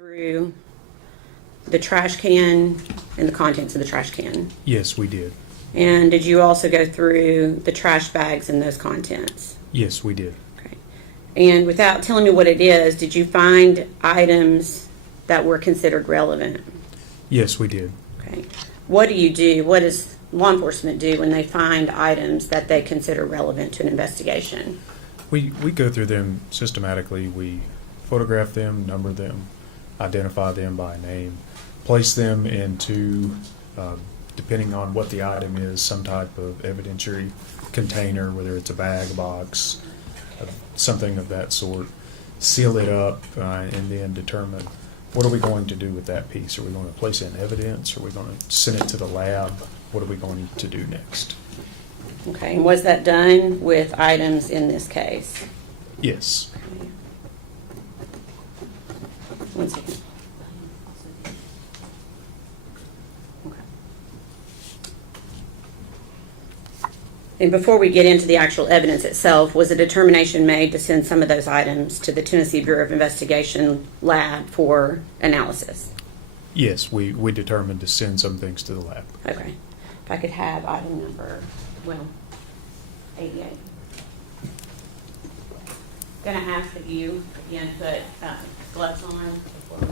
through the trash can and the contents of the trash can? Yes, we did. And did you also go through the trash bags and those contents? Yes, we did. Okay. And without telling me what it is, did you find items that were considered relevant? Yes, we did. Okay. What do you do? What does law enforcement do when they find items that they consider relevant to an investigation? We go through them systematically. We photograph them, number them, identify them by name, place them into, depending on what the item is, some type of evidentiary container, whether it's a bag, a box, something of that sort, seal it up, and then determine what are we going to do with that piece. Are we going to place it in evidence? Are we going to send it to the lab? What are we going to do next? Okay, and was that done with items in this case? Yes. Okay. One second. Okay. And before we get into the actual evidence itself, was a determination made to send some of those items to the Tennessee Bureau of Investigation lab for analysis? Yes, we determined to send some things to the lab. Okay. If I could have item number, 88. Going to ask that you, again, put gloves on before we...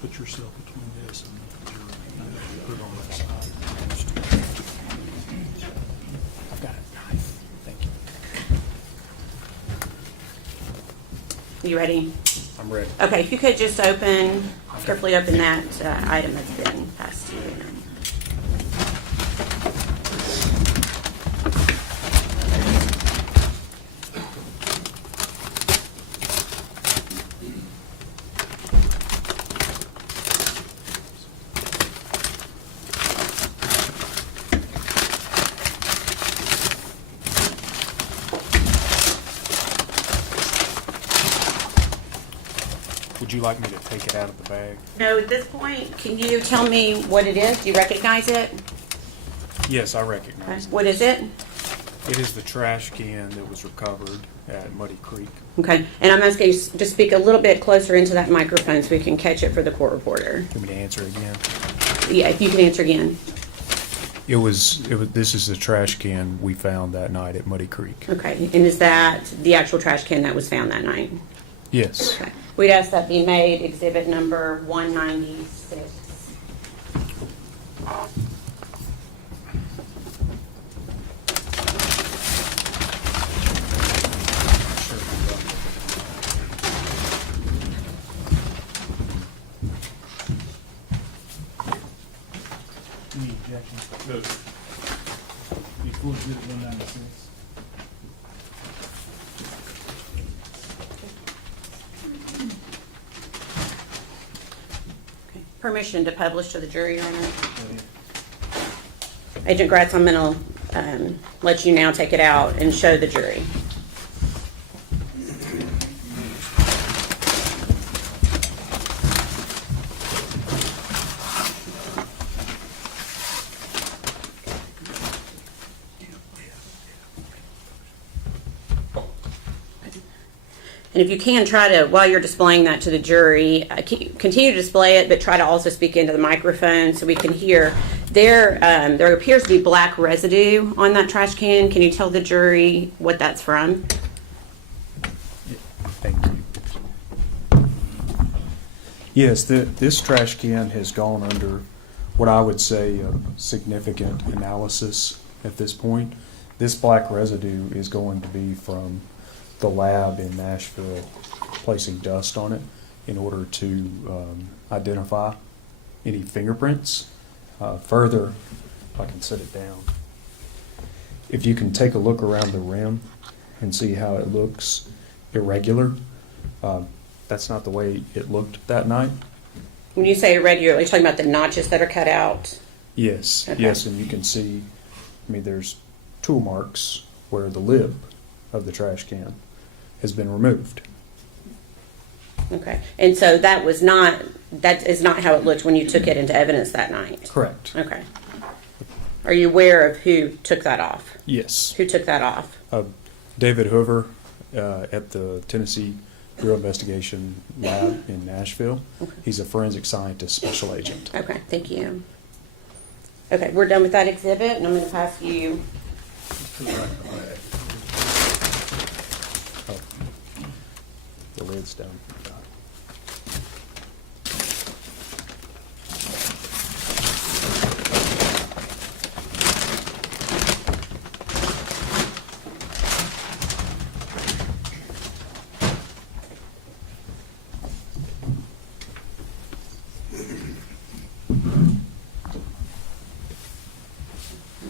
Put yourself between this and your, put it on that side. I've got a knife. Thank you. You ready? I'm ready. Okay, if you could just carefully open that item that's been passed to you. Would you like me to take it out of the bag? No, at this point, can you tell me what it is? Do you recognize it? Yes, I Okay. recognize it. What is it? It is the trash can that was recovered at Muddy Creek. Okay, and I'm asking you to speak a little bit closer into that microphone so we can catch it for the court reporter. Want me to answer again? Yeah, if you can answer again. This is the trash can we found that night at Muddy Creek. Okay, and is that the actual trash can that was found that night? Yes. Okay. We'd ask that be made exhibit number 196. Any objections? No. Before exhibit 196. Okay. Permission to publish to the jury, Your Honor. Agent Gratz, I'm going to let you now take it out and show the jury. And if you can, try to, while you're displaying that to the jury, continue to display it, but try to also speak into the microphone so we can hear. There appears to be black residue on that trash can. Can you tell the jury what that's from? Thank you. Yes, this trash can has gone under what I would say a significant analysis at this point. This black residue is going to be from the lab in Nashville placing dust on it in order to identify any fingerprints. Further, if I can set it down, if you can take a look around the rim and see how it looks irregular, that's not the way it looked that night. When you say irregular, are you talking about the notches that are cut out? Yes, Okay. yes, and you can see, there's tool marks where the lid of the trash can has been removed. Okay. And so that was not that is not how it looked when you took it into evidence that night? Correct. Okay. Are you aware of who took that off? Yes. Who took that off? David Hoover at the Tennessee Bureau of Investigation Lab in Nashville. He's a forensic scientist special agent. Okay, thank you. Okay, we're done with that exhibit, and I'm going to pass you. Oh, the lid's down.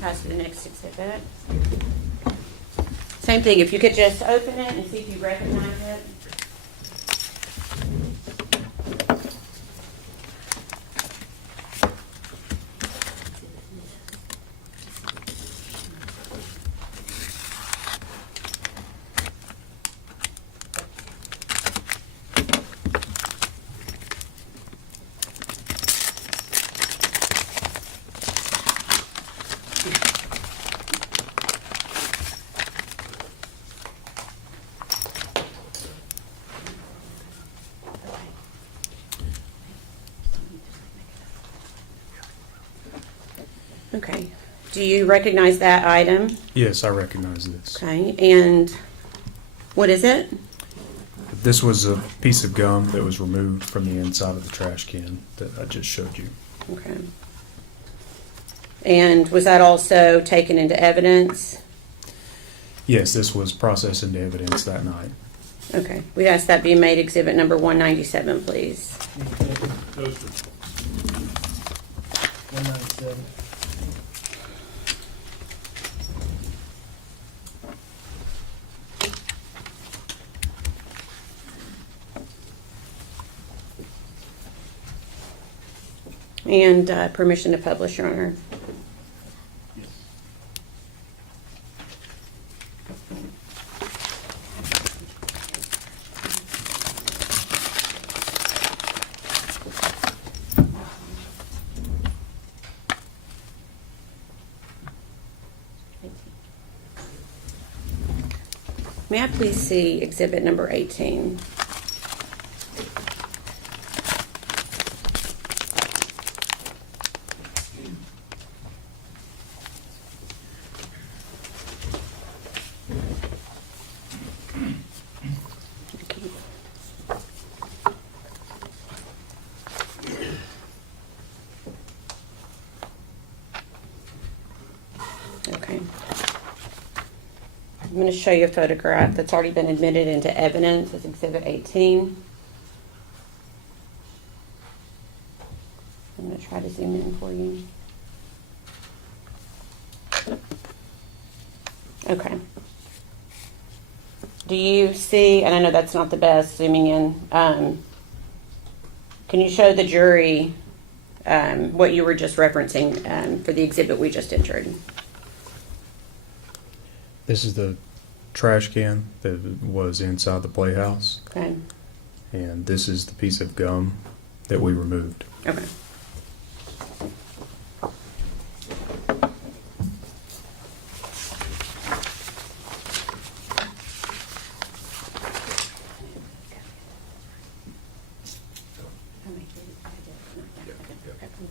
Pass to the next exhibit. Same thing, if you could just open it and see if you recognize it. Okay. Do you recognize that item? Yes, I recognize this. Okay. And what is it? This was a piece of gum that was removed from the inside of the trash can that I just showed you. Okay. And was that also taken into evidence? Yes, this was processed into evidence that night. Okay. We'd ask that be made exhibit number 197, please. 197. And permission to publish, Your Honor. May I please see exhibit number 18? Okay. I'm going to show you a photograph that's already been admitted into evidence as Exhibit 18. I'm going to try to zoom in for you. Okay. Do you see, and I know that's not the best zooming in, can you show the jury what you were just referencing for the exhibit we just entered? This is the trash can that was inside the playhouse, Okay. and this is the piece of gum that we removed. Okay.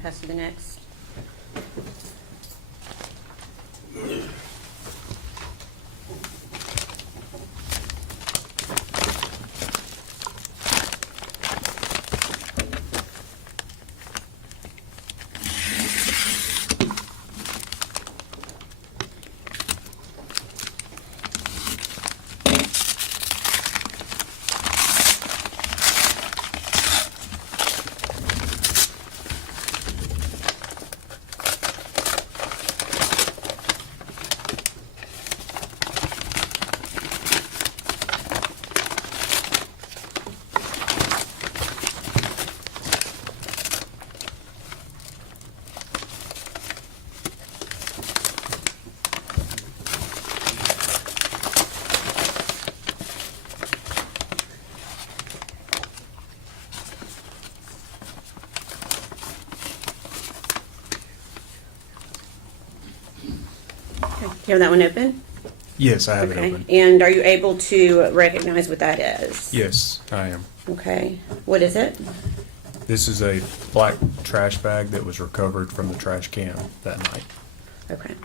Pass to the next. You have that one open? Yes, I have it Okay. open. And are you able to recognize what that is? Yes, I am. Okay. What is it? This is a black trash bag that was recovered from the trash can that night. Okay.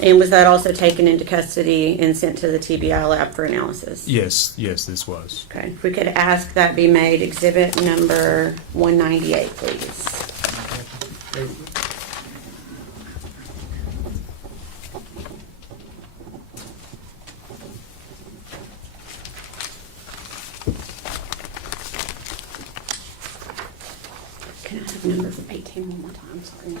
And was that also taken into custody and sent to the TBI lab for analysis? Yes, this was. Okay. If we could ask that be made exhibit number 198, please. Can I have number 18 one more time? Sorry.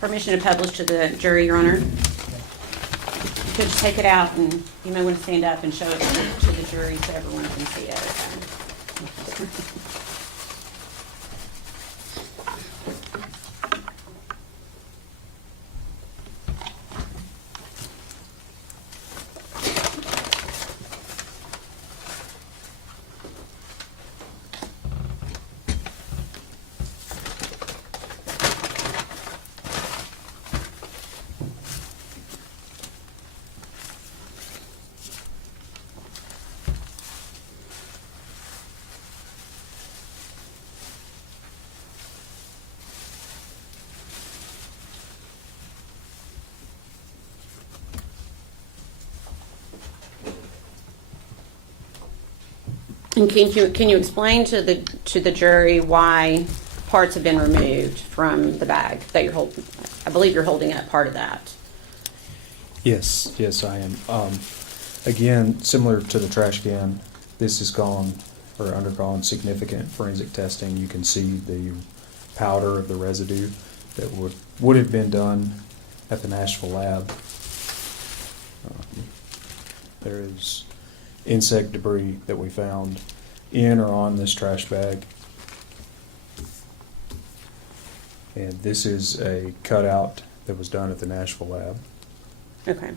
Permission to publish to the jury, Your Honor. You could just take it out, and you may want to stand up and show it to the jury so everyone can see it. And can you explain to the jury why parts have been removed from the bag that you're holding? I believe you're holding up part of that. Yes, I am. Again, similar to the trash can, this has gone or undergone significant forensic testing. You can see the powder of the residue that would have been done at the Nashville lab. There is insect debris that we found in or on this trash bag. And this is a cutout that was done at the Nashville lab. Okay.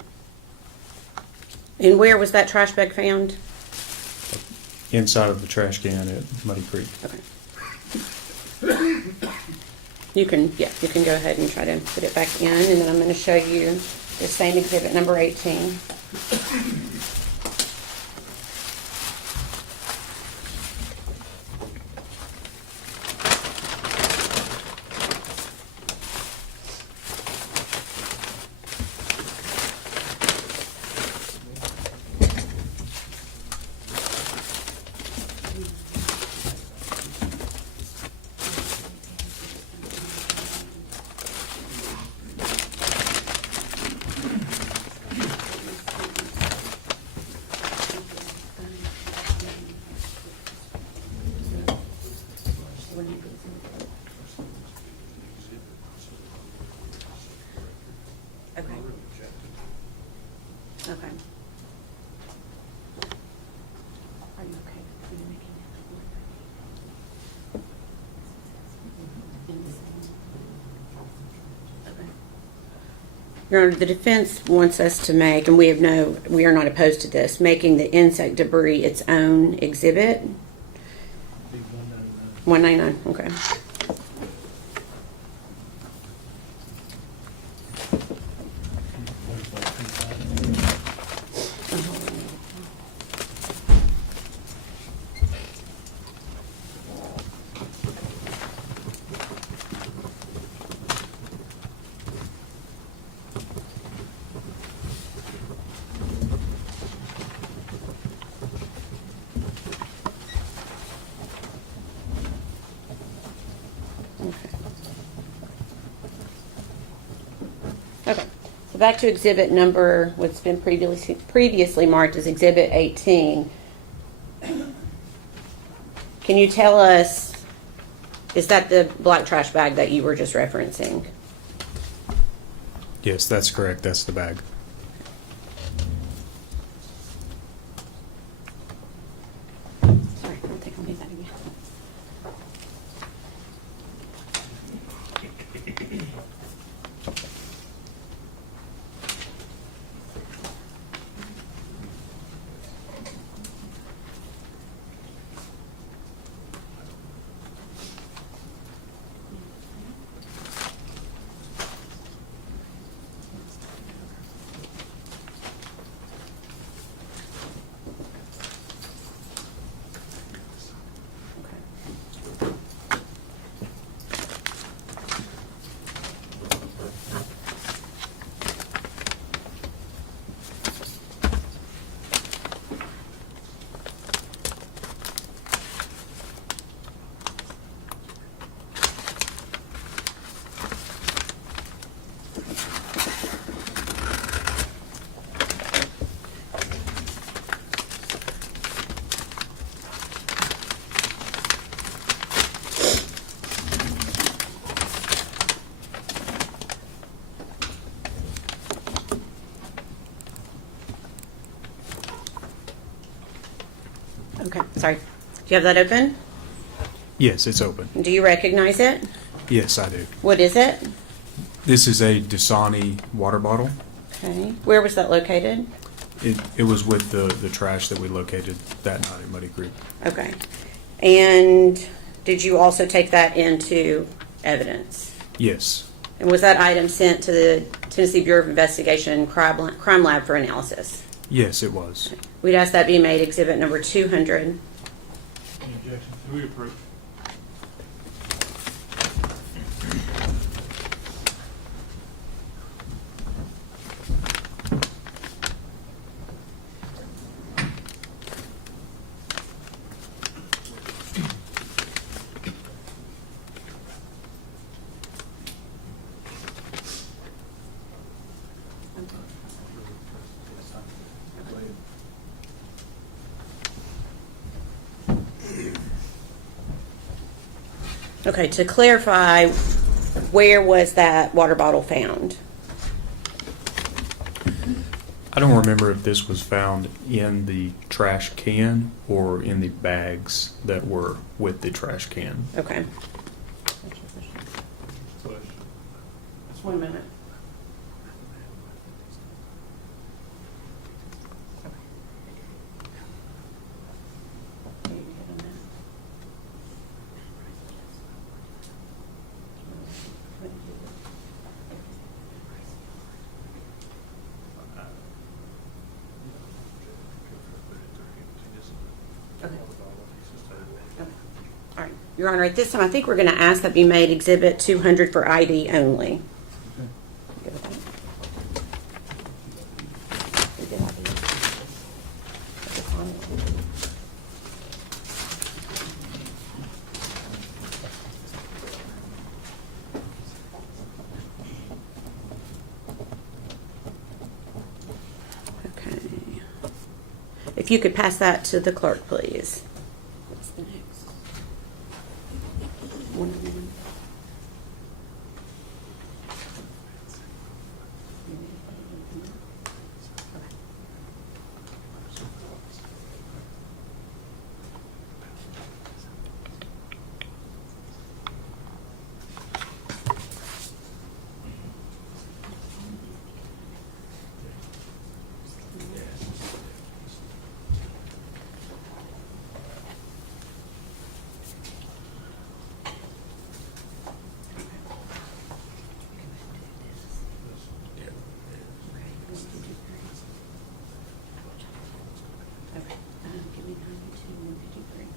And where was that trash bag found? Inside of the trash can at Muddy Creek. Okay. You can go ahead and try to put it back in, and then I'm going to show you the same exhibit number 18. Okay. Okay. Are you okay? Are you making that? Okay. Your Honor, the defense wants us to make, and we are not opposed to this, making the insect debris its own exhibit. 199, okay. Okay, so back to exhibit number, what's been previously marked as exhibit 18. Can you tell us, is that the black trash bag that you were just referencing? Yes, that's correct. That's the bag. Sorry, I don't think I'll need that again. Okay, sorry. Do you have that open? Yes, it's open. Do you recognize it? Yes, I do. What is it? This is a Dasani water bottle. Okay. Where was that located? It was with the trash that we located that night at Muddy Creek. Okay. And did you also take that into evidence? Yes. And was that item sent to the Tennessee Bureau of Investigation Crime Lab for analysis? Yes, it was. We'd ask that be made exhibit number 200. Any objections? We approve. Okay, to clarify, where was that water bottle found? I don't remember if this was found in the trash can or in the bags that were with the trash can. Okay. Just 1 minute. All right, Your Honor, at this time, I think we're going to ask that be made exhibit 200 for ID only. Good with that? We did ID. That's fine. Okay. If you could pass that to the clerk, please. What's the next? 101. Okay. Give me 92 and 153.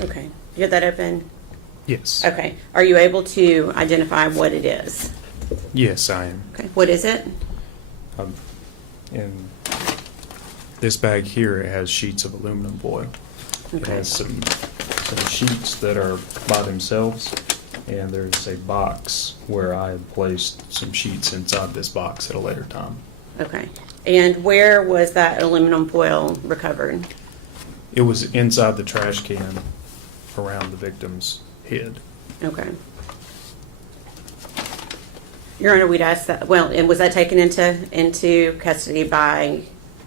Okay. You got that open? Yes. Okay. Are you able to identify what it is? Yes, I am. Okay. What is it? In this bag here, it has sheets of aluminum foil. It Okay. has some sheets that are by themselves, and there's a box where I had placed some sheets inside this box at a later time. Okay. And where was that aluminum foil recovered? It was inside the trash can around the victim's head. Okay. Your Honor, we'd ask that, well, and was that taken into custody by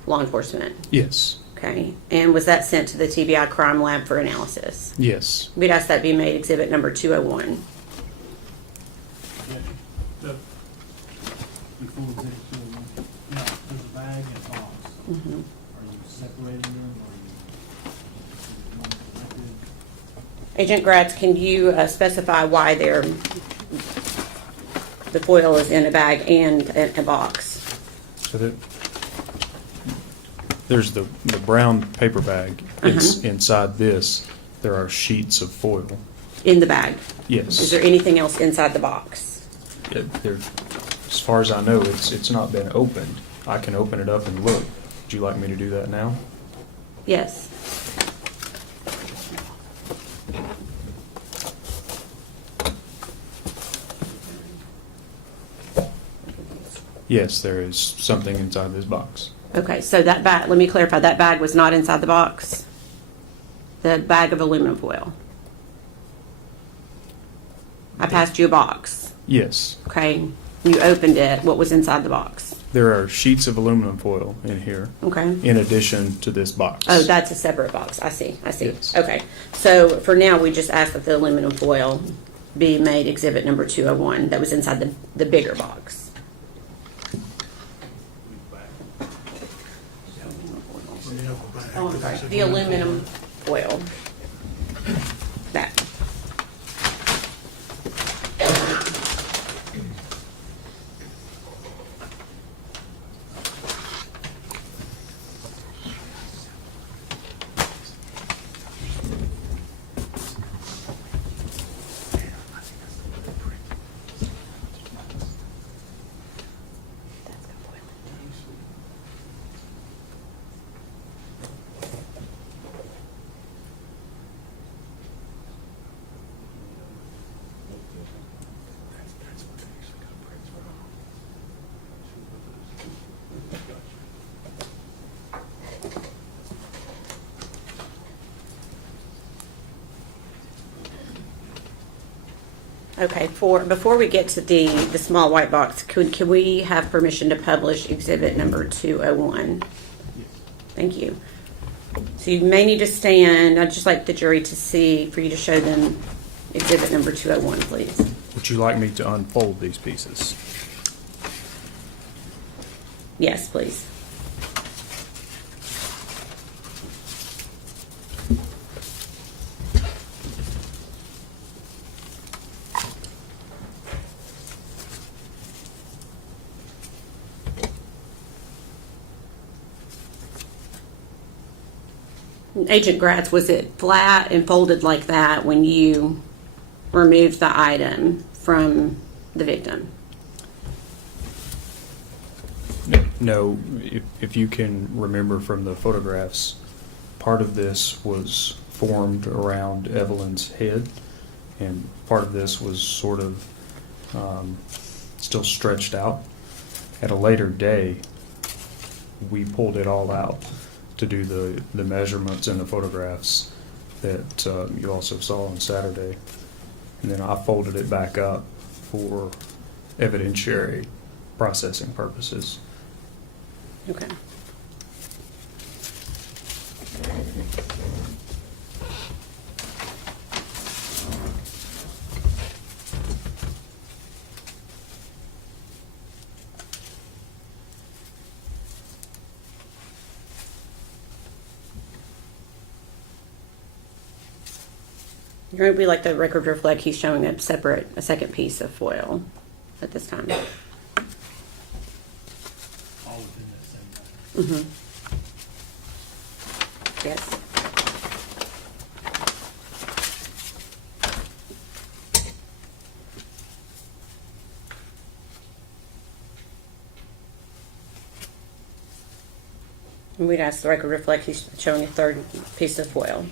law enforcement? Yes. Okay. And was that sent to the TBI crime lab for analysis? Yes. We'd ask that be made exhibit number 201. Before we get to, now, there's a bag and a box. Mhm. Are you separating them, or are you one collected? Agent Gratz, can you specify why the foil is in a bag and a box? So there's the brown paper bag. It's inside this. There are sheets of foil. In the bag? Yes. Is there anything else inside the box? As far as I know, it's not been opened. I can open it up and look. Would you like me to do that now? Yes. Yes, there is something inside this box. Okay, so that bag, let me clarify, that bag was not inside the box? The bag of aluminum foil? I passed you a box, Yes, okay? You opened it, what was inside the box? there are sheets of aluminum foil in here, Okay. in addition to this box. Oh, that's a separate box, I see. Yes. Okay, so for now, we just asked that the aluminum foil be made exhibit number 201, that was inside the bigger box. Oh, I'm sorry, the aluminum foil. That. Okay, before we get to the small white box, could we have permission to publish exhibit number 201? Thank you. So you may need to stand. I'd just like the jury to see, for you to show them exhibit number 201, please. Would you like me to unfold these pieces? Yes, please. Agent Gratz, was it flat and folded like that when you removed the item from the victim? No, if you can remember from the photographs, part of this was formed around Evelyn's head, and part of this was sort of still stretched out. At a later day, we pulled it all out to do the measurements and the photographs that you also saw on Saturday. And then I folded it back up for evidentiary processing purposes. Okay. You're going to be like the record reflect, he's showing a second piece of foil at this time. All within that same bag. Mm-hmm. Yes. And we'd ask the record reflect he's showing a third piece of foil.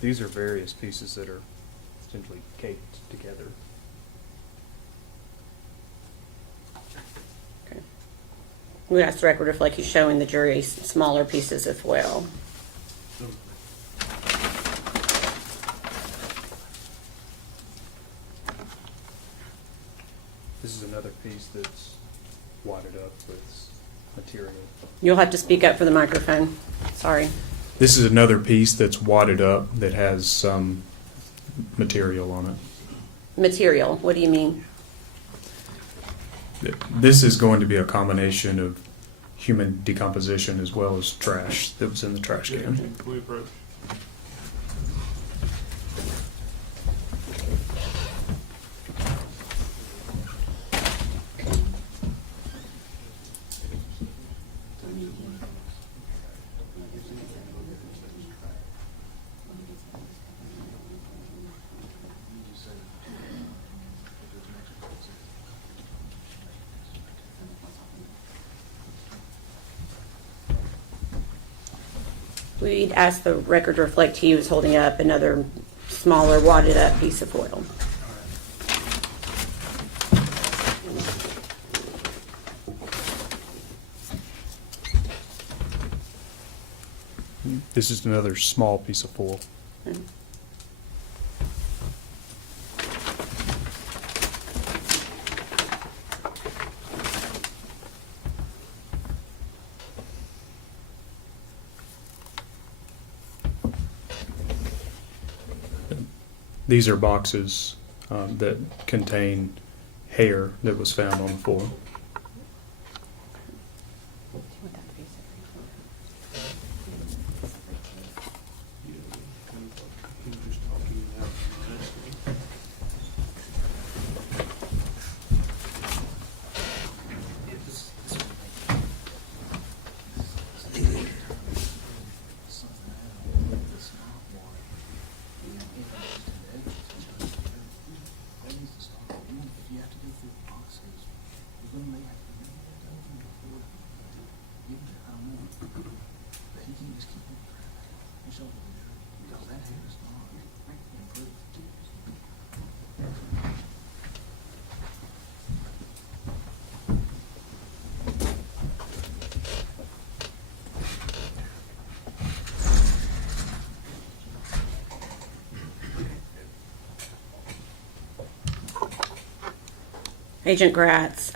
These are various pieces that are essentially caked together. Okay. We'd ask the record reflect he's showing the jury smaller pieces of foil. This is another piece that's wadded up with material. You'll have to speak up for the microphone. Sorry. This is another piece that's wadded up that has some material on it. Material, what do you mean? This is going to be a combination of human decomposition as well as trash that was in the trash can. Can we approach? We'd ask the record to reflect he was holding up another smaller wadded up piece of foil. This is another small piece of foil. These are boxes that contain hair that was found on the floor. He was just talking about the Agent Gratz,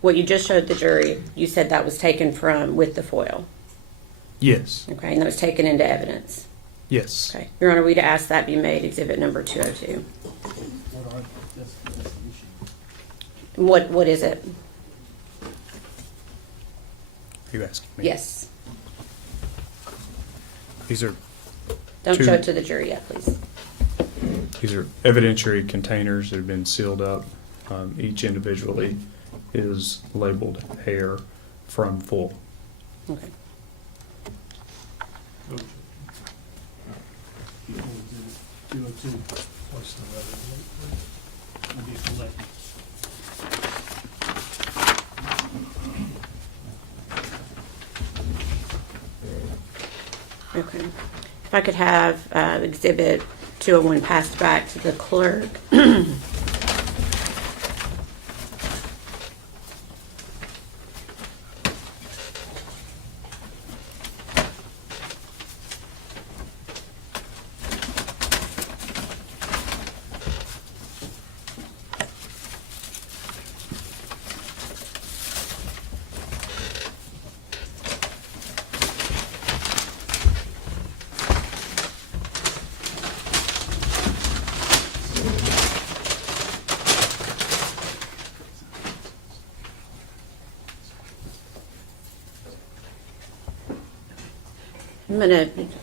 what you just showed the jury, you said that was taken from with the foil. Yes. Okay, and that was taken into evidence. Yes. Okay. Your Honor, we'd ask that be made exhibit number 202. That's the issue. What is it? Are you asking me? Yes. These are Don't Two. show it to the jury yet, please. evidentiary containers that have been sealed up. Each individually is labeled hair from full. Okay. What's the other? Will be collected. Okay. If I could have exhibit 201 passed back to the clerk.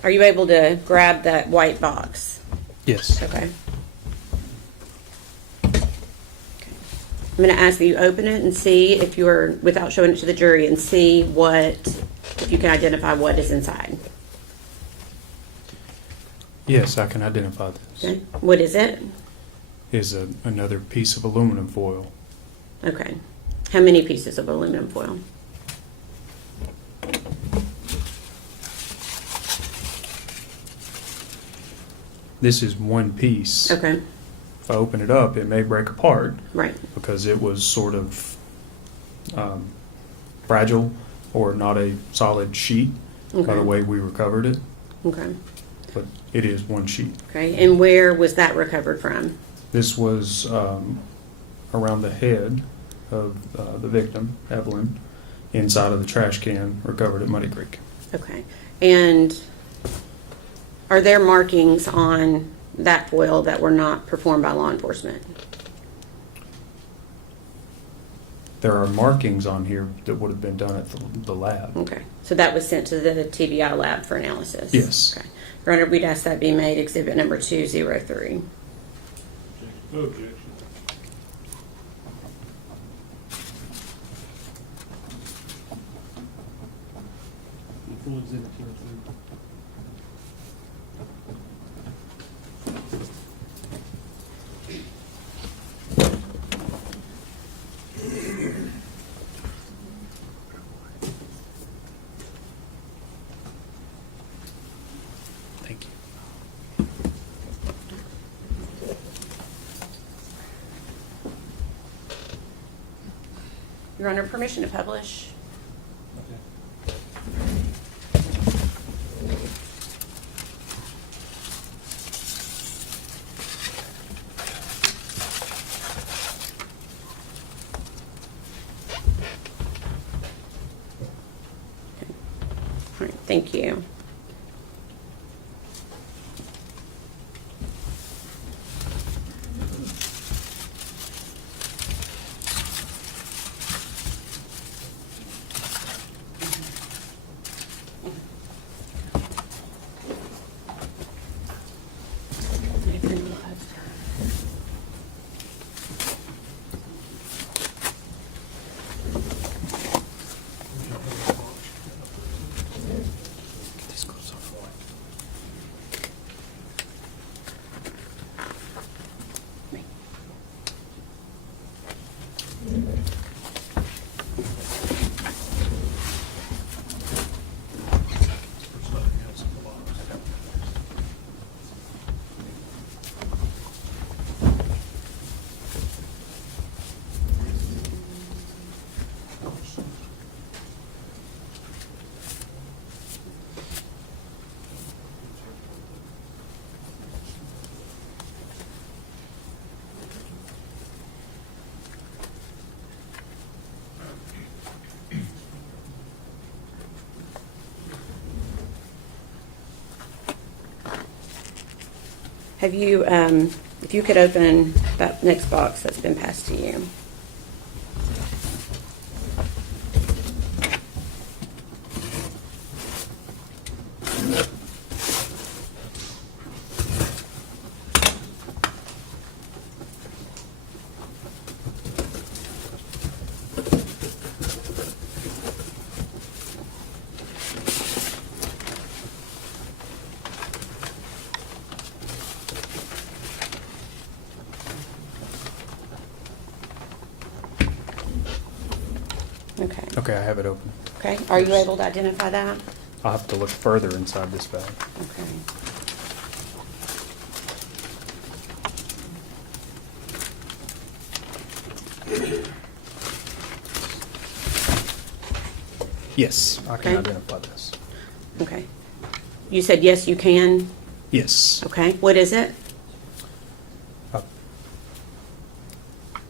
Are you able to grab that white box? Yes. Okay. I'm I'm going to ask that you open it and see if you're, without showing it to the jury, and see what, if you can identify what is inside. Yes, I can identify this. Okay, what is it? Is another piece of aluminum foil. Okay. How many pieces of aluminum foil? This is one piece. Okay, If I open it up, it may break apart right. because it was sort of fragile or not a solid sheet by Okay. the way we recovered it. Okay. But it is one sheet. Okay, and where was that recovered from? This was around the head of the victim, Evelyn, inside of the trash can recovered at Muddy Creek. Okay, and are there markings on that foil that were not performed by law enforcement? There are markings on here that would have been done at the lab. Okay, so that was sent to the TBI lab for analysis? Yes. Okay. Your Honor, we'd ask that be made exhibit number 203. No objection. The full exhibit 203. Thank you. Your Honor, permission to publish? Okay. All right, thank you. Have you, if you could open that next box that's been passed to you. Okay. Okay, I have it open. Okay, are you able to identify that? I'll have to look further inside this bag. Okay. Yes, I can Okay. identify this. Okay. You said yes, you can? Yes. Okay, what is it?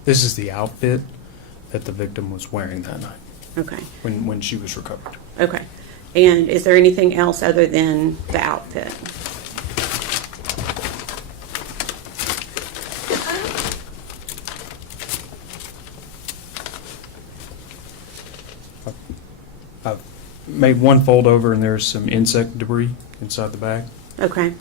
This is the outfit that the victim was wearing that night Okay, when she was recovered. okay. And is there anything else other than the outfit? I've made one fold over and there's some insect debris inside the bag. Okay.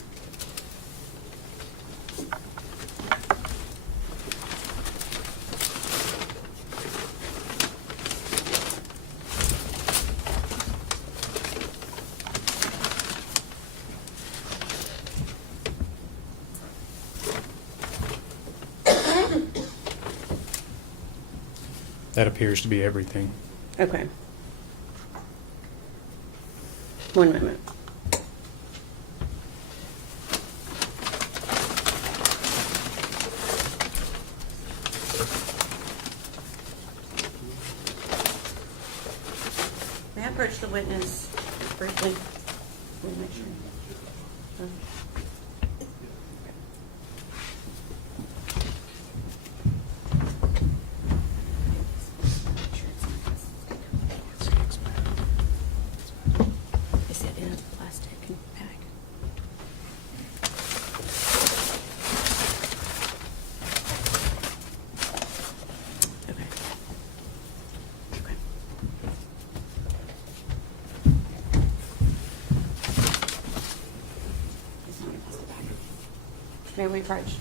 That appears to be everything. Okay. One moment. May I approach the witness briefly? Let me make sure. Is it in a plastic bag? Okay. Okay. It's not in a plastic bag. May we approach?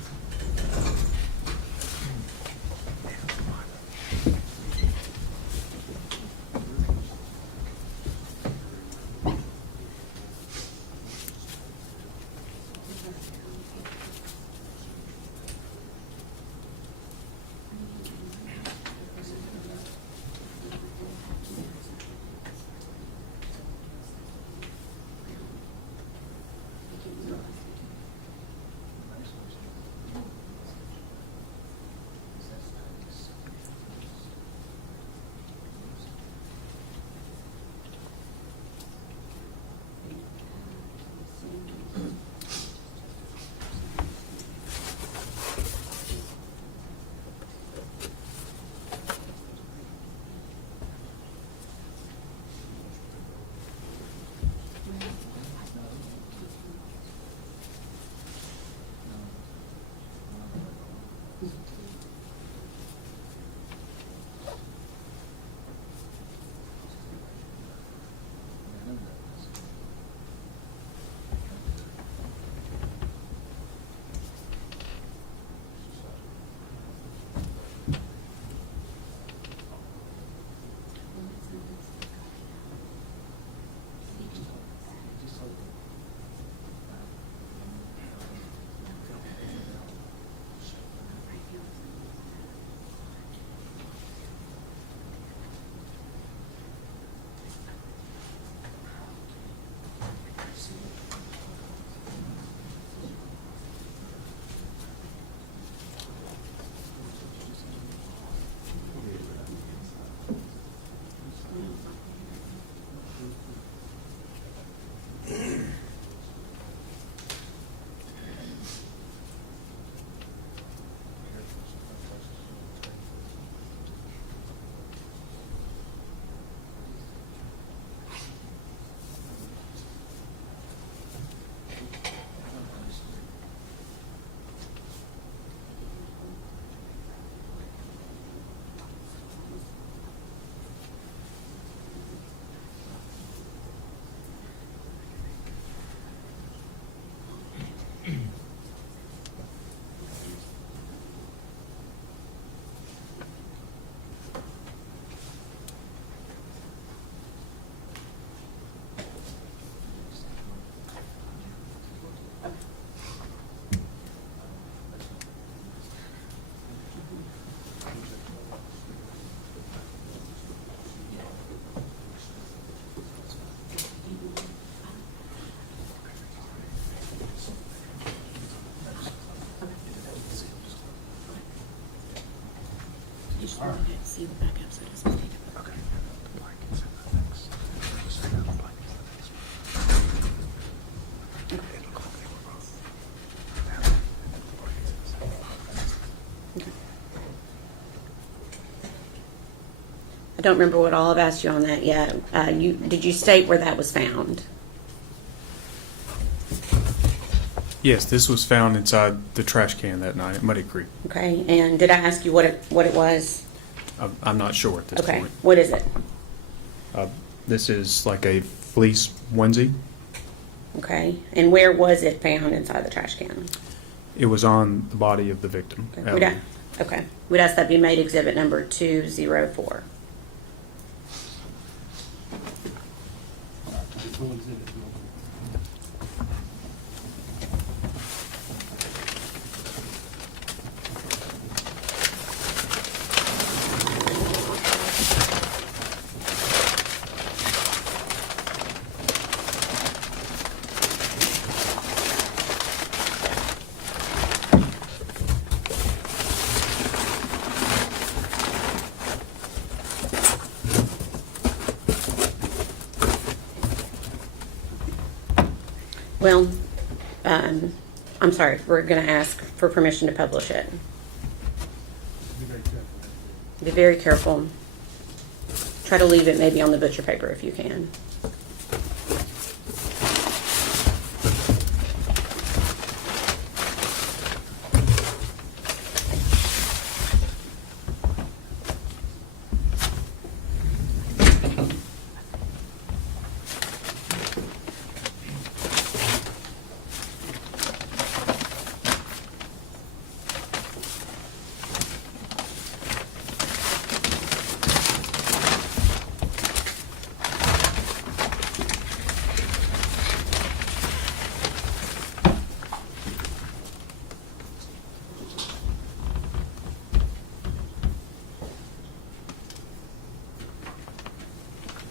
You just want to see the backup so it doesn't take it. Okay. I don't remember what all I've asked you on that yet. Did you state where that was found? Yes, this was found inside the trash can that night at Muddy Creek. Okay, and did I ask you what it was? I'm not sure at this Okay, point. what is it? This is like a fleece onesie. Okay, and where was it found inside the trash can? It was on the body of the victim. Okay, we'd ask that be made exhibit number 204. Full exhibit. Well, I'm sorry, we're going to ask for permission to publish it. Be very careful. Be very careful. Try to leave it maybe on the butcher paper if you can.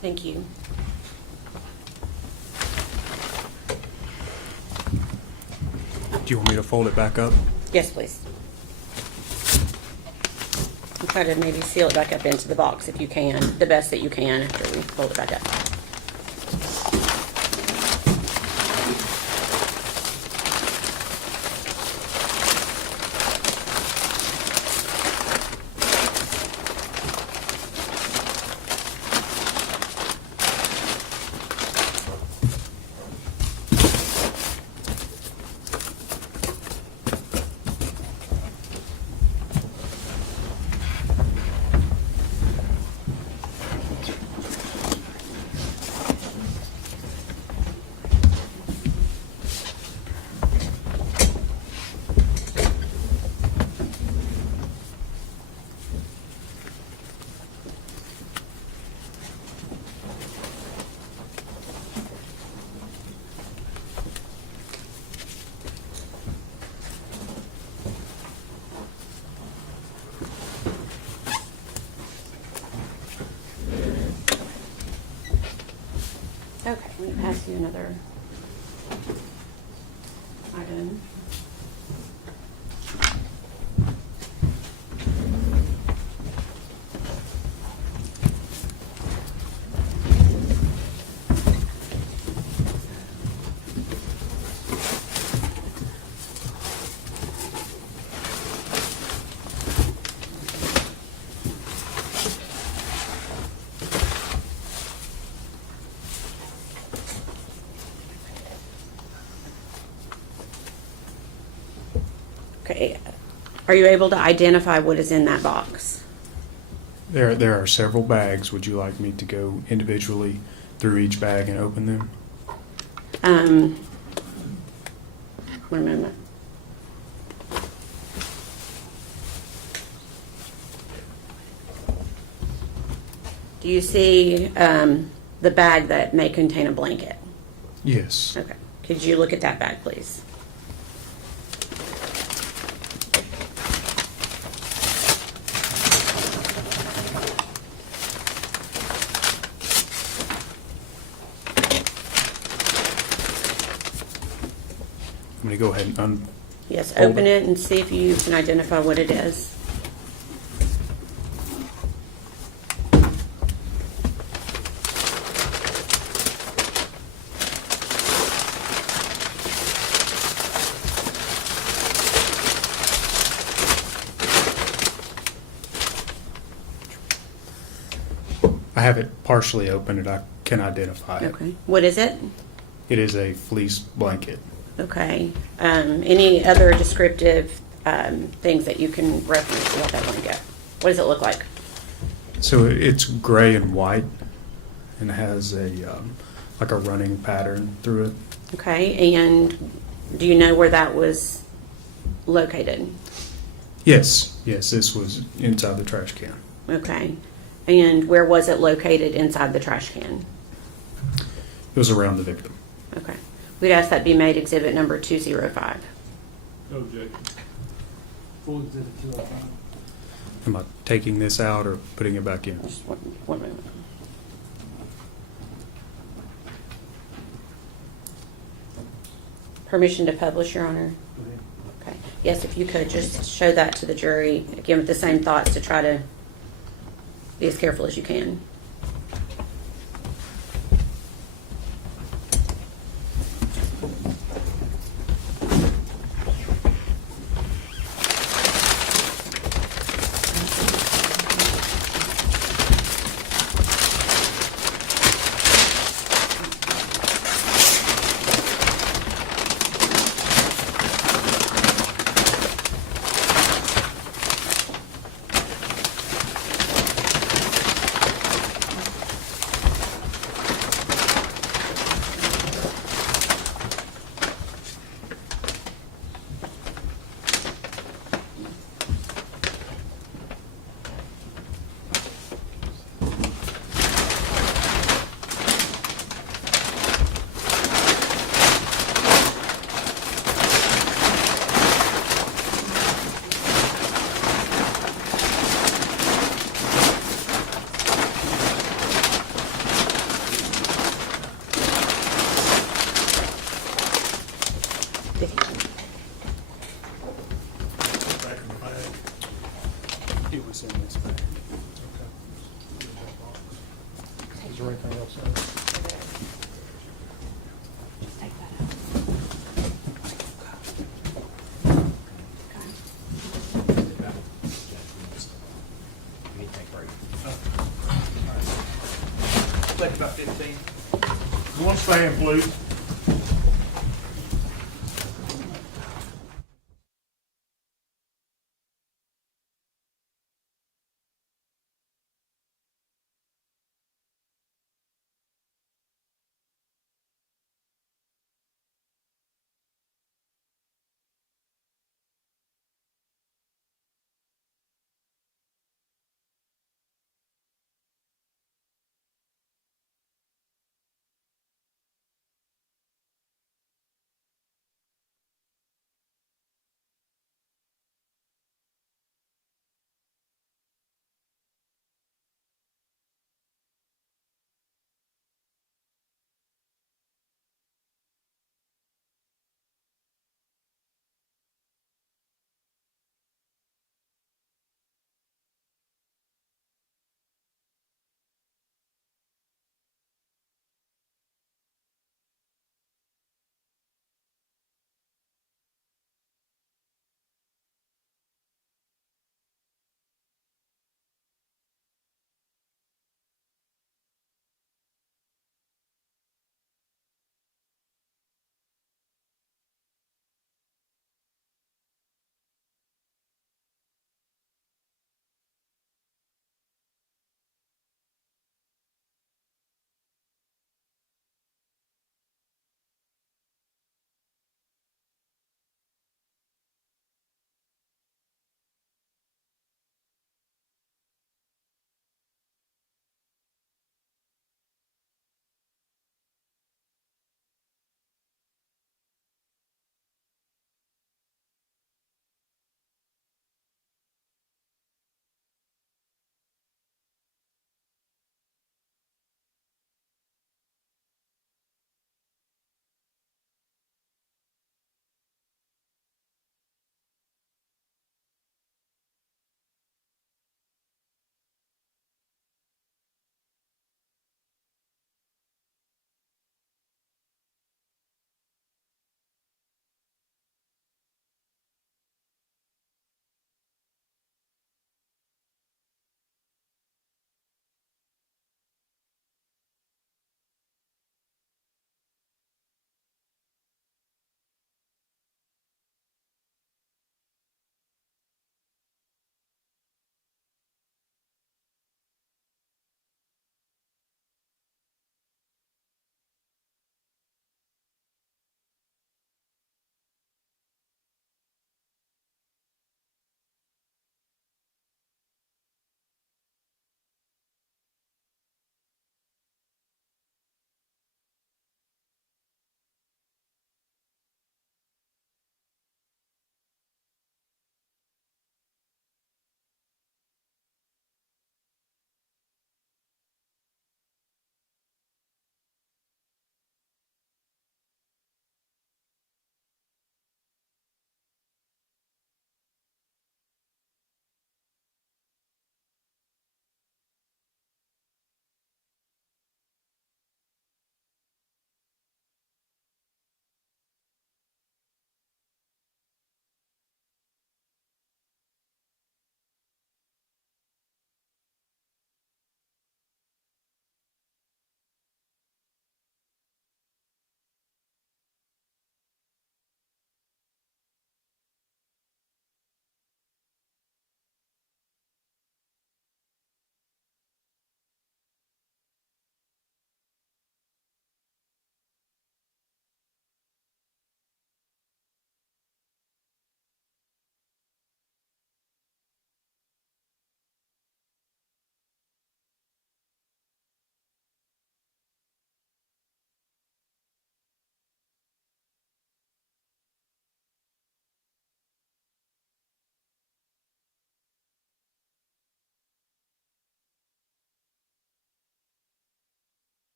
Thank you. Do you want me to fold it back up? Yes, please. And try to maybe seal it back up into the box if you can, the best that you can after we fold it back up. Okay, I'm going to pass you another item. Okay, are you able to identify what is in that box? There are several bags. Would you like me to go individually through each bag and open them? 1 moment. Do you see the bag that may contain a blanket? Yes. Okay, could you look at that bag, please? I'm going to go ahead and Yes, Hold open it. it and see if you can identify what it is. I have it partially open and I can identify it. Okay, what is it? It is a fleece blanket. Okay, any other descriptive things that you can reference about that blanket? What does it look like? So it's gray and white and has a like a running pattern through it. Okay, and do you know where that was located? Yes, this was inside the trash can. Okay, and where was it located inside the trash can? It was around the victim. Okay, we'd ask that be made exhibit number 205. No objection. Full exhibit 205. Am I taking this out or putting it back in? Just one moment. Permission to publish, Your Honor? Go ahead. Okay. Yes, if you could just show that to the jury, again, with the same thoughts to try to be as careful as you can. Stand, please.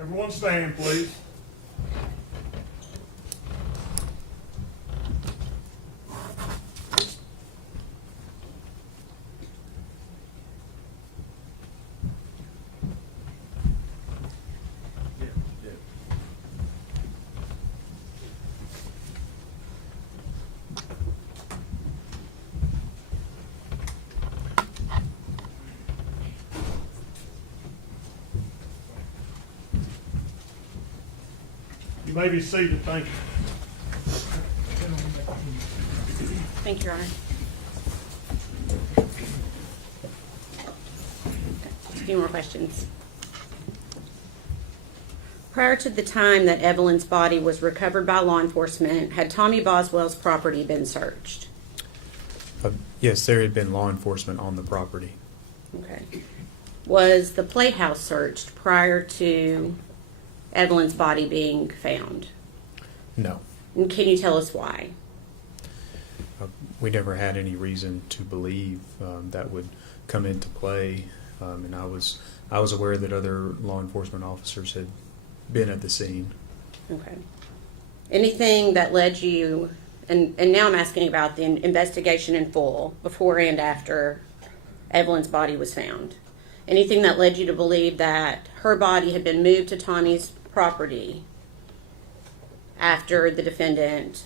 Everyone stand, please. You may be seated. Thank you. Thank you, Your Honor. A few more questions. Prior to the time that Evelyn's body was recovered by law enforcement, had Tommy Boswell's property been searched? Yes, there had been law enforcement on the property. Okay. Was the playhouse searched prior to Evelyn's body being found? No. And can you tell us why? We never had any reason to believe that would come into play, and I was aware that other law enforcement officers had been at the scene. Okay. Anything that led you, and now I'm asking about the investigation in full, before and after Evelyn's body was found. Anything that led you to believe that her body had been moved to Tommy's property after the defendant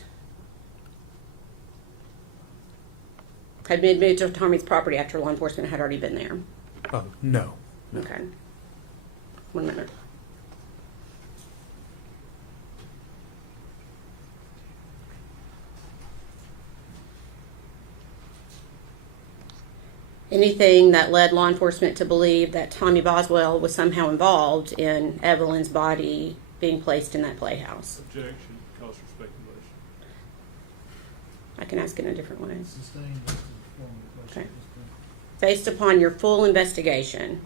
had been moved to Tommy's property after law enforcement had already been there? Oh, no. Okay. 1 minute. Anything that led law enforcement to believe that Tommy Boswell was somehow involved in Evelyn's body being placed in that playhouse? Objection. Cause for speculation. I can ask in a different way. Sustained based on the question. Okay. Based upon your full investigation,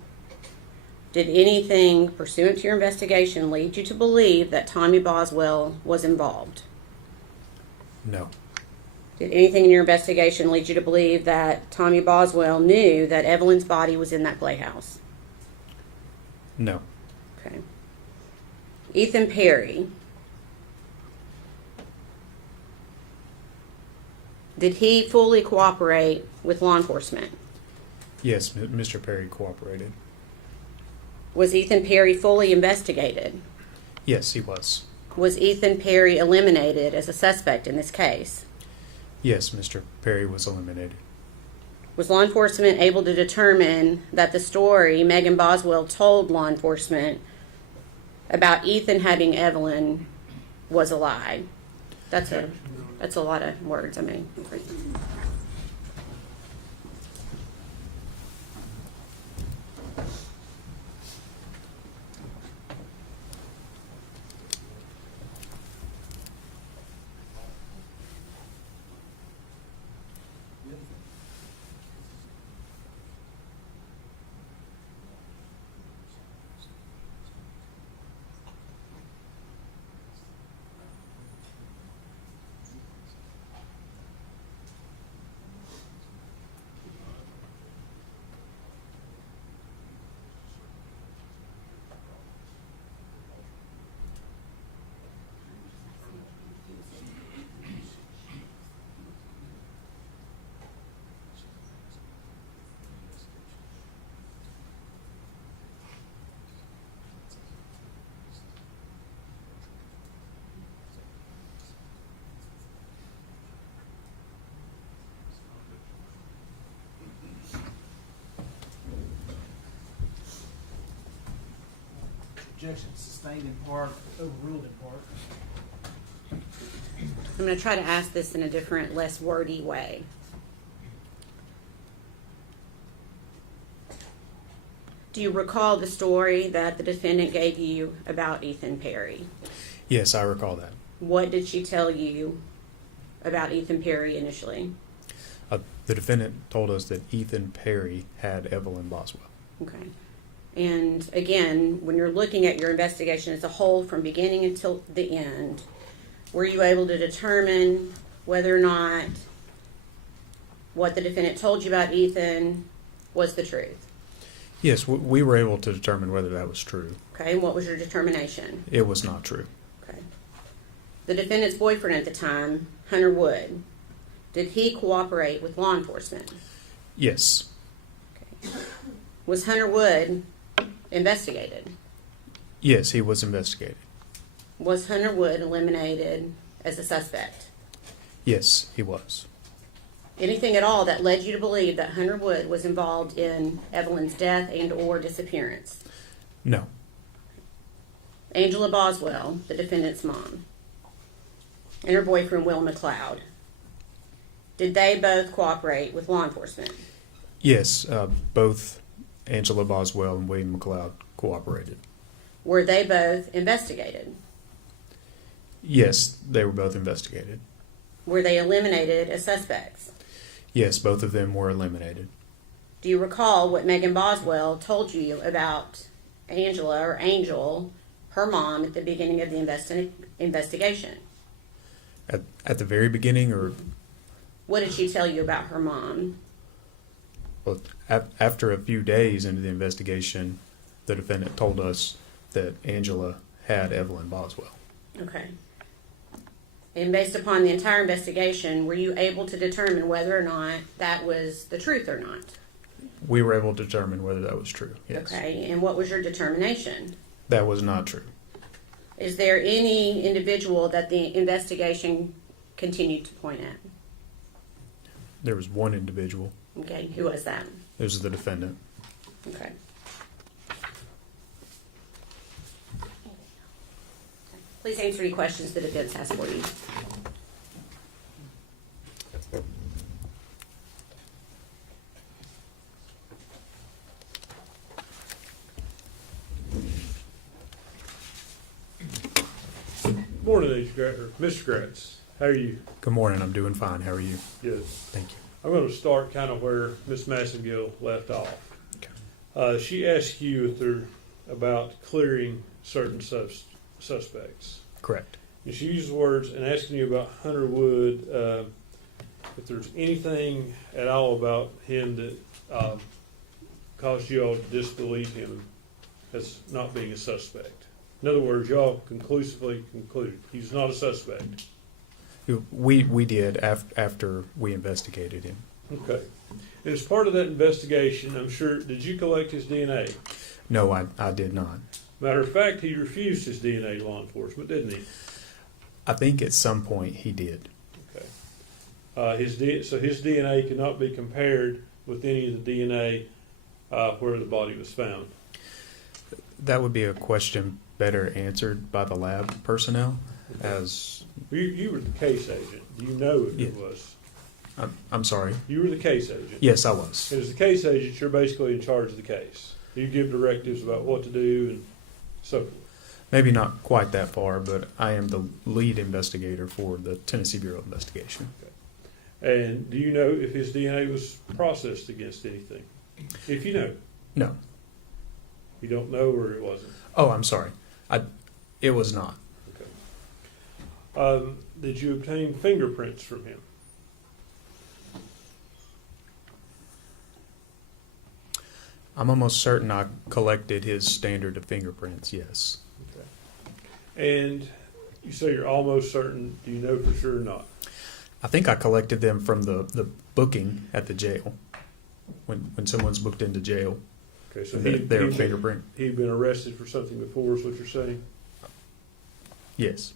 did anything pursuant to your investigation lead you to believe that Tommy Boswell was involved? No. Did anything in your investigation lead you to believe that Tommy Boswell knew that Evelyn's body was in that playhouse? No. Okay. Ethan Perry. Did he fully cooperate with law enforcement? Yes, Mr. Perry cooperated. Was Ethan Perry fully investigated? Yes, he was. Was Ethan Perry eliminated as a suspect in this case? Yes, Mr. Perry was eliminated. Was law enforcement able to determine that the story Megan Boswell told law enforcement about Ethan having Evelyn was a lie? That's a lot of words. I mean. Objection sustained in part, overruled in part. I'm going to try to ask this in a different, less wordy way. Do you recall the story that the defendant gave you about Ethan Perry? Yes, I recall that. What did she tell you about Ethan Perry initially? The defendant told us that Ethan Perry had Evelyn Boswell. Okay. And again, when you're looking at your investigation as a whole from beginning until the end, were you able to determine whether or not what the defendant told you about Ethan was the truth? Yes, we were able to determine whether that was true. Okay, and what was your determination? It was not true. Okay. The defendant's boyfriend at the time, Hunter Wood, did he cooperate with law enforcement? Yes. Was Hunter Wood investigated? Yes, he was investigated. Was Hunter Wood eliminated as a suspect? Yes, he was. Anything at all that led you to believe that Hunter Wood was involved in Evelyn's death and or disappearance? No. Angela Boswell, the defendant's mom, and her boyfriend, Will McLeod, did they both cooperate with law enforcement? Yes, both Angela Boswell and William McLeod cooperated. Were they both investigated? Yes, they were both investigated. Were they eliminated as suspects? Yes, both of them were eliminated. Do you recall what Megan Boswell told you about Angela or Angel, her mom, at the beginning of the investigation? At the very beginning, or What did she tell you about her mom? well, after a few days into the investigation, the defendant told us that Angela had Evelyn Boswell. Okay. And based upon the entire investigation, were you able to determine whether or not that was the truth or not? We were able to determine whether that was true. Yes. Okay, and what was your determination? That was not true. Is there any individual that the investigation continued to point at? There was one individual. Okay, who was that? It was the defendant. Okay. Please answer any questions the defense has for you. Morning, Mr. Gratz. How are you? Good morning. I'm doing fine. How are you? Good. Thank you. I'm going to start kind of where Miss Massengill left off. Okay. She asked you if they're about clearing certain suspects. Correct. And she used the words and asking you about Hunter Wood, if there's anything at all about him that caused you all to disbelieve him as not being a suspect. In other words, y'all conclusively concluded he's not a suspect. We did after we investigated him. Okay. And as part of that investigation, I'm sure, did you collect his DNA? No, I did not. Matter of fact, he refused his DNA to law enforcement, didn't he? I think at some point he did. Okay. So his DNA cannot be compared with any of the DNA where the body was found. That would be a question better answered by the lab personnel. As You were the case agent. Do you know if it Yeah. was? I'm sorry. You were the case agent. Yes, I was. And as the case agent, you're basically in charge of the case. You give directives about what to do and so forth. Maybe not quite that far, but I am the lead investigator for the Tennessee Bureau of Investigation. And do you know if his DNA was processed against anything? If you know. No. You don't know, or it wasn't? Oh, I'm sorry. It was not. Okay. Did you obtain fingerprints from him? I'm almost certain I collected his standard of fingerprints, yes. Okay. And you say you're almost certain. Do you know for sure or not? I think I collected them from the booking at the jail. When someone's booked into jail, Okay, so their fingerprint. He'd been arrested for something before, is what you're saying? Yes.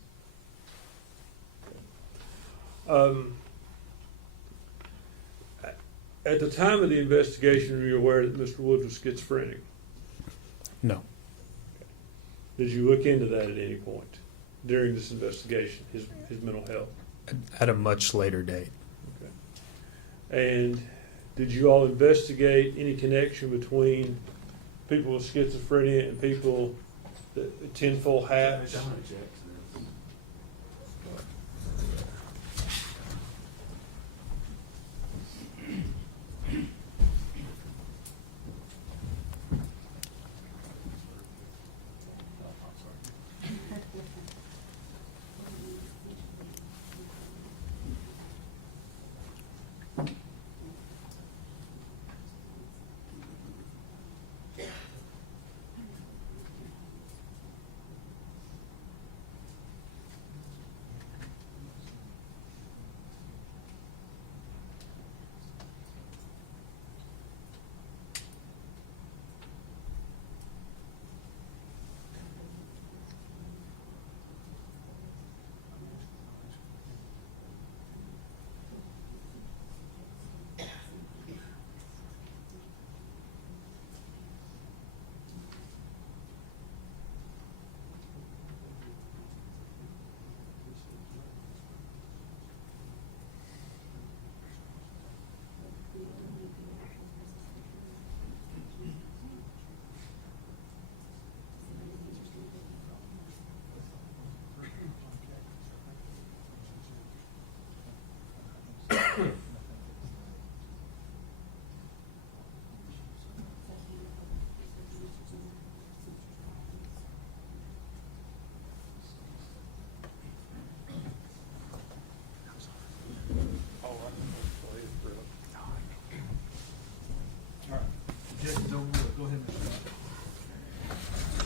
At the time of the investigation, were you aware that Mr. Wood was schizophrenic? No. Did you look into that at any point during this investigation, his mental health? At a much later date. And did you all investigate any connection between people with schizophrenia and people that tinfoil hats?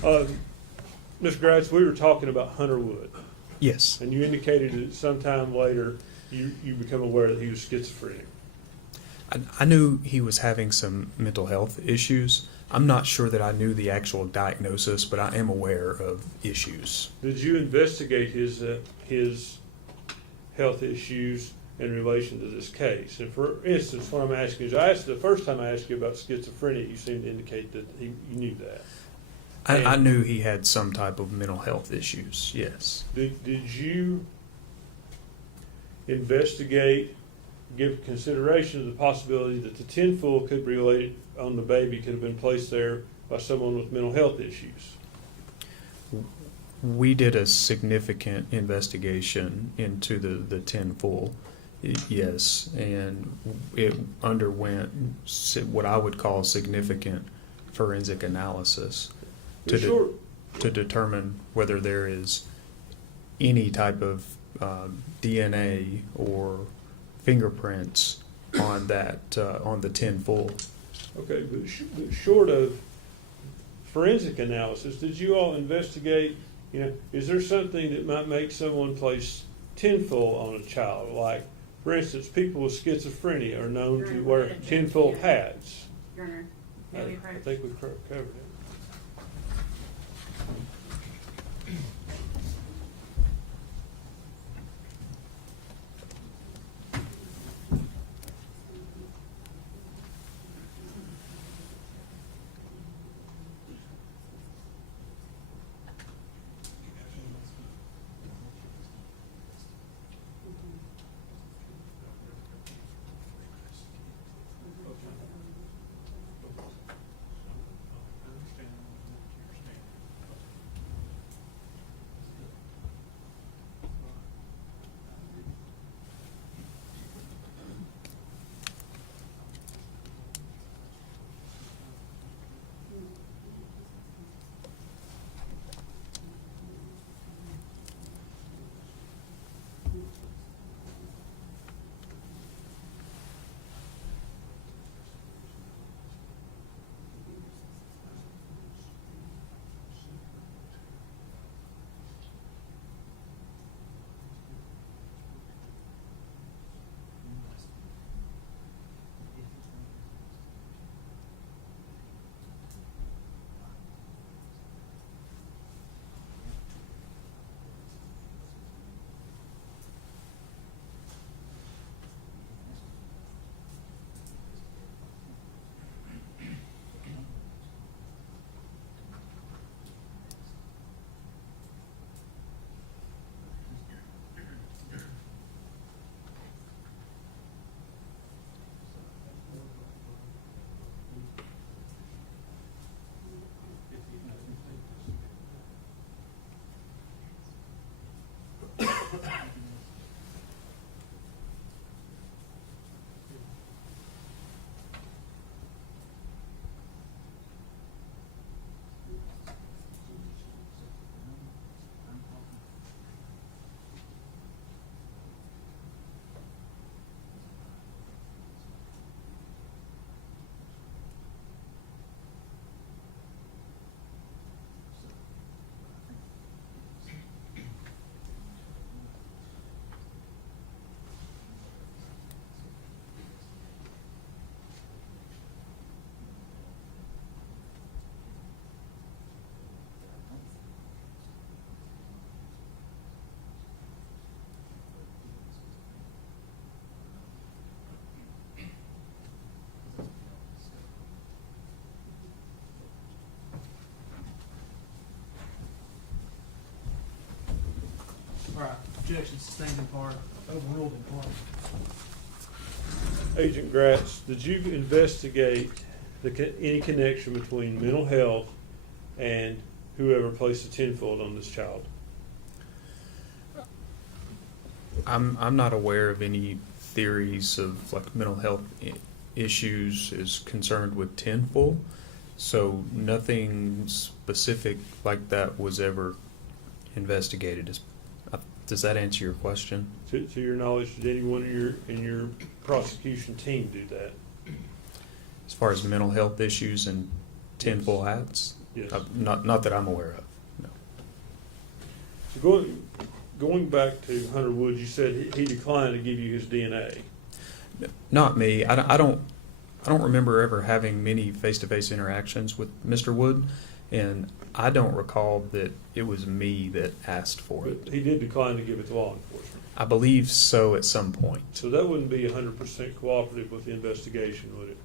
Mr. Gratz, we were talking about Hunter Wood, Yes. and you indicated that sometime later you become aware that he was schizophrenic. I knew he was having some mental health issues. I'm not sure that I knew the actual diagnosis, but I am aware of issues. Did you investigate his health issues in relation to this case? And for instance, what I'm asking is, the first time I asked you about schizophrenia, you seemed to indicate that you knew that. I knew he had some type of mental health issues, yes. Did you investigate, give consideration to the possibility that the tinfoil could be related on the baby, could have been placed there by someone with mental health issues? We did a significant investigation into the tinfoil, yes, and it underwent what I would call significant forensic analysis to determine whether there is any type of DNA or fingerprints on that on the tinfoil. Okay, but short of forensic analysis, did you all investigate, is there something that might make someone place tinfoil on a child? Like, for instance, people with schizophrenia are known to wear tinfoil hats. Your Honor, I think we've covered it. All right, objection sustained in part, overruled in part. Agent Gratz, did you investigate any connection between mental health and whoever placed the tinfoil on this child? I'm not aware of any theories of like mental health issues is concerned with tinfoil, so nothing specific like that was ever investigated. Does that answer your question? To your knowledge, did anyone in your prosecution team do that? As far as mental health issues and tinfoil hats? Yes. Not that I'm aware of, no. So going back to Hunter Woods, you said he declined to give you his DNA. Not me. I don't remember ever having many face-to-face interactions with Mr. Wood, and I don't recall that it was me that asked for it. But he did decline to give it to law enforcement. I believe so at some point. So that wouldn't be 100% cooperative with the investigation, would it?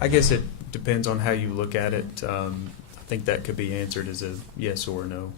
I guess it depends on how you look at it. I think that could be answered as a yes or no.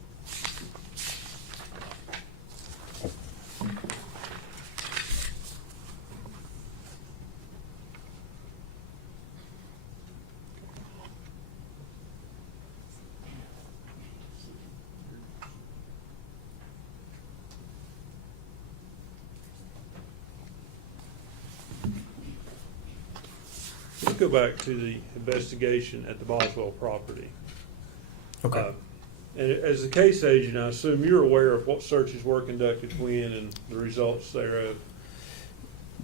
Let's go back to the investigation at the Boswell property. Okay. And as a case agent, I assume you're aware of what searches were conducted when and the results thereof.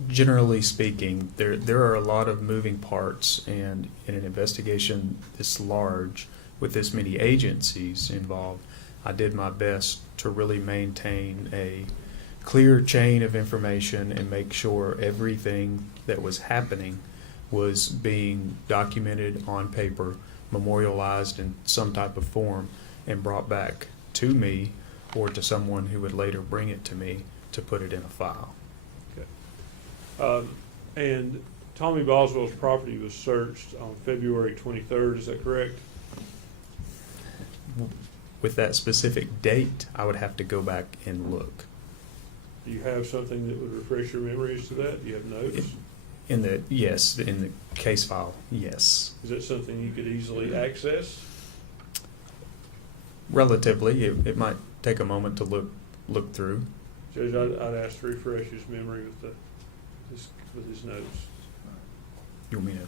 Generally speaking, there are a lot of moving parts, and in an investigation this large with this many agencies involved, I did my best to really maintain a clear chain of information and make sure everything that was happening was being documented on paper, memorialized in some type of form, and brought back to me or to someone who would later bring it to me to put it in a file. And Tommy Boswell's property was searched on February 23rd, is that correct? With that specific date, I would have to go back and look. Do you have something that would refresh your memory as to that? Do you have notes? In the case file, yes. Is that something you could easily access? Relatively, it might take a moment to look through. Judge, I'd ask to refresh his memory with his notes. You want me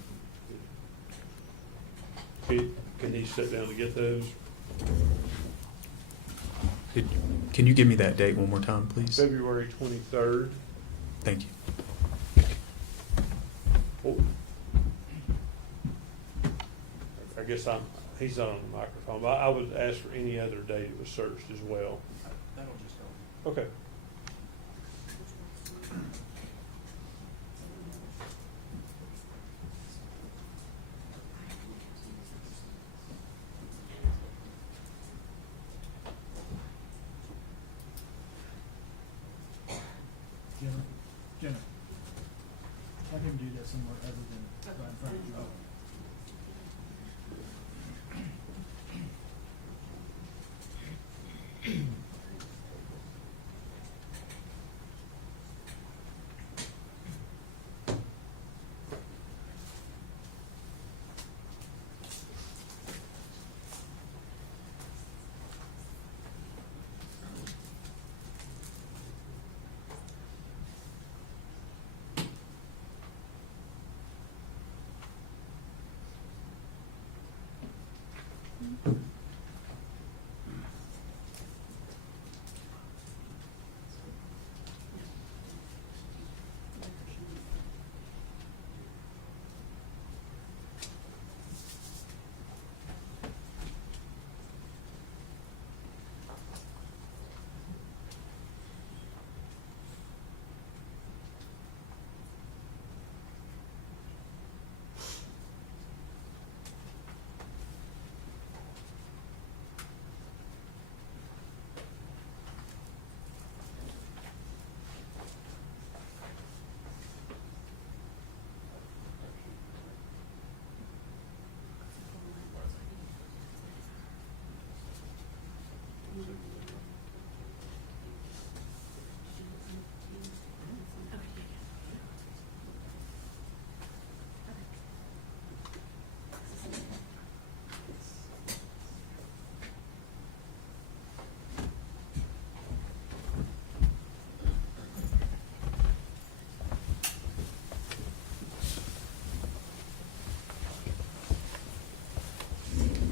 to? Can he sit down to get those? Can you give me that date one more time, please? February 23rd. Thank you. Oh. I guess he's not on the microphone, but I would ask for any other date it was searched as well. That'll just go. Okay. Jenna, have him do that somewhere other than right in front of you.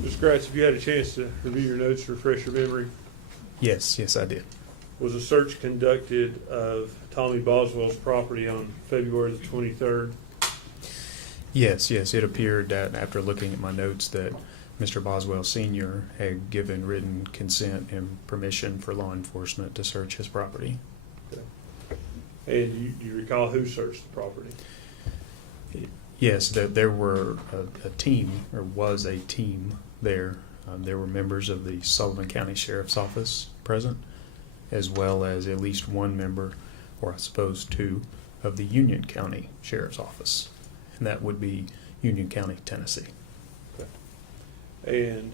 Mr. Gratz, have you had a chance to review your notes to refresh your memory? Yes, I did. Was a search conducted of Tommy Boswell's property on February the 23rd? Yes, it appeared that after looking at my notes that Mr. Boswell Sr. had given written consent and permission for law enforcement to search his property. And you recall who searched the property? Yes, there were a team, or was a team there. There were members of the Sullivan County Sheriff's Office present, as well as at least one member, or I suppose two, of the Union County Sheriff's Office. And that would be Union County, Tennessee. And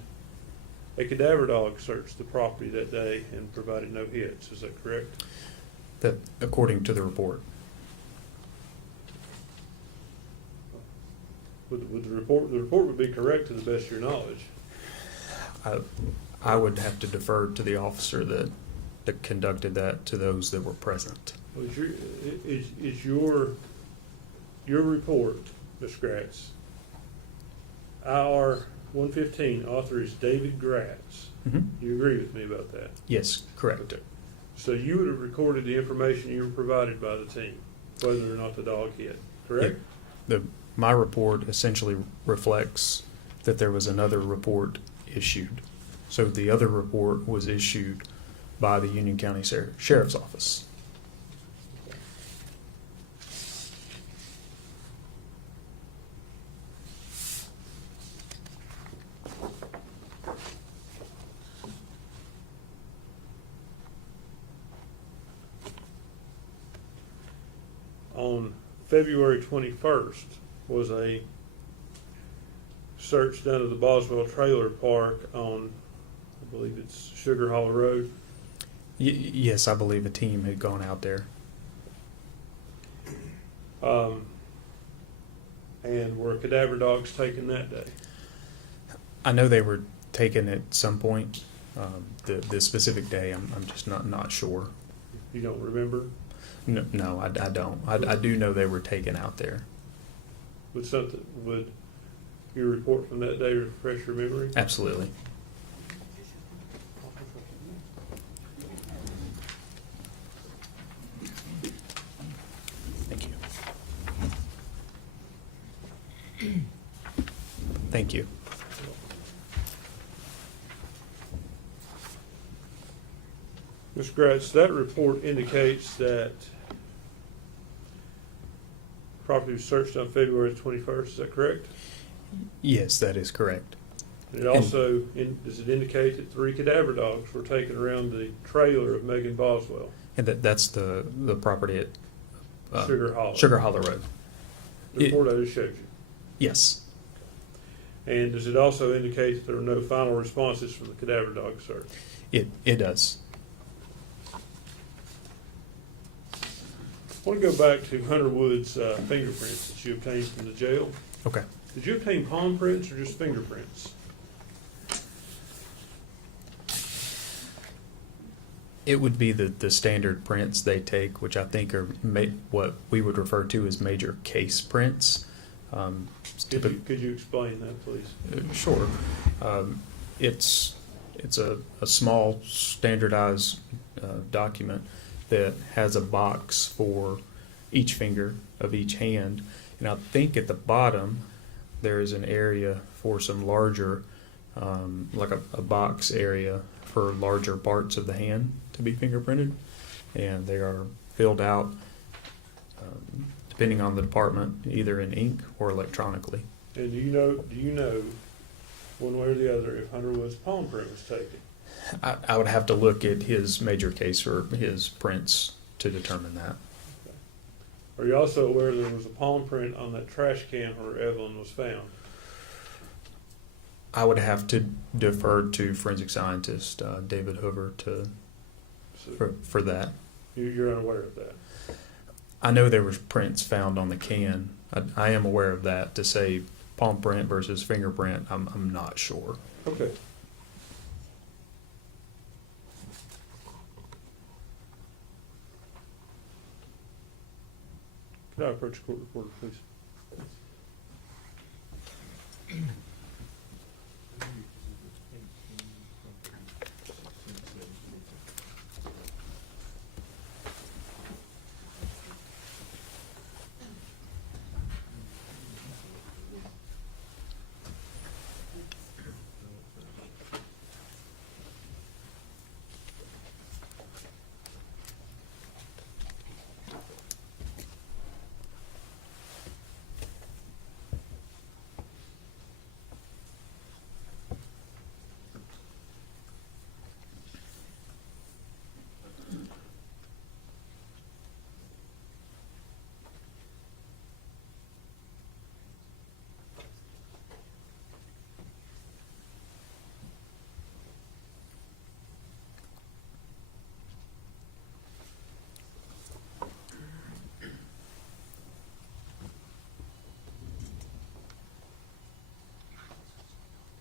a cadaver dog searched the property that day and provided no hits, is that correct? That, according to the report. Would the report would be correct to the best of your knowledge? I would have to defer to the officer that conducted that to those that were present. Is your report, Ms. Gratz, IR 115, author is David Gratz. You agree with me about that? Yes, correct. So you would have recorded the information you were provided by the team, whether or not the dog hit, correct? My report essentially reflects that there was another report issued. So the other report was issued by the Union County Sheriff's Office. On February 21st was a search done at the Boswell Trailer Park on, I believe it's Sugar Hollow Road. Yes, I believe a team had gone out there. And were cadaver dogs taken that day? I know they were taken at some point. The specific day, I'm just not sure. You don't remember? No, I don't. I do know they were taken out there. Would your report from that day refresh your memory? Absolutely. Thank you. Thank you. Ms. Gratz, that report indicates that property was searched on February 21st, is that correct? Yes, that is correct. It also, does it indicate that 3 cadaver dogs were taken around the trailer of Megan Boswell? And that's the property at Sugar Hollow. Sugar Hollow Road. The report I just showed you. Yes. And does it also indicate that there were no final responses from the cadaver dog search? It does. I want to go back to Hunter Wood's fingerprints that you obtained from the jail. Okay. Did you obtain palm prints or just fingerprints? It would be the standard prints they take, which I think are what we would refer to as major case prints. Could you explain that, please? Sure. It's a small standardized document that has a box for each finger of each hand, and I think at the bottom there is an area for some larger, like a box area for larger parts of the hand to be fingerprinted, and they are filled out depending on the department, either in ink or electronically. And do you know one way or the other if Hunter Wood's palm print was taken? I would have to look at his major case or his prints to determine that. Are you also aware there was a palm print on that trash can where Evelyn was found? I would have to defer to forensic scientist David Hoover for that. You're unaware of that? I know there was prints found on the can. I am aware of that. To say palm print versus fingerprint, I'm not sure. Okay. Can I approach the court reporter, please?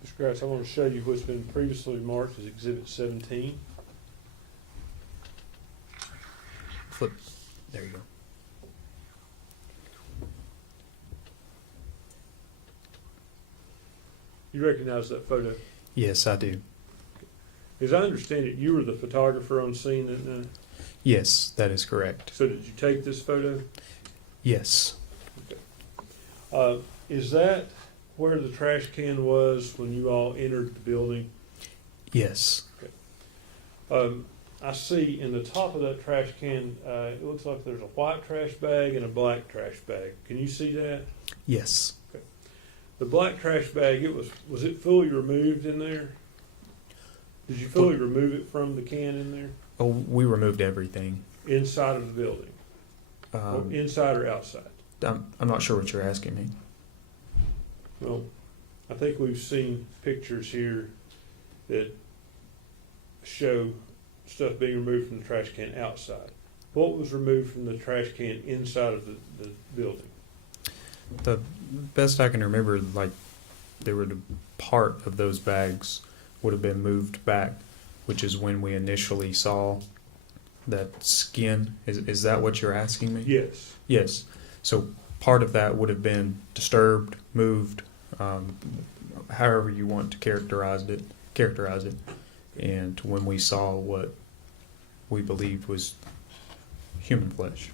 Mr. Gratz, I want to show you what's been previously marked as Exhibit 17. Flip. There you go. You recognize that photo? Yes, I do. As I understand it, you were the photographer on scene, and Yes, that is correct. so did you take this photo? Yes. Is that where the trash can was when you all entered the building? Yes. I see in the top of that trash can, it looks like there's a white trash bag and a black trash bag. Can you see that? Yes. The black trash bag, was it fully removed in there? Did you fully remove it from the can in there? Oh, we removed everything. Inside of the building? Or inside or outside? I'm not sure what you're asking me. Well, I think we've seen pictures here that show stuff being removed from the trash can outside. What was removed from the trash can inside of the building? The best I can remember, like, there were the part of those bags would have been moved back, which is when we initially saw that skin. Is that what you're asking me? Yes. Yes. So part of that would have been disturbed, moved, however you want to characterize it. And when we saw what we believed was human flesh.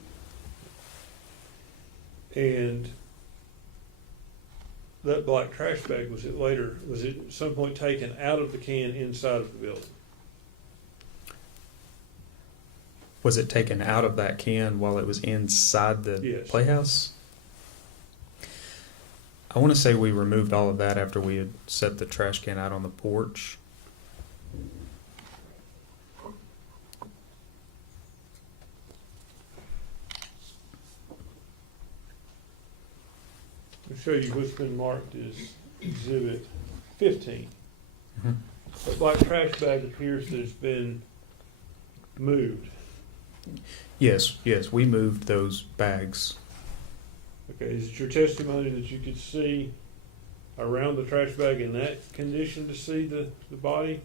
And that black trash bag, was it at some point taken out of the can inside of the building? Was it taken out of that can while it was inside the Yes. playhouse? I want to say we removed all of that after we had set the trash can out on the porch. I'll show you what's been marked as Exhibit 15. Mhm. The black trash bag appears to have been moved. Yes, we moved those bags. Okay, is it your testimony that you could see around the trash bag in that condition to see the body?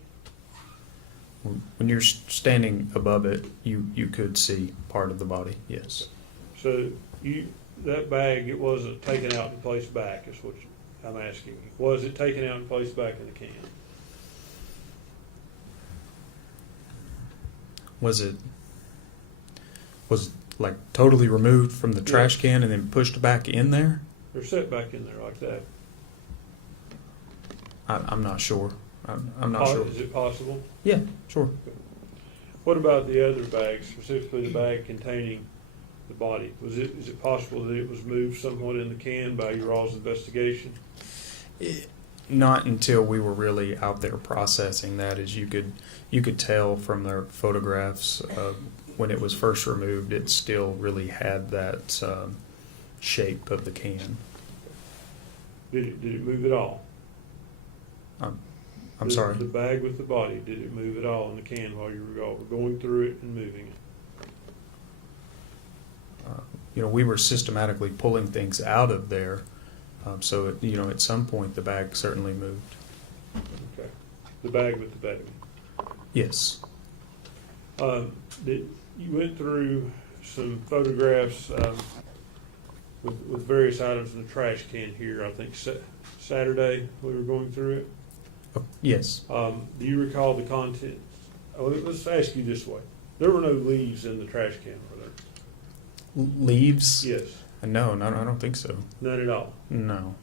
When you're standing above it, you could see part of the body, yes. So that bag, it wasn't taken out and placed back, is what I'm asking you. Was it taken out and placed back in the can? Was it like totally removed from the trash Yes. can and then pushed back in there? Or set back in there like that? I'm not sure. I'm not sure. Is it possible? Yeah, sure. What about the other bags, specifically the bag containing the body? Is it possible that it was moved somewhat in the can by your all's investigation? Not until we were really out there processing that, as you could tell from the photographs when it was first removed, it still really had that shape of the can. Did it move at all? I'm sorry. The bag with the body, did it move at all in the can while you were going through it and moving it? We were systematically pulling things out of there, so at some point the bag certainly moved. Okay. The bag with the baby. Yes. You went through some photographs with various items in the trash can here. I think Saturday we were going through it. Oh, yes. Do you recall the contents? Let's ask you this way: there were no leaves in the trash can, were there? Leaves? Yes. No, I don't think so. None at all. No.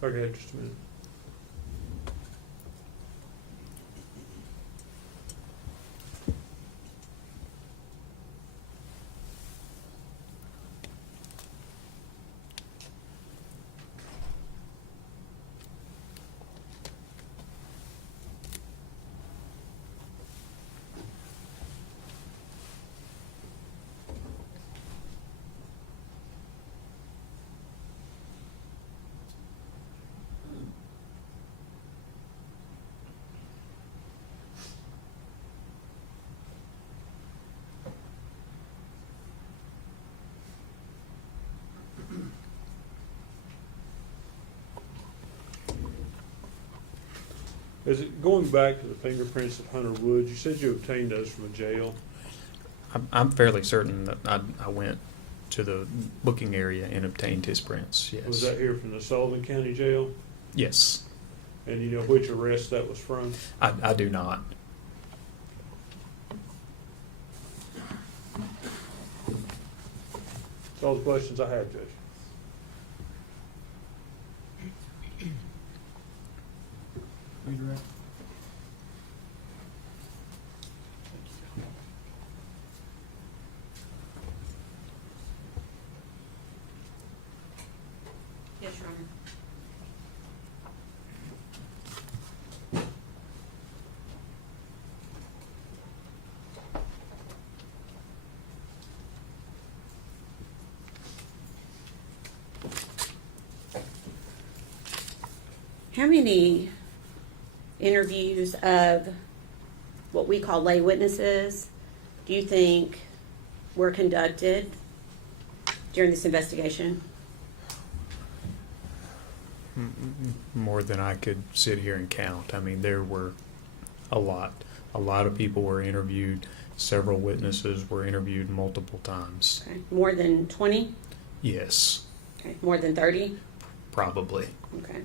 Okay, just a minute. Is it going back to the fingerprints of Hunter Woods? You said you obtained those from a jail. I'm fairly certain that I went to the booking area and obtained his prints, yes. Was that here from the Sullivan County Jail? Yes, And you know which arrest that was from? I do not. That's all the questions I have, Judge. Redirect. Yes, Your Honor. How many interviews of what we call lay witnesses do you think were conducted during this investigation? More than I could sit here and count. I mean, there were a lot. A lot of people were interviewed. Several witnesses were interviewed multiple times. Okay, more than 20? Yes, Okay, more than 30? probably. Okay.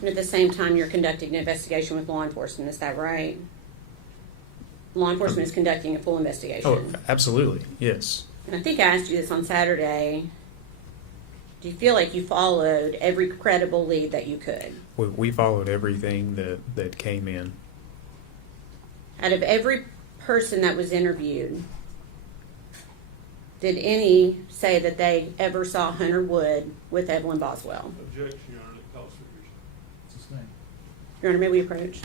And at the same time, you're conducting an investigation with law enforcement, is that right? Law enforcement is conducting a full Oh, investigation. absolutely, yes. And I think I asked you this on Saturday. Do you feel like you followed every credible lead that you could? We followed everything that came in. Out of every person that was interviewed, did any say that they ever saw Hunter Wood with Evelyn Boswell? Objection, Your Honor. The call figures. Sustained. Your Honor, may we approach?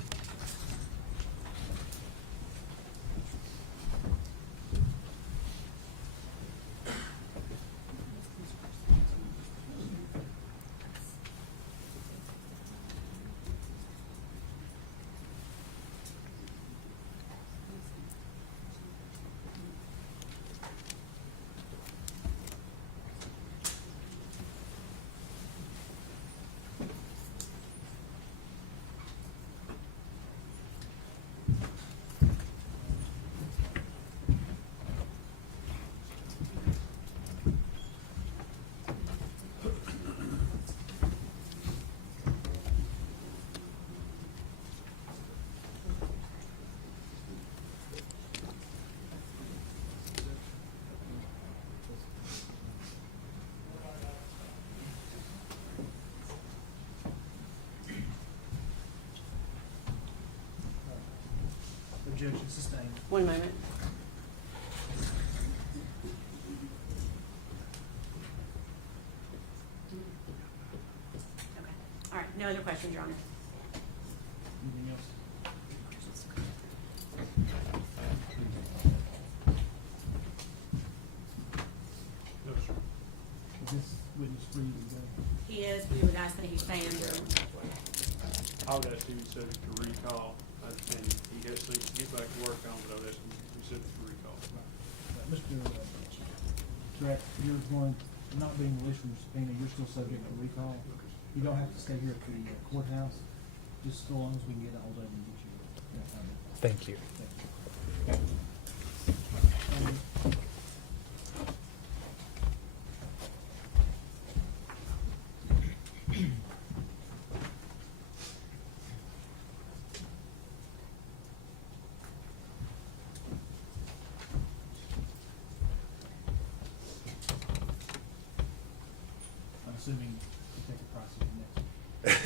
Objection sustained. One moment. Okay. All right. No other questions, Your Honor. Anything else? No, sir. Is this witness free to go? He is. We would ask that he stay under. I would ask him to subject to recall, and he has things to get back to work on, but I would ask him to be subject to recall. Mr. Gratz, you're going, not being released from subpoena, you're still subject to recall. You don't have to stay here at the courthouse, just so long as we can get a hold of you and get you. Thank you. I'm assuming Detective Price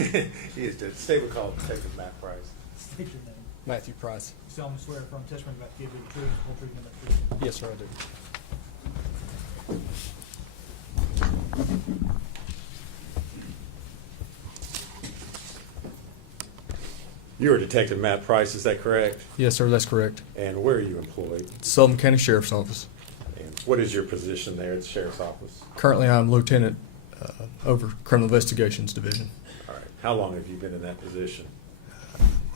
is next. He is Judge. State would call Detective Matt Price. State your name. Matthew Price. You solemnly swear from testimony about to give you the truth, full truth, and the truth. Yes, sir, I do. You are Detective Matt Price, is that correct? Yes, sir, that's correct. And where are you employed? Sullivan County Sheriff's Office. And what is your position there at the Sheriff's Office? Currently, I'm Lieutenant over Criminal Investigations Division. All right. How long have you been in that position?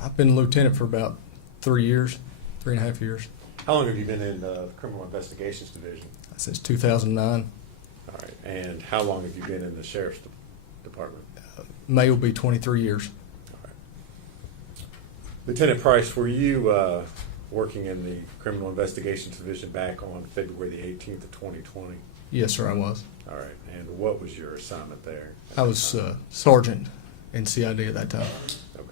I've been lieutenant for about 3 years, 3.5 years, How long have you been in the Criminal Investigations Division? since 2009. All right. And how long have you been in the Sheriff's Department? May will be 23 years. Lieutenant Price, were you working in the Criminal Investigations Division back on February the 18th of 2020? Yes, sir, I was. All right, and what was your assignment there? I was sergeant in CID at that time. Okay.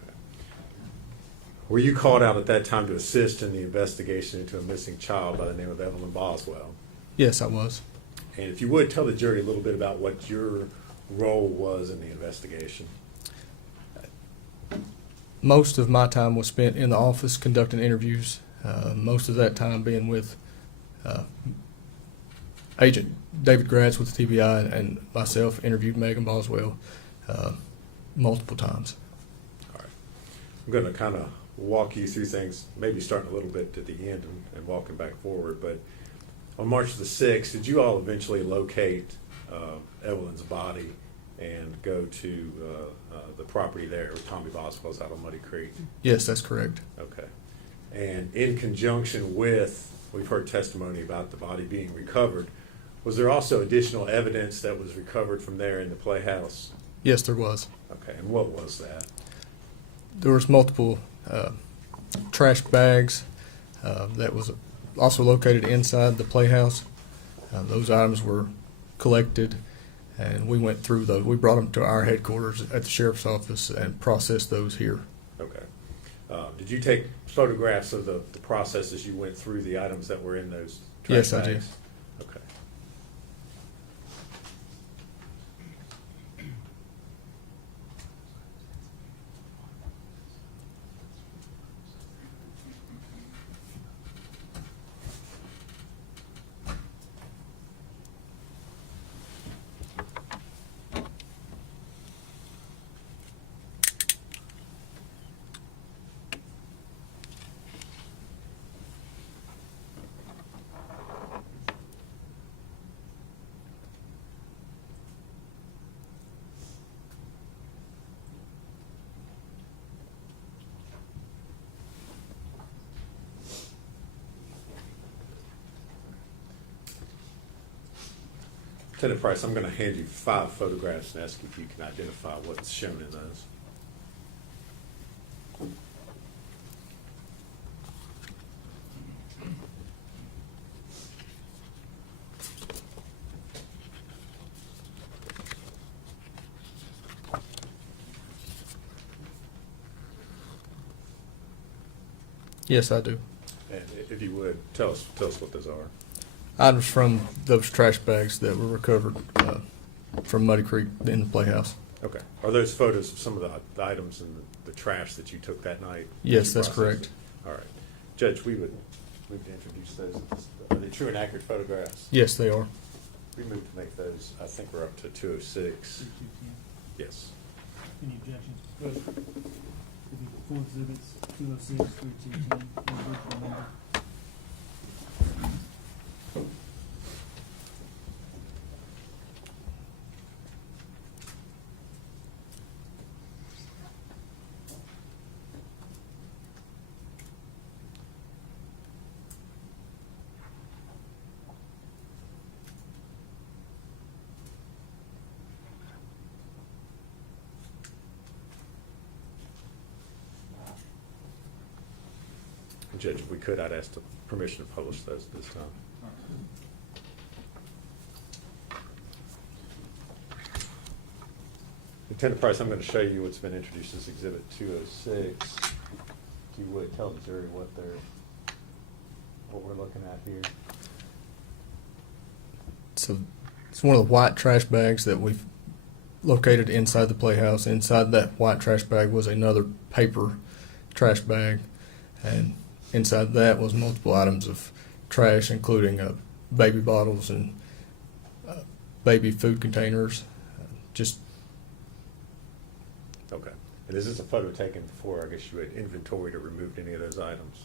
Were you called out at that time to assist in the investigation into a missing child by the name of Evelyn Boswell? Yes, I was. And if you would, tell the jury a little bit about what your role was in the investigation. Most of my time was spent in the office conducting interviews, most of that time being with Agent David Gratz with the TBI, and myself interviewed Megan Boswell multiple times. All right. I'm going to kind of walk you through things, maybe starting a little bit at the end and walking back forward. But on March the 6th, did you all eventually locate Evelyn's body and go to the property there where Tommy Boswell's out on Muddy Creek? Yes, that's correct. Okay. And in conjunction with, we've heard testimony about the body being recovered, was there also additional evidence that was recovered from there in the playhouse? Yes, there was. Okay, and what was that? There was multiple trash bags that was also located inside the playhouse. Those items were collected, and we went through those. We brought them to our headquarters at the sheriff's office and processed those here. Okay. Did you take photographs of the process as you went through the items that were in those trash Yes, I bags? did. Okay. Lieutenant Price, I'm going to hand you 5 photographs and ask if you can identify what's shown in those. Yes, I do. And if you would, tell us what those are. Items from those trash bags that were recovered from Muddy Creek in the playhouse. Okay. Are those photos of some of the items in the trash that you took that night? Yes, You that's processed? correct. All right. Judge, we would move to introduce those. Are they true and accurate photographs? Yes, they are. We move to make those, I think we're up to 206. 3210. Yes. Any objections? It'd be full exhibits, 206 through 210, individual number. Judge, if we could, I'd ask the permission to publish those at this time. Lieutenant Price, I'm going to show you what's been introduced as Exhibit 206. If you would, tell the jury what we're looking at here. So it's one of the white trash bags that we've located inside the playhouse. Inside that white trash bag was another paper trash bag, and inside that was multiple items of trash, including baby bottles and baby food containers. Just Okay. And is this a photo taken before, I guess you had inventoried or removed any of those items?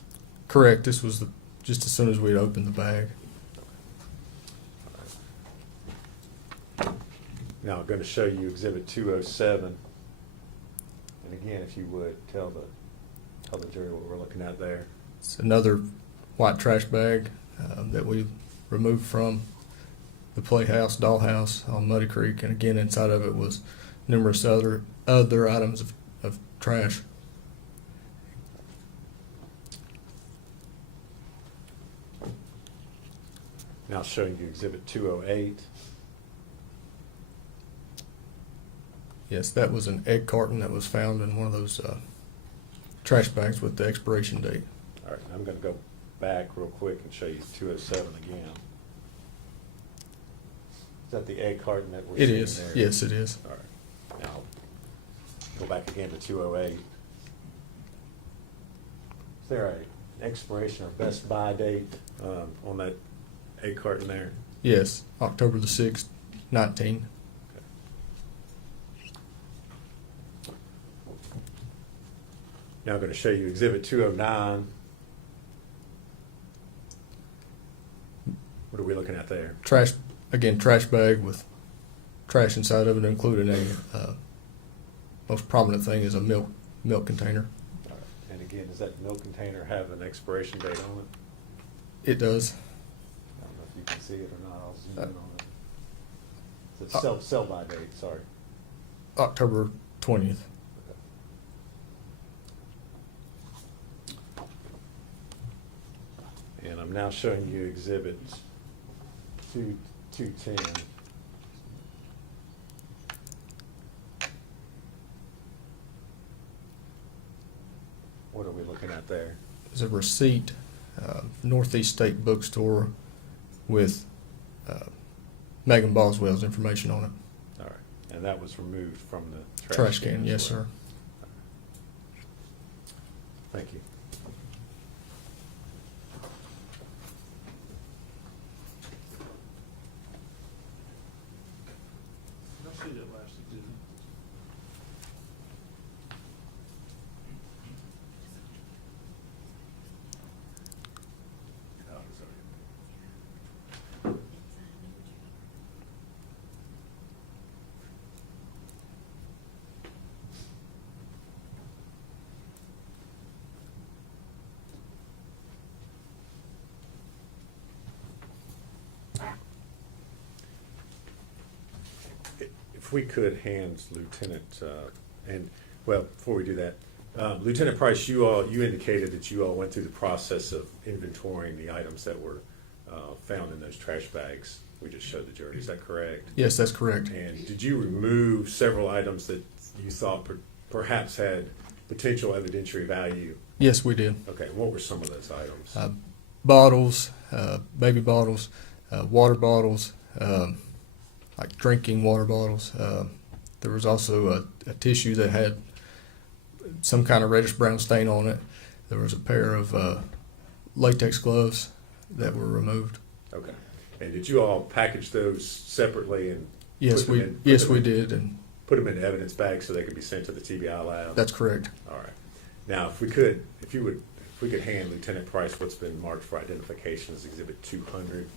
correct. This was just as soon as we'd opened the bag. Now I'm going to show you Exhibit 207. And again, if you would, tell the jury what we're looking at there. It's another white trash bag that we removed from the playhouse, dollhouse on Muddy Creek, and again inside of it was numerous other other items of trash. Now showing you Exhibit 208. Yes, that was an egg carton that was found in one of those trash bags with the expiration date. All right, I'm going to go back real quick and show you 207 again. Is that the egg carton that we're It seeing is. there? Yes, it is. All right. Now, go back again to 208. Is there an expiration or best buy date on that egg carton there? Yes, October the 6th, 19. Now I'm going to show you Exhibit 209. What are we looking at there? Trash, again, trash bag with trash inside of it, including a most prominent thing is a milk container. All right. And again, does that milk container have an expiration date on it? It does. I don't know if you can see it or not. I'll zoom in on it. It's a sell by date, sorry. October 20th. And I'm now showing you Exhibit 210. What are we looking at there? There's a receipt, Northeast State Bookstore, with Megan Boswell's information on it. All right. And that was removed from the Trash can, as yes, well. sir. Thank you. Did I see that last exhibit? Oh, sorry. If we could hand Lieutenant, and, well, before we do that, Lieutenant Price, you indicated that you all went through the process of inventorying the items that were found in those trash bags we just showed the jury. Is that correct? Yes, that's correct. And did you remove several items that you thought perhaps had potential evidentiary value? Yes, we did. Okay, what were some of those items? Bottles, baby bottles, water bottles, like drinking water bottles. There was also a tissue that had some kind of reddish brown stain on it. There was a pair of latex gloves that were removed. Okay. And did you all package those separately and Yes, we did, and put them in evidence bags so they could be sent to the TBI lab? that's correct. All right. Now, if we could hand Lieutenant Price what's been marked for identification as Exhibit 200.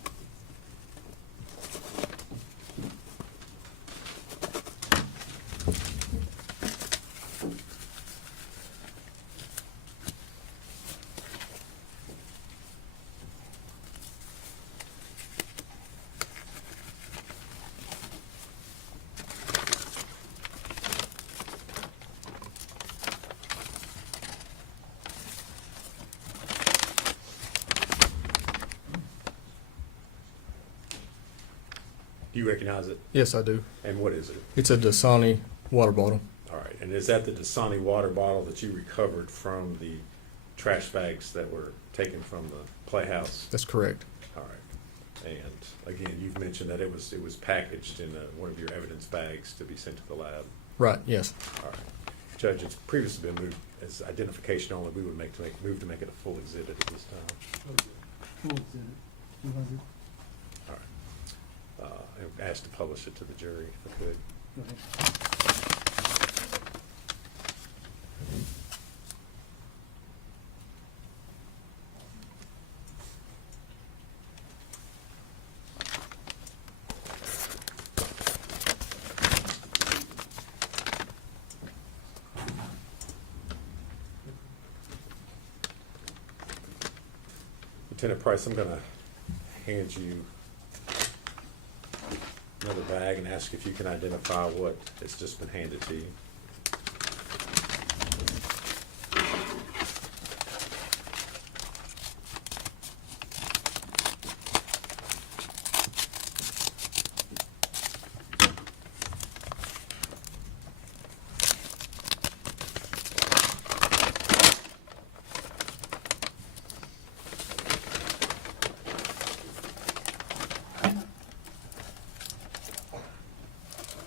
Do you recognize it? Yes, I do. And what is it? It's a Dasani water bottle. All right. And is that the Dasani water bottle that you recovered from the trash bags that were taken from the playhouse? That's correct. All right. And again, you've mentioned that it was packaged in one of your evidence bags to be sent to the lab. Right, yes. All right. Judge, it's previously been moved as identification only. We would move to make it a full exhibit at this time. Full exhibit, 200. All right. And ask to publish it to the jury if I could. Go ahead. Lieutenant Price, I'm going to hand you another bag and ask if you can identify what has just been handed to you.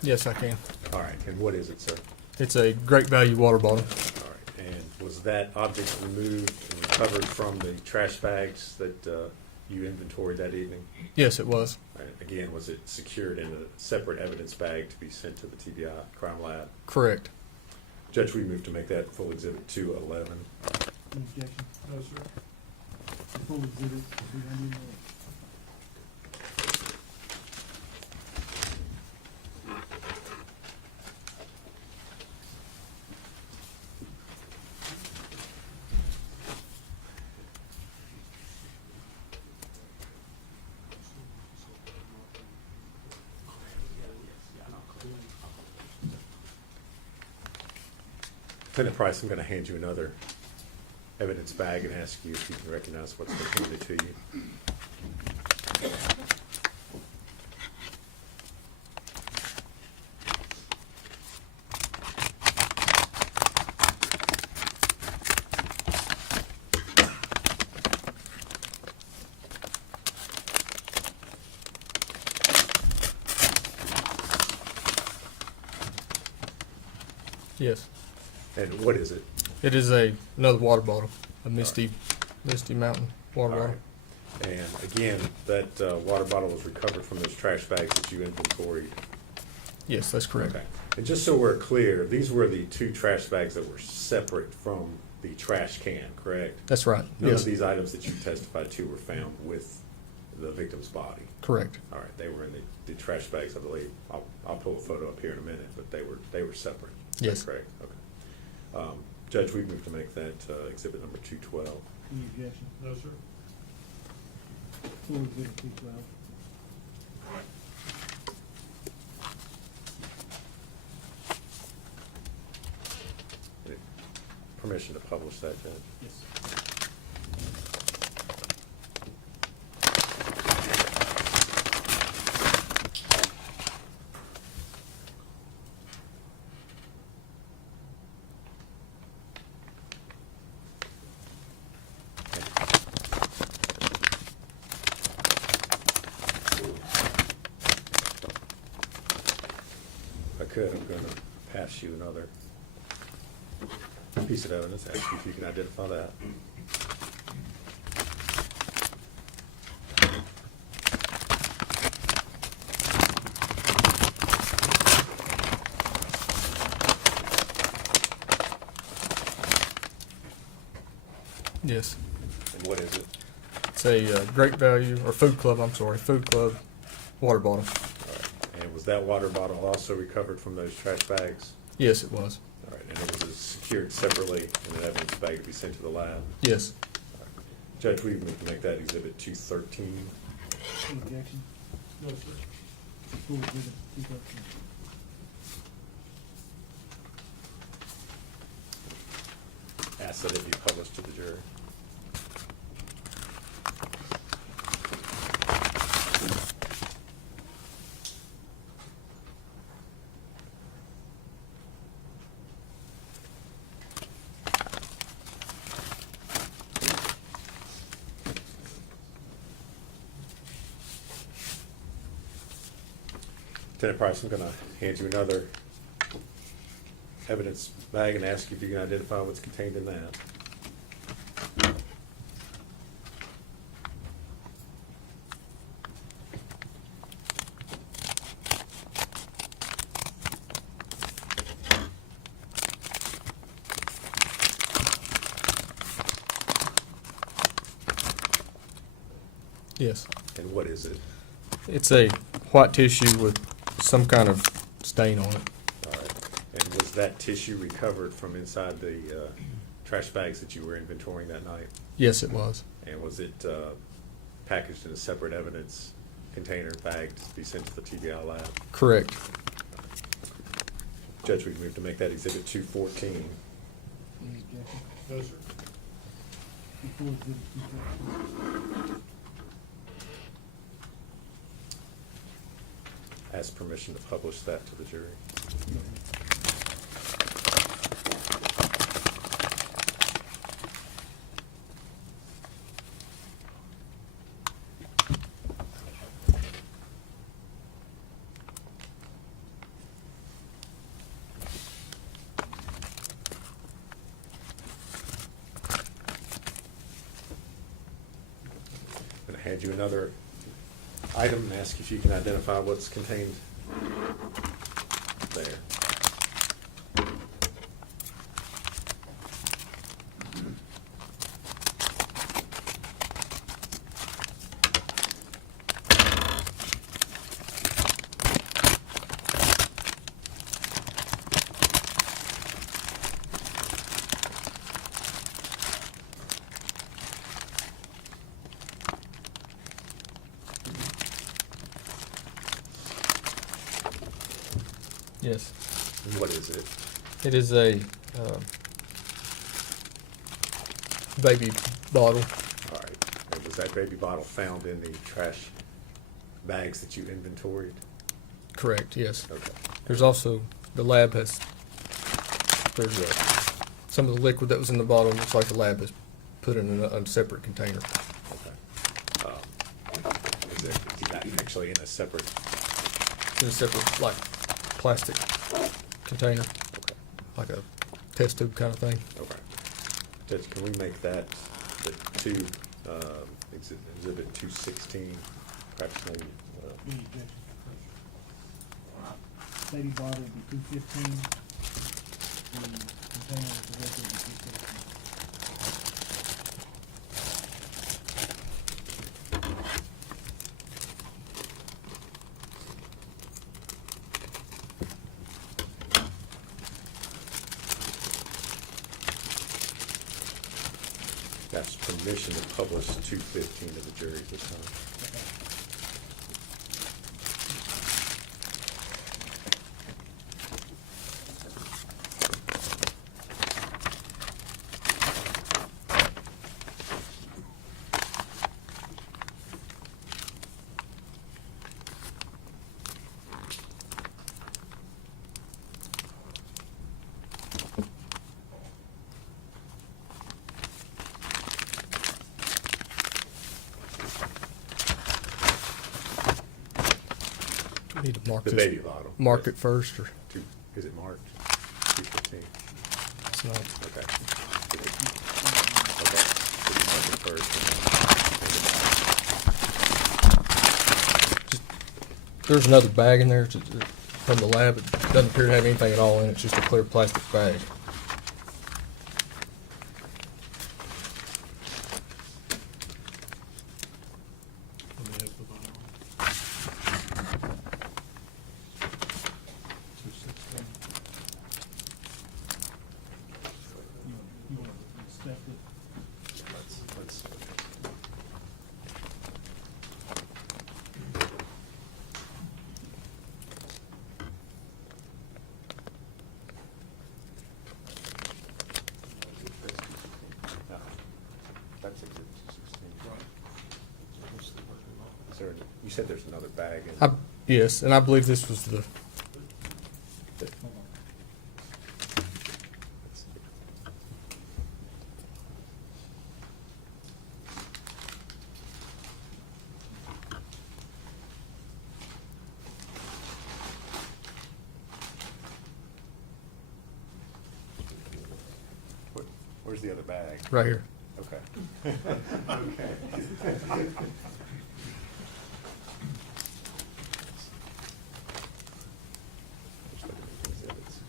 Yes, I can. All right, and what is it, sir? It's a great value water bottle. All right, and was that object removed and recovered from the trash bags that you inventoried that evening? Yes, it was. All right, again, was it secured in a separate evidence bag to be sent to the TBI crime lab? Correct. Judge, we move to make that full exhibit 211. Any objection? No, sir. The full exhibit, 211. Lieutenant Price, I'm going to hand you another evidence bag and ask you if you can recognize what's been handed to you. Yes. And what is it? It is another water bottle, a Misty Mountain water All bottle. right. And again, that water bottle was recovered from those trash bags that you inventoried. Yes, that's correct. Okay. And just so we're clear, these were the 2 trash bags that were separate from the trash can, correct? That's right. None Yes, of these items that you testified to were found with the victim's body. correct. All right, they were in the trash bags, I believe. I'll pull a photo up here in a minute, but they were separate. Is that Yes. correct? Okay. Judge, we move to make that exhibit number 212. Any objection? No, sir. Full exhibit, 212. Permission to publish that, Judge? Yes. If I could, I'm going to pass you another piece of evidence, ask you if you can identify that. Yes. And what is it? It's a great value, or food club water bottle. All right. And was that water bottle also recovered from those trash bags? Yes, it was. All right, and it was secured separately in an evidence bag to be sent to the lab? Yes. All right. Judge, we move to make that exhibit 213. Any objection? No, sir. Full exhibit, 213. Ask that it be published to the jury. Lieutenant Price, I'm going to hand you another evidence bag and ask you if you can identify what's contained in that. Yes. And what is it? It's a white tissue with some kind of stain on it. All right. And was that tissue recovered from inside the trash bags that you were inventorying that night? Yes, it was. And was it packaged in a separate evidence container bag to be sent to the TBI lab? Correct. Judge, we move to make that exhibit 214. Any objection? No, sir. Full exhibit, 213. Ask permission to publish that to the jury. hand you another item and ask if you can identify what's contained there. Yes. And what is it? It is a baby bottle. All right. And was that baby bottle found in the trash bags that you inventoried? Correct, yes. Okay. There's also, the lab has, there's some of the liquid that was in the bottle, looks like the lab has put in a separate container. Okay. Is that actually in a separate? In a separate, like, plastic container, Okay. like a test tube kind of thing. Okay. Judge, can we make that the two, exhibit 216, perhaps maybe? Any objection? Baby bottle would be 215. The container with the liquid would be 215. That's permission to publish 215 to the jury this time. Need to mark The this. baby bottle. Mark it first, or Is it marked? 215? it's not. Okay. Okay. So you mark it first. There's another bag in there from the lab. It doesn't appear to have anything at all in it. It's just a clear plastic bag. Let me have the bottom. 216. You want to inspect it? Let's. No, that's exhibit 216. Is there, you said there's another bag in. Yes, and I believe this was the. Hold on. Let's see. Where's the other bag? Right here. Okay. Okay. Just looking at the exhibits.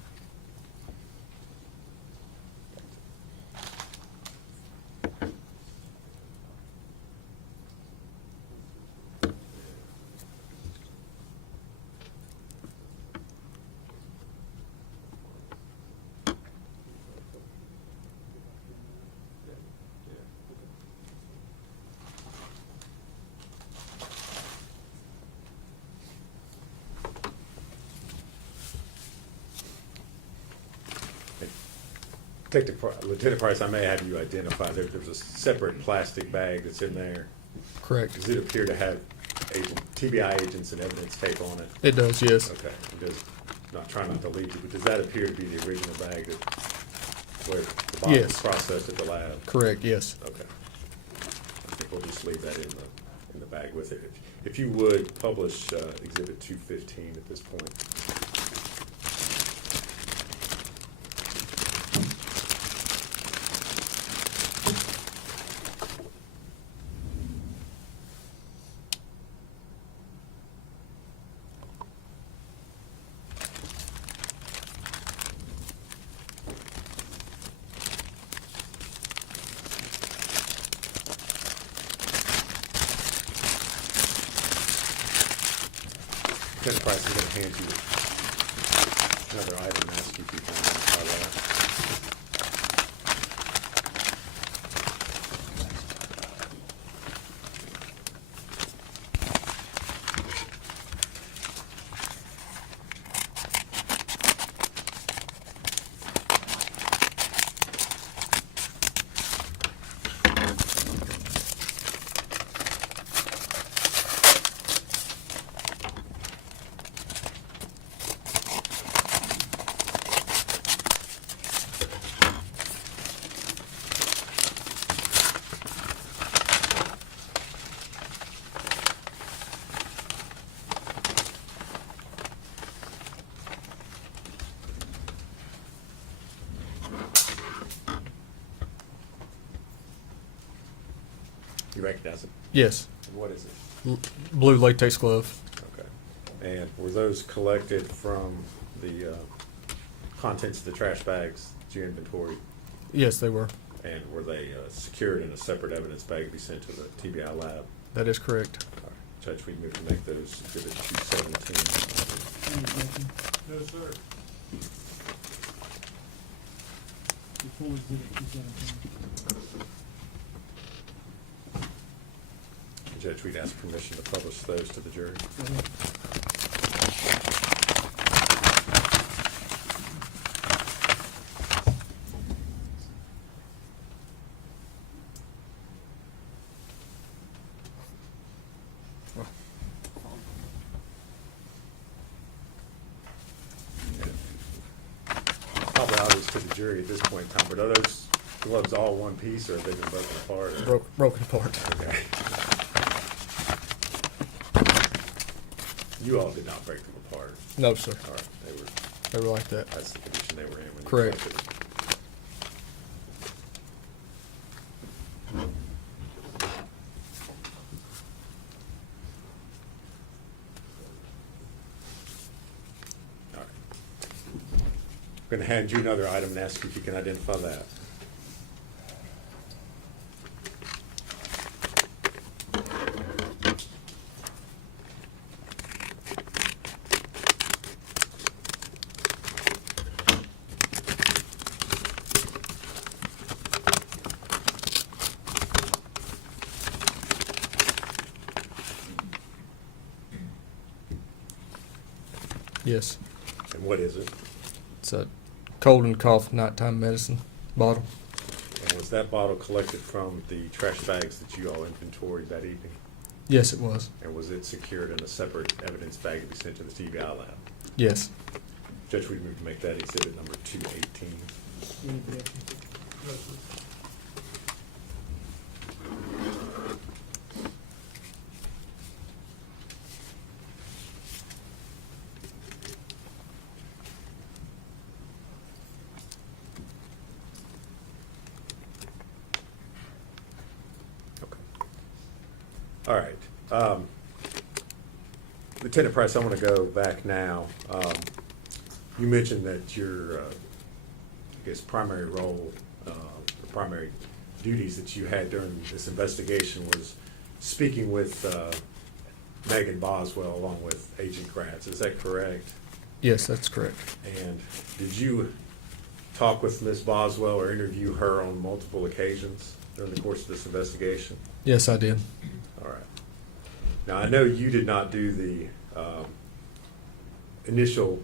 Lieutenant Price, I may have you identify, there's a separate plastic bag that's in there. Correct. Does it appear to have TBI agents and evidence tape on it? It does, yes. Okay, it does, not trying not to lead you, but does that appear to be the original bag that, where the bottle was Yes. processed at the lab? Correct, yes. Okay. I think we'll just leave that in the bag with it. If you would, publish Exhibit 215 at this point. Lieutenant Price, I'm going to hand you another item and ask you if you can identify that. You recognize it? Yes. And what is it? Blue latex glove. Okay. And were those collected from the contents of the trash bags that you inventoried? Yes, they were. And were they secured in a separate evidence bag to be sent to the TBI lab? That is correct. All right. Judge, we move to make those exhibit 217. Any objection? No, sir. Before we did it, 217. Judge, we'd ask permission to publish those to the jury. Go ahead. Probably obvious to the jury at this point in time, but are those gloves all one piece or have they been broken apart? Broken apart. Okay. You all did not break them apart. No, sir. All right, They were like that. that's the condition they were in when you Correct. collected them. All right. I'm going to hand you another item and ask you if you can identify that. Yes. And what is it? It's a cold and cough nighttime medicine bottle. And was that bottle collected from the trash bags that you all inventoried that evening? Yes, it was. And was it secured in a separate evidence bag to be sent to the TBI lab? Yes. Judge, we move to make that exhibit number 218. Any objection? No, sir. Okay. All right. Lieutenant Price, I want to go back now. You mentioned that your, I guess, primary role, the primary duties that you had during this investigation was speaking with Megan Boswell along with Agent Gratz. Is that correct? Yes, that's correct. And did you talk with Ms. Boswell or interview her on multiple occasions during the course of this investigation? Yes, I did. All right. Now, I know you did not do the initial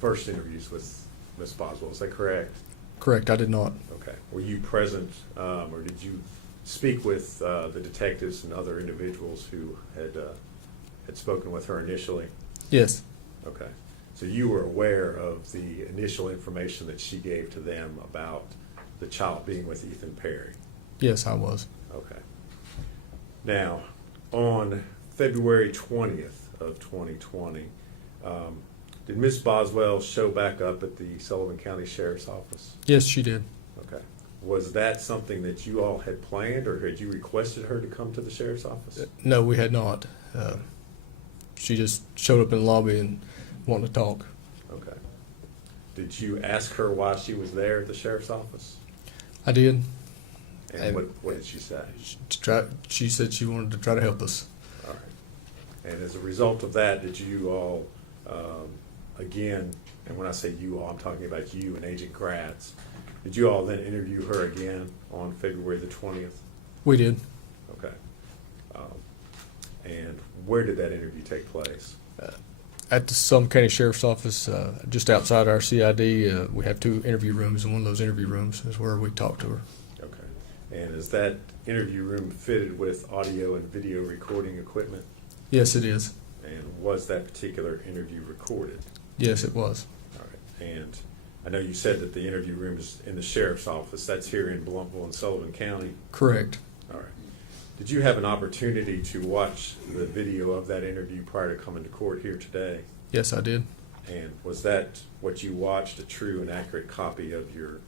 first interviews with Ms. Boswell. Is that correct? Correct, I did not. Okay. Were you present, or did you speak with the detectives and other individuals who had spoken with her initially? Yes. Okay. So you were aware of the initial information that she gave to them about the child being with Ethan Perry? Yes, I was. Okay. Now, on February 20th of 2020, did Ms. Boswell show back up at the Sullivan County Sheriff's Office? Yes, she did. Okay. Was that something that you all had planned, or had you requested her to come to the Sheriff's Office? No, we had not. She just showed up in the lobby and wanted to talk. Okay. Did you ask her why she was there at the Sheriff's Office? I did. And what did she say? She said she wanted to try to help us. All right. And as a result of that, did you all, again, and when I say you all, I'm talking about you and Agent Gratz, did you all then interview her again on February the 20th? We did. Okay. And where did that interview take place? At the Sullivan County Sheriff's Office, just outside our CID, we have 2 interview rooms, and one of those interview rooms is where we talked to her. Okay. And is that interview room fitted with audio and video recording equipment? Yes, it is. And was that particular interview recorded? Yes, it was. All right. And I know you said that the interview room is in the sheriff's office. That's here in Blumpville and Sullivan County. Correct. All right. Did you have an opportunity to watch the video of that interview prior to coming to court here today? Yes, I did. And was that what you watched, a true and accurate copy of your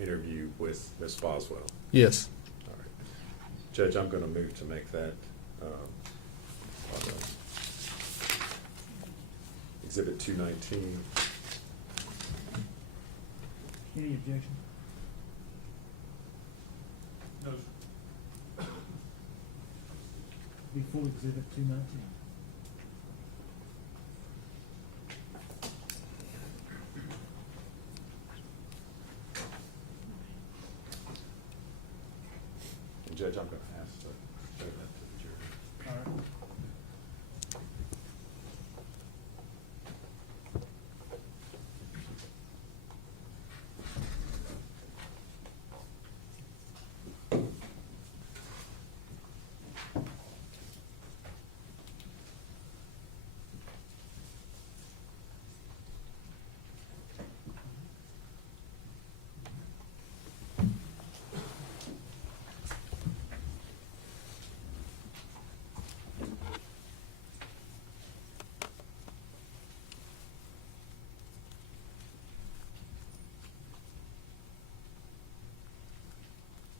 interview with Ms. Boswell? Yes. All right. Judge, I'm going to move to make that Exhibit 219. Any objection? No, Be full exhibit 219. And Judge, I'm going to ask to show that to the jury. All right.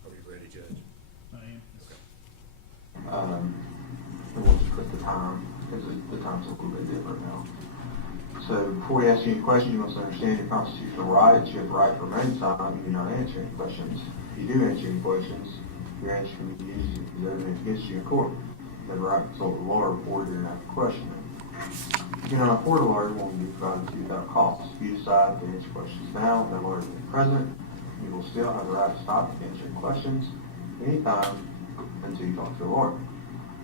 Are we ready, Judge? I am. And we'll just put the time, because the time's a little bit different now. So before we ask you any questions, you must understand your constitutional rights. You have the right to remain silent. You do not answer any questions. If you do answer any questions, your answer can be used as evidence against you in court. You have the right to consult a lawyer before you're after questioning. If you cannot afford a lawyer, you won't be provided to you without cost. If you decide to answer questions now, and that lawyer is present, you will still have the right to stop answering questions anytime until you talk to a lawyer.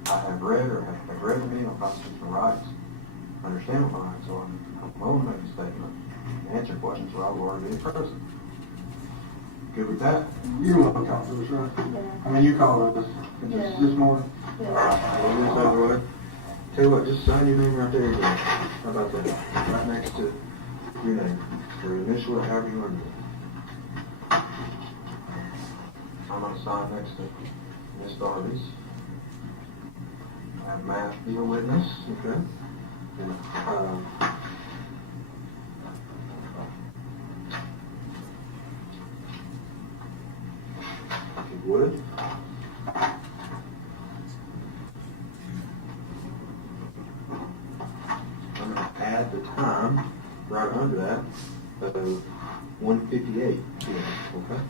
I have read or have read the manual constitutional rights. I understand what my rights are. I'm willing to make a statement and answer questions without a lawyer being present. Good with that? You don't want to talk to us, right? Yeah. I mean, you called us Yeah. this morning. Yeah. We'll do this out of the way. Tell you what, just sign your name right there again. How about that? Right next to your name. Or initial it, however you want to do it. I'm going to sign next to Ms. Darby's. I have Matt, your witness, okay? And, if you would. I'm going to add the time right under that, so 1:58 p.m., okay?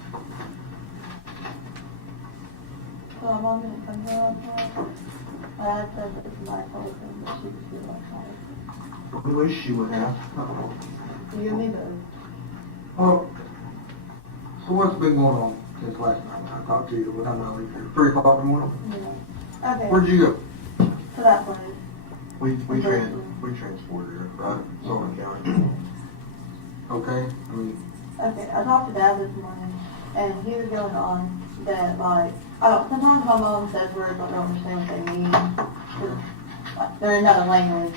So I'm on gonna come here on time. I said that it's my fault and that she was here on time. I wish you would have. You and me both. Oh, so what's been going on since last night when I talked to you? What time I leave here? 3 o'clock in the morning? Yeah. Okay. Where'd you go? To that place. We transported her, right? Sullivan County. Okay, I mean, Okay, I talked to Dad this morning, and he was going on that, like, sometimes my mom says words I don't understand what they mean. 'Cause they're in another language.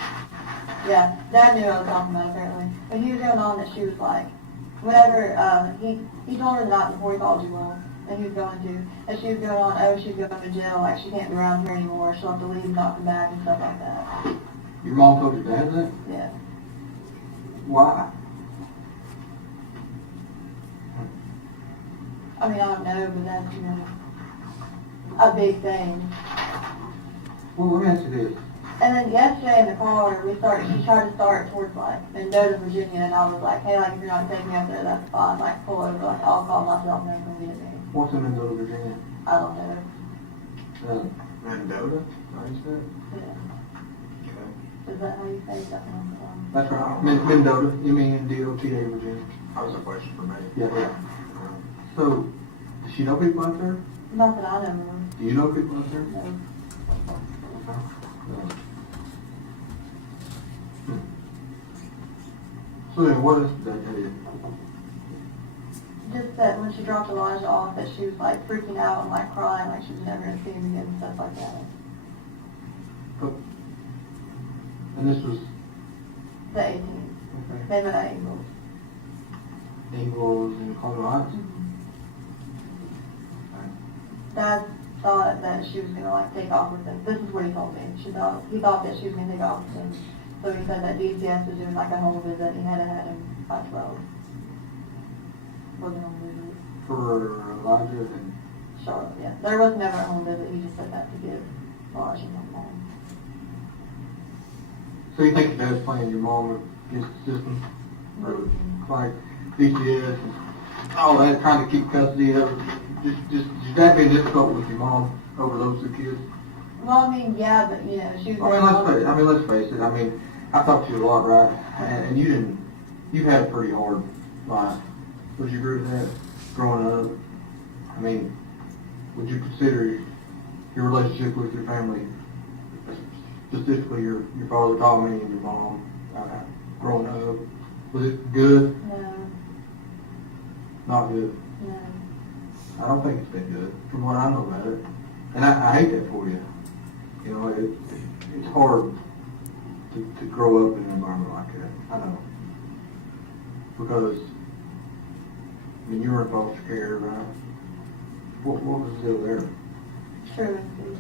Yeah, Dad knew what I was talking about, apparently. But he was going on that she was like, whenever, he told her the night before he called you all, and he was going to, and she was going on, oh, she's going to jail, like, she can't be around here anymore, she'll have to leave and not come back and stuff like that. your mom told your dad that? Yeah. Why? I mean, I don't know, but that's, a big thing. Well, let me ask you this. And then yesterday in the car, she tried to start towards like Mendota, Virginia, and I was like, hey, like if you're not taking me up there, that's fine. Like pull over, like I'll call myself and then come get me. What's in Mendota, Virginia? I don't know. Mendota, I said. Yeah. Is that how you say that? That's right. Mendota, you mean M-D-O-T-A, Virginia? That was a question for me. Yeah. So, does she know people out there? Not that I know of. Do you know people out there? No. So then what is that? Just that when she dropped Elijah off, that she was like freaking out and like crying, like she was never gonna see him again and stuff like that. And this was The 18th. okay. They met at Ingles. Ingles in Colorado Heights? Dad thought that she was gonna like take off with him. This is what he told me. He thought that she was gonna take off with him. So he said that DCS was doing like a home visit and he had to have him by 12. For the home visit. For Elijah and Charlotte, yeah. There was never a home visit. He just said that to give Elijah home home. so you think your dad's playing your mom against the system? Or like DCS and all that, trying to keep custody of her? Just your dad being difficult with your mom over those two kids? Well, I mean, yeah, but you know, she was. Let's face it. I mean, I talked to you a lot, right? And you had a pretty hard life. Would you agree with that? Growing up, I mean, would you consider your relationship with your family, specifically your father Tommy and your mom, growing up, was it good? No, Not good. no. I don't think it's been good, from what I know about it. And I hate that for you. You know, it's hard to grow up in an environment like that. I know. Because, I mean, you were in foster care, right? What was the deal there? Truancy.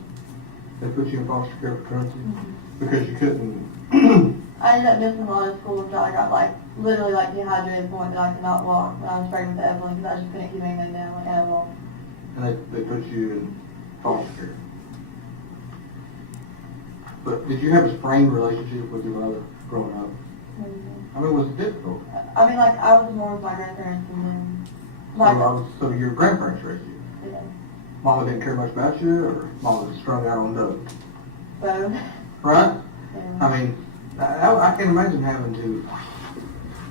They put you in foster care for truancy? Mm-hmm. Because you couldn't... I ended up missing a lot of school until I got like literally like dehydrated to the point that I could not walk when I was pregnant with Evelyn because I just couldn't keep anything down like at all. And they put you in foster care. But did you have a strained relationship with your mother growing up? Mm-hmm. I mean, was it difficult? I mean, like I was more with my grandparents and then like So your grandparents raised you? yeah. Mama didn't care much about you, or Mama was strung out on dope? So Right? yeah. I mean, I can't imagine having to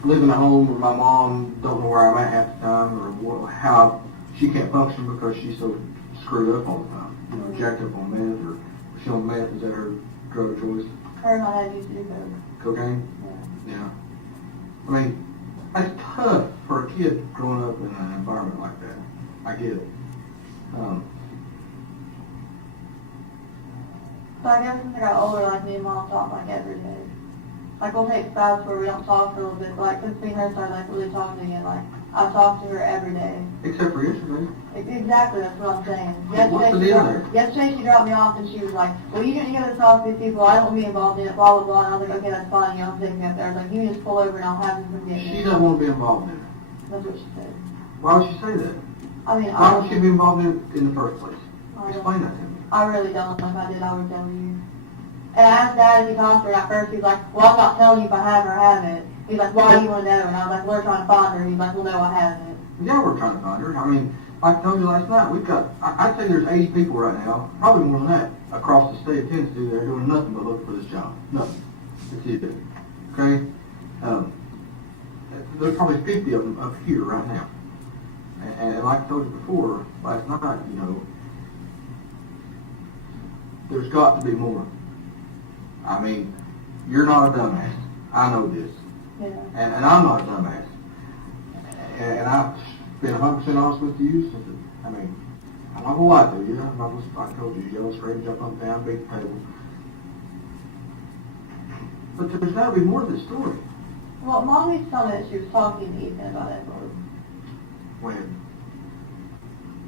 live in a home where my mom don't know where I'm at half the time, or how she can't function because she's so screwed up all the time. You know, jacked up on meth, or she on meth, is that her drug of choice? Her and my dad used to do both. Cocaine? Yeah. Yeah. I mean, that's tough for a kid growing up in an environment like that. I get it. So I guess since I got older, like me and Mom talk like every day. Like we'll take spouts where we don't talk for a little bit, but like since me and her started like really talking again, like I talk to her every day. Except for yesterday. Exactly, that's what I'm saying. What's the deal there? Yesterday she dropped me off and she was like, well, you didn't go to talk to these people, I don't want to be involved in it, blah, blah, blah. And I was like, okay, that's fine, you know, I'm taking me up there. I was like, you can just pull over and I'll have them come get me. She doesn't want to be involved in it. That's what she said. Why would she say that? I mean, Why would she be involved in it in the first place? I don't- Explain that to me. I really don't. If I did, I would tell you. And I asked Dad if he talked to her, and at first he was like, well, I'm not telling you if I have or haven't. He's like, why do you want to know? And I was like, we're trying to find her. He's like, well, no, I haven't. Yeah, we're trying to find her. I mean, like I told you last night, we've got, I'd say there's 80 people right now, probably more than that, across the state of Tennessee that are doing nothing but looking for this job. Nothing. That's it. Okay? There's probably 50 of them up here right now. And like I told you before, last night, you know, there's got to be more. I mean, you're not a dumbass. I know this. Yeah. And I'm not a dumbass. And I've been 100% honest with you. Since I mean, I'm not going to lie to you. I'm not gonna, I told you, yell, scream, jump up and down, beat the table. But there's got to be more to this story. Well, Mom used to tell me that she was talking to Ethan about it. When?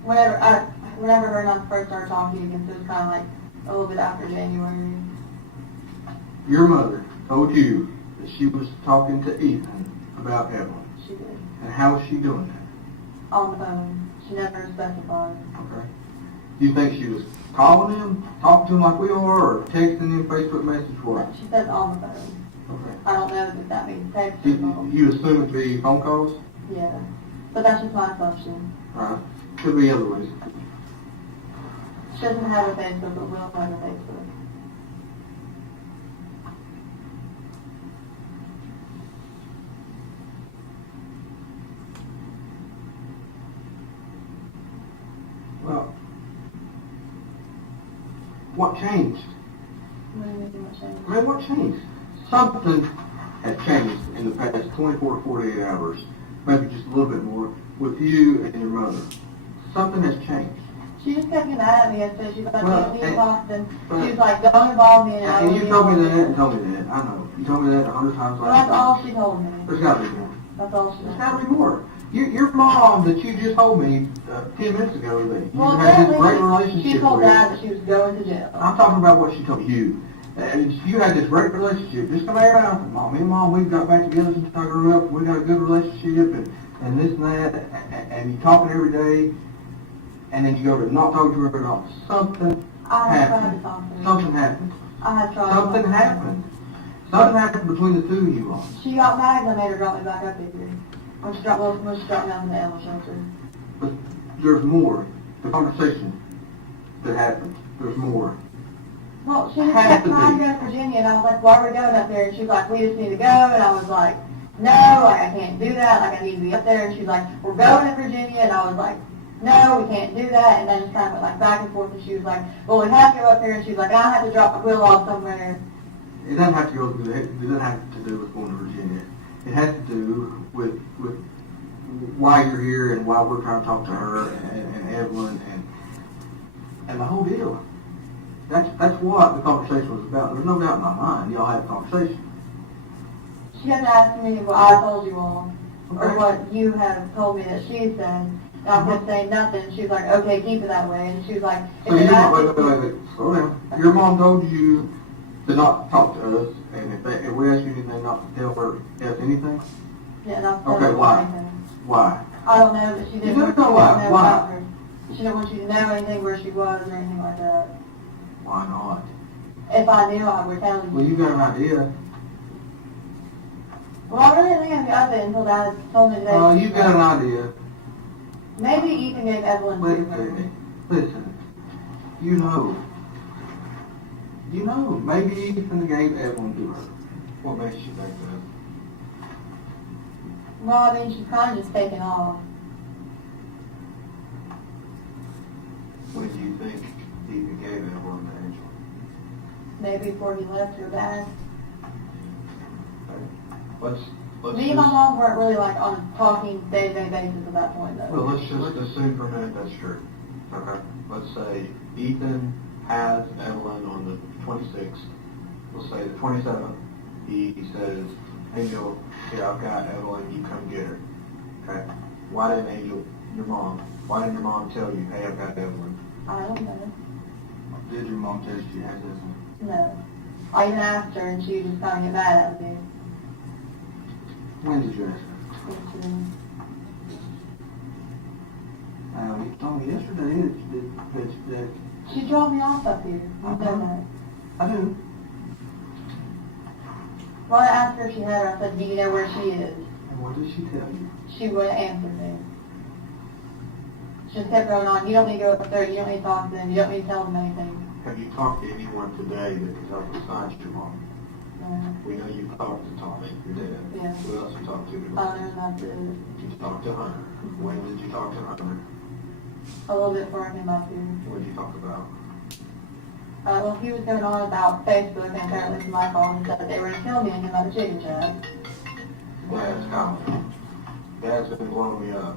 Whenever her and I first started talking again, so it was kind of like a little bit after January. Your mother told you that she was talking to Ethan about Evelyn. She did. And how was she doing that? On the phone. She never specified. Okay. Do you think she was calling him, talking to him like we are, or texting him Facebook message, what? She says on the phone. Okay. I don't know if that means text or phone. You assume it to be phone calls? Yeah. But that's just my assumption. Right. Could be other ways. She doesn't have a Facebook, but we'll have a Facebook. what changed? What do you mean, what changed? I mean, what changed? Something has changed in the past 24 to 48 hours, maybe just a little bit more, with you and your mother. Something has changed. She just kept getting mad at me and said she's like, Well, don't be and- involved, and she was like, don't involve me in it. I And won't you be told me involved in that it. and told me that. I know. You told me that 100 times Well, last that's all night. she told me. There's got to be more. That's all she There's told got me. to be more. Your mom that you just told me 10 minutes ago that you Well, had this great apparently, relationship she told with. Dad that she was going to jail. I'm talking about what she told you. And you had this great relationship. Just come around. Me and Mom, we've got back together since I grew up. We got a good relationship and this and that. And you talking every day. And then you go to not talk to her at all. Something I had tried to happened. talk to her. Something happened. I had tried. to Something talk to her. happened. Something happened between the two of you all. She got mad and I made her drop me back up here. When she dropped me down in the animal shelter. But there's more. The conversation that happened. There's more. Well, she just Had kept to trying be. to go to Virginia, and I was like, why are we going up there? And she was like, we just need to go. And I was like, no, like, I can't do that. Like, I need to be up there. And she's like, we're going to Virginia. And I was like, no, we can't do that. And then just kind of went like back and forth. And she was like, well, we have to go up there. And she was like, I have to drop my wheel off somewhere. It doesn't have to go. It doesn't have to do with going to Virginia. It has to do with why you're here and why we're trying to talk to her and Evelyn and the whole deal. That's what the conversation was about. There's no doubt in my mind. Y'all had a conversation. She kept asking me what I told you all, or Okay. what you have told me that she said. And I kept saying nothing. She was like, okay, keep it that way. And she was like, So if you it asks- wait. Slow down. Your mom told you to not talk to us, and if we ask you anything, not to tell her else anything. Yeah, and I've Okay, told why? her anything. Why? I don't know, but she didn't You want don't you know to why. know Why? about her. She didn't want you to know anything where she was or anything like that. Why not? If I knew, I would tell you. Well, you got an idea. Well, I really didn't think of it until Dad told me today. Well, you got an idea. Maybe Ethan gave Evelyn Listen to to her. me. Listen. You know. Maybe Ethan gave Evelyn to her. What makes you think that? Well, I mean, she's kind of just taken off. When do you think Ethan gave Evelyn to Angela? Maybe before he left her back. Let's Me and my mom weren't really like on a talking day-to-day basis at that point, though. Well, let's just assume for a minute that's true. Okay. Let's say Ethan has Evelyn on the 26th. We'll say the 27th. He says, Angel, here, I've got Evelyn, you come get her. Okay. Why didn't Angel, why didn't your mom tell you, hey, I've got Evelyn? I don't know. Did your mom tell you she has Evelyn? No. I even asked her, and she just kind of get mad at me. When did you ask her? You told me yesterday that She dropped me off up here. You know that. I do. Well, I asked her if she had her. I said, do you know where she is? And what did she tell you? She wouldn't answer me. She just kept going on, you don't need to go up there, you don't need to talk to them, you don't need to tell them anything. Have you talked to anyone today that can help besides your mom? We know you talked to Tommy, your dad. Yeah. Who else you talked to? I don't know about the, Did you talk to Hunter? When did you talk to Hunter? a little bit before I came up here. What did you talk about? Well, he was going on about Facebook, and apparently it's my fault, and said that they were going to kill me and him at the chicken shack. Dad's calling. Dad's been blowing me up.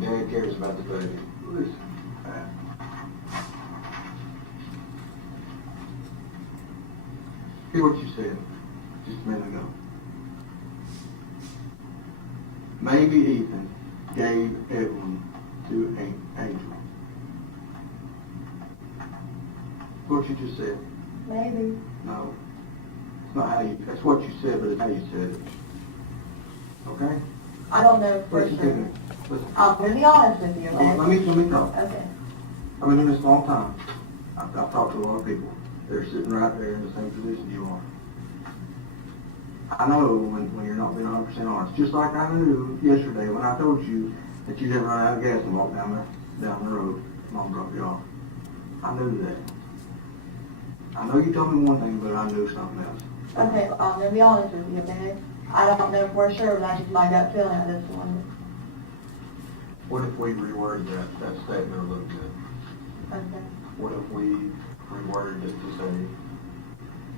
Dad cares about the baby. Listen, Dad. Hear what you said just a minute ago. Maybe Ethan gave Evelyn to Angel. What you just said. Maybe. No. It's not how you, that's what you said, but it's how you said it. Okay? I don't know for Listen to me. sure. Listen. I'm going to be honest with you, okay? Let me talk. Okay. I've been doing this a long time. I've talked to a lot of people. They're sitting right there in the same position you are. I know when you're not being 100% honest. Just like I knew yesterday when I told you that you didn't run out of gas and walk down the road. Mom dropped you off. I knew that. I know you told me one thing, but I knew something else. Okay, well, I'm going to be honest with you, okay? I don't know for sure, but that's just my gut feeling at this point. What if we reworded that statement a little bit? Okay. what if we reworded it to say,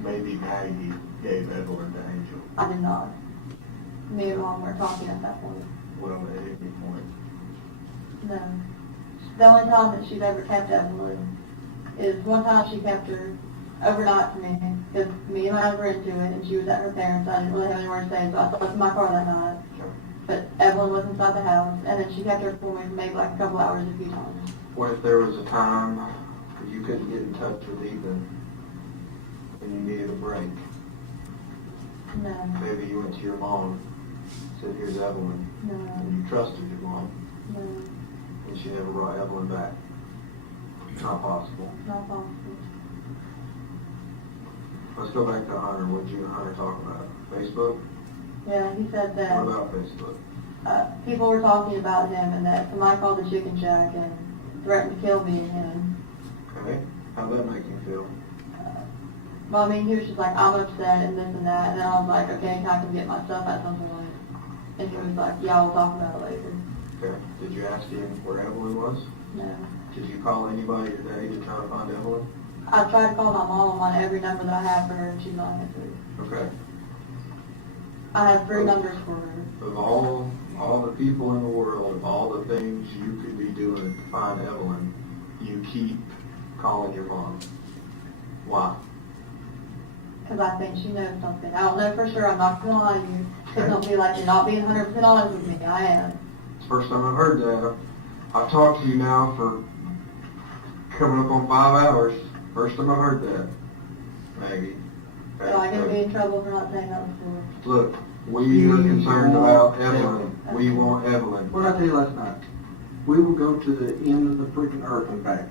maybe Maggie gave Evelyn to Angel? I did not. Me and Mom were talking at that point. Well, at any point. No. The only time that she's ever kept Evelyn is one time she kept her overnight for me, because me and I were into it, and she was at her parents'. I didn't really have anywhere to stay, so I slept in my car that night. Okay. But Evelyn was inside the house, and then she kept her for me for maybe like a couple hours a few times. What if there was a time that you couldn't get in touch with Ethan and you needed a break? No. Maybe you went to your mom, said, here's Evelyn, No. and you trusted your mom, No. and she never brought Evelyn back. Not possible. Not possible. Let's go back to Hunter. What did you and Hunter talk about? Facebook? Yeah, he said What that about Facebook? people were talking about him, and that somebody called the chicken shack and threatened to kill me and him. Okay. How'd that make you feel? Well, I mean, he was just like, I'm upset and this and that, and then I was like, okay, can I come get my stuff at some point? And he was like, yeah, we'll talk about it later. Okay. Did you ask him where Evelyn was? No. Did you call anybody today to try to find Evelyn? I tried to call my mom on every number that I have for her, and she's not answering. Okay. I have 3 numbers for her. Of all the people in the world, of all the things you could be doing to find Evelyn, you keep calling your mom. Why? Because I think she knows something. I don't know for sure. I'm not going to lie to you. Because don't be like, you're not being 100% honest with me. I am. It's the first time I've heard that. I've talked to you now for coming up on 5 hours. First time I've heard that, Maggie. So I'm going to be in trouble for not saying that before. Look, we are concerned about Evelyn. We want Evelyn. What did I tell you last night? We will go to the end of the freaking earth and back.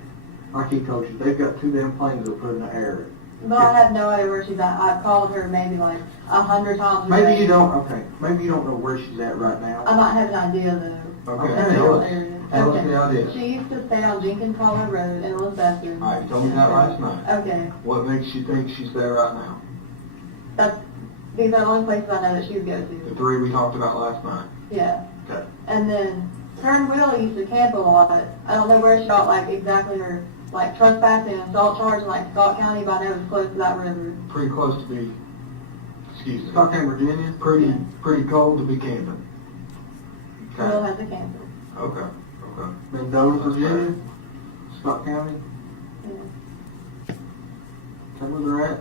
Like he told you, they've got 2 damn planes they'll put in the air. But I have no idea where she's at. I've called her maybe like 100 times. Maybe you don't, okay, maybe you don't know where she's at right now. I might have an idea though. Okay, That's tell us. hilarious. Tell us the idea. She used to stay on Jenkins Hollow Road in Elizabethton. All right, you told me that last night. Okay. What makes you think she's there right now? These are the only places I know that she would go The to. 3 we talked about last night. Yeah. Okay. And then her and Will used to camp a lot. I don't know where she got like exactly her like trespassing and assault charge in like Scott County, but I know it's close to that river. Pretty close to be, excuse me. Stockton, Virginia? Pretty cold to be camping. Will Okay. has a camper. Okay. Mendoza, Virginia? Scott County? Yeah. Is that where they're at?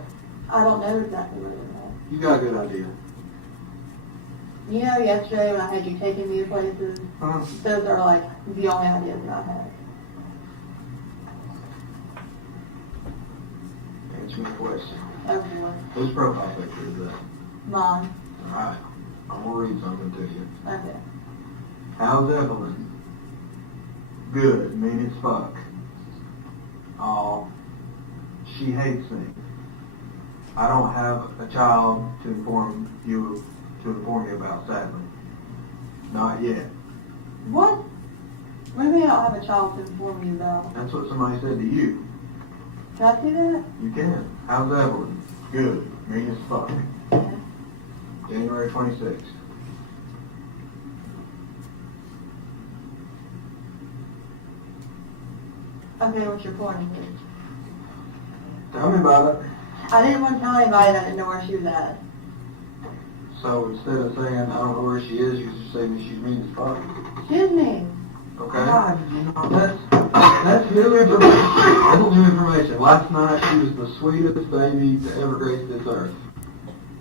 I don't know exactly where they're at. You got a good idea. You know, yesterday when I had you taking me to places, those are like the only ideas that I have. Answer my question. Everyone. Whose profile picture is that? Mine. Alright. I'm gonna read something to you. Okay. How's Evelyn? Good, mean as fuck. She hates me. I don't have a child to inform you about, sadly. Not yet. What? What do you mean I don't have a child to inform you about? That's what somebody said to you. Can I see that? You can. How's Evelyn? Good, mean as fuck. Yeah. January 26th. Okay, what's your point? Tell me about it. I didn't want to tell anybody that I didn't know where she was at. So instead of saying, I don't know where she is, you just say that she's mean as fuck. She is mean. Okay? God, you know, That's new information. That's new information. Last night she was the sweetest baby to ever grace this earth.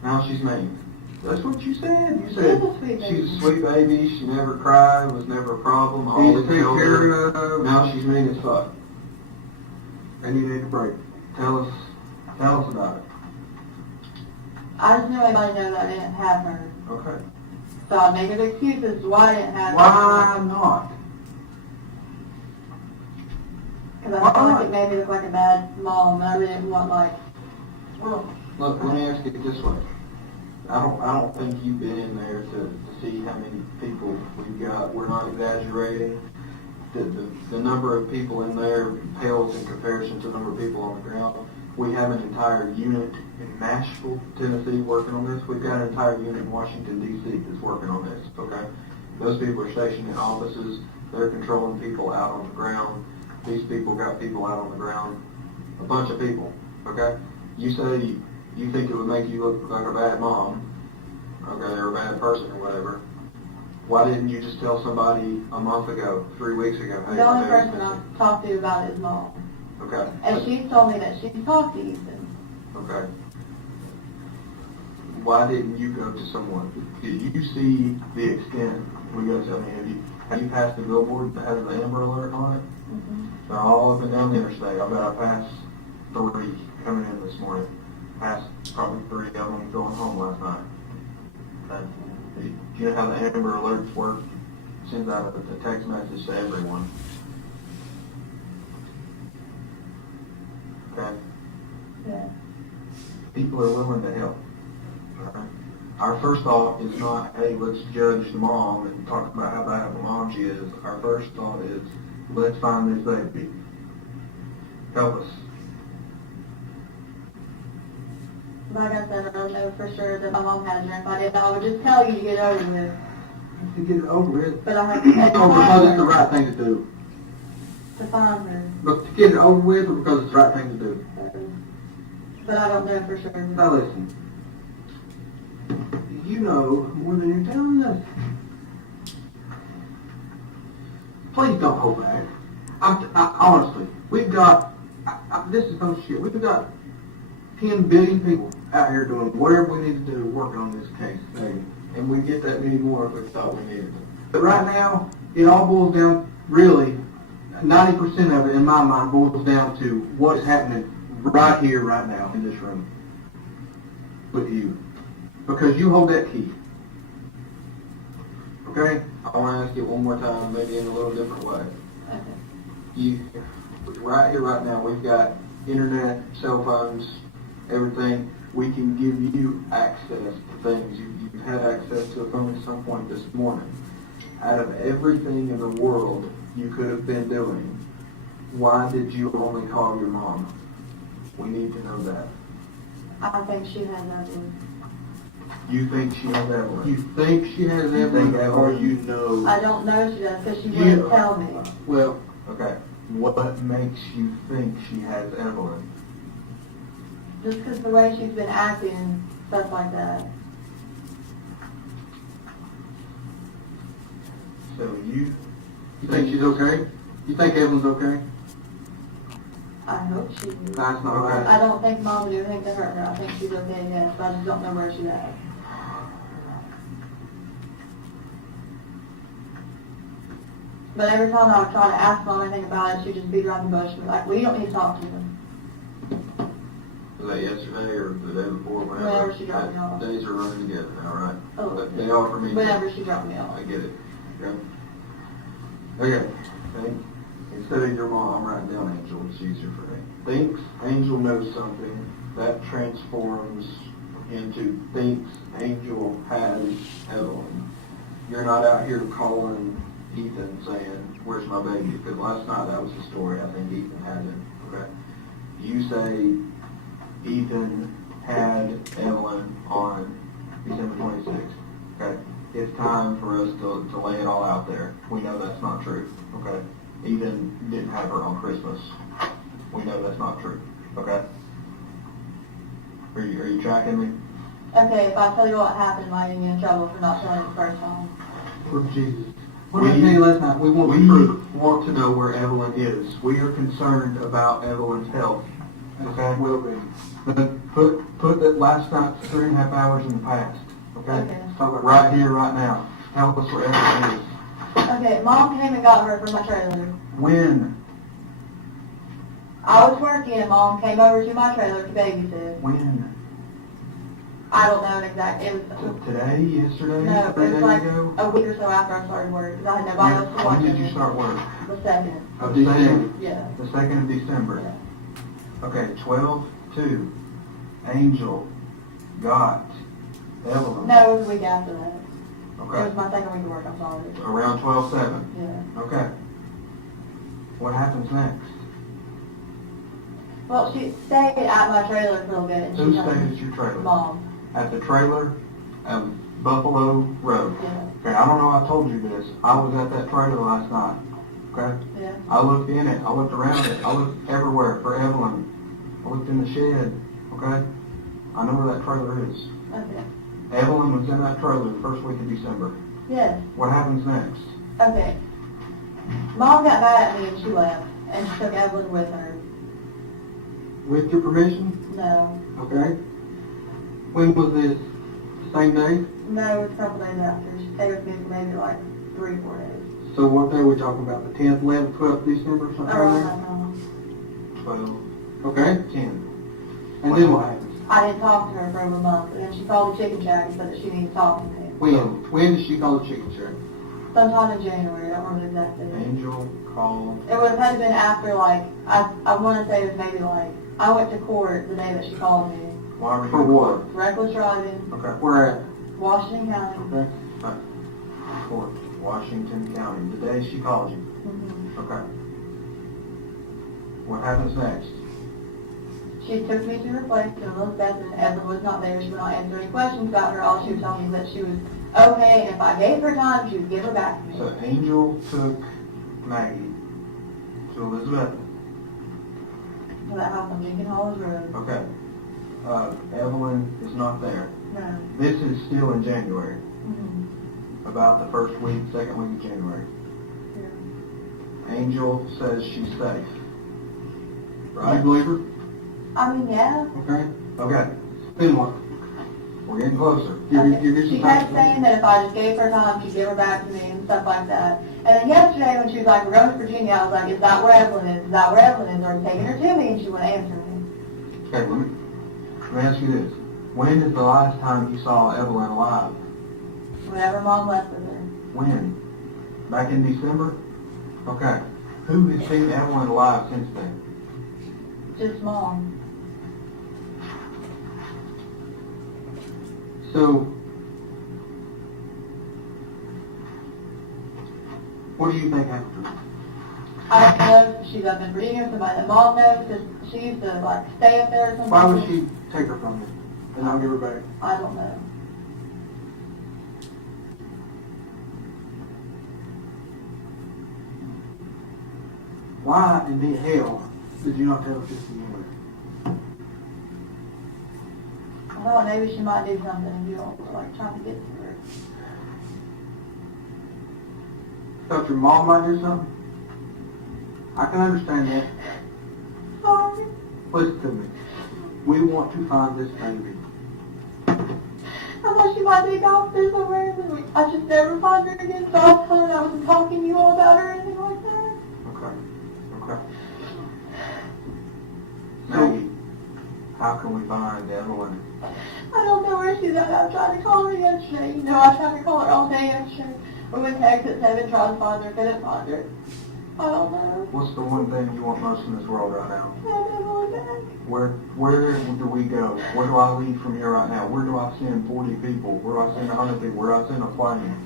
Now she's mean. That's what you said. You said She's a sweet baby. she's a sweet baby. She never cried. Was never a problem. Always take held care her. of. Now she's mean as fuck. And you need a break. Tell us about it. I just knew everybody know that I didn't have her. Okay. So I make an excuse as to why I didn't have her. Why not? Because I felt like it made me look like a bad mom, and I really didn't want like. Well, look. Let me ask you this way. I don't think you've been in there to see how many people we've got. We're not exaggerating. The number of people in there pales in comparison to the number of people on the ground. We have an entire unit in Nashville, Tennessee working on this. We've got an entire unit in Washington, D.C. that's working on this, okay? Those people are stationed in offices. They're controlling people out on the ground. These people got people out on the ground, a bunch of people, okay? You say you think it would make you look like a bad mom, okay, or a bad person or whatever. Why didn't you just tell somebody a month ago, 3 weeks ago? Hey, The only my baby's person missing? I've talked to about it is Mom. Okay. And she's told me that she's talked to Ethan. Okay. Why didn't you go to someone? Did you see the extent? We go to, I mean, have you passed the billboard that has the Amber Alert on it? Mm-hmm. They're all up and down the interstate. I bet I passed 3 coming in this morning. Passed probably 3 of them going home last night. Do you know how the Amber Alerts work? Sends out a text message to everyone. Okay? Yeah. People are willing to help. Alright? Our first thought is not, hey, let's judge the mom and talk about how bad of a mom she is. Our first thought is, let's find this baby. Help us. Like I said, I don't know for sure that my mom has her. If I did, I would just tell you to get it over with. To get it over with. But I have to take Oh, because time it's the right thing to do. to find her. But to get it over with, or because it's the right thing to do? But I don't know for sure. Now listen. You know more than you're telling us. Please don't hold back. Honestly, we've got, this is no shit, we've got 10 billion people out here doing whatever we need to do working on this case, maybe. And we get that many more if we thought we needed to. But right now, it all boils down, really, 90% of it in my mind boils down to what's happening right here, right now, in this room with you. Because you hold that key. Okay? I want to ask you one more time, maybe in a little different way. Okay. You, right here, right now, we've got internet, cell phones, everything. We can give you access to things. You've had access to a phone at some point this morning. Out of everything in the world you could have been doing, why did you only call your mom? We need to know that. I think she has Evelyn. You think she has Evelyn? You think she has Evelyn, or you know? I don't know she does because she wouldn't tell me. Well, okay. What makes you think she has Evelyn? Just because the way she's been acting and stuff like that. So you think she's okay? You think Evelyn's okay? I hope she is. That's not right. I don't think Mom would do anything to hurt her. I think she's okay, yes, but I just don't know where she's at. But every time I would try to ask Mom anything about it, she'd just beat around the bush and be like, well, you don't need to talk to him. Was that yesterday or the day before? Whenever she dropped me off. Days are running together now, right? Oh, But they are for me. Whenever she dropped me off. I get it. Okay. Okay. Instead of your mom, I'm writing down Angel. It's easier for me. Thinks Angel knows something. That transforms into thinks Angel has Evelyn. You're not out here calling Ethan saying, where's my baby? Because last night that was the story. I think Ethan had it. Okay. You say Ethan had Evelyn on December 26th. Okay. It's time for us to lay it all out there. We know that's not true. Okay. Ethan didn't have her on Christmas. We know that's not true. Okay. Are you tracking me? Okay, if I tell you what happened, am I going to be in trouble for not telling you the first time? For Jesus. What did I tell you last night? We want to know where Evelyn is. We are concerned about Evelyn's health. Okay? Will be. But put that last night's 3.5 hours in the past. Okay? Okay. Right here, right now. Tell us where Evelyn is. Okay, Mom came and got her from my trailer. When? I was working and Mom came over to my trailer to babysit. When? I don't know an exact, it was, Today? Yesterday? no, it 3 was days like ago? a week or so after I started work, because I had nobody else to watch When it. did you start work? The 2nd. Of December? Yeah. The 2nd of December? Yeah. Okay, 12/2. Angel got Evelyn. No, it was a week after that. It Okay. was my second week of work, I'm sorry. Around 12/7. Yeah. Okay. What happens next? Well, she stayed at my trailer for a little bit. And Who she stayed at your trailer? Mom. At the trailer at Buffalo Road. Yeah. Okay, I don't know I told you this. I was at that trailer last night. okay? Yeah. I looked in it, I looked around it, I looked everywhere for Evelyn. I looked in the shed, okay? I know where that trailer is. Okay. Evelyn was in that trailer the first week of December. Yes. What happens next? Okay. Mom got mad at me and she left, and she took Evelyn with her. With your permission? No. Okay. When was this? The same day? No, it's a couple days after. She stayed with me for maybe like 3 or 4 days. So what day are we talking about? The 10th, 11th, 12th December, something Around like that time. that? 12. Okay, 10. And then what happens? I didn't talk to her for over a month, and then she called the chicken shack and said that she needed to talk to me. When did she call the chicken shack? Sometime in January, I don't remember the exact date. Angel called. It would have had to been after, like, I want to say it was maybe like, I went to court the day that she called me. Why were you? For what? Reckless driving, Okay. Where at? Washington County. Okay. Right. Court, Washington County. The day she called you. Mm-hmm. Okay. What happens next? She took me to her place to Elizabeth, and Evelyn was not there. She would not answer any questions about her. All she would tell me was that she was okay, and if I gave her time, she would give her back to me. So Angel took Maggie to Elizabeth. To that house on Lincoln Hollows Road. Okay. Evelyn is not there. No. This is still in January. Mm-hmm. About the first week, second week of January. Yeah. Angel says she's safe. Right? You believe her? I mean, yeah. Okay. Okay. Then what? We're getting closer. She kept saying that if I just gave her time, she'd give her back to me and stuff like that. And then yesterday when she was like, we're going to Virginia, I was like, is that where Evelyn is? Is that where Evelyn is? Are you taking her to me? And she wouldn't answer me. Okay, let me ask you this. When is the last time you saw Evelyn alive? Whenever Mom left with her. When? Back in December? Okay. Who has seen Evelyn alive since then? Just Mom. So, what do you think happened to her? I don't know if she's up in Virginia, somebody that Mom knows, because she used to like stay up there or something. Why would she take her from you and not give her back? I don't know. Why in the hell did you not tell her this to begin with? I thought maybe she might do something and you all were like trying to get to her. Thought your mom might do something? I can understand that. Sorry. Listen to me. We want to find this baby. I thought she might take off there somewhere, and I just never find her again, so I thought I wasn't talking to you all about her or anything like that. Okay. Okay. Maggie, how can we find Evelyn? I don't know where she's at. I tried to call her yesterday. You know, I tried to call her all day yesterday. We went to exit 7, tried to find her, couldn't find her. I don't know. What's the one thing you want most in this world right now? Have Evelyn back. Where do we go? Where do I leave from here right now? Where do I send 40 people? Where do I send 100 people? Where do I send a plane?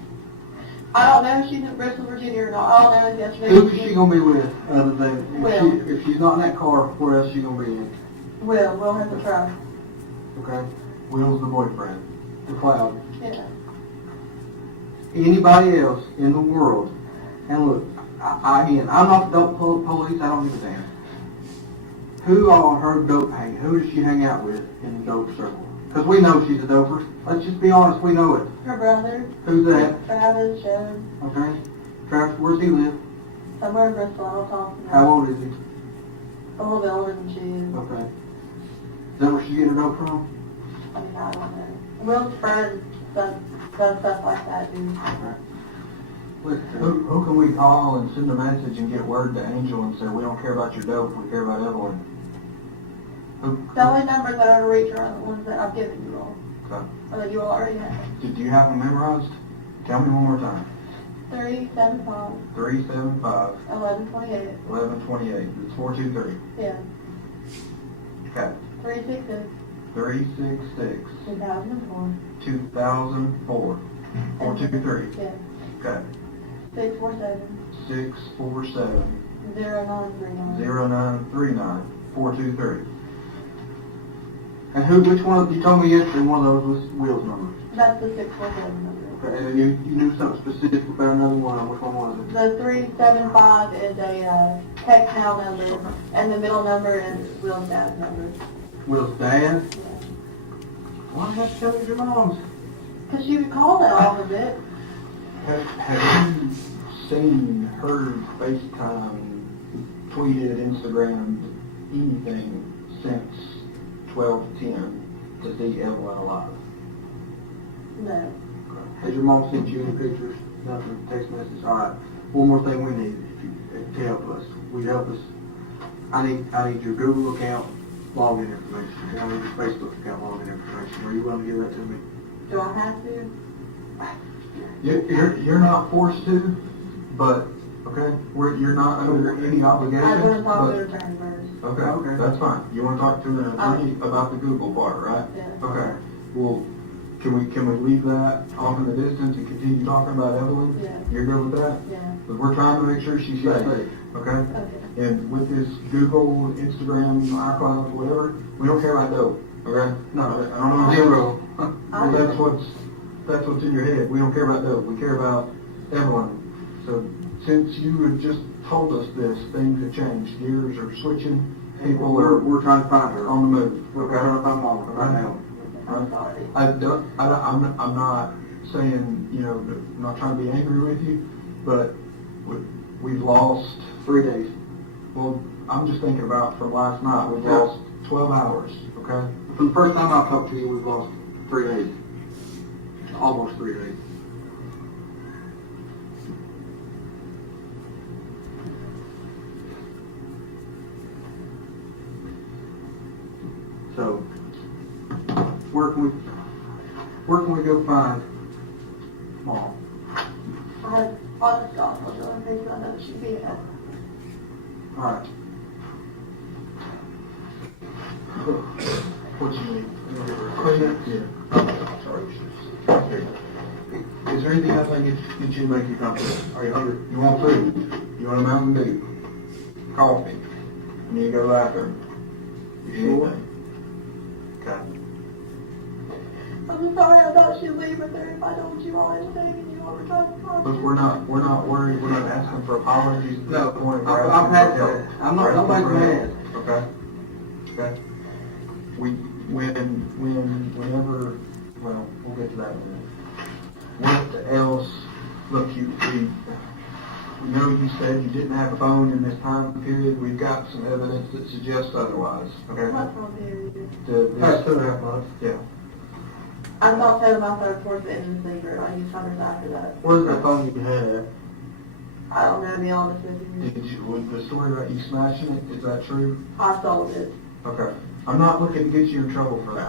I don't know if she's in Bristol, Virginia or not. All I know is yesterday. Who is she going to be with other than, Will. if she's not in that car, where else is she going to be in? Will has a truck. Okay? Will's the boyfriend. The cloud. Yeah. Anybody else in the world, and look, again, I'm not the dope police, I don't give a damn. Who on her dope hang? Who does she hang out with in the dope circle? Because we know she's a doper. Let's just be honest, we know it. Her brother. Who's that? Travis, Joe. Okay. Travis, where's he live? Somewhere in Bristol, I don't talk to her. How old is he? A little bit older than she is. Okay. Is that where she get her dope from? I mean, I don't know. Will's friend does stuff like that, dude. Okay. Who can we call and send a message and get word to Angel and say, we don't care about your dope, we care about Evelyn? The only numbers that I reach are the ones that I've given you all. Okay. Or that you all already have. Do you have them memorized? Tell me one more time. 375 375 1128. 1128. It's 423. Yeah. Okay. 366 366 2004. 2004. 423. Yeah. Okay. 647 647 0939. 0939 423. And which one, you told me yesterday one of those was Will's number. That's the 647 number. Okay, and then you knew something specific about another one, which one was it? The 375 is a text now number, and the middle number is Will's dad's number. Will's dad? Why did you tell me your mom's? Because she would call that off of it. Have you seen, heard, FaceTime, tweeted, Instagrammed anything since 12/10 to see Evelyn alive? No. Has your mom sent you any pictures? Nothing, text message? All right. One more thing we need to help us. Will you help us? I need your Google account login information. And I need your Facebook account login information. Are you willing to give that to me? Do I have to? You're not forced to, but, okay, you're not under any obligation. I'm going to talk but- to the attorney first. Okay, that's fine. You want to talk to an attorney about the Google part, right? Yeah. Okay, well, can we leave that off in the distance and continue talking about Evelyn? Yeah. You're good with that? Yeah. Because we're trying to make sure she's safe, okay? Okay. And with this Google, Instagram, iCloud, whatever, we don't care about dope, okay? No, I don't know. Zero. Well, that's what's in your head. We don't care about dope. We care about Evelyn. So since you have just told us this, things have changed. Gears are switching. People are We're trying to find her. on the move. We're trying to find mom right now. I'm sorry. I'm not saying, I'm not trying to be angry with you, but we've lost 3 days. Well, I'm just thinking about from last night, we've Yeah. lost 12 hours, okay? From the first time I talked to you, we've lost 3 days. Almost 3 days. So, where can we go find mom? I have honest gospel doing things I know that she'd be in. All right. What you need? Clean it? Yeah. Okay, sorry. Here. Is there anything else I can get you to make you comfortable? Are you hungry? You want food? You want a Mountain Dew? Coffee? You need to go to the bathroom? You need anything? Okay. I'm sorry, I thought she'd leave with her if I told you all anything and you all were trying to talk. Look, we're not worried, we're not asking for apologies. No, We're I'm asking happy. for help. I'm not- We're asking nobody's for help. mad. Okay? Okay? Whenever, well, we'll get to that in a minute. What else, look, we know you said you didn't have a phone in this time period, we've got some evidence that suggests otherwise, okay? What's wrong here? That's 2.5 months. Yeah. I'm not telling my third towards the end of the secret. I used hundreds after that. Where's that phone you had at? I don't know, to be honest with you. Was the story about you smashing it, is that true? I sold it. Okay. I'm not looking to get you in trouble for that.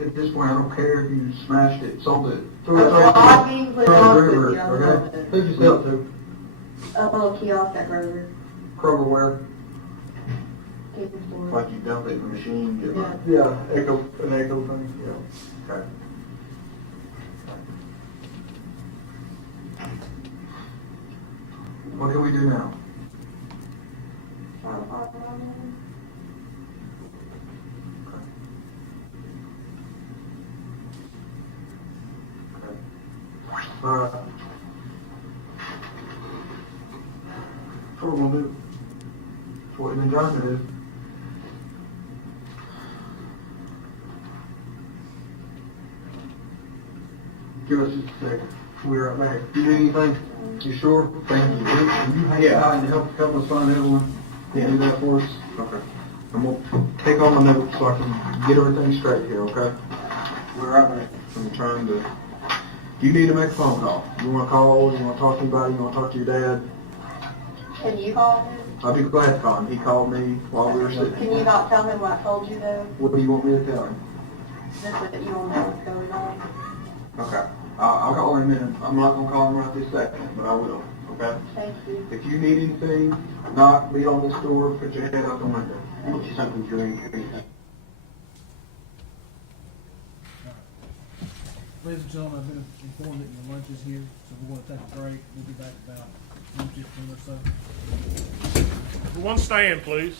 At this point, I don't care if you smashed it, sold it. Well, I'm being completely honest with you. I Okay. sold it. Who'd you sell it to? A little kiosk at Kroger. Kroger where? Kitchen store. Like you dump it in the machine, get like. Yeah, an echo thing. Yeah. Okay. What can we do now? Try to find her on there. All right. What we're gonna do? That's what we've been trying to do. Give us just a second. We'll be right back. You need anything? You sure? Thank you. Can you hang out and help us find Evelyn? Can you do that for us? Okay. I'm gonna take all my notes so I can get everything straight here, okay? We're right back. I'm trying to. You need to make a phone call. You want to call? You want to talk to anybody? You want to talk to your dad? Can you call him? I'll be glad to call him. He called me while we were sitting. Can you not tell him what I told you though? What do you want me to tell him? Just that you don't know what's going on. Okay. I'll call him in. I'm not gonna call him right this second, but I will. Okay. Thank you. If you need anything, knock, be on this door, put your head out the window. Get you something to drink. Ladies and gentlemen, I've been informed that your lunch is here, so we're going to take a break. We'll be back about 1:15 or so. Everyone stand, please.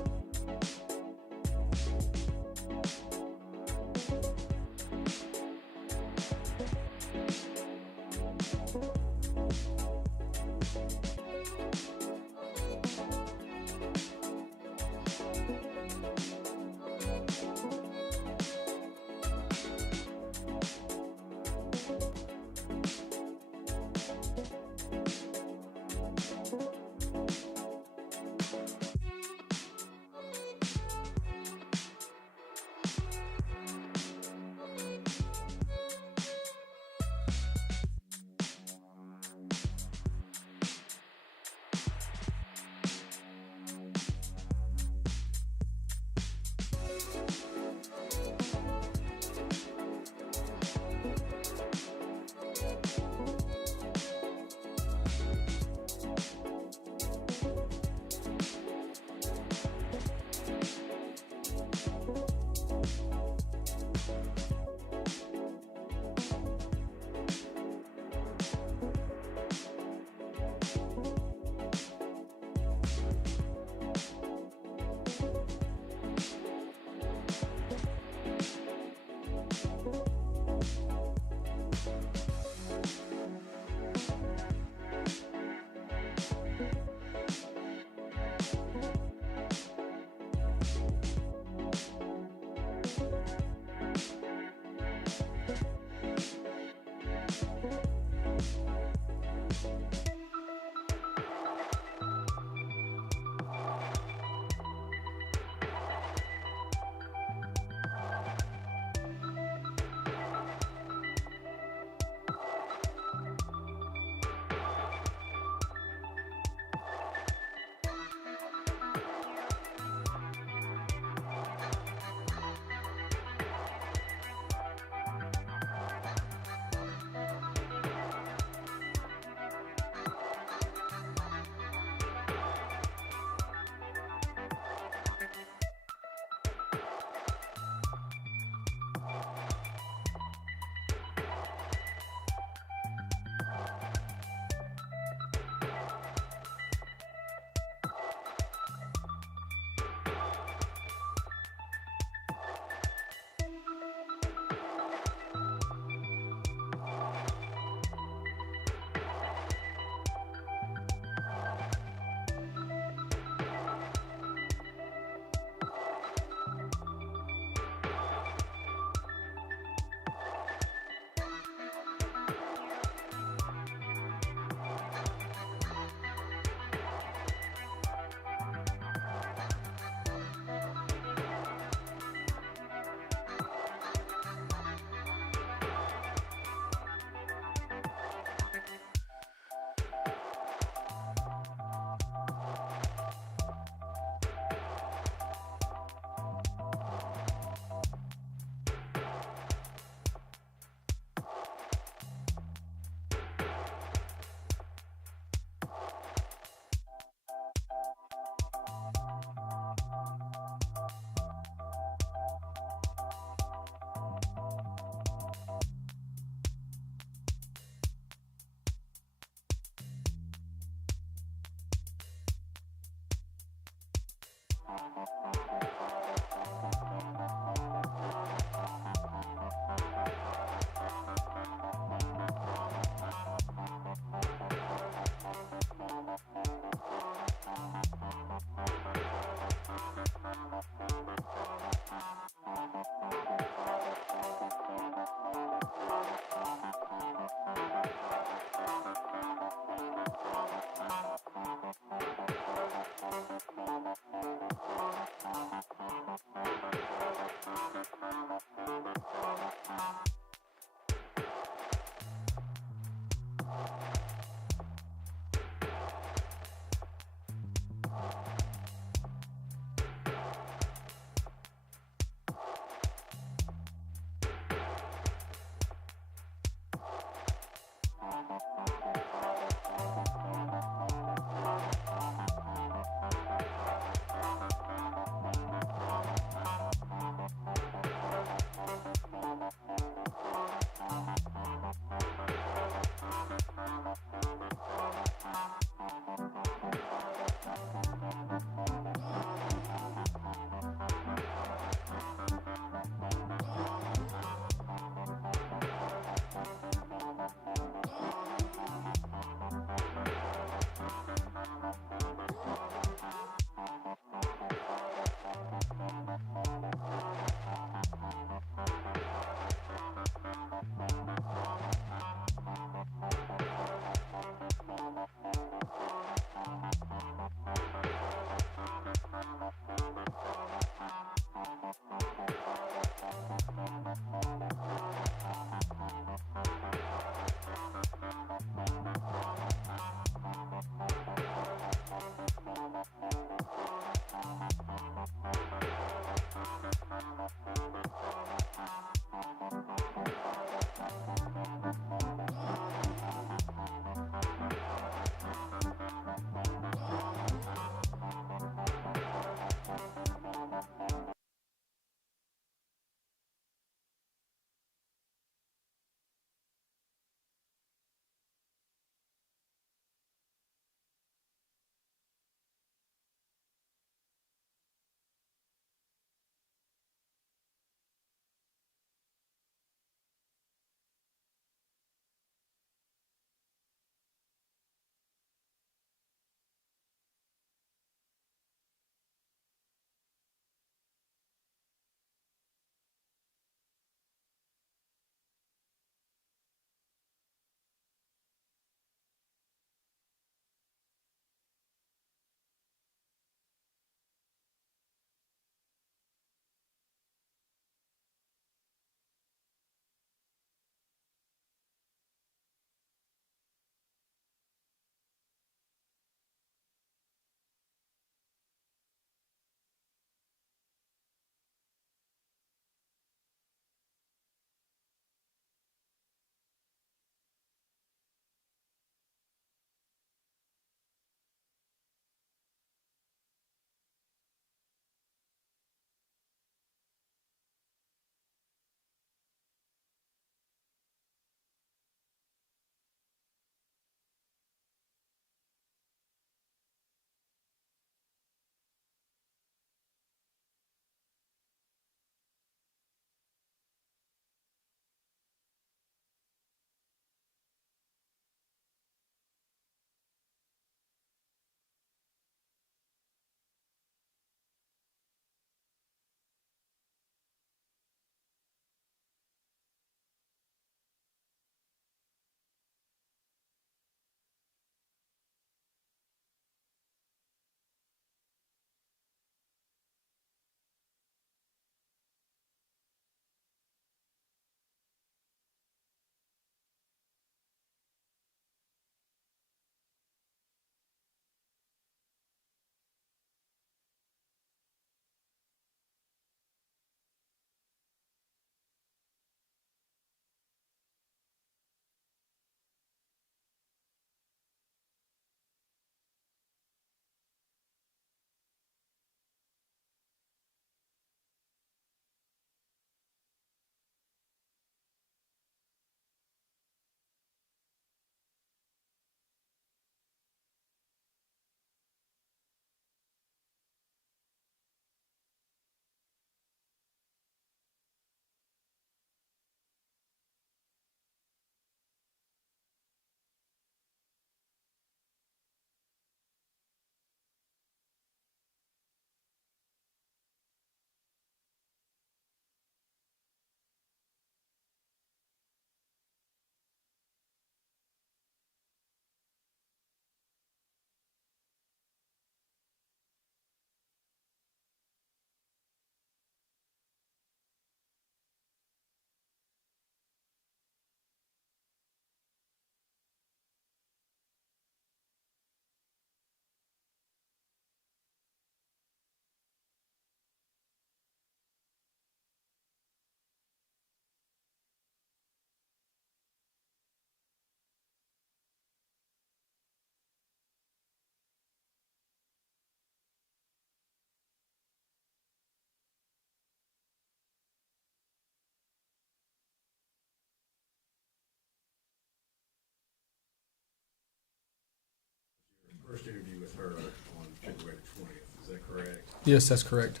correct? Yes, that's correct.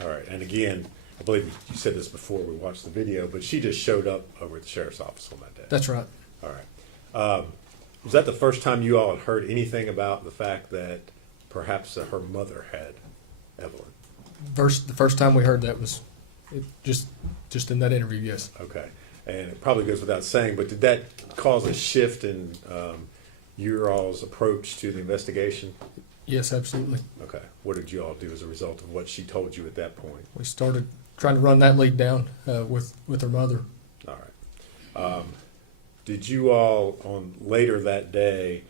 All right, and again, I believe you said this before we watched the video, but she just showed up over at the sheriff's office on that day. That's right. All right. Was that the first time you all had heard anything about the fact that perhaps her mother had Evelyn? The first time we heard that was just in that interview, yes. Okay. And it probably goes without saying, but did that cause a shift in your all's approach to the investigation? Yes, absolutely. Okay. What did you all do as a result of what she told you at that point? We started trying to run that lead down with her mother. All right. Did you all, on later that day,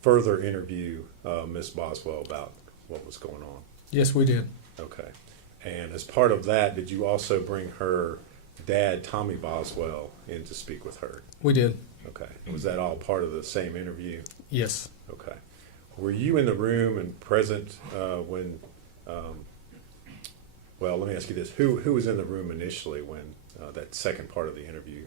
further interview Miss Boswell about what was going on? Yes, we did. Okay. And as part of that, did you also bring her dad, Tommy Boswell, in to speak with her? We did. Okay. Was that all part of the same interview? Yes. Okay. Were you in the room and present when, well, let me ask you this. Who was in the room initially when that second part of the interview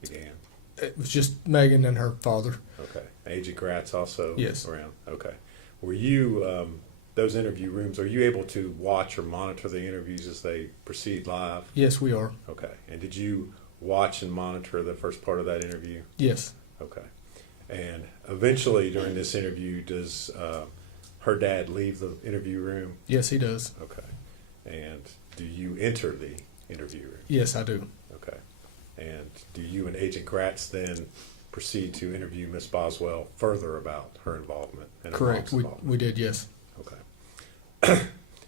began? It was just Megan and her father. Okay. Agent Gratz also Yes. around? Okay. Were you, those interview rooms, are you able to watch or monitor the interviews as they proceed live? Yes, we are. Okay. And did you watch and monitor the first part of that interview? Yes. Okay. And eventually during this interview, does her dad leave the interview room? Yes, he does. Okay. And do you enter the interview room? Yes, I do. Okay. And do you and Agent Gratz then proceed to interview Miss Boswell further about her involvement? And her Correct. mom's involvement? We did, yes. Okay.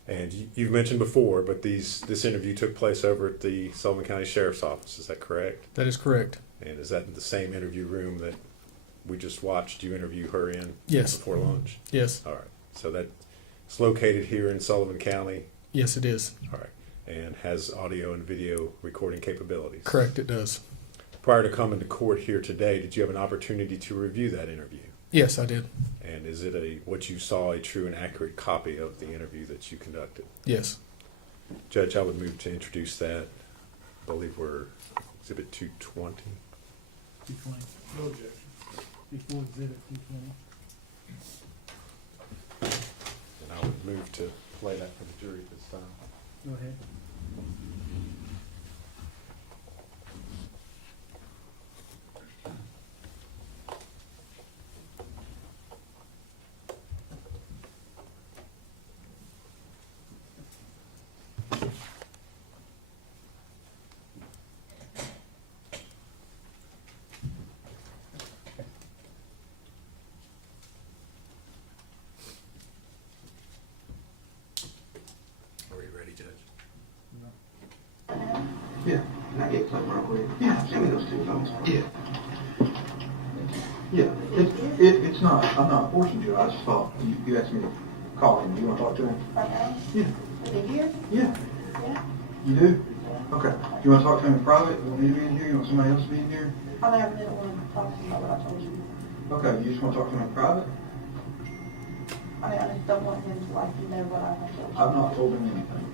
And you've mentioned before, but this interview took place over at the Sullivan County Sheriff's Office. Is that correct? That is correct. And is that the same interview room that we just watched you interview her in? Yes. Before lunch? Yes. All right. So that's located here in Sullivan County? Yes, it is. All right. And has audio and video recording capabilities? Correct, it does. Prior to coming to court here today, did you have an opportunity to review that interview? Yes, I did. And is it what you saw a true and accurate copy of the interview that you conducted? Yes. Judge, I would move to introduce that. I believe we're Exhibit 220. 220. No objection. Before exhibit 220. And I would move to play that for the jury at this time. Go ahead. Are you ready, Judge? Yeah, can I get something real quick? Yeah, send me those two phones. Yeah. Yeah, it's not, I'm not forcing you, I just thought, you asked me to call him, you wanna talk to him? Right now? Yeah. Is he here? Yeah. Yeah. You do? Okay. Do you wanna talk to him in private? You want me to be in here? You want somebody else to be in here? I never didn't want to talk to you about what I told you. Okay, you just wanna talk to him in private? I mean, I just don't want him to like know what I have told you. I've not told him anything.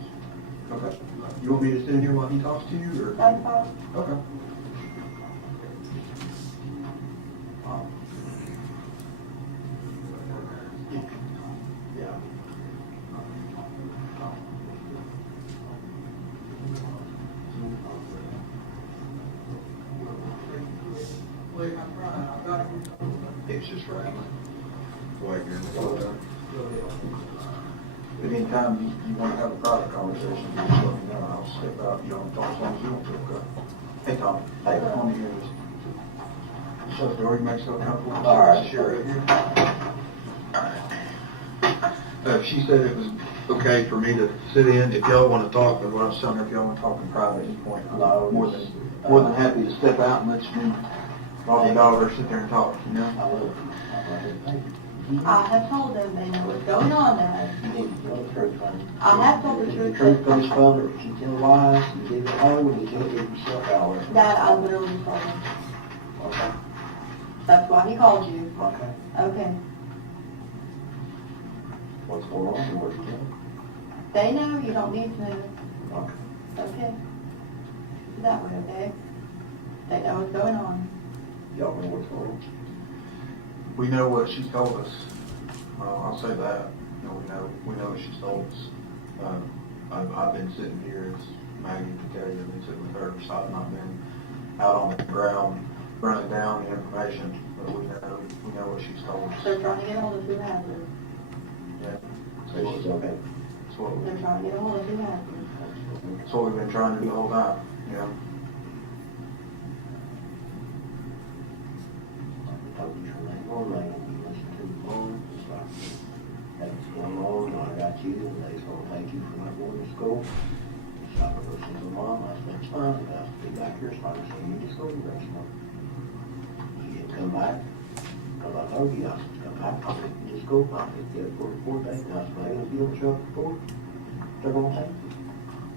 Okay. You want me to sit here while he talks to you, or? That's fine. Okay. Yeah. It's just right. But anytime you want to have a private conversation, you just let me know, and I'll step out, you don't talk as long as you want to, okay? Hey, Tom, hey, I want to hear this. So, Dory, make yourself comfortable. All right, sure. She said it was okay for me to sit in, if y'all want to talk, but what I was telling her, if y'all want to talk in private at any point, I'm more than happy to step out and let you, mom and daughter, sit there and talk, you know? I have told them they know what's going on now. You need to tell the truth, honey. I have told the truth. The truth comes from it. If you tell lies, you give it home, and you can't give yourself hours. That I literally told him. Okay. That's why he called you. Okay. Okay. What's going on? Where's you going? They know, you don't need to know. Okay. Okay. That way, okay? They know what's going on. Y'all know what's going on? We know what she told us. I'll say that. You know, we know what what she's told us. I've been sitting here, as Maggie can tell you, I've been sitting with her, so I've not been out on the ground running down the information, but we know what she's told us. They're trying to get a hold of who has it. Yeah. So she's okay. That's what They're trying to get a hold of who has it. that's what we've been trying to do the whole time, you know? I told you from day one, they won't be listening to the phone, it's like, that's going on, I got you, and they's gonna take you from that going to school. So I go see the mom, I said, it's fine, I have to be back here, so I said, you just go to the restaurant. You didn't come back, because I told you, I said, come back, I said, you just go, I said, get it for the court date, and I said, if you don't show up for court, they're gonna take you.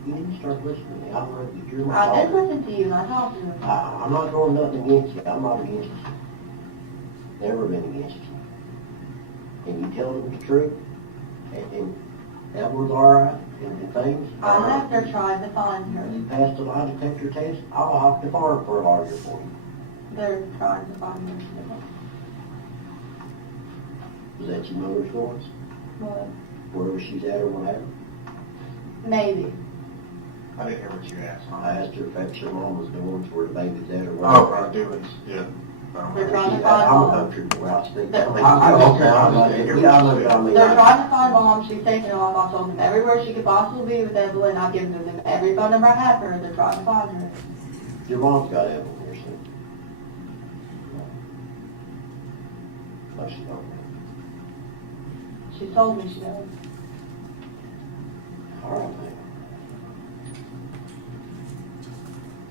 You need to start listening to me, I'm ready, you're my I did father. listen to you and I talked to him. I'm not doing nothing against you, I'm not against you. Never been against you. And you tell them the truth, and Evelyn's all right, and things. I have, they're trying to find her. You passed the lie detector test, I'll hop the farm for a lawyer for you. They're trying to find her. Was that your mother's voice? What? Wherever she's at or whatever? Maybe. I didn't hear what you asked. I asked her if that's your mama's doing, where the baby's at or Oh, whatever. right, doings, yeah. They're trying to I'm find a mom. country boy, I speak. They're- Yeah, I know, I mean. They're trying to find mom. She's taking off. I told them everywhere she could possibly be with Evelyn. I've given them every phone number I have for her. They're trying to find her. Your mom's got Evelyn here, so. No, she don't. She told me she does. All right, man.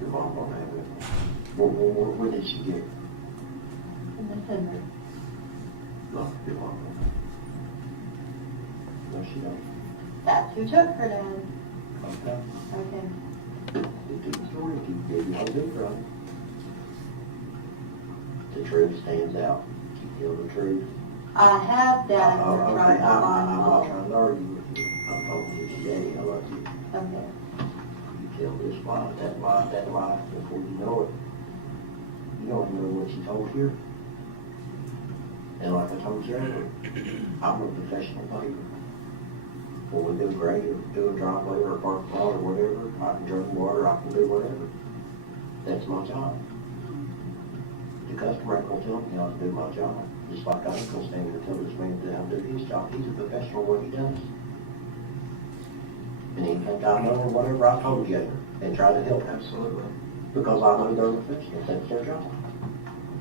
Your mom don't have it. Where did she get it? In December. No, your mom don't. No, she don't. That's who took her, Dad. Okay. Okay. You took the story, keep you on the right. The truth stands out. Keep telling the truth. I have Dad. They're Okay, trying to I'm find not mom. trying to argue with you. I'm talking to you, Daddy, I love you. Okay. You tell this lie, that lie, before you know it. You don't know what she told you. And like I told you earlier, I'm a professional painter. When we do grade or do a driveway or a parking lot or whatever, I can drain water, I can do whatever. That's my job. The customer ain't gonna tell me how to do my job. Just like I ain't gonna stand here and tell this man how to do his job. He's a professional what he does. And he think I know whatever I told you and try to help him. Absolutely. Because I know they're professionals, that's their job.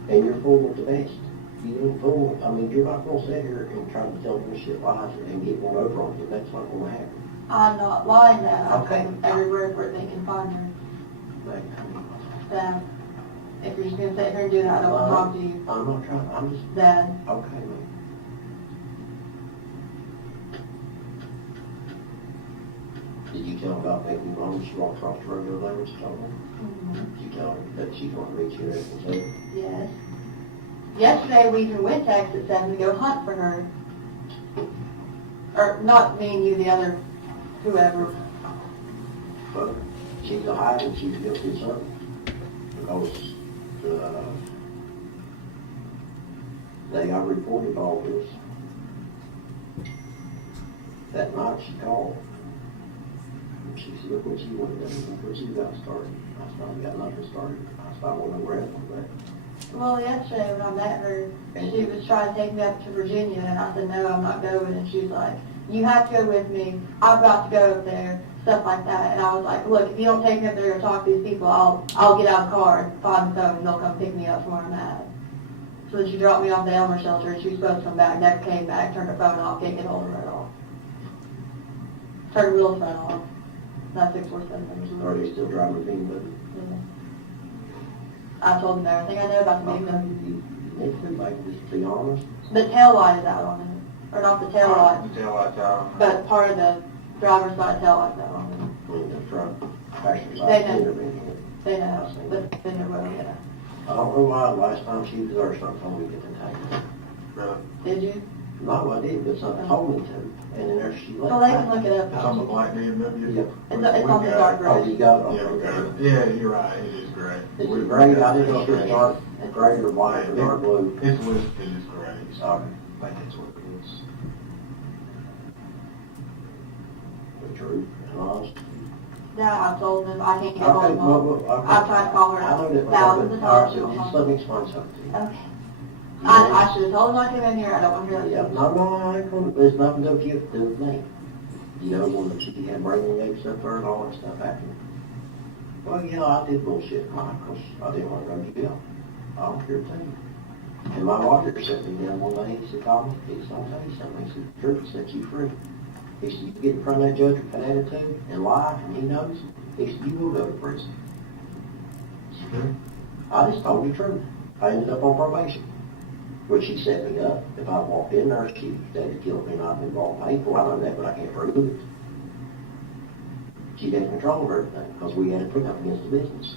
And you're full of the best. You ain't full, I mean, you're not gonna sit here and try to tell them shit lies and get one over on you, that's not gonna happen. I'm not lying, Dad. I've Okay. told them everywhere where they can find her. Like, Dad, if you're just gonna sit here and do that, I don't want to talk to you. I'm not trying, I'm just, Dad, okay, man. Did you tell her about Megan Boswell, she walked across the road the other day, what you told her? Did you tell her that she's gonna reach here and say, yes. Yesterday, we even went text at 7 to go hunt for her. Or, not me and you, the other, whoever. but she's a hide and she's guilty of something? Because, day I reported all this, that night she called. And she said, look what you went down, look what you got started. I said, I got nothing started. I said, I want to know where Evelyn went. Well, yesterday when I met her, she was trying to take me up to Virginia, and I said, no, I'm not going. And she was like, you have to go with me. I've got to go up there, stuff like that. And I was like, look, if you don't take me up there and talk to these people, I'll get out of the car and find the phone, and they'll come pick me up from where I'm at. So then she dropped me off at the Elmer shelter, and she was supposed to come back, never came back, turned her phone off, can't get hold of her at all. Turned Will's phone off. Not 647 Are they still driving the but I told them everything I know about the victim. you need to be like, just be honest. The tail light is out on it. Or not the tail light, The tail light's out. but part of the driver's side tail light's out on it. I mean, the front, passenger They side, know. intervening. They know, but they know well, yeah. I don't know why the last time she was there, something told me to get the tag. Really? Did you? Not what I did, but something told me to, and then there she left. Well, they can look it It's on the up. black BMW? Yeah. It's on the dark Oh, you gray. got it. Yeah, we got it. Yeah, you're right, it is gray. Is it gray? I didn't know if it was dark, gray or white or dark blue. It's listed as gray, so Okay. I think that's what it is. the truth and honesty. Yeah, I told them, I can't get Okay, hold of well, mom. I've tried to call her I know that, thousands of times, she all won't right, just call let me me. explain something to you. Okay. I should have told him I came in here, I don't want to hear Yeah, that. no, I ain't gonna, there's nothing to do with me. You know, when she had brain waves up there and all that stuff happened. Well, yeah, I did bullshit, Mike, because I didn't want to go to jail. I don't care to tell you. And my lawyer sat me down one day, he said, Tommy, he said, I'll tell you something. He said, the truth will set you free. He said, you get in front of that judge with an attitude and lie, and he knows, he said, you will go to prison. I just told you the truth. I ended up on probation, which she set me up. If I walked in there, she'd have killed me and I'd been involved in hateful. I know that, but I can't prove it. She had control of everything because we had to put up against the business.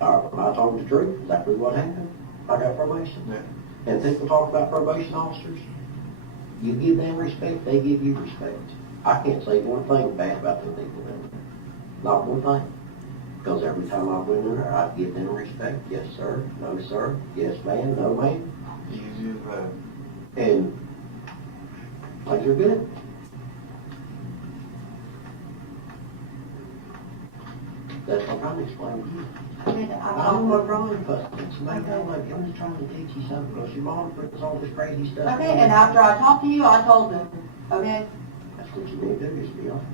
I told the truth, exactly what happened. I got probation. Yeah. And people talk about probation officers. You give them respect, they give you respect. I can't say one thing bad about them people in there. Not one thing. Because every time I went in there, I'd give them respect. Yes, sir. No, sir. Yes, ma'am. No, ma'am. Easy as that. And things are good. That's what I'm trying to explain to you. I mean, I don't want wrong with us. It's like, I'm just trying to teach you something because your mom puts all this crazy stuff. Okay, and after I talked to you, I told them, okay? That's what you need to do, is be honest.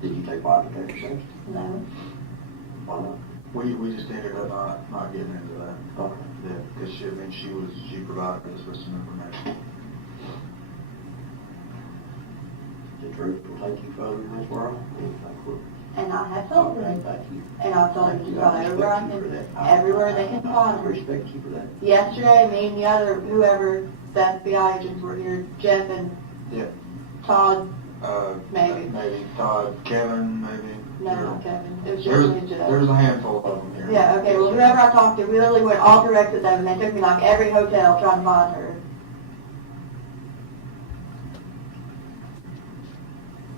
Did you take lie detector tests? No. Why not? We just ended up not getting into that. Okay. Yeah, because she provided us with some information. The truth will take you further in this world. And I have told Okay, them. thank you. And I've told them Thank to you. go I everywhere I respect you for can, that. everywhere they can I find me. respect you for that. Yesterday, me and the other, whoever, the FBI agents were here, Jeff and Yeah. Todd, Maybe Todd, Kevin, maybe. no, not Kevin, it was just There's me and Jeff. a handful of them here. Yeah, okay, well, whoever I talked to, we literally went all direct to them, and they took me like every hotel trying to find her.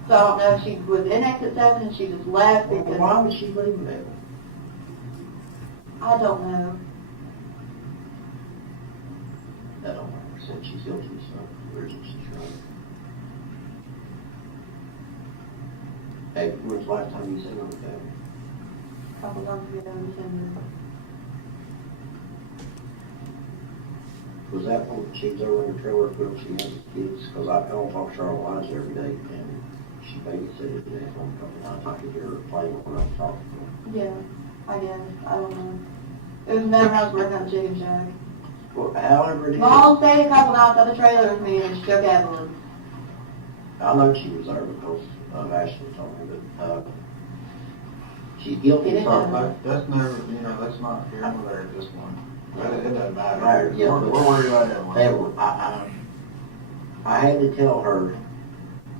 So I don't know if she was in exit 7 and she just left Well, because, why would she leave that? I don't know. That don't matter, since she's guilty, so where's she's right. Hey, when's the last time you seen her with that? A couple months ago in December. Was that when she was over in the trailer when she had the kids? Because I call talk Charlotte Weiss every day, and she babysitted me at one couple times. I could hear her playing when I was talking to her. Yeah, I guess, I don't know. It was never I was working on the chicken shack. Well, however it is, Mom stayed a couple nights at the trailer with me and she took Evelyn. I know she was there because Ashley told me, but she's guilty of something. That's never, that's not here nor there at this point. It doesn't matter. Right, yeah, We're worried about Evelyn. Evelyn, I had to tell her,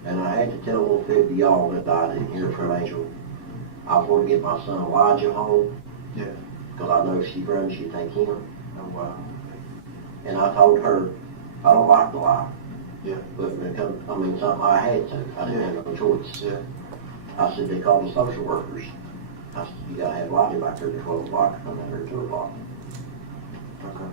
and I had to tell little 50 y'all that I didn't hear from Angel. I was going to get my son Elijah home. Yeah. Because I know she'd run, she'd take him. Oh, wow. And I told her, I don't like to lie. Yeah. But when it comes, something I had to. I didn't have no choice. Yeah. I said, they called the social workers. I said, you gotta have Elijah back there at 12 o'clock, come down there at 2 o'clock. Okay.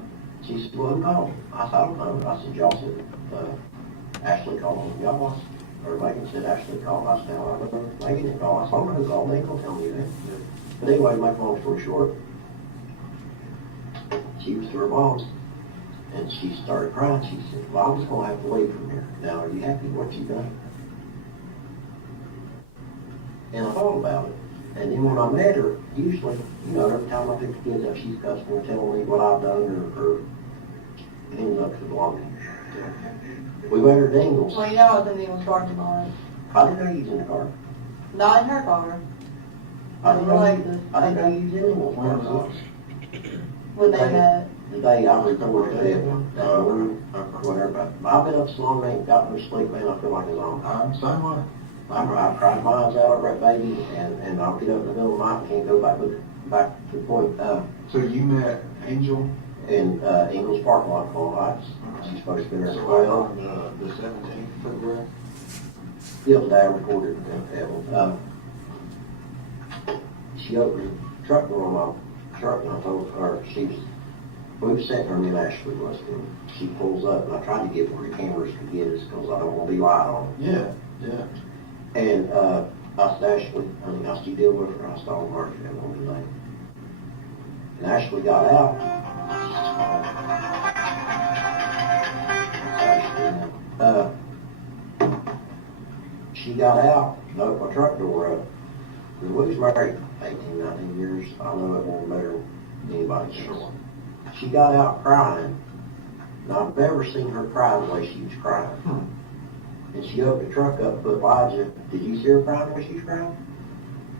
She said, well, who called? I said, I don't know. I said, y'all said, Ashley called. Y'all, or Megan said Ashley called. I said, I don't know. Megan didn't call. I said, I don't know who called. They ain't gonna tell me that. Yeah. But anyway, to make a long story short, she was to her mom's, and she started crying. She said, well, I'm just going to have to leave from here. Now, are you happy with what you've done? And I thought about it. And then when I met her, usually, every time I pick the kids up, she's customer telling me what I've done or ends up to belonging. We went her dingles. Well, I was in the Eagles parking lot. I didn't know you was in the car. Not in her car. I didn't know you was in Dingles. When was When they met. The day I recorded it, whatever. I've been up so long, I ain't got no sleep, man. I feel like it's on. Same way. I cried my eyes out over that baby, and I'll get up in the middle of the night and can't go back to the point. So you met Angel? In Ingles parking lot on Weiss. She's supposed to be there at So 12. on the 17th February? The other day I recorded Evelyn. She opened the truck door on my truck, and I told her she was We were sitting there, me and Ashley was, and she pulls up, and I tried to get where the cameras could get us, because I don't want to be light on it. Yeah, yeah. And, I said, Ashley, honey, I still deal with her, I saw Mark that one today. And Ashley got out. She got out, and opened my truck door up. We was married 18, 19 years, I know it won't better than anybody else. She got out crying, and I've never seen her cry the way she was crying. And she opened the truck up, put Elijah, did you see her crying when she was crying?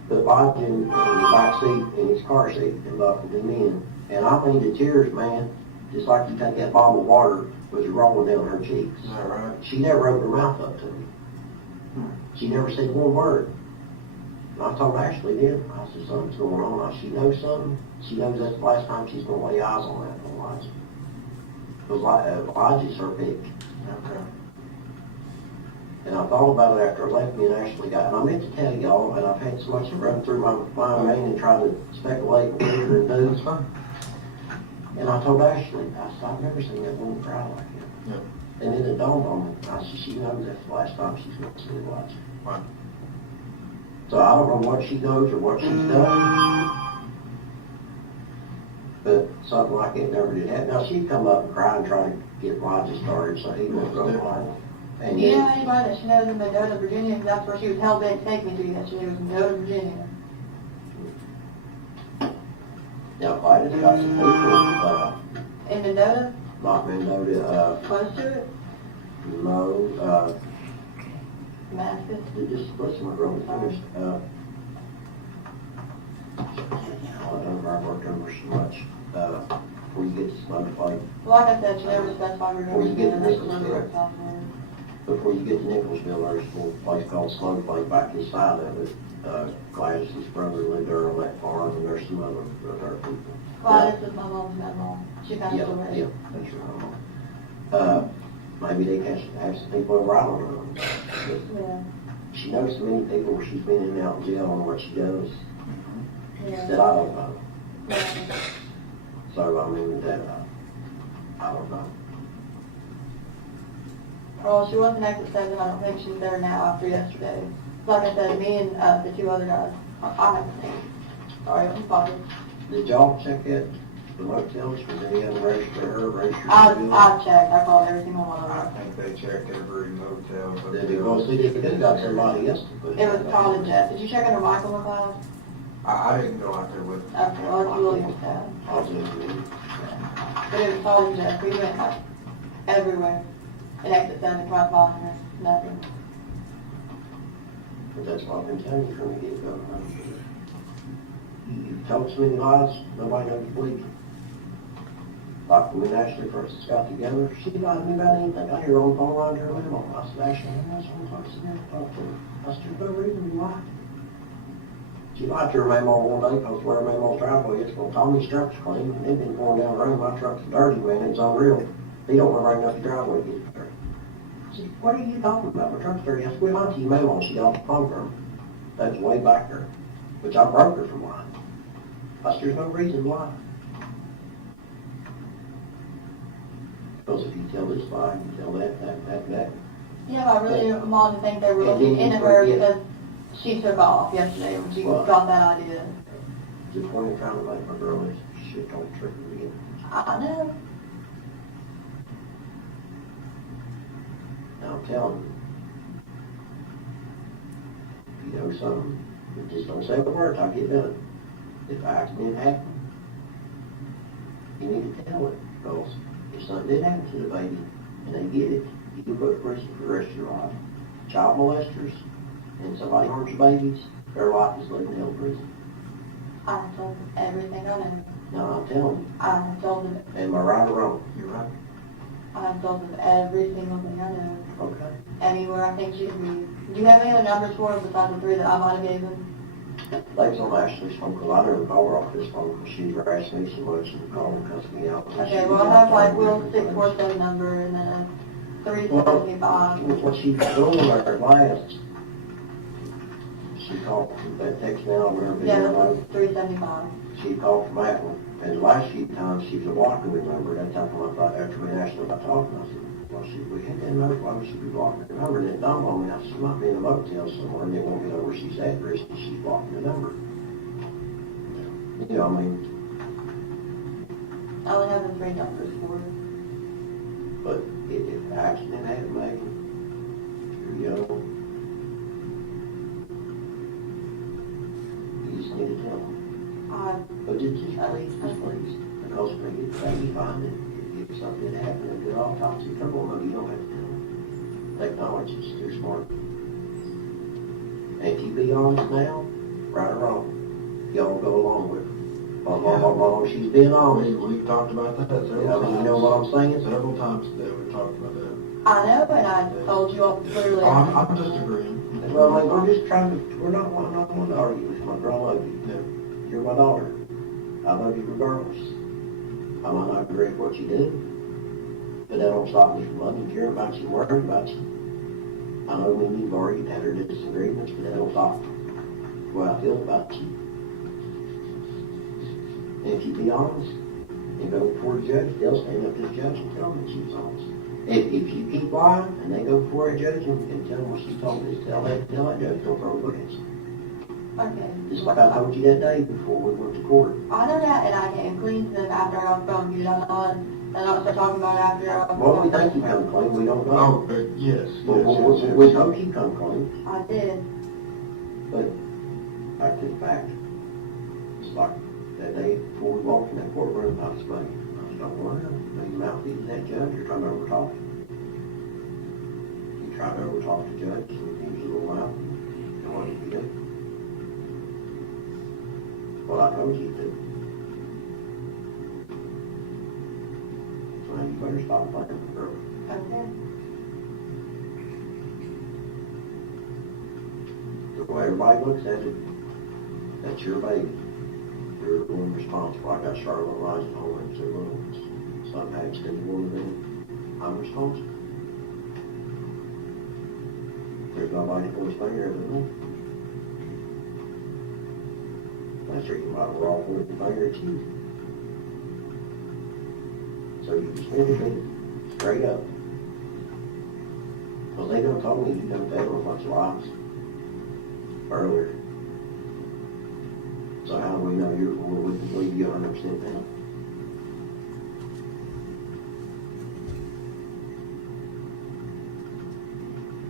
Put Elijah in the back seat, in his car seat, and buckled him in. And I mean the tears, man, just like you take that bottle of water, was rolling down her cheeks. Is that right? She never opened her mouth up to me. She never said one word. And I told Ashley then, I said, something's going on. She knows something. She knows that's the last time she's going to lay eyes on that Elijah. Because Elijah's her pick. Okay. And I thought about it after I left, me and Ashley got, and I meant to tell y'all, and I've had so much run through my mind and try to speculate what we're going to do. And I told Ashley, I said, I've never seen that woman cry like that. Yep. And then it dawned on me, I said, she knows that's the last time she's going to see Elijah. Right. So I don't know what she knows or what she's done, but something like it never did happen. Now, she'd come up and cry and try to get Elijah started so he wouldn't go home. And Do you know anybody that she knows in Mendota, Virginia? Because that's where she was hell bent to take me to, that she was in Mendota, Virginia. now, if I just got some people, In Mendota? not Mendota, Close to it? no, Damascus? just listen, my girl, finish. I don't know, I worked over so much, before you get to Snowflake. Well, like I said, she never specified where Well, to you go. get And the that's Nichols another there. software. Before you get to Nicholsville, there's a little place called Snowflake back this side of it. Gladys's brother lived there on that farm, and there's some other people. Gladys is my mom's mom. She passed Yeah, away. yeah, that's right. Maybe they can have some people over, I don't know. But Yeah, she knows so many people where she's been in and out of jail on what she does that yeah. I don't know. Yeah. So, I mean, that, I don't know. Well, she wasn't exit 7. I don't think she's there now after yesterday. Like I said, me and the two other guys, I haven't seen. Sorry, I'm sorry. Did y'all check it, the motels, was any other registered or registered? I've checked. I called every single one of I them. think they checked every motel. Did they go see if they could got somebody else to put it? It was probably Jeff. Did you check under Michael McLeod? I didn't go out there with. Okay, well, it's William's dad. I was in But it was probably Jeff. We went like everywhere. And exit 7, tried following her. Nothing. but that's what I've been telling you from the get-go. You told so many lies, nobody knows to believe you. Like when Ashley first got together, she lied to me about anything. I hear her on the phone line to her mom. I said, Ashley, that's what I'm talking to. I said, there's no reason to lie. She lied to her mama one day because where her mama's driveway is, well, Tommy's truck's clean, and they've been going down the road, my truck's dirty, man, it's unreal. He don't want to bring up the driveway to get dirty. I said, what are you talking about? My truck's dirty. I said, we lied to your mama, she got off the phone from her. That was way back there, which I broke her from lying. I said, there's no reason to lie. Because if you tell this lie, you tell that. Yeah, but I really didn't want to think they were looking into her because she took off yesterday when she got that idea. To the point of trying to make my girl this shit don't trick her again. I know. Now I'm telling you, if you know something, you just don't say the words, I'll get done. If an accident happened, you need to tell it, because if something did happen to the baby, and they get it, you can go to prison for the rest of your life. Child molesters, and somebody harms your babies, their life is living hell in prison. I told them everything I know. Now I'm telling you, I told them, am I right or wrong? You're right. I told them every single thing I know. Okay. Anywhere I think she could be. Do you have any other numbers for her besides the 3 that I might have given? They was on Ashley's phone, because I never called her off this phone, because she harassed me so much and called and cussed me out. Okay, well, I have like Will's 647 number and then a 375. What she was doing there last, she called from that text now, where Yeah, that's 375. she called from that one, And the last few times she was a blocker, remember, that time when I thought, after we asked her about talking, I said, well, we had that note, why would she be blocking the number? And it dawned on me, I said, she might be in a motel somewhere, and they won't know where she's at, or she's blocking the number. You know, I mean, I would have the 3 numbers for her. but if an accident happened, Megan, you're young, you just need to tell them. But just please, because when you find it, if something happened, and they're all toxic trouble, no, you don't have to tell them. They acknowledge it, they're smart. And if you be honest now, right or wrong, y'all go along with it. Long as she's being honest. We've talked about that several Yeah, times. you know what I'm saying? Several times today we've talked about that. I know, and I told you all clearly. I'm just agreeing. Well, like, we're just trying to, we're not one to argue with my girl. I love you. Yeah. You're my daughter. I love you regardless. I might not agree with what you do, but that don't stop me from loving you, caring about you, worrying about you. I know when you've argued, had our disagreements, but that don't stop the way I feel about you. And if you be honest and go before a judge, they'll stand up to the judge and tell them that she was honest. If you keep lying and they go before a judge and tell them what she told me, tell that judge, don't throw a book at you. Okay. Just like I told you that day before we went to court. I know that, and I came clean to them after I got phone you. I'm not start talking about it after I got Well, we think you come clean, we don't Oh, know. but yes. We hope you come clean, I did. but back to the fact. It's like that day before we walked in that courtroom, I was like, don't worry, you mouthpiece that judge, you're trying to overtalk him. You try to overtalk the judge, and he was a little loud, and what did you do? Well, I told you to. So now you better stop playing with the girl. Okay. The way everybody looks at it, that's your baby. You're the one responsible. I got Charlotte and Elijah home and 2 little ones. Something happens to any one of them, I'm responsible. There's nobody who's bigger than me. That's the reason why we're all pointing the finger at you. So you just need to be straight up. Because they done told me you done tell them a bunch of lies earlier. So how do we know we can believe you 100% now?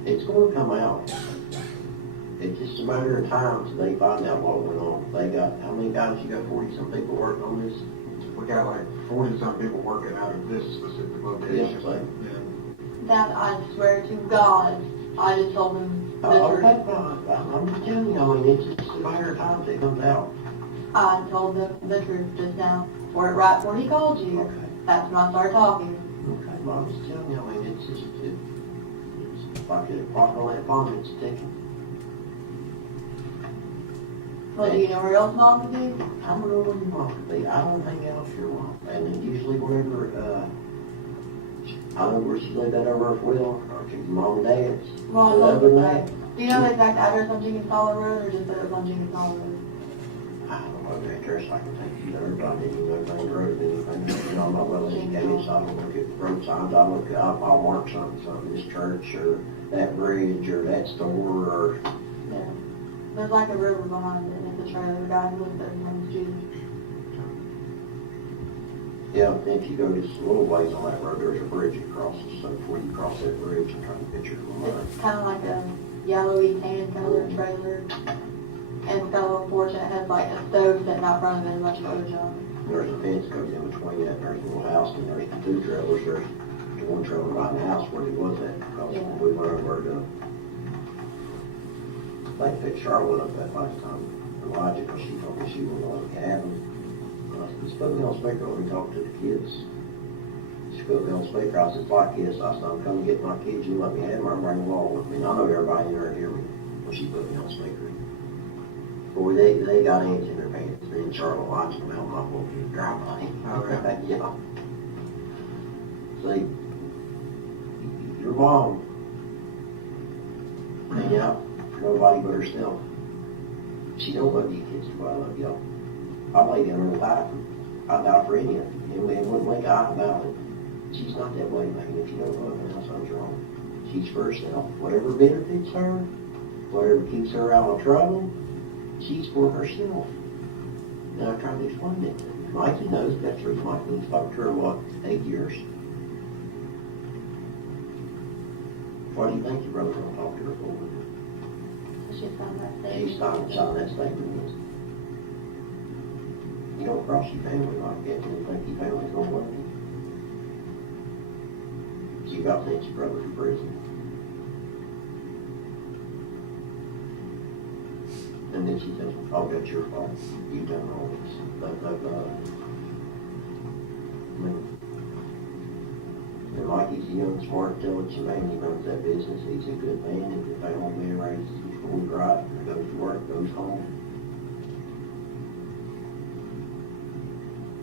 It's going to come out. It's just a matter of time till they find out what went on. They got, how many guys you got, 40-some people working on this? We got like 40-some people working out of this specific location. Yes, sir. That I swear to God, I just told them the truth. Okay, I'm just telling you, I mean, it's just a matter of time till it comes out. I told them the truth just now, or right before he called you. Okay. That's when I started talking. Okay, well, I'm just telling you, I mean, it's just, it's like a clock on that bomb, it's ticking. Well, do you know where else Mom could be? I don't know where your mom could be. I don't hang out with your mom. And then usually wherever, I don't know where she lived at over at Will, or to your mom and dad's. Well, But other than that, do you know the exact address on Jenkins Hollow Road, or just that it was on Jenkins Hollow Road? I don't know the address, I can take you there, but I didn't know the road, anything. You know, I'm not well educated, so I don't look at road signs. I'll mark something, this church, or that bridge, or that store, or. Yeah. There's like a river behind it, and it's a trailer. The guy who lives there, his name's Judy. Yeah, if you go just a little ways on that road, there's a bridge you cross, so before you cross that bridge, I'm trying to picture it from there. It's kind of like a yellowy tan colored trailer, and it's got a little porch, and it has like a stove sitting out front of it, and a bunch of other junk. There's a fence goes in between that, there's a little house, and there's the 2 trailers, there's the 1 trailer right in the house where he was at, because Yeah. we went over to, they picked Charlotte up that last time, Elijah, because she told me she wouldn't let me have him. Just put me on speaker, let me talk to the kids. She put me on speaker, I said, like this, I said, I'm coming to get my kids, you let me have them, I'm bringing them all with me. And I know everybody in there hear me when she put me on speaker. Boy, they got ants in their pants. Me and Charlotte watched them out my book in the driveway. Yeah. See, your mom, hang out for nobody but herself. She don't love you kids the way I love y'all. I lay down in the bathroom. I'm not for any of it. It wouldn't make an eye about it. She's not that way, Megan. If you don't love her, something's wrong. She's for herself. Whatever benefits her, whatever keeps her out of trouble, she's for herself. And I've tried to explain it. Mikey knows that's the reason Mikey's talked to her, what, 8 years? Why do you think your brother don't talk to her for? She's found that thing. He's not signing that statement. You don't cross your family like that and think your family's gonna love you. You got to take your brother to prison. And then she says, oh, that's your fault. You done all this. Blah, blah, blah. I mean, and Mikey's a young, smart, intelligent man. He runs that business. He's a good man. If they don't be raised, he's going to drive. He goes to work, goes home.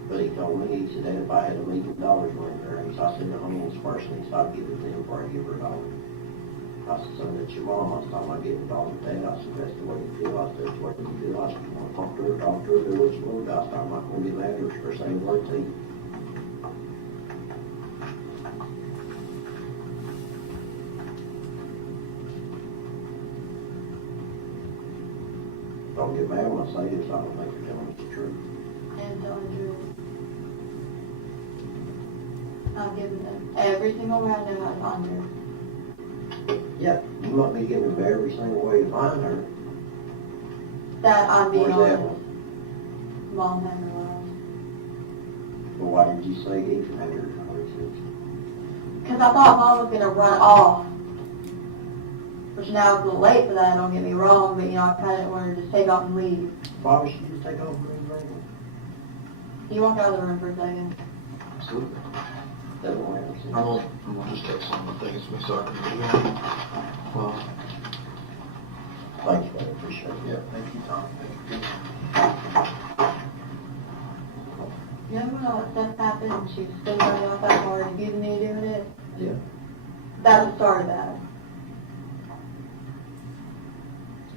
But he told me, he said, if I had $1 million running there, he said, I said, the homeless person, he said, I'd give it to him before I give her $1. I said, son, that's your mom. I said, I'm not giving $1 to that. I said, that's the way you feel. I said, that's the way you feel. I said, you want to talk to her, do what you want. I said, I'm not going to be mad at her saying word to you. Don't get mad when I say this. I don't think you're telling me the truth. And telling the truth. I'm giving them every single way I know how to find her. Yeah, you want me to give him every single way to find her. That I'm being Where's that honest. Mom had her love. Well, why did you say he had her? Because I thought Mom was going to run off. Which now it's a little late for that, don't get me wrong, but you know, I kind of wanted to just take off and leave. Why would she just take off and leave? Can you walk out of the room for a second? Absolutely. That won't happen. I'm gonna just take some of the things we saw. Well, Thank you, I appreciate it. yeah, thank you, Tom. Thank you. You know when all that stuff happened and she was spinning running off that hard, abusing me doing it? Yeah. That was started that.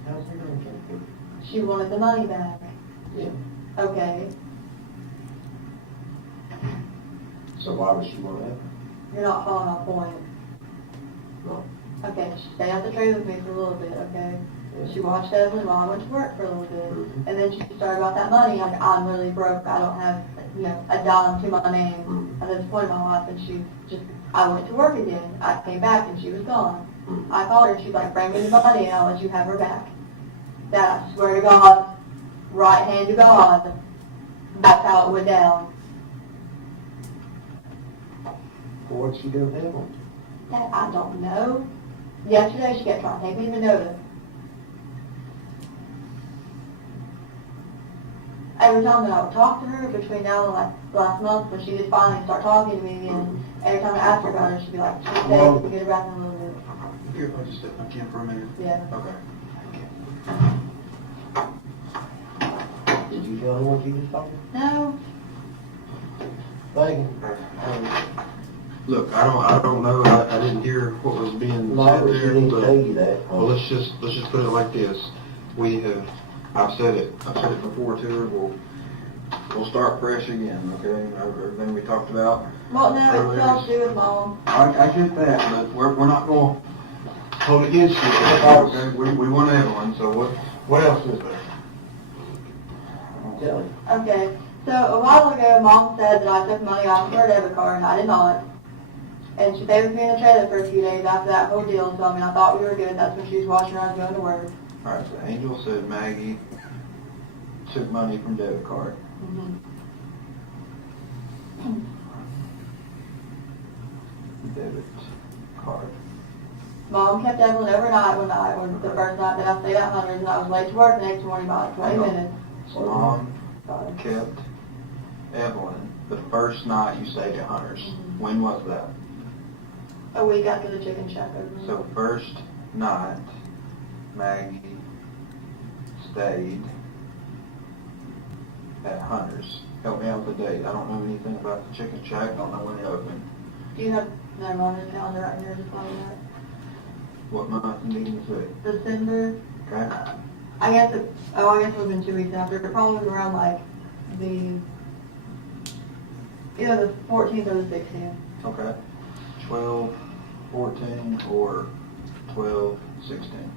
How's he doing, Kathy? She wanted the money back. Yeah. Okay, So why would she want that? you're not following my point. No. Okay, she stayed at the trade with me for a little bit, okay? She watched Evelyn while I went to work for a little bit. Mhm. And then she started about that money, like, I'm really broke, I don't have, you know, a dime to my name. Mhm. At this point in my life, and she just, I went to work again. I came back and she was gone. Mhm. I called her and she's like, bring me the money and I'll let you have her back. That, I swear to God, right hand to God, that's how it went down. Well, what'd she do with Evelyn? That I don't know. Yesterday she kept trying to take me to Minota. Every time that I would talk to her between now and like last month when she did finally start talking to me again, every time I asked her about it, she'd be like, she'd stay, Well- get her back in a little bit. Here, I'll just step back in for a minute. Yeah. Okay. Did you tell her what you was talking? No, Megan? Look, I don't know, I didn't hear what was being No, said but she there, didn't but, tell you that. well, let's just put it like this. I've said it before to her, we'll start fresh again, okay? Everything we talked about. well, no, it's all to do with Mom. I get that, but we're not gonna hold it against you, okay? We want Evelyn, so what else is there? Tell him. Okay, so a while ago, Mom said that I took money off her debit card, and I did not. And she stayed with me in the trailer for a few days after that whole deal, so I mean, I thought we were good. That's when she was watching her, I was going to work. All right, so Angel said Maggie took money from debit card. Mm-hmm. Debit card. Mom kept Evelyn overnight one night, when the first night that I stayed at Hunter's, and I was late to work the next morning by like 20 minutes. So Mom kept Evelyn the first night you stayed at Hunter's. Mhm. When was that? A week after the chicken shack opened. So first night, Maggie stayed at Hunter's. Help me out with the date. I don't know anything about the chicken shack. Don't know when it opened. Do you have, never mind, there's a calendar right here, just like that. What month and date is it? December, Okay. I guess it would have been 2 weeks after, but probably around like the Either the 14th or the 16th. Okay. 12, 14, or 12, 16.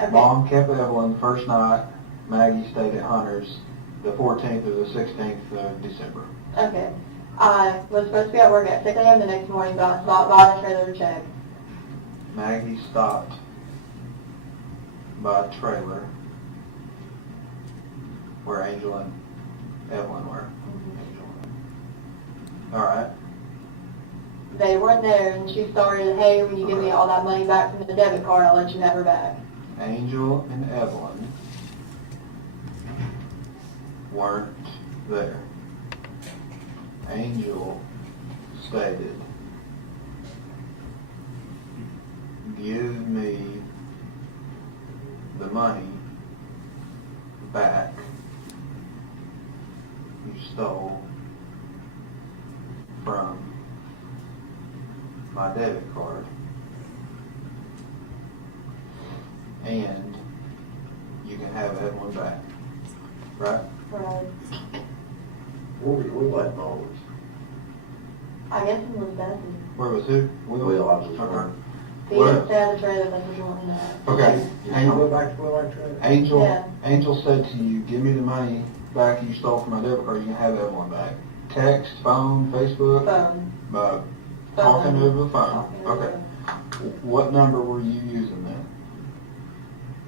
Okay. Mom kept Evelyn the first night. Maggie stayed at Hunter's the 14th or the 16th of December. Okay. I was supposed to be at work at 6 a.m. the next morning, but I stopped by the trailer to check. Maggie stopped by a trailer where Angel and Evelyn were. All right. They weren't there, and she started, hey, when you give me all that money back from the debit card, I'll let you have her back. Angel and Evelyn weren't there. Angel stated, give me the money back you stole from my debit card, and you can have Evelyn back, right? Right. We like always. I guess it was Bessie. Where was who? Will, I was just Okay. wondering. He didn't stay at the trailer, but he wanted that. Okay. Can you go back to Will like that? Angel, Yeah. Angel said to you, give me the money back you stole from my debit card, you can have Evelyn back. Text, phone, Facebook? Phone. Talking over the phone? Talking over the Okay. What number were you using then?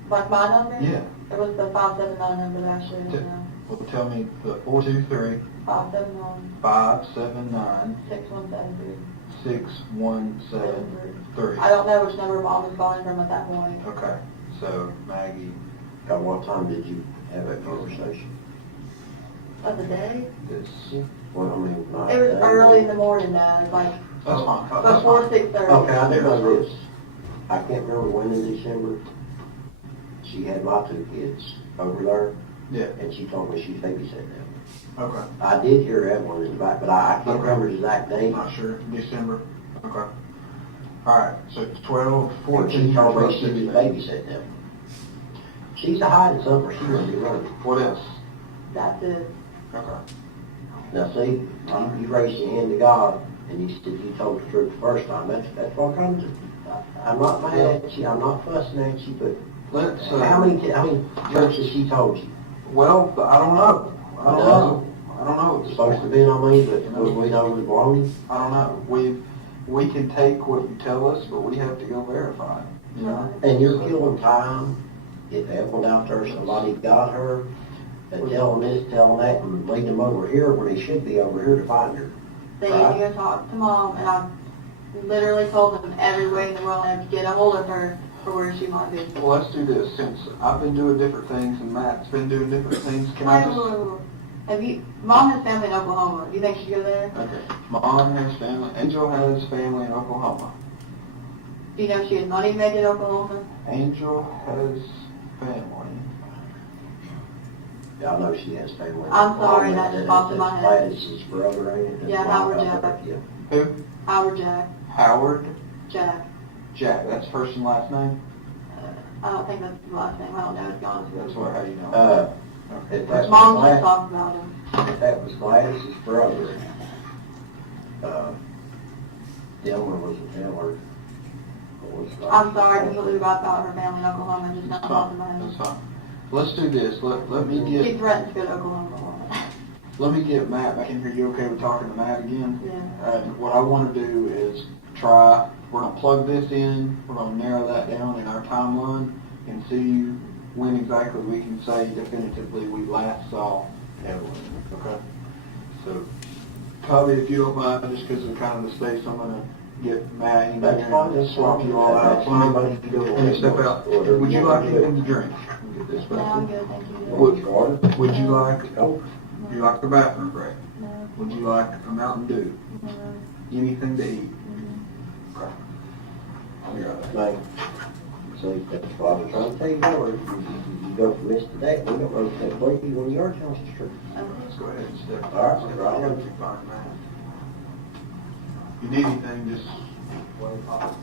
Like my number? Yeah. It was the 579 number that I showed you now. Well, tell me the 423 579 579 6173. 6173. I don't know which number Mom was calling from at that point. Okay. So Maggie, At what time did you have that conversation? Of the day? this. Well, I mean, night, It was day, early in or- the morning now, like That's fine. That's before fine. 6:30. Okay, I do know this. I can't remember when in December, she had my two kids over there, Yeah. and she told me she babysat them. Okay. I did hear Evelyn in the back, but I can't Okay. remember the exact date. Not sure. December. Okay. All right. So it's 12, And 14, she told 12, me she was 16. babysitting them. She's hiding somewhere, she must be running. What else? That's it. Okay. Now see, you raised your hand to God, and you said you told the truth the first time, that's what I'm trying to, I'm not mad at you, I'm not fussing at you, but Let's. how many churches she told you? Well, I don't know. I don't know. I don't know. It's supposed to be on me, but we know it was baloney. I don't know. We can take what you tell us, but we have to go verify it. You know. And you're killing time. If Evelyn out there, somebody got her, and tell them this, tell them that, and lead them over here when they should be over here to find her. They Right. need to go talk to Mom, and I literally told them every way in the world I had to get a hold of her for where she might be. Well, let's do this. Since I've been doing different things and Matt's been doing different things, can I just? Mom has family in Oklahoma. Do you think she'd go there? Okay. Mom has family. Angel has family in Oklahoma. Do you know if she had money made in Oklahoma? Angel has family. Yeah, I know she has family. I'm sorry, that just popped in my head. Gladys's brother, ain't it? Yeah, Howard Jack. Yeah. Who? Howard Jack. Howard Jack. Jack. That's first and last name. I don't think that's his last name. I don't know. It's gone. That's what. How you know? If that's Mom Glad- just talked about him. if that was Gladys's brother, Delmer was a Delmer. I'm sorry, I completely forgot about her family in Oklahoma. Just not That's talking fine. about him. That's fine. Let's do this. Let me She get threatened to go to Oklahoma. let me get Matt back in here. You okay with talking to Matt again? Yeah. What I want to do is try. We're gonna plug this in. We're gonna narrow that down in our timeline and see when exactly we can say definitively we last saw Evelyn. Okay. So, Cubby, if you don't mind, just because of kind of the space, I'm gonna get Matt in That's there fine, and that's swap fine. you all out. That's anybody can do it. Let me step out. Whatever Would you you like want to anything do. to drink? Get this No, back. I'm good, thank you. Would you like? Oh, Would you like a bathroom break? No. Would you like a Mountain Dew? No. Anything to eat? Okay. I'll be right back. man. So that's what I was trying to tell you, Howard. You go from this to that, we don't know if that break you when you are telling us the truth. Let's go ahead and step. All right, step right. out and find Matt. If you need anything, just wave up.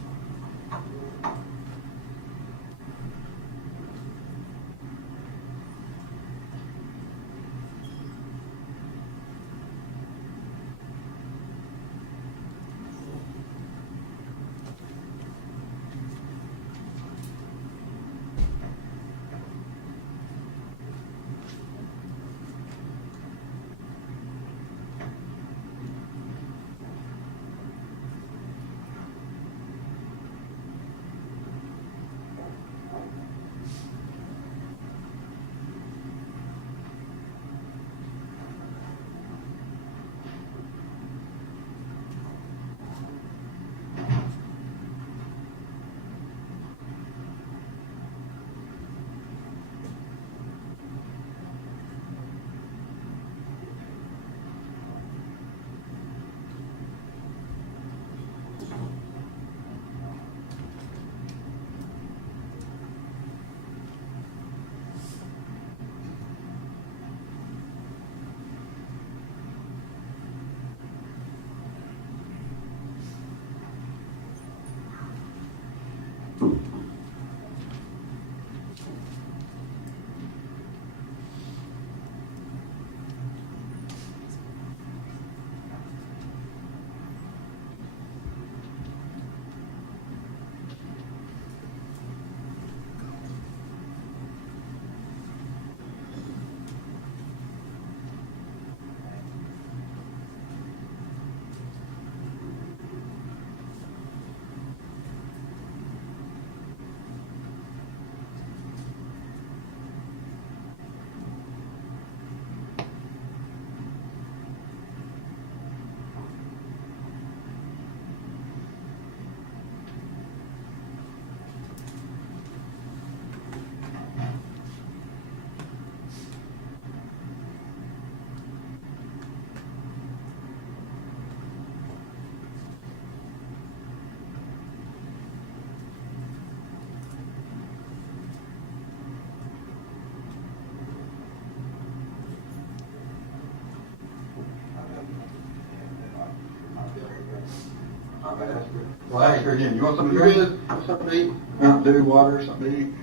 here again. You want something to drink? Something to eat? Mountain Dew, water, something to eat?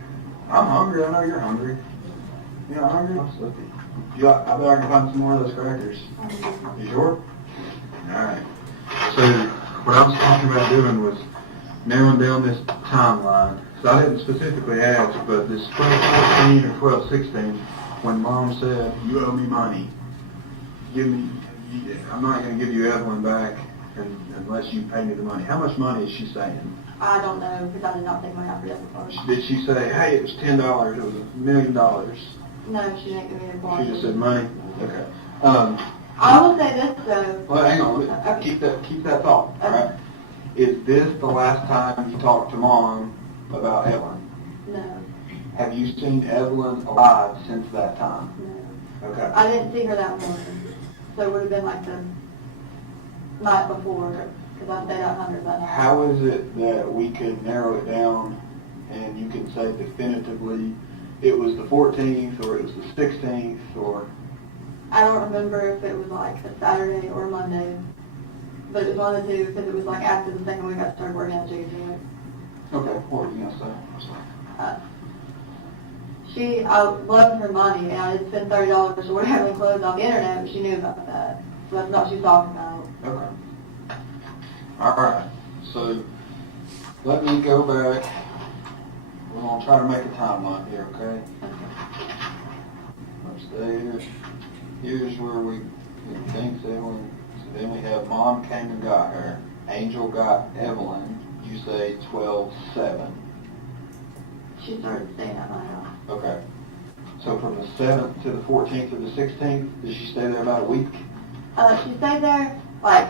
I'm hungry. I know you're hungry. You not hungry? I'm sleepy. I bet I can find some more of those crackers. You sure? Alright. So, what I was talking about doing was narrowing down this timeline. So I didn't specifically ask, but this 12/14 or 12/16, when Mom said, you owe me money, I'm not going to give you Evelyn back unless you pay me the money. How much money is she saying? I don't know, because I did not take money out for that before. Did she say, hey, it was $10, it was $1 million? No, she didn't give me a bond. She just said money? Okay. I will say this though. Well, hang on, Okay. keep that thought, all right? Is this the last time you talked to Mom about Evelyn? No, Have you seen Evelyn alive since that time? no. Okay. I didn't see her that morning, so it would have been like the night before, because I stayed out 100 that night. How is it that we could narrow it down and you can say definitively it was the 14th or it was the 16th or? I don't remember if it was like a Saturday or a Monday, but it was one of the two, because it was like after the second week I started working at JJ. Okay, what were you going to say? I loved her money, and I did spend $30 or whatever in clothes on the internet, but she knew about that. So that's not what she was talking about. Okay. All right. So let me go back. We're going to try to make a timeline here, okay? Upstairs. Here's where we think Evelyn. So then we have Mom came and got her. Angel got Evelyn. You say 12/7. She started staying at my house. Okay. So from the 7th to the 14th or the 16th, did she stay there about a week? She stayed there like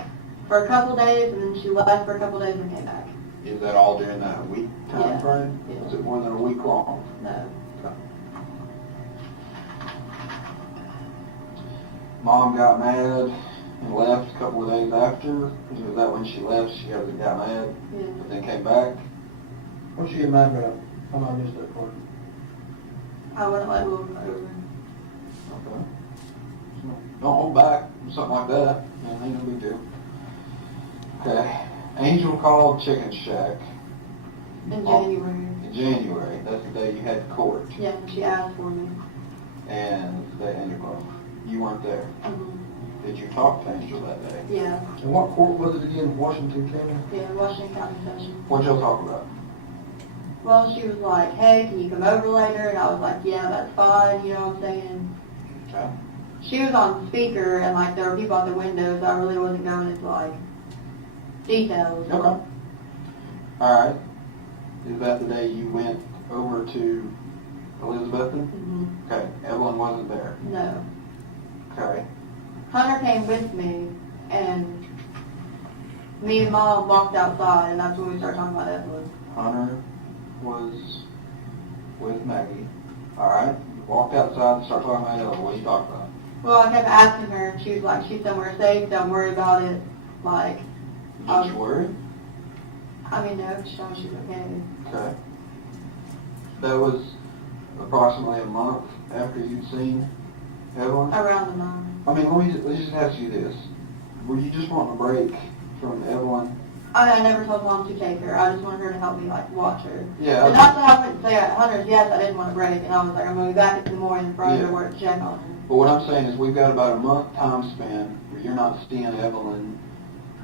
for a couple days, and then she left for a couple days and came back. Is that all during that week time Yeah. frame? Yeah. Is it more than a week long? No. Mom got mad and left a couple of days after. Was that when she left? She got mad, Yeah. but then came back. What'd she get mad about? How am I missed that part? I wouldn't let Will come over. Okay. Don't hold back, something like that. Ain't no big deal. Okay. Angel called Chicken Shack In January. in January. That's the day you had court. Yeah, she asked for me. And they ended off. You weren't there. Mm-hmm. Did you talk to Angel that day? Yeah. And what court was it again? Washington County? Yeah, Washington County Session. What'd y'all talk about? Well, she was like, hey, can you come over later? And I was like, yeah, that's fine, you know what I'm saying? Okay. She was on speaker, and like there were people out the windows. I really wasn't going into like details. Okay. Alright. Is that the day you went over to Elizabethton? Mm-hmm. Okay. Evelyn wasn't there. No. Okay. Hunter came with me, and me and Mom walked outside, and that's when we started talking about Evelyn. Hunter was with Maggie. Alright. You walked outside and started talking about Evelyn. What are you talking about? Well, I kept asking her, and she was like, she's somewhere safe, don't worry about it. Like, Did you worry? I mean, no, she told me she's okay. Okay. That was approximately a month after you'd seen Evelyn? Around the month. I mean, let me just ask you this. Were you just wanting a break from Evelyn? I never told Mom to take her. I just wanted her to help me, like, watch her. Yeah. And not that I wouldn't say at Hunter's, yes, I didn't want a break, and I was like, I'm going to be back in the morning for her to work, check on her. But what I'm saying is we've got about a month time span where you're not seeing Evelyn.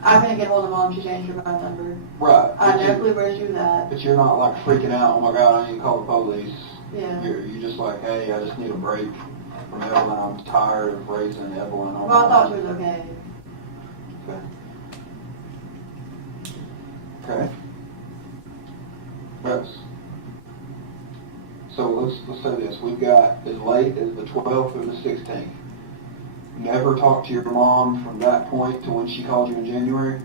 I couldn't get hold of Mom. She changed her phone number. Right. I had no clue where she was at. But you're not like freaking out, oh my God, I need to call the police. Yeah. You're just like, hey, I just need a break from Evelyn. I'm tired of raising Evelyn. Well, I thought she was okay. Okay. Okay. Yes. So let's say this. We've got as late as the 12th or the 16th. Never talked to your mom from that point to when she called you in January?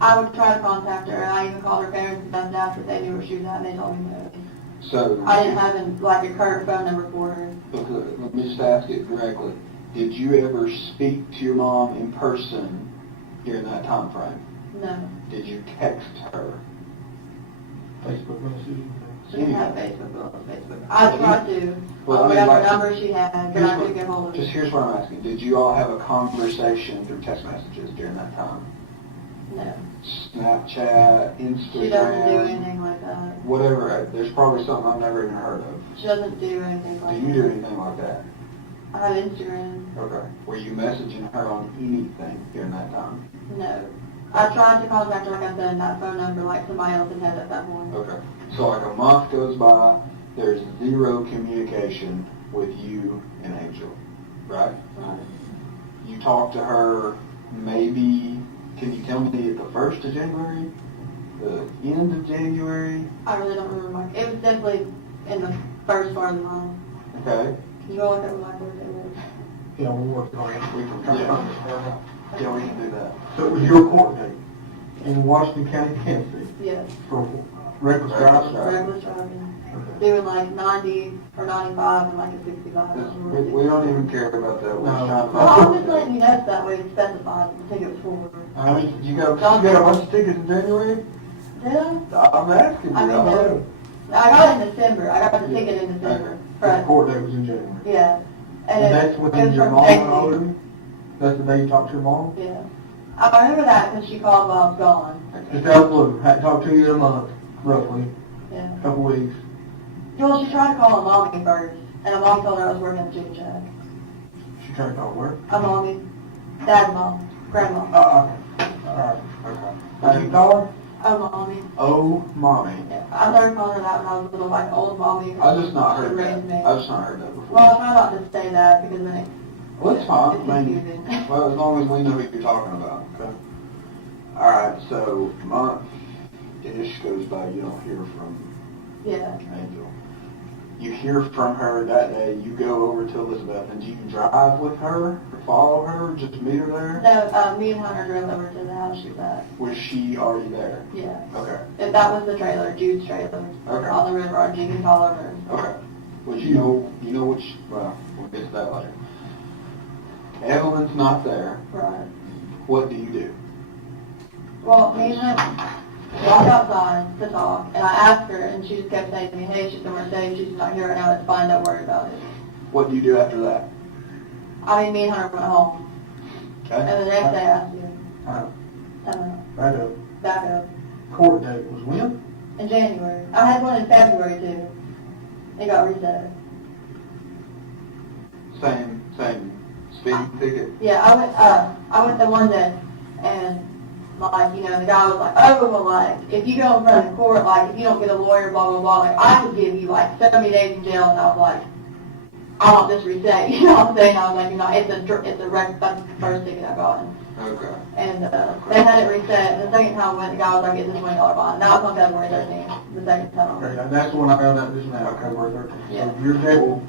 I would try to contact her, and I even called her parents and stuff after they knew where she was at, and they told me no. So I didn't have like a current phone number for her. Okay, let me just ask it directly. Did you ever speak to your mom in person during that time frame? No. Did you text her? Facebook messages. She didn't have Facebook. Facebook. I tried to. Well, I mean, whatever like- number she had, but I couldn't get hold of Just her. here's what I'm asking. Did you all have a conversation through text messages during that time? No. Snapchat, She doesn't do Instagram, anything like that. whatever. There's probably something I've never even heard of. She doesn't do anything Do like you that. do anything like that? I have Instagram. Okay. Were you messaging her on anything during that time? No. I tried to contact her, like I said, that phone number, like somebody else had had at that point. Okay. So like a month goes by, there's zero communication with you and Angel, right? Right. You talk to her maybe, can you tell me at the 1st of January? The end of January? I really don't remember my, it was definitely in the first part of the month. Okay. Can you go look up my birthday was? Yeah, we'll work on it. We can, yeah, we can do that. So it was your court date in Washington County, Tennessee, Yes. for reckless driving? Reckless driving. Doing like 90 or 95 and like a 65. We don't even care about that. We're No. trying to Well, I'm just letting you know so that way it's specified what the ticket was for. You got a bunch of tickets in January? Did I? I'm asking you. I mean, I no. know. I got it in December. I got the ticket in December. The Right. court date was in January. Yeah. And it- that's it when was your from mom Stacy. called you? That's the day you talked to your mom? Yeah. I remember that because she called while I was gone. Just out of the blue, hadn't talked to you in a month, roughly, Yeah. a couple weeks. Well, she tried to call her mommy first, and her mom told her I was working at the chicken shack. She tried to call where? Her mommy, dad's mom, grandma. Okay. All right. Okay. Did you call her? Oh, mommy. Oh, mommy. Yeah. I started calling her that when I was little, like old mommy. I just not heard She that. raised me. I just not heard that before. Well, I try not to say that because then Well, it's fine. it's I mean, confusing. well, as long as we know who you're talking about. Okay. All right. So month-ish goes by. You don't hear from Yeah. Angel. You hear from her that day. You go over to Elizabeth, and do you drive with her or follow her? Or just meet her there? No, me and Hunter drove over to the house she was at. Was she already there? Yeah. Okay. And that was the trailer, Jude's trailer, Okay. on the river, on Jigging Hollow Road. Okay. Would you know which? Well, we'll get to that later. Evelyn's not there. Right. What do you do? Well, me and him walked outside to talk, and I asked her, and she just kept saying to me, hey, she's somewhere safe, she's not here right now, it's fine, don't worry about it. What do you do after that? I mean, me and Hunter went home, Okay. and the next day I asked you, Back up. back up, Court date was when? in January. I had one in February too. It got reset. Same speeding ticket. Yeah, I went to one day, and like, you know, the guy was like, oh, well, like, if you go in front of court, like, if you don't get a lawyer, blah, blah, blah, like, I could give you, like, 70 days in jail, and I was like, I want this reset, you know what I'm saying? I was like, you know, it's a record, that's the first ticket I got. Okay. And they had it reset, and the second time I went, the guy was like, it's a $20 bond. That was on February 13th, the second time. Okay, and that's the one I found out just now, February 13th. Yeah. So your date,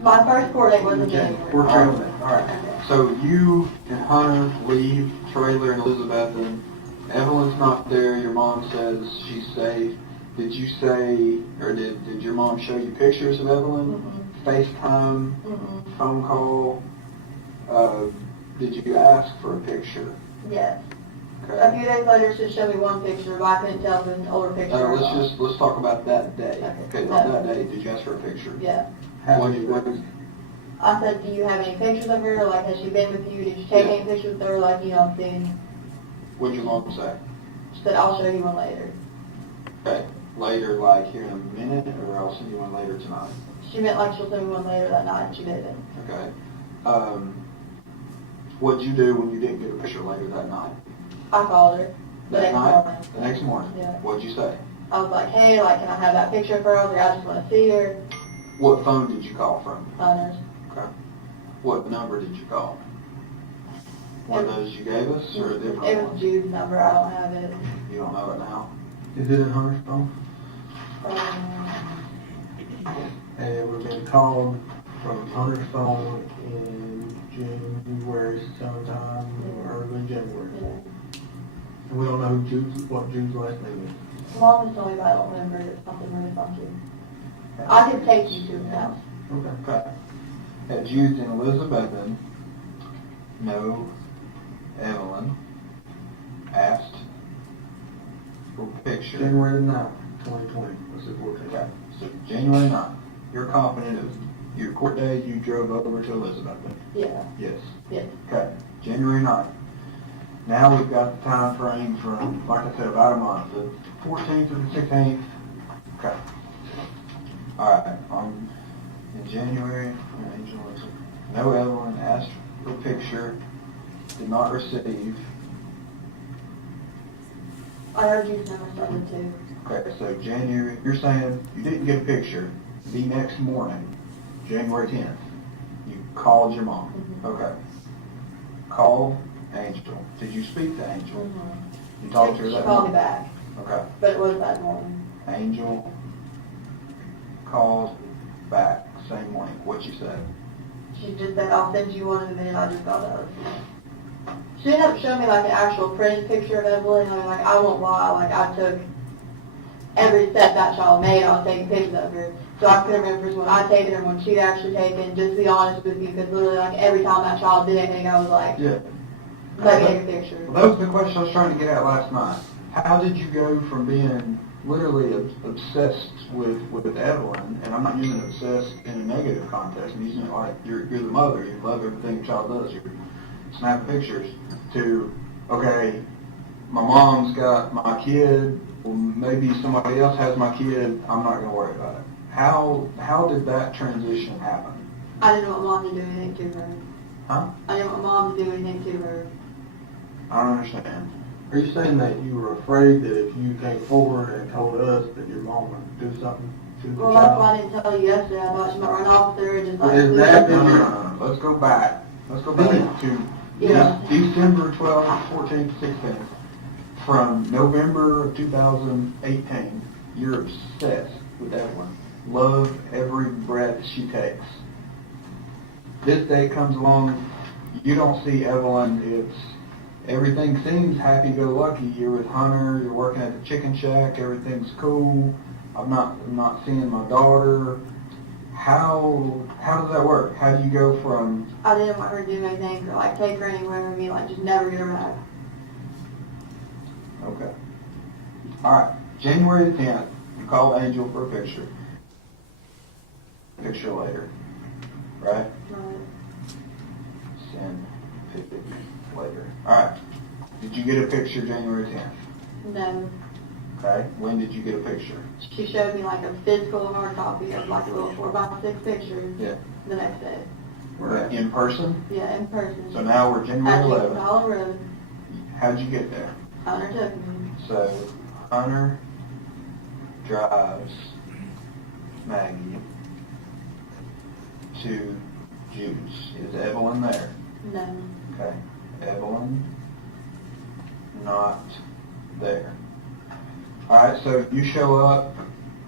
My first court date was in January. we're trailing it, all right. Okay. So you and Hunter leave trailer in Elizabethan. Evelyn's not there. Your mom says she's safe. Did you say, or did your mom show you pictures of Evelyn? Mm-hmm. FaceTime, Mm-hmm. phone call? Did you ask for a picture? Yes. A Okay. few days later, she showed me one picture, but I couldn't tell if it was an older picture or not. Let's talk about that day. Okay. Okay, on that day, did you ask for a picture? Yeah. What I said, do you have any pictures of her? Like, has she been with you? Did you take any pictures with her? Like, you know, I'm seeing. what'd your mom say? She said, I'll show you one later. Okay, later, like here in a minute, or I'll send you one later tonight. She meant like she'll send me one later that night. She didn't. Okay. What'd you do when you didn't get a picture later that night? I called her the That next night? morning. The next morning? Yeah. What'd you say? I was like, hey, like, can I have that picture of her? I was like, I just want to see her. What phone did you call from? Hunter's. Okay. What number did you call? One of those you gave us, or a different It one? was Jude's number. I don't have it. You don't know it now? Is it in Hunter's phone? And it would have been called from Hunter's phone in January sometime, or early January. Yeah. And we don't know what Jude's last name is. Mom just told me, but I don't remember. It's something really funky. I could take you to his house. Okay. At Jude's in Elizabethan, no Evelyn asked for a picture. January 9th, 2020, was the court date. Okay, so January 9th, you're confident of your court day, you drove over to Elizabethan? Yeah. Yes. Yes. Okay, January 9th. Now we've got the time frame from, like I said, about a month, the 14th to the 16th. Okay. All right. In January, Angel, no Evelyn asked for a picture, did not receive. I heard you never started too. Okay, so January, you're saying you didn't get a picture. The next morning, January 10th, you called your mom. Mm-hmm. Okay. Called Angel. Did you speak to Angel? Mm-hmm. You talked to her She that called me morning? back, Okay. but it was that morning. Angel called back same morning. What you said? She just said, I'll send you one in a minute, I just got up. She ended up showing me like an actual printed picture of Evelyn. I mean, like, I won't lie, like, I took every step that child made, I was taking pictures of her. So I couldn't remember when I taken her, when she'd actually taken, just to be honest with you, because literally, like, every time that child did anything, I was like, Yeah. let me take a picture. Well, that was the question I was trying to get at last night. How did you go from being literally obsessed with Evelyn, and I'm not using obsessed in a negative context, I'm using it like you're the mother, you love everything a child does, you're snapping pictures, to, okay, my mom's got my kid, well, maybe somebody else has my kid, I'm not going to worry about it. How did that transition happen? I didn't want mom to do anything to her. Huh? I didn't want mom to do anything to her. I don't understand. Are you saying that you were afraid that if you came forward and told us that your mom would do something to the Well, that's child? why I didn't tell you yesterday. I thought she might run off there and just But like... is that- No. Let's go back. Let's go back to Yeah. December 12th, 14th, 16th. From November of 2018, you're obsessed with Evelyn. Love every breath she takes. This day comes along, you don't see Evelyn. Everything seems happy-go-lucky. You're with Hunter, you're working at the chicken shack, everything's cool. I'm not seeing my daughter. How does that work? How do you go from... I didn't want her to do anything or like take her anywhere with me, like just never get her back. Okay. All right. January the 10th, you called Angel for a picture. Picture later. Right? Right. Send picture later. All right. Did you get a picture January 10th? No. Okay. When did you get a picture? She showed me like a physical hard copy of like a little 4x6 picture Yeah. the next day. In person? Yeah, in person. So now we're January At 11th. Dollar Road. How'd you get there? Hunter took me. So Hunter drives Maggie to Jude's. Is Evelyn there? No. Okay. Evelyn not there. Alright, so you show up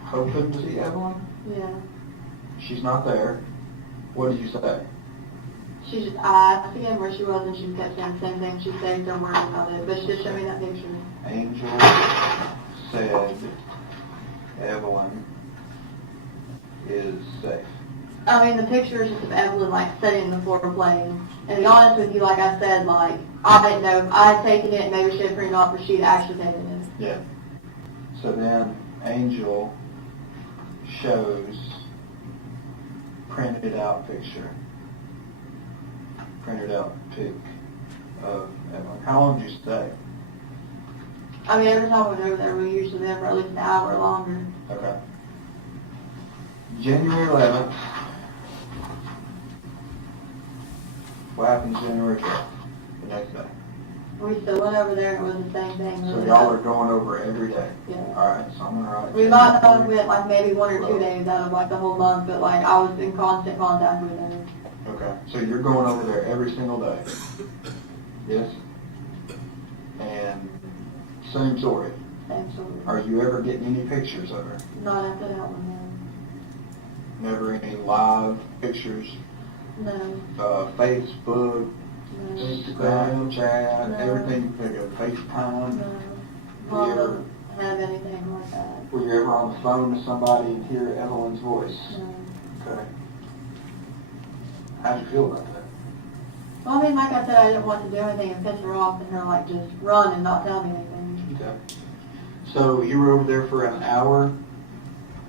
hoping to see Evelyn? Yeah. She's not there. What did you say? She just, I forget where she was and she kept saying the same thing. She said, don't worry about it. But she just showed me that picture. Angel said Evelyn is safe. I mean, the picture is just of Evelyn, like, sitting in the floor playing. And to be honest with you, like I said, like, I didn't know if I had taken it, maybe she had printed it off, or she'd actually taken it. Yeah. So then Angel shows printed out picture. Printed out pic of Evelyn. How long did you stay? I mean, every time we went over there, we usually there for at least an hour or longer. Okay. January 11th. What happens January 12th? The next day. We still went over there and it was the same thing. So really. y'all are going over every day? Yeah. Alright, so I'm gonna write. We might have went like maybe 1 or 2 days out of like the whole month, but like I was in constant contact with her. Okay, so you're going over there every single day? Yes? And same story. Same story. Are you ever getting any pictures of her? Not after that one, Never any live pictures? no. Facebook, No. Snapchat, No. everything you think of, FaceTime? No. Were Mom you ever, doesn't have anything like that. were you ever on the phone to somebody and hear Evelyn's voice? No. Okay. How'd you feel about that? Well, I mean, like I said, I didn't want to do anything and piss her off and her like just run and not tell me anything. Okay. So you were over there for an hour,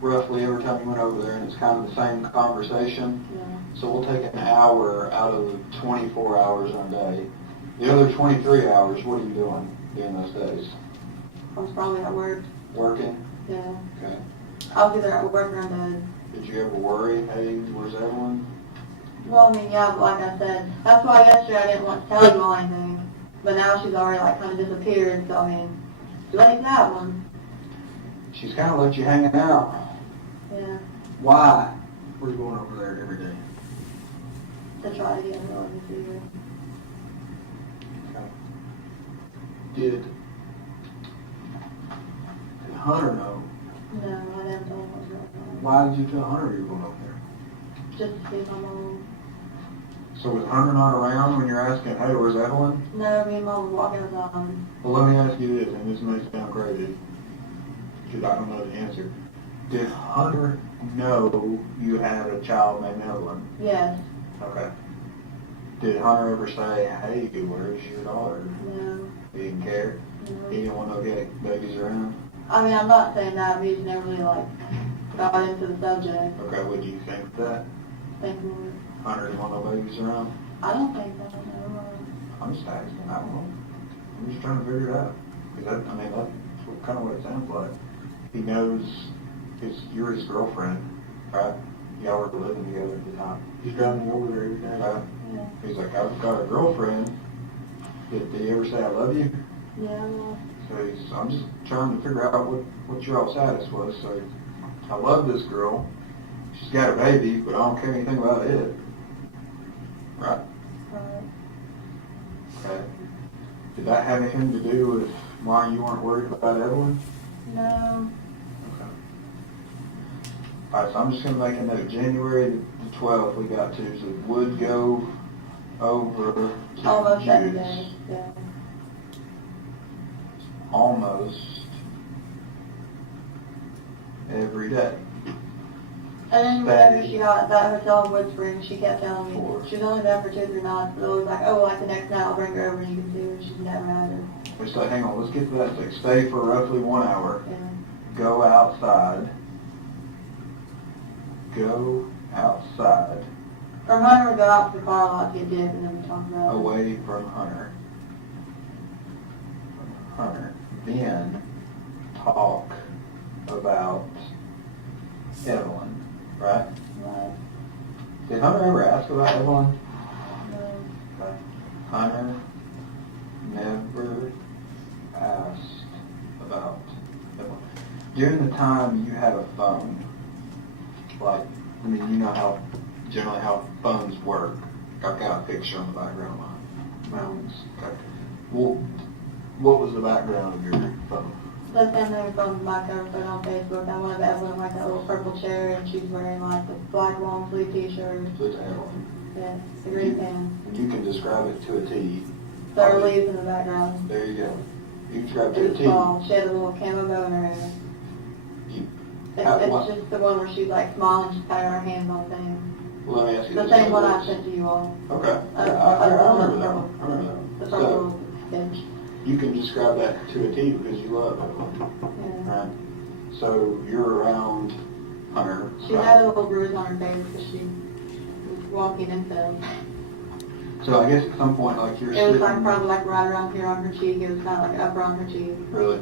roughly every time you went over there, and it's kind of the same conversation. Yeah. So we'll take an hour out of the 24 hours in a day. The other 23 hours, what are you doing during those days? I was probably at work, Working? yeah. Okay. I was either at work or in bed. Did you ever worry, hey, where's Evelyn? Well, I mean, yeah, but like I said, that's why yesterday I didn't want to tell you all anything. But now she's already like kind of disappeared, so I mean, let that one. She's kind of let you hanging out. Yeah, Why? We're going over there every day. to try to get her on the figure. Okay. Did Hunter know? No, I never told him what was going on. Why did you tell Hunter you were going over there? Just to see my mom. So was Hunter not around when you're asking, hey, where's Evelyn? No, me and mom were walking around. Well, let me ask you this, and this may sound crazy, because I don't know the answer. Did Hunter know you had a child named Evelyn? Yes. Okay. Did Hunter ever say, hey, where's your daughter? No. He didn't care? He No. didn't want no babies around? I mean, I'm not saying that, we just never really like got into the subject. Okay, what do you think of that? Think more. Hunter didn't want no babies around? I don't think that. No. I'm just asking, I don't know. I'm just trying to figure it out. Because that's kind of what it sounds like. He knows you're his girlfriend, right? Y'all were living together at the time. He's driving you over there every day, right? Yeah. He's like, I've got a girlfriend. Did he ever say I love you? Yeah. Well, So I'm just trying to figure out what your all status was. So I love this girl. She's got a baby, but I don't care anything about it. Right? right. Okay. Did that have anything to do with why you weren't worried about Evelyn? No. Okay. All right, so I'm just going to make a note. January the 12th we got to, so would go over to Almost every Jude's. day. Yeah. Almost every day. And then whenever she got at that hotel in Wood Springs, she kept telling me Four. she was only there for 2 or 3 nights, but always like, oh, like the next night I'll bring her over and you can see her. She's never had her. Let's say, hang on, let's get to that. So stay for roughly 1 hour. Yeah. Go outside. Go outside. Or Hunter would go out to the car lot to get dip and then we talk about it. Away from Hunter. Then talk about Evelyn, right? Right. Did Hunter ever ask about Evelyn? No. Okay. Hunter never asked about Evelyn. During the time you had a phone, like, I mean, you know generally how phones work. I've got a picture on the background of my mountains. Okay. Well, what was the background of your phone? The same thing from my cover photo on Facebook. I wanted Evelyn like that little purple chair and she's wearing like the black long sleeve t-shirt. So it's Evelyn. Yeah, the green pants. You can describe it to a T. There are leaves in the background. There you go. You can describe it It to a was T. small. She had a little camo bow in her hair. You- It's just the one where she's like smiling, she's patting her hands on things. Well, let me ask you The this. same one I sent to you all. Okay. I remember that one. I remember that The one. purple So bench. you can describe that to a T because you love Evelyn. Yeah. Right? So you're around Hunter. She right? had a little bruise on her face because she was walking and fell. So I guess at some point, like you're It was sitting. like probably like right around here on her cheek. It was kind of like up around her cheek. Really?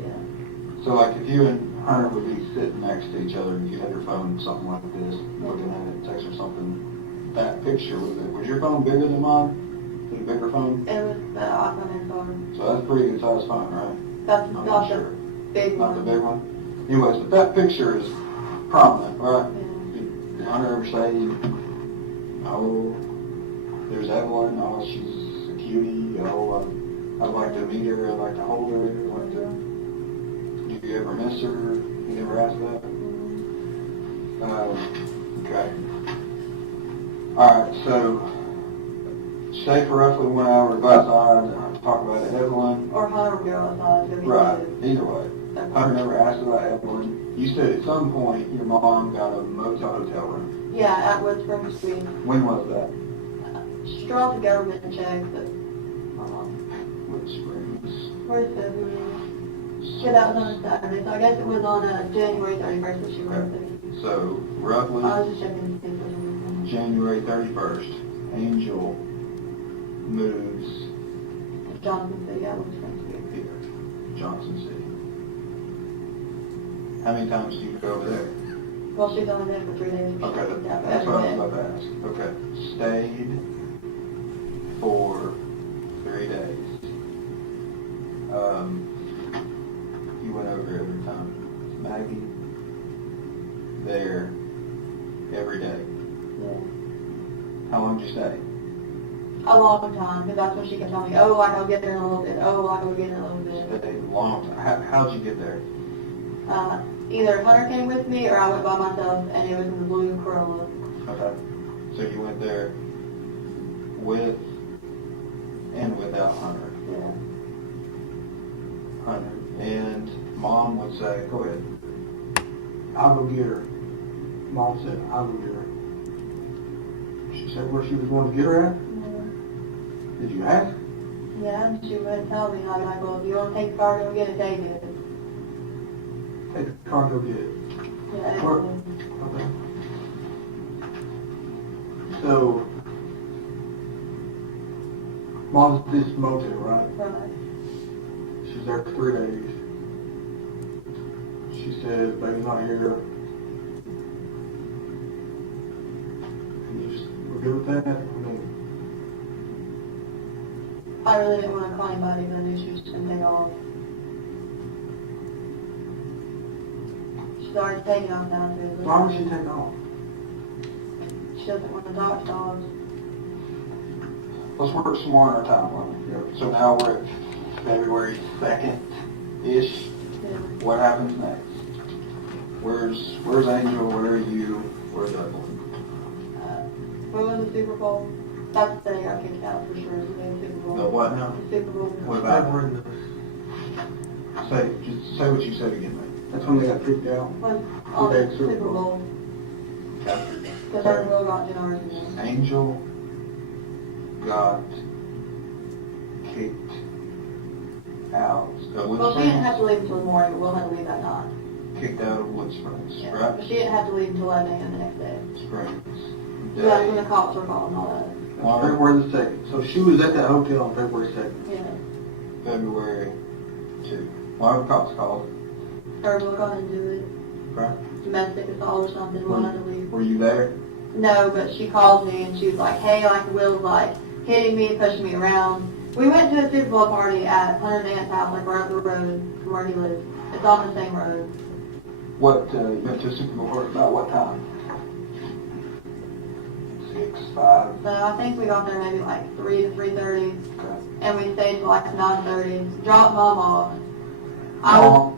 Yeah. So like if you and Hunter would be sitting next to each other and you had your phone something like this, looking at it, text or something, that picture, was your phone bigger than mine? Was it a bigger phone? It was the iPhone and phone. So that's a pretty good sized phone, right? That's I'm not not the sure. big Not one. the big one? Anyways, but that picture is prominent, right? Yeah. Did Hunter ever say, oh, there's Evelyn, oh, she's a cutie, oh, I'd like to meet her, I'd like to hold her, I'd like to, did you ever miss her? You never asked that? Okay. Alright, so stay for roughly 1 hour, go outside, talk about Evelyn. Or Hunter would go outside. Go Right, get either way. Hunter never asked about Evelyn. You said at some point your mom got a motel hotel room. Yeah, at Wood Springs Suite. When was that? She draws the government check, but Wood Springs. where's February? Yeah, that was on a Saturday, so I guess it was on January 31st that she wrote it. So roughly I was just checking to see if there was anything. January 31st, Angel moves Johnson City, I was going to be. Here, Johnson City. How many times do you go over there? Well, she's only been for 3 days. Okay, that's what I was about to ask. Okay, stayed for 3 days. You went over every time. Maggie, there, every day. Yeah. How long did you stay? A long time, because that's when she can tell me, oh, like I'll get there in a little bit, oh, like I'll get in a little bit. Stayed a long time. How'd you get there? Either Hunter came with me or I went by myself, and it was in the blue Corolla. Okay. So you went there with and without Hunter. Yeah. Hunter. And Mom would say, go ahead. I'll go get her. Mom said, I'll go get her. She said where she was going to get her at? Did you ask? Yeah, and she wouldn't tell me. I'd be like, well, if you want to take the car, go get it, take it. Take the car, go get it. Yeah, Where? and Okay. So, Mom's at this motel, right? right. She's there for 3 days. She said, baby's not here. And you just were good with that? I mean, I really didn't want to call anybody, but I knew she was going to take off. She's already taken off now, too. why would she take off? She doesn't want to talk to dogs. Let's work some more on our timeline. So now we're at February 2nd-ish. Yeah. What happens next? Where's Angel? Where are you? Where's Evelyn? What was the Super Bowl? That's the day I got kicked out for sure. The Super Bowl. The what now? The Super Bowl. What about? Just say what you said again, mate. That's when they got kicked out. Was on Okay, the Super Super Bowl. Bowl. Because our girl got Jennars in there. Angel got kicked out. Well, she didn't have to leave until the morning, but Will had to leave that night. Kicked out of Wood Springs, Yeah. right? But she didn't have to leave until 11 a.m. the next day. Springs. So that's when the cops were calling and all that. February the 2nd. So she was at that hotel on February 2nd. Yeah. February 2. Why were the cops called? Her will go and do it. Right. Domestic assault or something. Will had to leave. Were you there? No, but she called me and she was like, hey, like Will's like hitting me, pushing me around. We went to a Super Bowl party at Hunter's aunt's house, like right up the road from where he lives. It's on the same road. What, you went to a Super Bowl party about what time? 6, 5? So I think we got there maybe like 3 to 3:30, Okay. and we stayed till like 9:30. Dropped Mom off.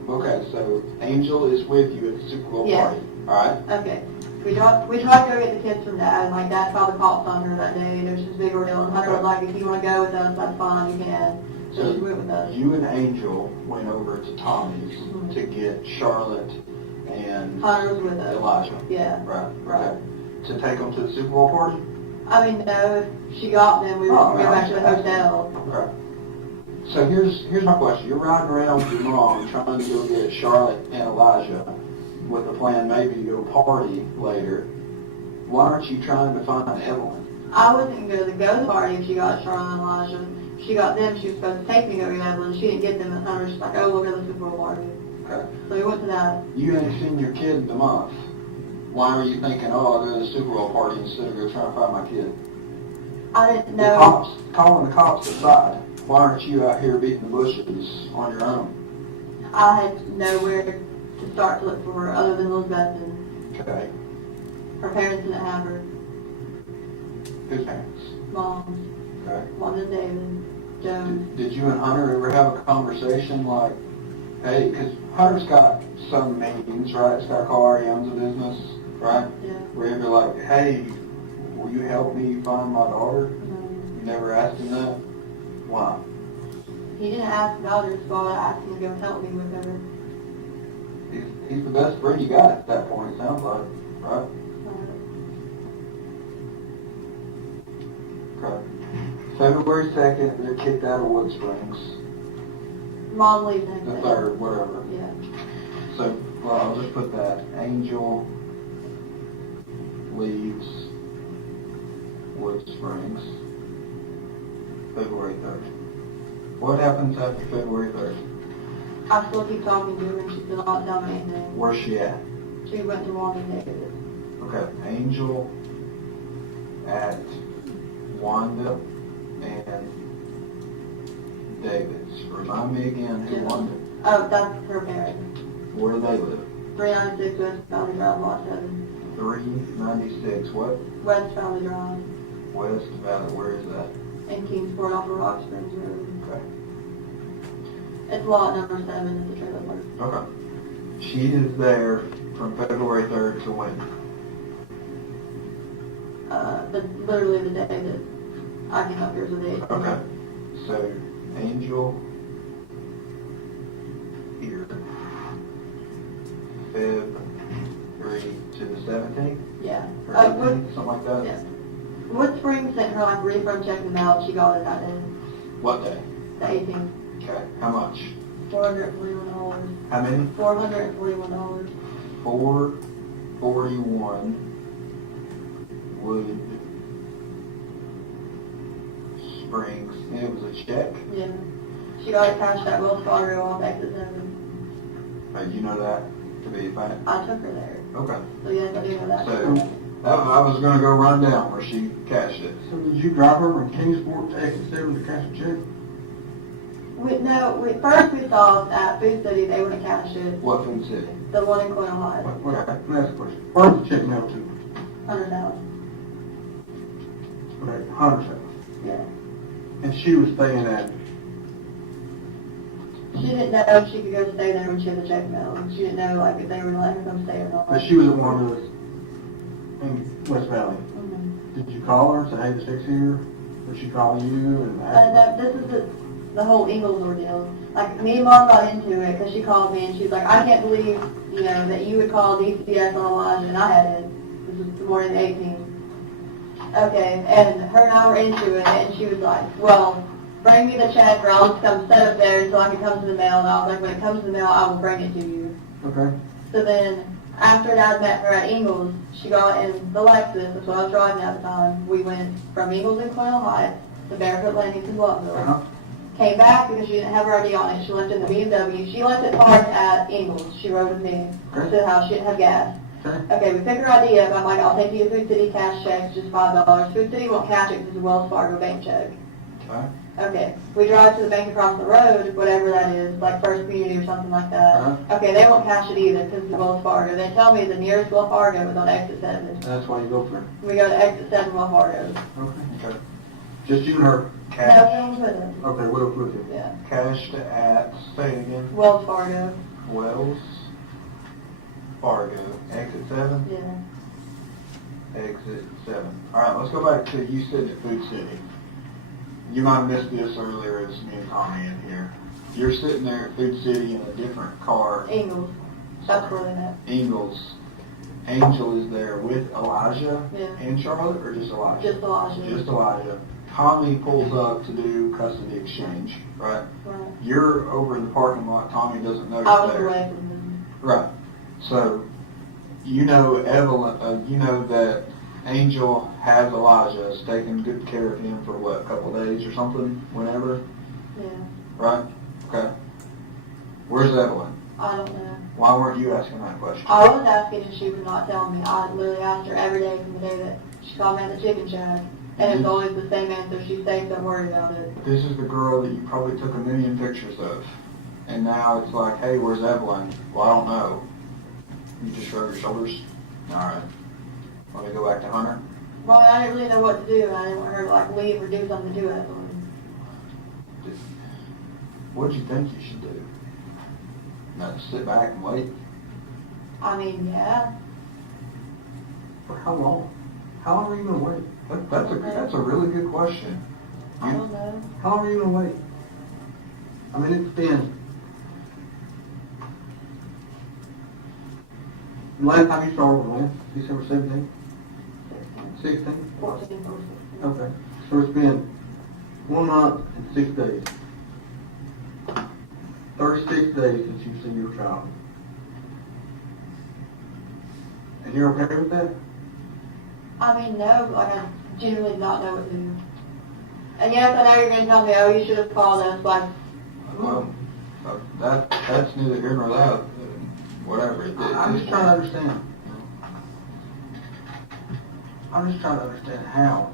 Okay, so Angel is with you at the Super Bowl Yeah. party, alright? Okay. We tried to go get the kids from Dad, and like Dad called the cops on her that day, and it was just a big ordeal. And Hunter was like, if you want to go with us, that's fine, you can. So she went with us. You and Angel went over to Tommy's Mhm. to get Charlotte and Hunter was with us. Elijah. Yeah. Right. Right. Okay. To take them to the Super Bowl party? I mean, no, if she got them, we would Oh, go no, back to the hotel. Okay. So here's my question. You're riding around with your mom trying to go get Charlotte and Elijah with the plan maybe to go party later. Why aren't you trying to find Evelyn? I wasn't going to go to the party if she got Charlotte and Elijah. If she got them, she was supposed to take me to go get Evelyn. She didn't get them, and Hunter was like, oh, we'll go to the Super Bowl party. Okay. So we went to that. You ain't seen your kid in a month. Why are you thinking, oh, I'll go to the Super Bowl party instead of go trying to find my kid? I didn't The know. cops, calling the cops aside, why aren't you out here beating the bushes on your own? I had nowhere to start to look for her other than Elizabeth, and Okay. her parents didn't have her. Whose parents? Mom's, Okay. one is David, Jones. Did you and Hunter ever have a conversation like, hey, because Hunter's got some means, right? He's got a car, he owns a business, right? Yeah. Where you're like, hey, will you help me find my daughter? You never asked him that? Why? He didn't ask the others, so I asked him to go help me with her. He's the best friend you got at that point, it sounds like, right? Okay. February 2nd, they're kicked out of Wood Springs. Mom leaves next The day. 3rd, whatever. Yeah. So, well, I'll just put that. Angel leaves Wood Springs February 3rd. What happens after February 3rd? I still keep talking to her and she's still not telling me anything. Where's she at? She went to Wanda Davis. Okay, Angel at Wanda and Davis. Remind me again who Wanda. Oh, that's her parents. Where do they live? 396 West Valley Drive, Lot 7. 396, what? West Valley Drive. West Valley, where is that? In Kingsport off of Rock Springs Road. Okay. It's lot number 7 in the trailer park. Okay. She is there from February 3rd to when? Literally the day that I came up here was the date. Okay. So, Angel here, February to the 17th? Yeah. Or 18th, something like that? Yeah. Wood Springs sent her like refund check in the mail. She got it that day. What day? The 18th. Okay. How much? $441. How many? $441. 441 Wood Springs. And it was a check? Yeah. She got it cashed at Wells Fargo off exit 7. You know that to be a fact? I took her there. Okay. So yes, I do know that. So, I was gonna go run down where she cashed it. So did you drive her from Kingsport to exit 7 to cash a check? First we saw at Food City, they would have cashed it. What Food City? The one in Coyle High. Wait, let me ask a question. Where's the check mail to? 100,000. Okay, 100,000. Yeah. And she was staying at, She didn't know if she could go stay there when she had the check mail. She didn't know like if they were letting her come stay or not. but she was at one of those in West Valley. Mhm. Did you call her and say, hey, the check's here? Did she call you and ask? No, this is the whole Ingles ordeal. Like, me and Mom got into it because she called me and she was like, I can't believe, that you would call DCS on Elijah, and I had it. This was the morning of the 18th. Okay, and her and I were into it, and she was like, well, bring me the check or I'll just come set up there until I can come to the mail. And I was like, when it comes to the mail, I will bring it to you. Okay. So then, after Dad met her at Ingles, she got in the Lexus, that's what I was driving at the time. We went from Ingles and Coyle Heights to Barefoot Landings in Bluffville. Uh-huh. Came back because she didn't have her ID on it. She left it in the BMW. She left it parked at Ingles. She rode with me to the house. She didn't have gas. Okay. Okay, we pick her ID up. I'm like, I'll take you to Food City cash checks, just $5. Food City won't cash it because it's a Wells Fargo bank check. Okay. Okay, we drive to the bank across the road, whatever that is, like First Community or something like that. Okay, they won't cash it either because it's Wells Fargo. They tell me the nearest Wells Fargo is on exit 7. That's why you go for it. We go to exit 7 Wells Fargo. Okay. Just you and her. No, Cash. someone's with us. Okay, what else with you? Yeah. Cashed at, say it again. Wells Fargo. Wells Fargo. Exit 7? Yeah. Exit 7. Alright, let's go back to you sitting at Food City. You might have missed this earlier as me and Tommy in here. You're sitting there at Food City in a different car. Ingles. That's where they met. Ingles. Angel is there with Elijah Yeah. and Charlotte, or just Elijah? Just Elijah. Just Elijah. Tommy pulls up to do custody exchange, right? Right. You're over in the parking lot. Tommy doesn't know I you're was there. away from them. Right. So, Evelyn, that Angel has Elijah, is taking good care of him for what, a couple of days or something, whenever, Yeah. right? Okay. Where's Evelyn? I don't know. Why weren't you asking that question? I was asking and she would not tell me. I literally asked her every day from the day that she called me at the chicken shack. And it's always the same answer. She's safe, don't worry about it. This is the girl that you probably took a million pictures of. And now it's like, hey, where's Evelyn? Well, I don't know. You just shrug your shoulders? Alright. Want me to go back to Hunter? Well, I didn't really know what to do. I didn't want her to leave or do something to Evelyn. What do you think you should do? Not sit back and wait? I mean, yeah. For how long? How long are you going to wait? That's a really good question. I don't know. How long are you going to wait? I mean, it's been... Last time you started was when? December 17th? 16th? 14, 14. Okay. So it's been 1 month and 6 days. 36 days since you've seen your child. And you're okay with that? I mean, no, but I genuinely did not know what to do. And yes, I know you're gonna tell me, oh, you should have called us, like, Well, that's neither here nor there, whatever. I'm just trying to understand. I'm just trying to understand how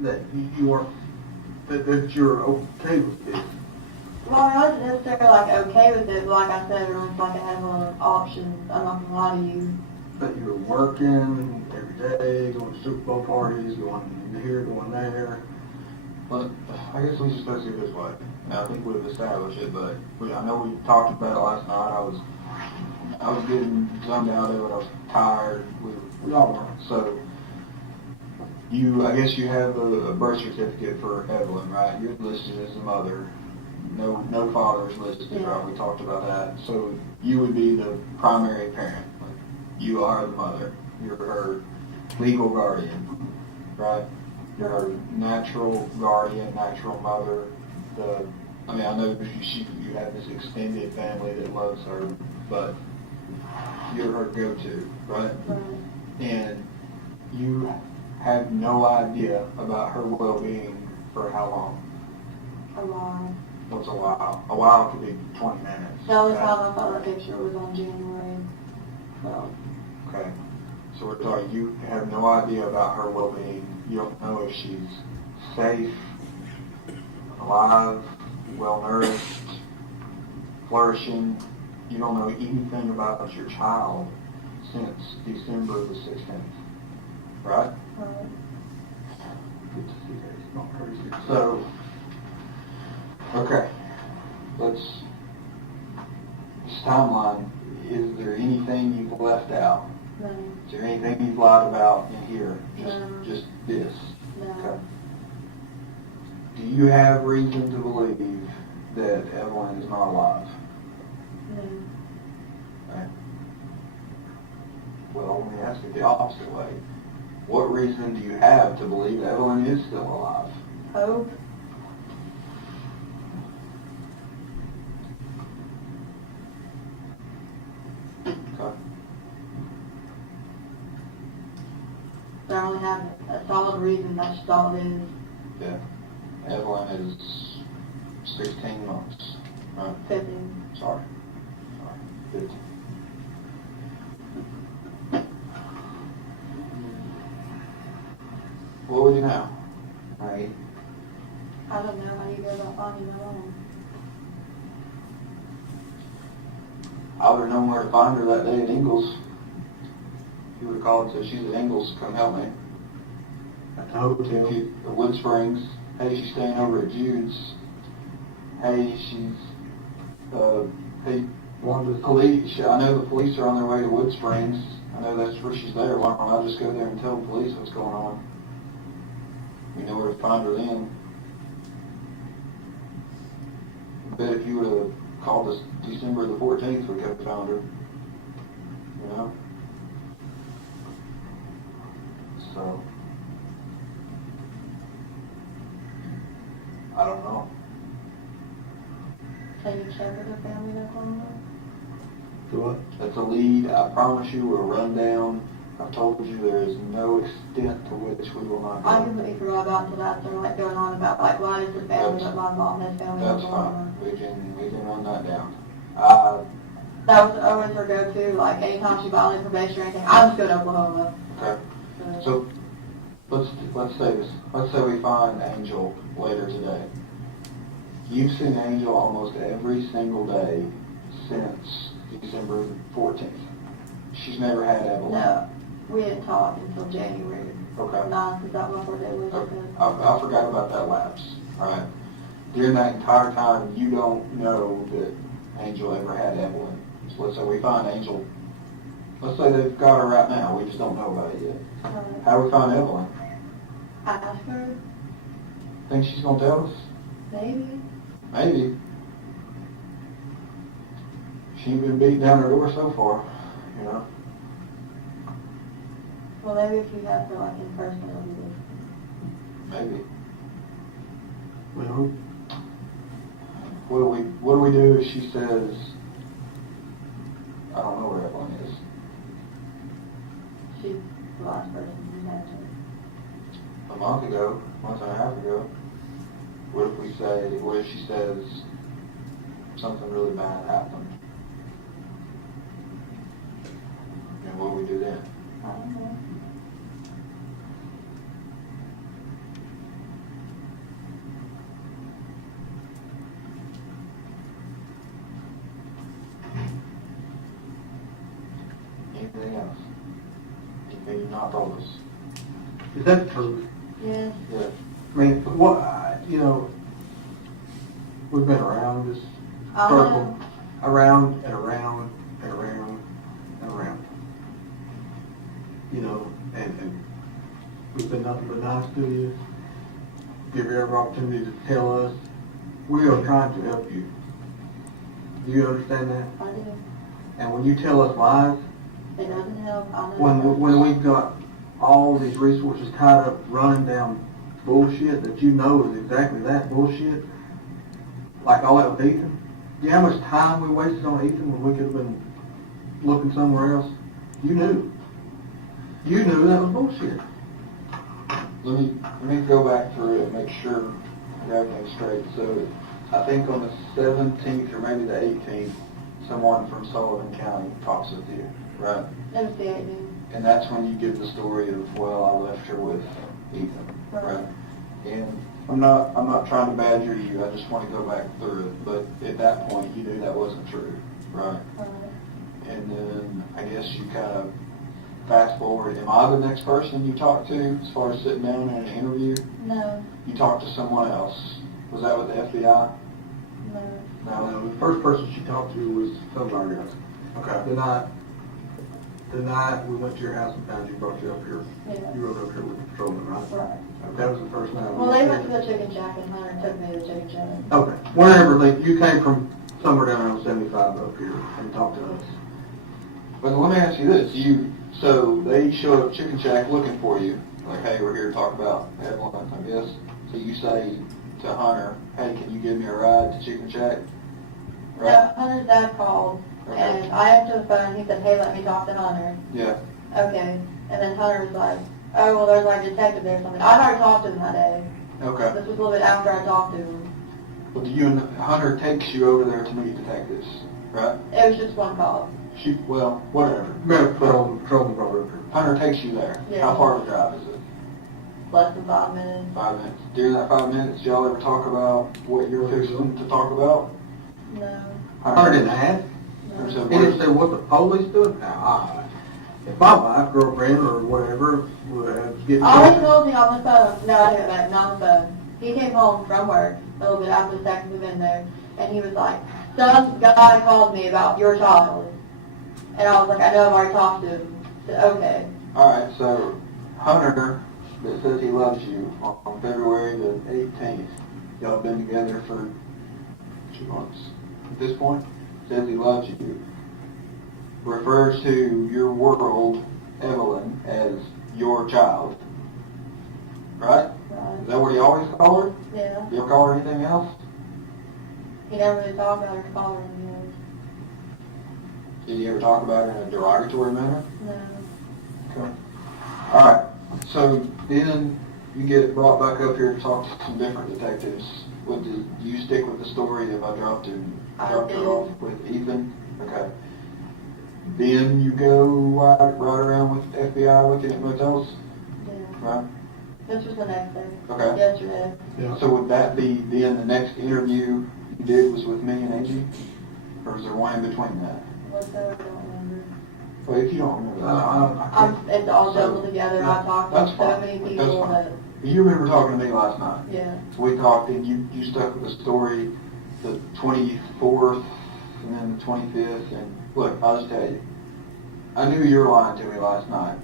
that you are, that you're okay with this. well, I wasn't necessarily like okay with it, but like I said, it was like I had one of options, I'm not gonna lie to you. But you're working every day, going to Super Bowl parties, going here, going there. But I guess we just let's do it this way. Now, I think we've established it, but I know we talked about it last night. I was getting zoned out of it. I was tired. We all were. So I guess you have a birth certificate for Evelyn, right? You're listed as the mother. No father is listed, right? We talked about that. So you would be the primary parent. You are the mother. You're her legal guardian, right? You're her natural guardian, natural mother. I know you have this extended family that loves her, but you're her go-to, right? And you have no idea about her well-being for how long? A while. What's a while? A while could be 20 minutes. The only time I saw that picture was on January 12th. Okay. So we're talking, you have no idea about her well-being. You don't know if she's safe, alive, well-nourished, flourishing. You don't know anything about your child since December the 16th, right? Right. Good to see her. It's not crazy. So, okay. This timeline, is there anything you've left out? No. Is there anything you've lied about in here? No. Just this? No. Okay. Do you have reason to believe that Evelyn is not alive? No. Right. Well, let me ask it the opposite way. What reason do you have to believe Evelyn is still alive? Hope. Okay. I only have a solid reason, that's all it is. Yeah. Evelyn is 16 months, right? 15. Sorry. 15. What would you know? Right. I don't know how you go about finding her home. I would have known where to find her that day at Ingles. You would have called and said, she's at Ingles, come help me. At the hotel. The Wood Springs. Hey, she's staying over at Jude's. Hey, hey, the police, I know the police are on their way to Wood Springs. I know that's where she's there. Why don't I just go there and tell the police what's going on? We know where to find her then. I bet if you would have called us December the 14th, we could have found her. You know? So, I don't know. Can you check with her family that home? Do what? That's a lead. I promise you we'll run down. I've told you there is no extent to which we will not I go. completely forgot about until that started like going on about like why is the family but my mom has family That's not fine. going We can run that down. That was always her go-to, like anytime she violated probation or anything, I'm just going to Oklahoma. Okay. So let's say this. Let's say we find Angel later today. You've seen Angel almost every single day since December 14th. She's never had Evelyn. No, we didn't talk until January Okay. 9th, because that was her day was. I forgot about that lapse. All right. During that entire time, you don't know that Angel ever had Evelyn. So let's say we find Angel. Let's say they've got her right now. We just don't know about it yet. How do we find Evelyn? I asked her, Think she's gonna tell us? maybe. Maybe. She ain't been beat down her door so far, you know. Well, maybe if you have her like in person, it'll be different. Maybe. We hope. What do we do if she says, I don't know where Evelyn is? She's the last person who met her. a month and a half ago, what if she says something really bad happened? And what do we do then? I don't know. Anything else? Anything you've not told us? Is that the truth? Yeah. Yeah. I mean, you know, we've been around this I circle, know. around and around and around and around. You know, and we've been nothing but nice to you. Give you every opportunity to tell us. We are trying to help you. Do you understand that? I do. And when you tell us lies, It doesn't help. I know. when we've got all these resources tied up running down bullshit that you know is exactly that bullshit, like all that with Ethan. Do you know how much time we wasted on Ethan when we could have been looking somewhere else? You knew. You knew that was bullshit. Let me go back through it and make sure I got everything straight. So I think on the 17th or maybe the 18th, someone from Sullivan County talks with you, right? It was the 18th. And that's when you give the story of, well, I left her with Ethan, right? And I'm not trying to badger you. I just want to go back through it. But at that point, you knew that wasn't true, right? Right. And then I guess you kind of fast forward. Am I the next person you talk to as far as sitting down in an interview? No. You talked to someone else. Was that with the FBI? No. No, the first person she talked to was some of our guys. Okay. The night we went to your house and found you, brought you up here. Yeah. You rode up here with the patrolman, right? Right. That was the first night. Well, they went to the chicken shack and Hunter took me to the chicken shack. Okay. Wherever you came from, somewhere down on 75 up here and talked to us. But let me ask you this. So they show up at Chicken Shack looking for you. Like, hey, we're here to talk about Evelyn, I guess. So you say to Hunter, hey, can you give me a ride to Chicken Shack? No, Hunter's dad called, Okay. and I answered the phone. He said, hey, let me talk to Hunter. Yeah. Okay. And then Hunter was like, oh, well, there's like a detective there or something. I'd already talked to him that day. Okay. This was a little bit after I talked to him. Well, Hunter takes you over there to meet detectives, right? It was just one call. Well, whatever. Patrolman brought her up here. Hunter takes you there. Yeah. How far of a drive is it? Less than 5 minutes. 5 minutes. During that 5 minutes, did y'all ever talk about what you're fixing to talk about? No. Hunter didn't ask. Or No. so He didn't say what the police doing. Now, if my wife, girlfriend, or whatever would get All he told me on the phone, no, I didn't back, not on the phone. He came home from work a little bit after the seconds had been there, and he was like, some guy called me about your child. And I was like, I know I've already talked to him. I said, okay. All right, so Hunter, that says he loves you, on February the 18th, y'all have been together for 2 months at this point, says he loves you, refers to your world, Evelyn, as your child, right? Right. Is that what he always called her? Yeah. You ever call her anything else? He never really talked about her calling me. Did you ever talk about her in a derogatory manner? No. Okay. All right. So then you get brought back up here to talk to some different detectives. Do you stick with the story of I dropped her did. off with Ethan? Okay. Then you go right around with the FBI looking at motels, Yeah. right? This was the next day. Okay. Yesterday. Yeah. So would that be then the next interview you did was with me and Angie? Or is there one in between that? What's that? I don't remember. Well, if you don't remember that. It's all jumbled together. I talked to That's so fine. many That's people fine. that, You remember talking to me last night. yeah. So we talked, and you stuck with the story the 24th and then the 25th. And look, I'll just tell you, I knew you were lying to me last night.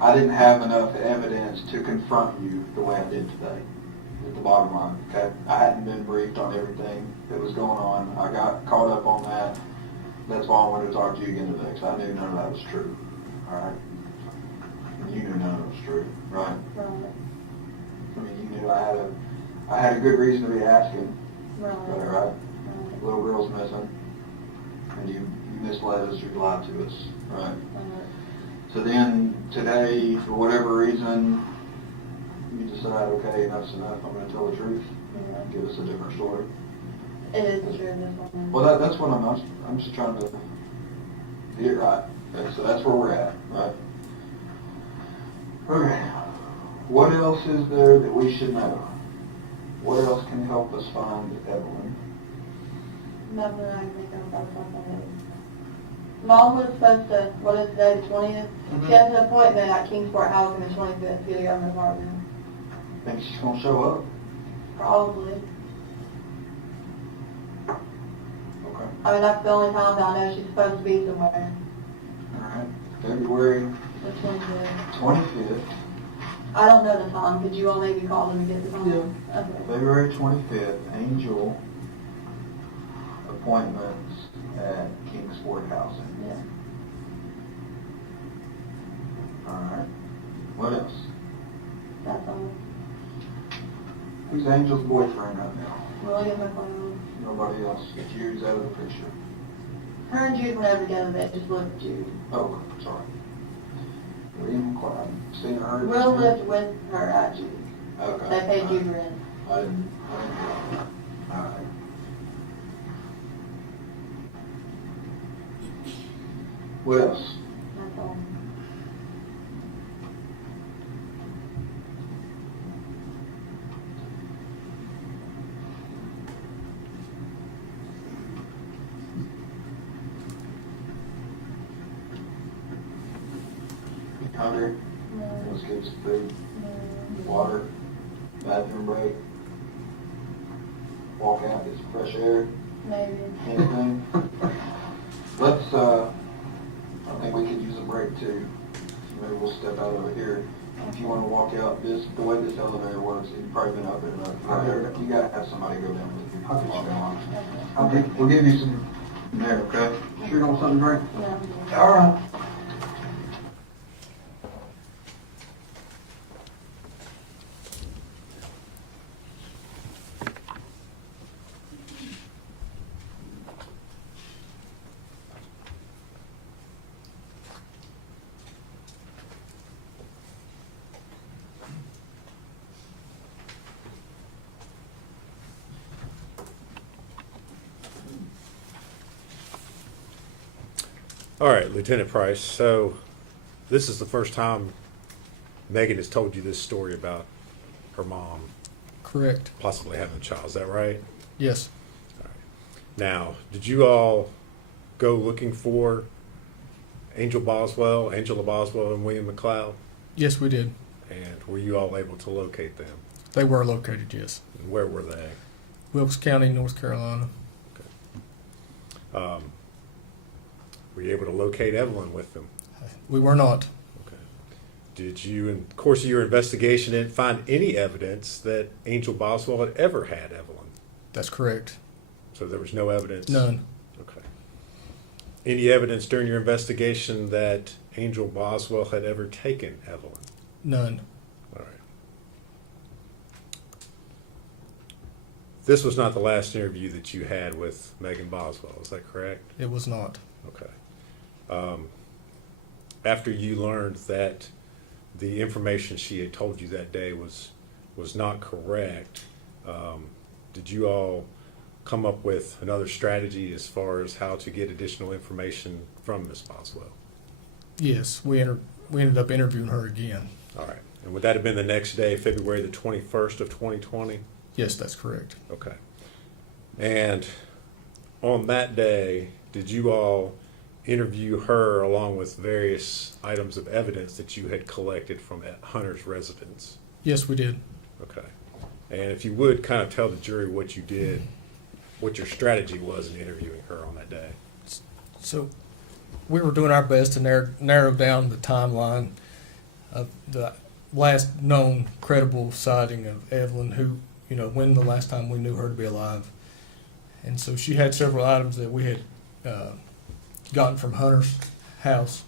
I didn't have enough evidence to confront you the way I did today. At the bottom line, okay? I hadn't been briefed on everything that was going on. I got caught up on that. That's why I wanted to talk to you again today, because I knew none of that was true. All right? And you knew none of it was true, right? Right. I mean, you knew I had a good reason to be asking, Right. right? Little girl's missing, and you misled us, you lied to us, right? Right. So then today, for whatever reason, you decide, okay, enough's enough, I'm gonna tell the truth, Yeah. give us a different story. It is the truth, this one. Well, that's what I'm just trying to get it right. So that's where we're at, right? Okay. What else is there that we should know? What else can help us find Evelyn? Nothing I can think of off the top of my head. Mom was supposed to, what is today, the 20th? She has an appointment at Kingsport House on the 25th to get a government apartment. Think she's gonna show up? Probably. Okay. I mean, that's the only time that I know she's supposed to be somewhere. All right. February The 25th. 25th. I don't know the time. Could you all maybe call them and get the time? Yeah. Okay. February 25th, Angel appointments at Kingsport Housing. Yeah. All right. What else? That's all. Who's Angel's boyfriend right now? William McLeod. Nobody else. Jude's out of the picture. Her and Jude were never together. They just lived with Jude. Oh, sorry. William McLeod. Seen or heard of Will him? lived with her at Jude. Okay. They paid Jude rent. I didn't know that. All right. What else? That's all. You hungry? No. Let's get some food, No. water, bathroom break, walk out, get some fresh air, Maybe. anything. Let's, I think we could use a break too. Maybe we'll step out over here. If you want to walk out, the way this elevator works, you've probably been up it enough. You gotta have somebody go down with you. I'll get you down. We'll give you some there, okay? Sure you don't want something to drink? No. All right. All right, Lieutenant Price, so this is the first time Megan has told you this story about her mom Correct. possibly having a child, is that right? Yes. Now, did you all go looking for Angela Boswell, and William McLeod? Yes, we did. And were you all able to locate them? They were located, yes. And where were they? Wilkes County, North Carolina. Were you able to locate Evelyn with them? We were not. Okay. Did you, in the course of your investigation, find any evidence that Angel Boswell had ever had Evelyn? That's correct. So there was no evidence? None. Okay. Any evidence during your investigation that Angel Boswell had ever taken Evelyn? None. All right. This was not the last interview that you had with Megan Boswell, is that correct? It was not. Okay. After you learned that the information she had told you that day was not correct, did you all come up with another strategy as far as how to get additional information from Ms. Boswell? Yes, we ended up interviewing her again. All right. And would that have been the next day, February the 21st of 2020? Yes, that's correct. Okay. And on that day, did you all interview her along with various items of evidence that you had collected from Hunter's residence? Yes, we did. Okay. And if you would kind of tell the jury what you did, what your strategy was in interviewing her on that day. So we were doing our best to narrow down the timeline of the last known credible sighting of Evelyn, who, when the last time we knew her to be alive. And so she had several items that we had gotten from Hunter's house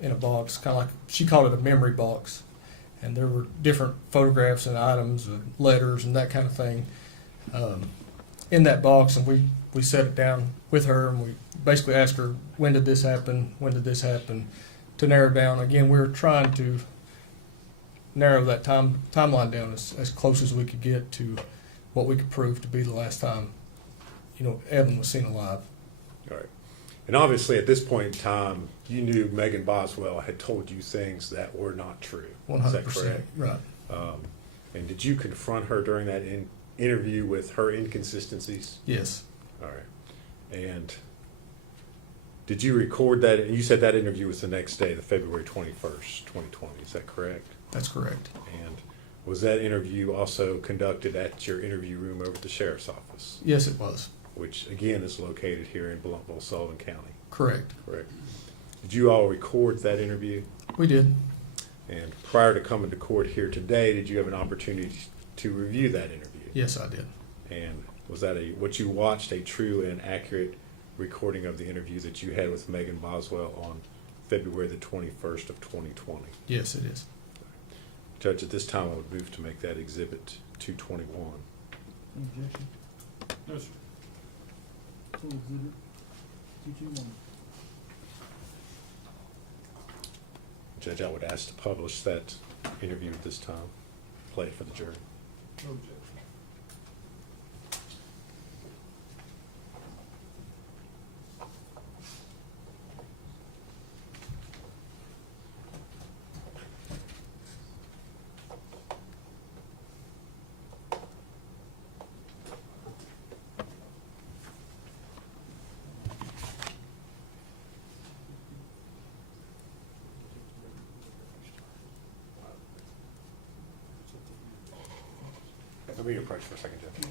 in a box, kind of like, she called it a memory box. And there were different photographs and items, letters and that kind of thing in that box. And we set it down with her and we basically asked her, when did this happen? When did this happen? To narrow down. Again, we were trying to narrow that timeline down as close as we could get to what we could prove to be the last time, Evan was seen alive. All right. And obviously, at this point in time, you knew Megan Boswell had told you things that were not true. 100%. Is that correct? Right. And did you confront her during that interview with her inconsistencies? Yes. All right. And did you record that? You said that interview was the next day, the February 21st, 2020. Is that correct? That's correct. And was that interview also conducted at your interview room over at the sheriff's office, Yes, it was. which again is located here in Bluntville, Sullivan County? Correct. Correct. Did you all record that interview? We did. And prior to coming to court here today, did you have an opportunity to review that interview? Yes, I did. And was that what you watched, a true and accurate recording of the interview that you had with Megan Boswell on February the 21st of 2020? Yes, it is. Judge, at this time, I would move to make that exhibit 221. Any objection? No, sir. Full exhibit, 221. Judge, I would ask to publish that interview at this time, play it for the jury. No objection. Let me approach for a second, Judge.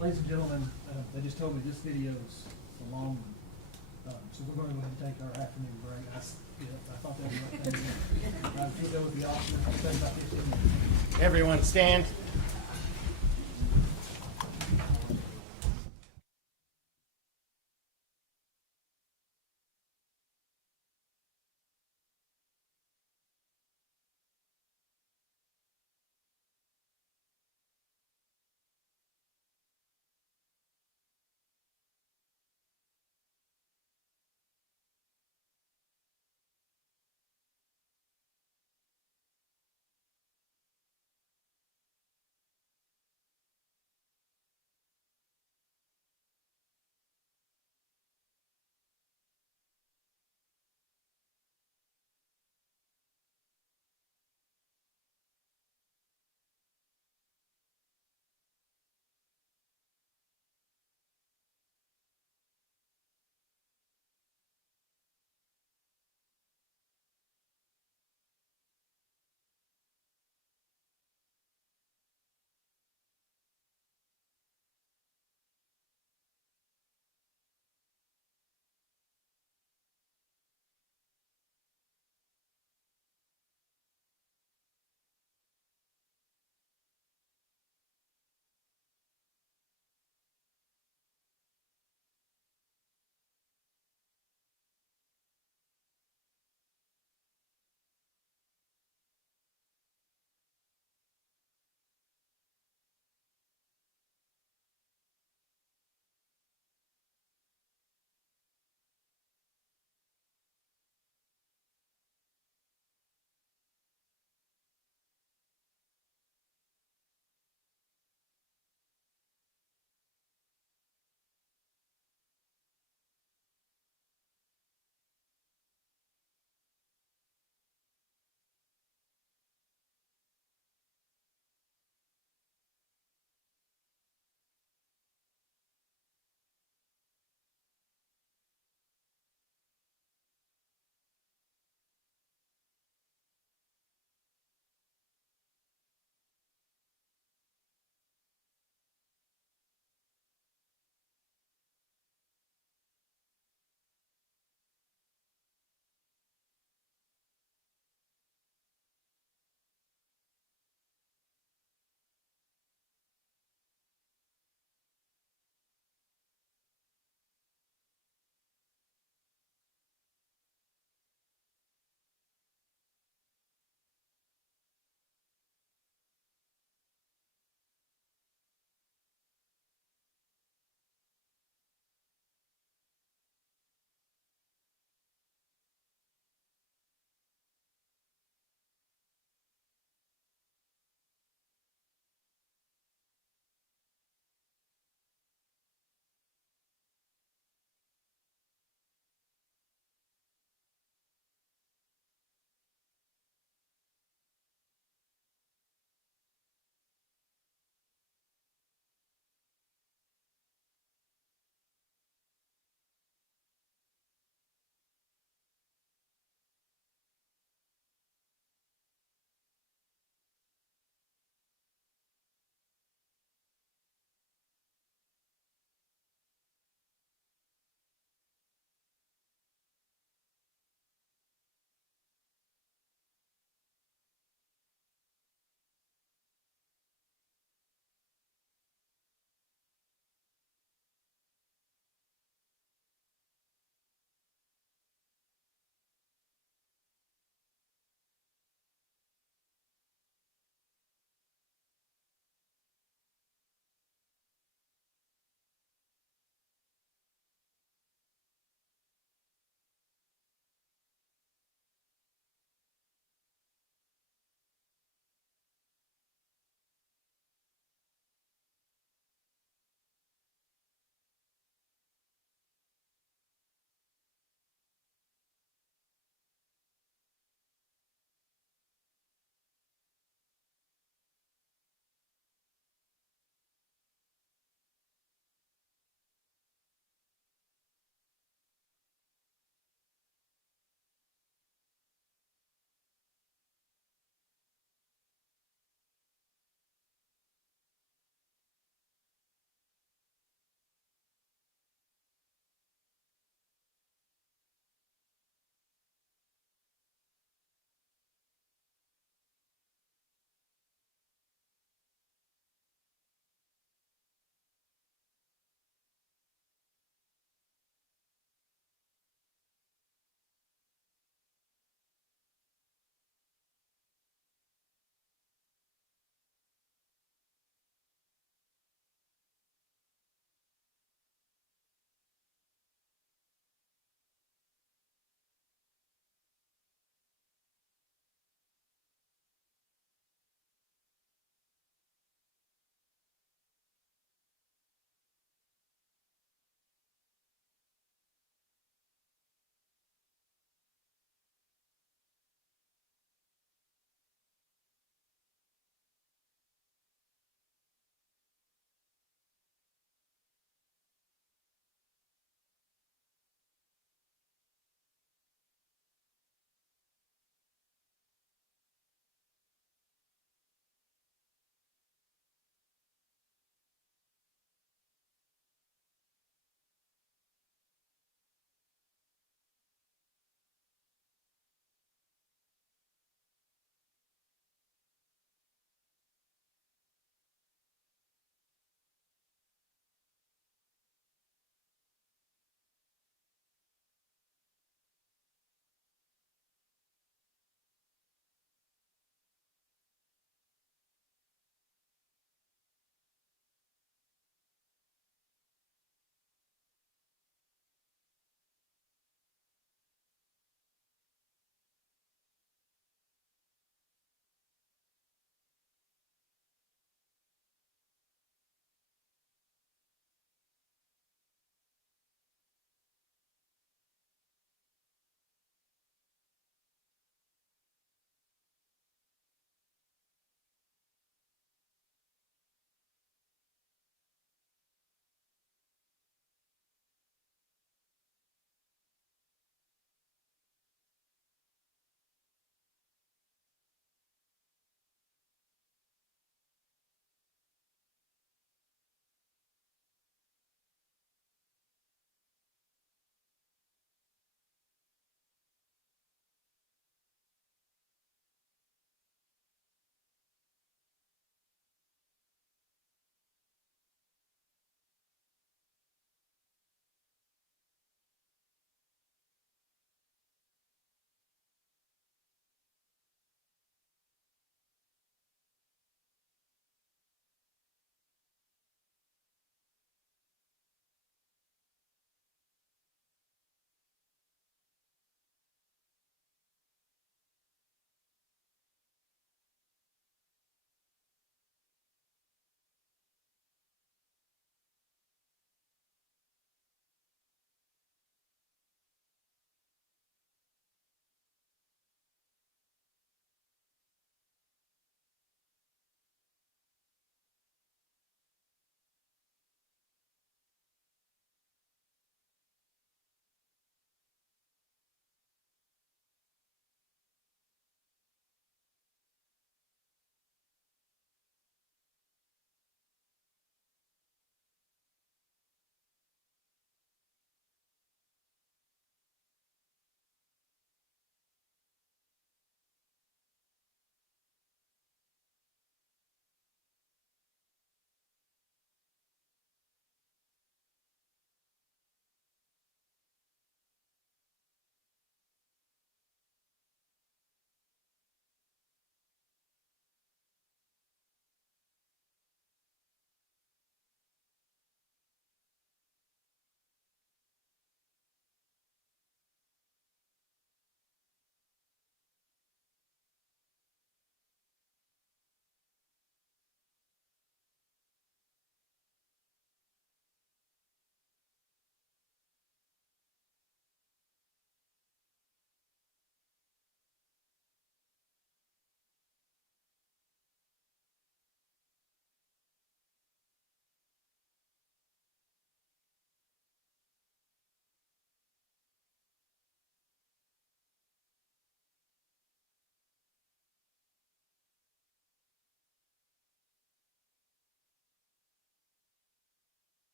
Ladies and gentlemen, they just told me this video is a long one, so we're going to go ahead and take our afternoon break. I thought that was the right thing to do. I think that would be awesome. I'll take about 15 minutes. Everyone stand.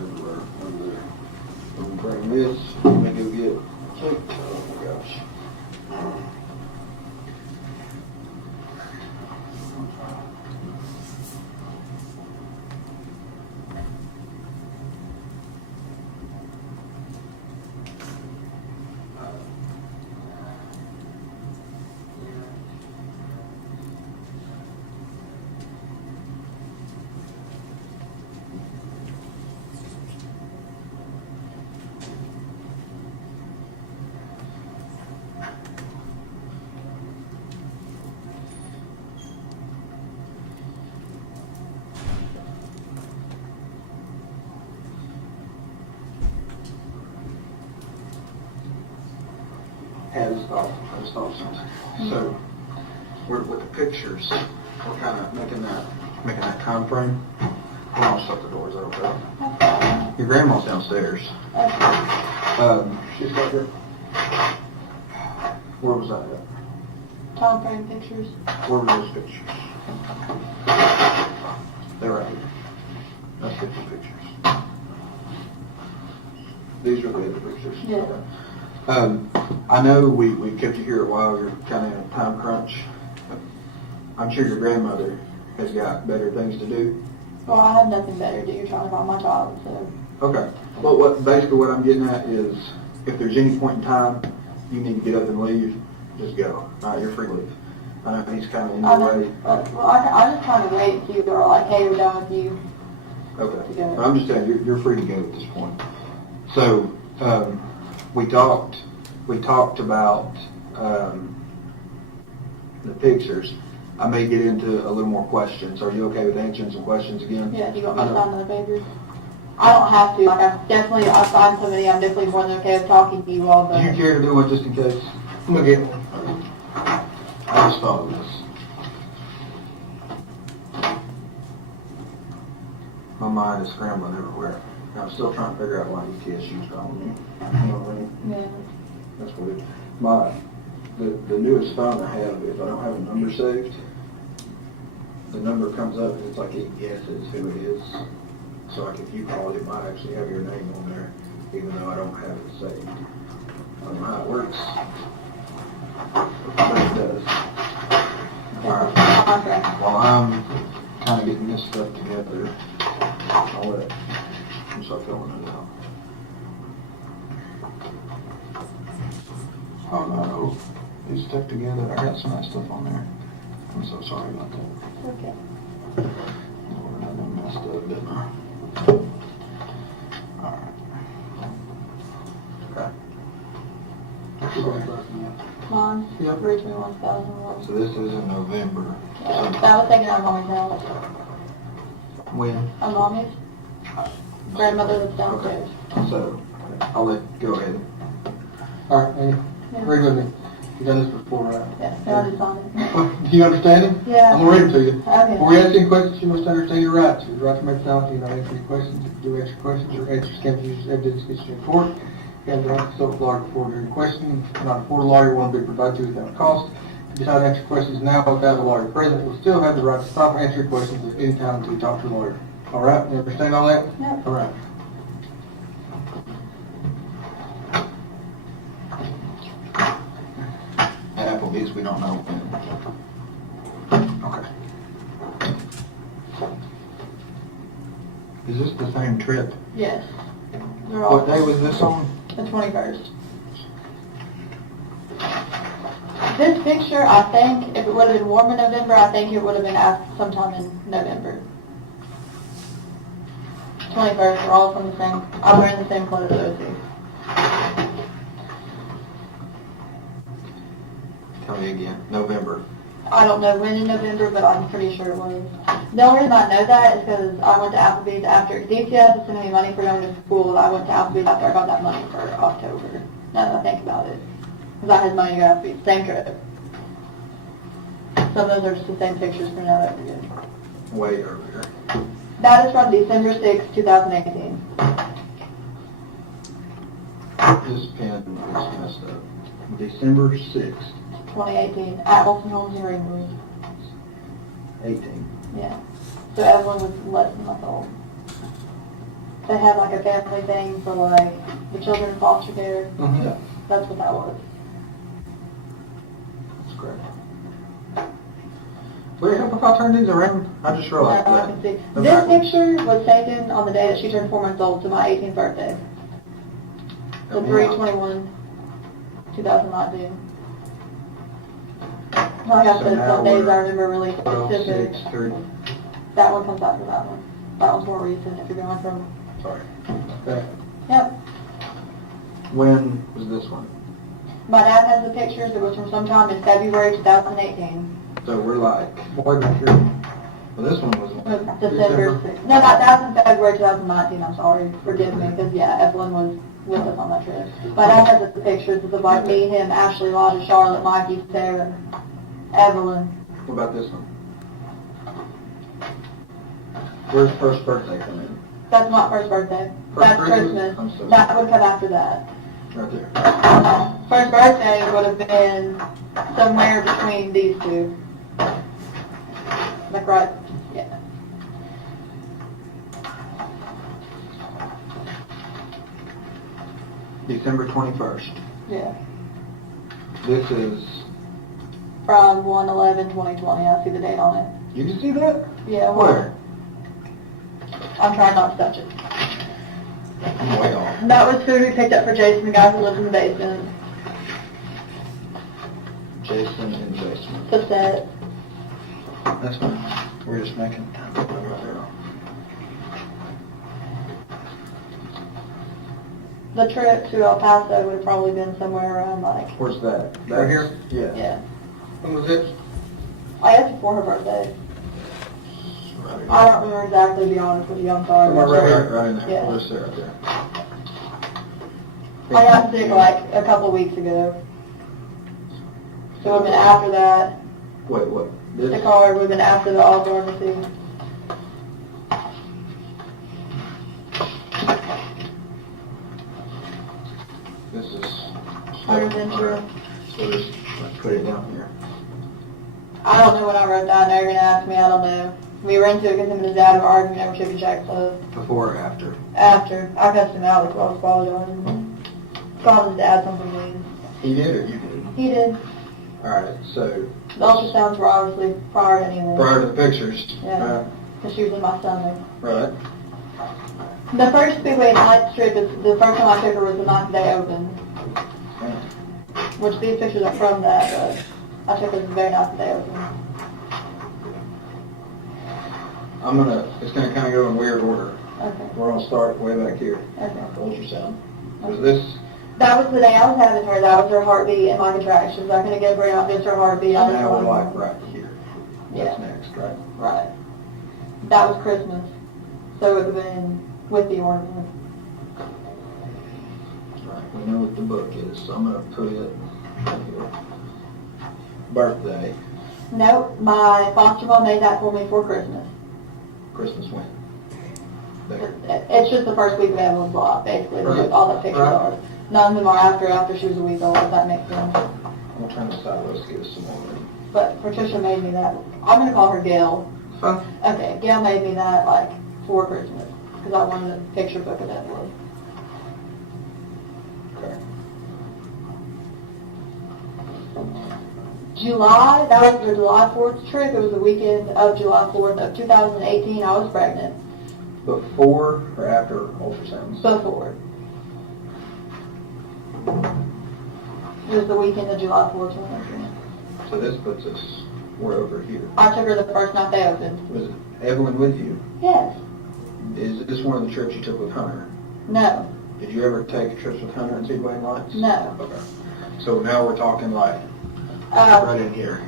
everywhere over there. We're gonna bring this, let me go get, oh my gosh. Has thought something. So, we're with the pictures, we're kind of making that time frame. Hold on, shut the doors, is that okay? Your grandma's downstairs. She's got her. Where was that at? Time frame pictures. Where were those pictures? They're right here. That's 50 pictures. These are the other pictures. Yeah. I know we kept you here a while, you're kind of in a time crunch. I'm sure your grandmother has got better things to do. Well, I have nothing better to do. You're trying to find my child, so. Okay. Well, basically what I'm getting at is, if there's any point in time you need to get up and leave, just go. You're free to leave. I know he's kind of in I your know, way. well, I just kind of wait if you are like, hey, we're done with you. Okay. To go. I'm just saying, you're free to go at this point. So, we talked about the pictures. I may get into a little more questions. Are you okay with answering some questions again? Yeah, do you want me to sign the papers? I don't have to. Like, I signed somebody. I'm definitely more than okay with talking to you all, but. Do you care to do one just in case? I'm gonna get one. I just thought of this. My mind is scrambling everywhere. I'm still trying to figure out why ETSU's calling me. You know what I mean? Yeah. That's what it, the newest phone I have, if I don't have a number saved, the number comes up and it's like it guesses who it is. So like if you call it, it might actually have your name on there, even though I don't have it saved. I don't know how it works, but it does. Alright, Okay. while I'm kind of getting this stuff together, I'll let you start filling it out. Oh no, these stuck together. I got some of that stuff on there. I'm so sorry about that. Okay. Lord, I done messed up, didn't I? Alright. Okay. What's your birthday? Mine? Yep. 321,001. So this is in November. Yeah, that was taken out of mommy's house. When? On mommy's. Grandmother lives downstairs. So, I'll go ahead. Alright, Amy, read with me. You've done this before, right? Yeah, I just signed it. Do you understand it? Yeah. I'm gonna read it to you. Okay. Before we ask any questions, you must understand your rights. Your right to make silence, you not answer any questions. If you do answer questions, your answers can be used as evidence against you in court. You have to consult with a lawyer before during question. If you're not afford a lawyer, one will be provided to you without cost. If you decide to answer questions now without a lawyer present, you'll still have the right to stop and answer your questions at any time until you talk to a lawyer. All right? You understand all that? Yeah. All right. At Applebee's, we don't know. Okay. Is this the same trip? Yes. They're all. What day was this on? The 21st. This picture, I think, if it would have been warm in November, I think it would have been sometime in November. 21st, we're all from the same, I'm wearing the same clothes as you. Tell me again. November. I don't know when in November, but I'm pretty sure it was. The only reason I know that is because I went to Applebee's after, DCS was sending me money for going to school, I went to Applebee's after I got that money for October. Now that I think about it. Because I had money to go to Applebee's, same trip. Some of those are just the same pictures for now that we're doing. Way earlier. That is from December 6, 2018. This pen is messed up. December 6th, 2018, at Olsen Homes in Greenwood. 18. Yeah. So Evelyn was less than a month old. they had like a family thing for like the children in foster care. Yeah, That's what that was. that's correct. Would it help if I turn these around? I just realized Now I that. can see. They're This backwards. picture was taken on the day that she turned 4 months old, to my 18th birthday. So Oh, wow. 3/21/2019. Like I So said, now some days we're I remember really 12, specific. 6, 3. That one comes after that one. That one's more recent if you're going from. Sorry. Okay. Yep. When was this one? My dad has the pictures. It was from sometime in February 2018. So we're like, way back here. Well, this one was December 6th. No, that was in February 2019. I'm sorry. Forgive me, because yeah, Evelyn was with us on that trip. My dad has the pictures of like me, him, Ashley, Elijah, Charlotte, Mikey, Sarah, Evelyn. What about this one? Where's first birthday come in? That's not first birthday. First That's Christmas? Christmas. I'm so That would come after that. Right there. First birthday would have been somewhere between these two. Like right, yeah. December 21st. Yeah. This is, From 1/11/2020. I see the date on it. you can see that? Yeah. Where? I'm trying not to touch it. I'm way off. That was food we picked up for Jason, the guy who lives in the basement. Jason and Jason. The set. That's fine. We're just making time. Right there. The trip to El Paso would have probably been somewhere around like, Where's that? Right here? Yeah. yeah. When was it? I guess before her birthday. Right here. I don't remember exactly, to be honest with you. I'm sorry. Somewhere right here, right in there. Yeah. We'll just sit right there. I got sick like a couple weeks ago. So it would have been after that. Wait, what? This? The card would have been after the all pharmacy. This is. Hunter's insurance. So just put it down here. I don't know when I wrote that. Now you're going to ask me. I don't know. We were into it because him and his dad were arguing over chicken shack clothes. Before or after? After. I cussed him out before I was apologizing. Called his dad something mean. He did or you did? He did. Alright, so The ultrasounds were obviously prior to anything. prior to the pictures. Yeah. Because she was in my stomach. Right. The first big weight night trip, is the first time I took her was the 9th day open. Which these pictures are from that, but I took her the very 9th day open. It's gonna kinda go in weird order. Okay. We're gonna start way back here. Okay. Ultrasound. Was this, That was the day I was having her. That was her heartbeat and my contractions. I couldn't give her out just her heartbeat. I now we're just like right here. That's Yeah. next, right? Right. That was Christmas. So it would have been with the ornament. Right, we know what the book is, so I'm gonna put it right here. Birthday, Nope, my foster mom made that for me for Christmas. Christmas when? There. It's just the first week of Evelyn's life, basically. Right. All the pictures Right. are. None of them are after she was a week old, if that makes sense. I'm gonna turn this out, let's get us some more. But Patricia made me that. I'm going to call her Gail. Huh? Okay, Gail made me that, like, for Christmas. Because I wanted a picture book of Evelyn. Okay. July, that was the July 4th trip. It was the weekend of July 4th of 2018. I was pregnant. Before or after ultrasounds? Before. It was the weekend of July 4th, 2018. So this puts us, we're over here. I took her the first night they opened. Was it Evelyn with you? Yes. Is this one of the trips you took with Hunter? No. Did you ever take trips with Hunter and see Wayne Lights? No. Okay. So now we're talking like Uh, right in here.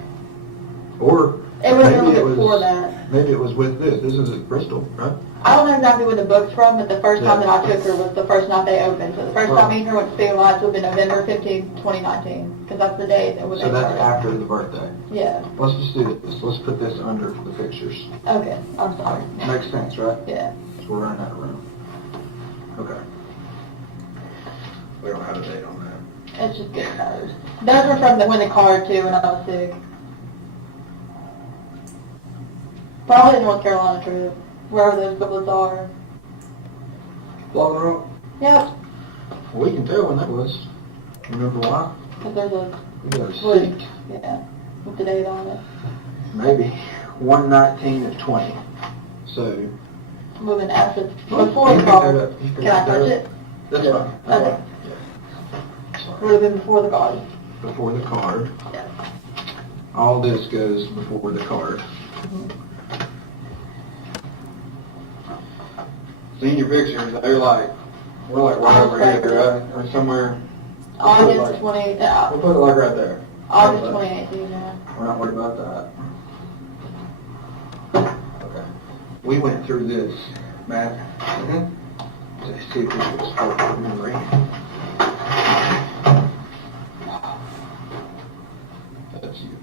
Or It was a maybe little bit before that. Maybe it was with this. This is at Bristol, right? I don't know exactly when the book's from, but the first time Yeah. that I took her was the first night they opened. So the first time me and her went to see Lights would have been November 15th, 2019, because that's the day that was So that's after the birthday. Yeah. Let's just do this. Let's put this under the pictures. Okay. I'm sorry. Makes sense, right? Yeah. So we're running out of room. Okay. We don't have a date on that. It's just good colors. Those were from when the card too, when I was sick. Probably the North Carolina trip, wherever those booklets are. Blowing Rock? Yep, We can tell when that was. Remember why? but there's a We got a split, seat. yeah, with the date on it. Maybe 119 of 20. So. Moving after, Well, before you the can card. do that. You Can I touch it? That's Yeah. fine. That's Okay. fine. Yeah. Would have been before the card. Before the card. Yeah. All this goes before the card. Seen your pictures, they're like, we're like right over here, right? Or somewhere. August 20, We'll put it like right there. August 2018, yeah. We're not worried about that. Okay. We went through this, Matt. To see if this was spark of memory. That's you.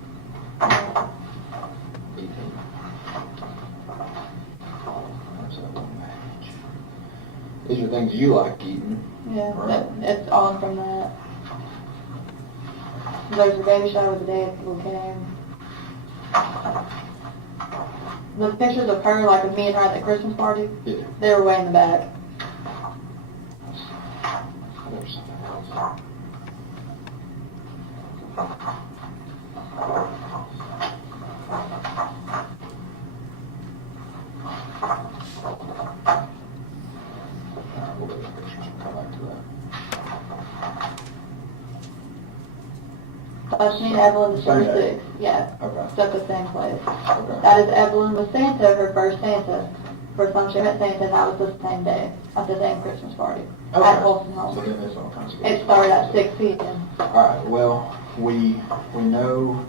18. That's that one page. These are things you like eating. Yeah, Right. it's on from that. There's a baby shower the day people came. The pictures of her, like of me and her at the Christmas party, Yeah. they were way in the back. There's something else. We'll look at the pictures and come back to that. That's me and Evelyn, December Same day. 6th. Yeah, Okay. it's at the same place. Okay. That is Evelyn with Santa, her first Santa. First time she met Santa, and that was the same day, at the same Christmas party, Okay. at Colson Home. So then there's all kinds of. It started at 6 p.m. Alright, well, we know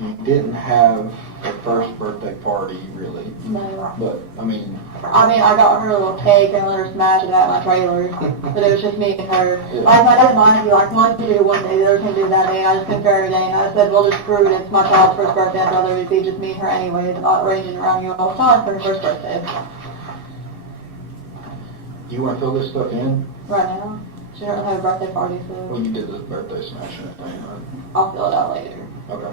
you didn't have a first birthday party really, No. but, I mean, I got her a little cake and let her smash it at my trailer, but it was just me and her. Yeah. Like, I didn't mind if you like one to do one day, the other can do that day, and I just couldn't do every day, and I said, well, just screw it, it's my child's first birthday, I'd rather it be just me and her anyway, not ranging around you all the time for her first birthday. do you wanna fill this stuff in? Right now, she doesn't have a birthday party, Well, so you did the birthday smashing thing, right? I'll fill it out later. Okay.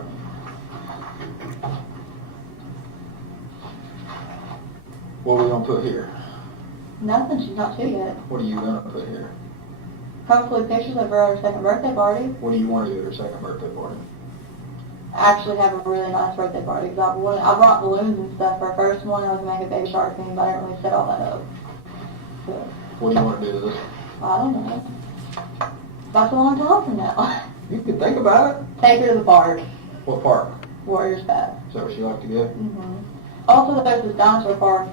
What are we gonna put here? Nothing, she's not 2 yet. What are you gonna put here? Hopefully pictures of her at her second birthday party. What do you wanna do at her second birthday party? Actually have a really nice birthday party, because I brought balloons and stuff for her first one, I was gonna make a baby shark theme, but I didn't really set all that up. So, What do you wanna do to this? I don't know. That's a long time from now. You can think about it. Take her to the park, What park? Warriors Path. Is that what you like to go? Also, there's this dinosaur park,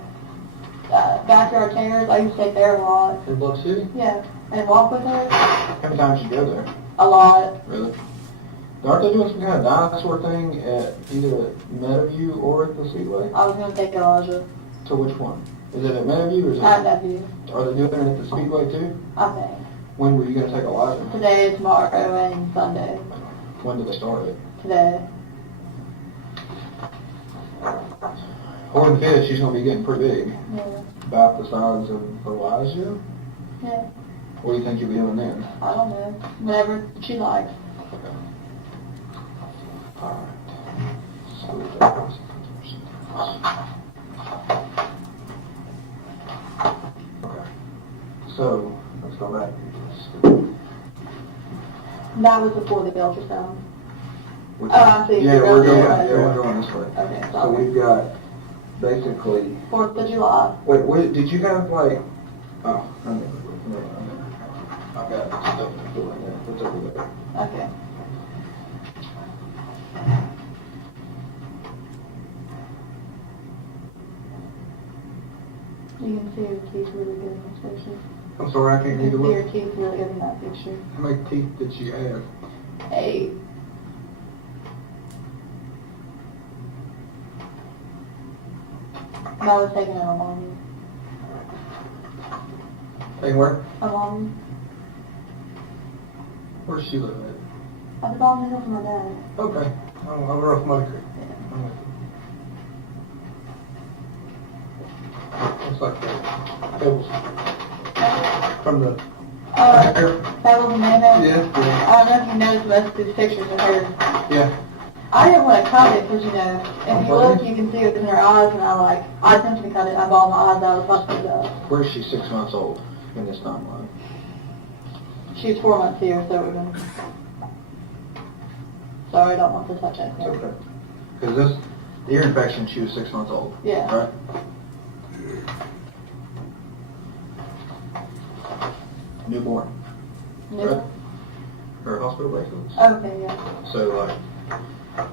Backyard Terrace, I used to take there a lot. In Bluff City? Yeah, and walk with her How many times you go there? a lot. Really? Aren't they doing some kind of dinosaur thing at either at Meadowview or at the Speedway? I was gonna take Elijah. So which one? Is it at Meadowview or is it? At that view, Are they doing it at the Speedway too? I think. When were you gonna take Elijah? Today, tomorrow, and Sunday. When did they start it? Today. Or the fish, she's gonna be getting pretty big. Yeah. About the size of Elijah? Yeah. What do you think you'll be doing then? I don't know. Whatever she likes. Okay. Alright. Okay. So, let's go back. That was before the ultrasound. Which- Oh, I see. Yeah, You're we're going going, the other yeah, way. we're going this way. Okay, So sorry. we've got basically, 4th of July. wait, did you have like, oh, I know. I've got stuff to fill in there. What's over there? Okay. You can see your teeth really good in this picture. I'm sorry, I You can't can read the see your look. teeth really good in that picture. How many teeth did she have? 8. That was taken in a morning. Hey, where? A morning. Where's she live At the bottom of the hill from my dad. at? Okay. I'm Rough Muddy Creek. I'm with you. Looks like the pebbles from the Pebbles and Mayonnaise? Yeah. I don't know if you noticed most of these pictures of her. Yeah. I didn't want to cut it because, you know, if you look, you can see it in her eyes, and I attempted to cut it, and I bawled my eyes out as much as Where's she 6 months old? in this timeline? She's 4 months here, so we're gonna. Sorry, I don't want to touch It's anything. okay. Because this, the ear infection, she was 6 months old. Yeah. Right? Newborn. Yeah. Right? Her hospital bracelets. Okay, yeah. So like,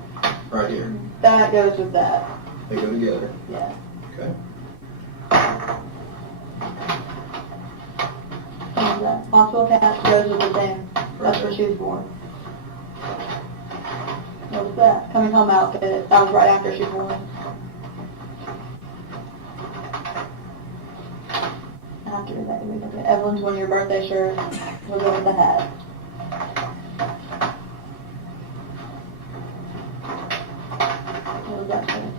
right here, That goes with that. they go together. Yeah. Okay. And that hospital cat goes with the same. That's where she was born. What was that? Coming home outfit. That was right after she was born. I have to do that. Evelyn's 1-year birthday shirt was with the hat. What was that thing?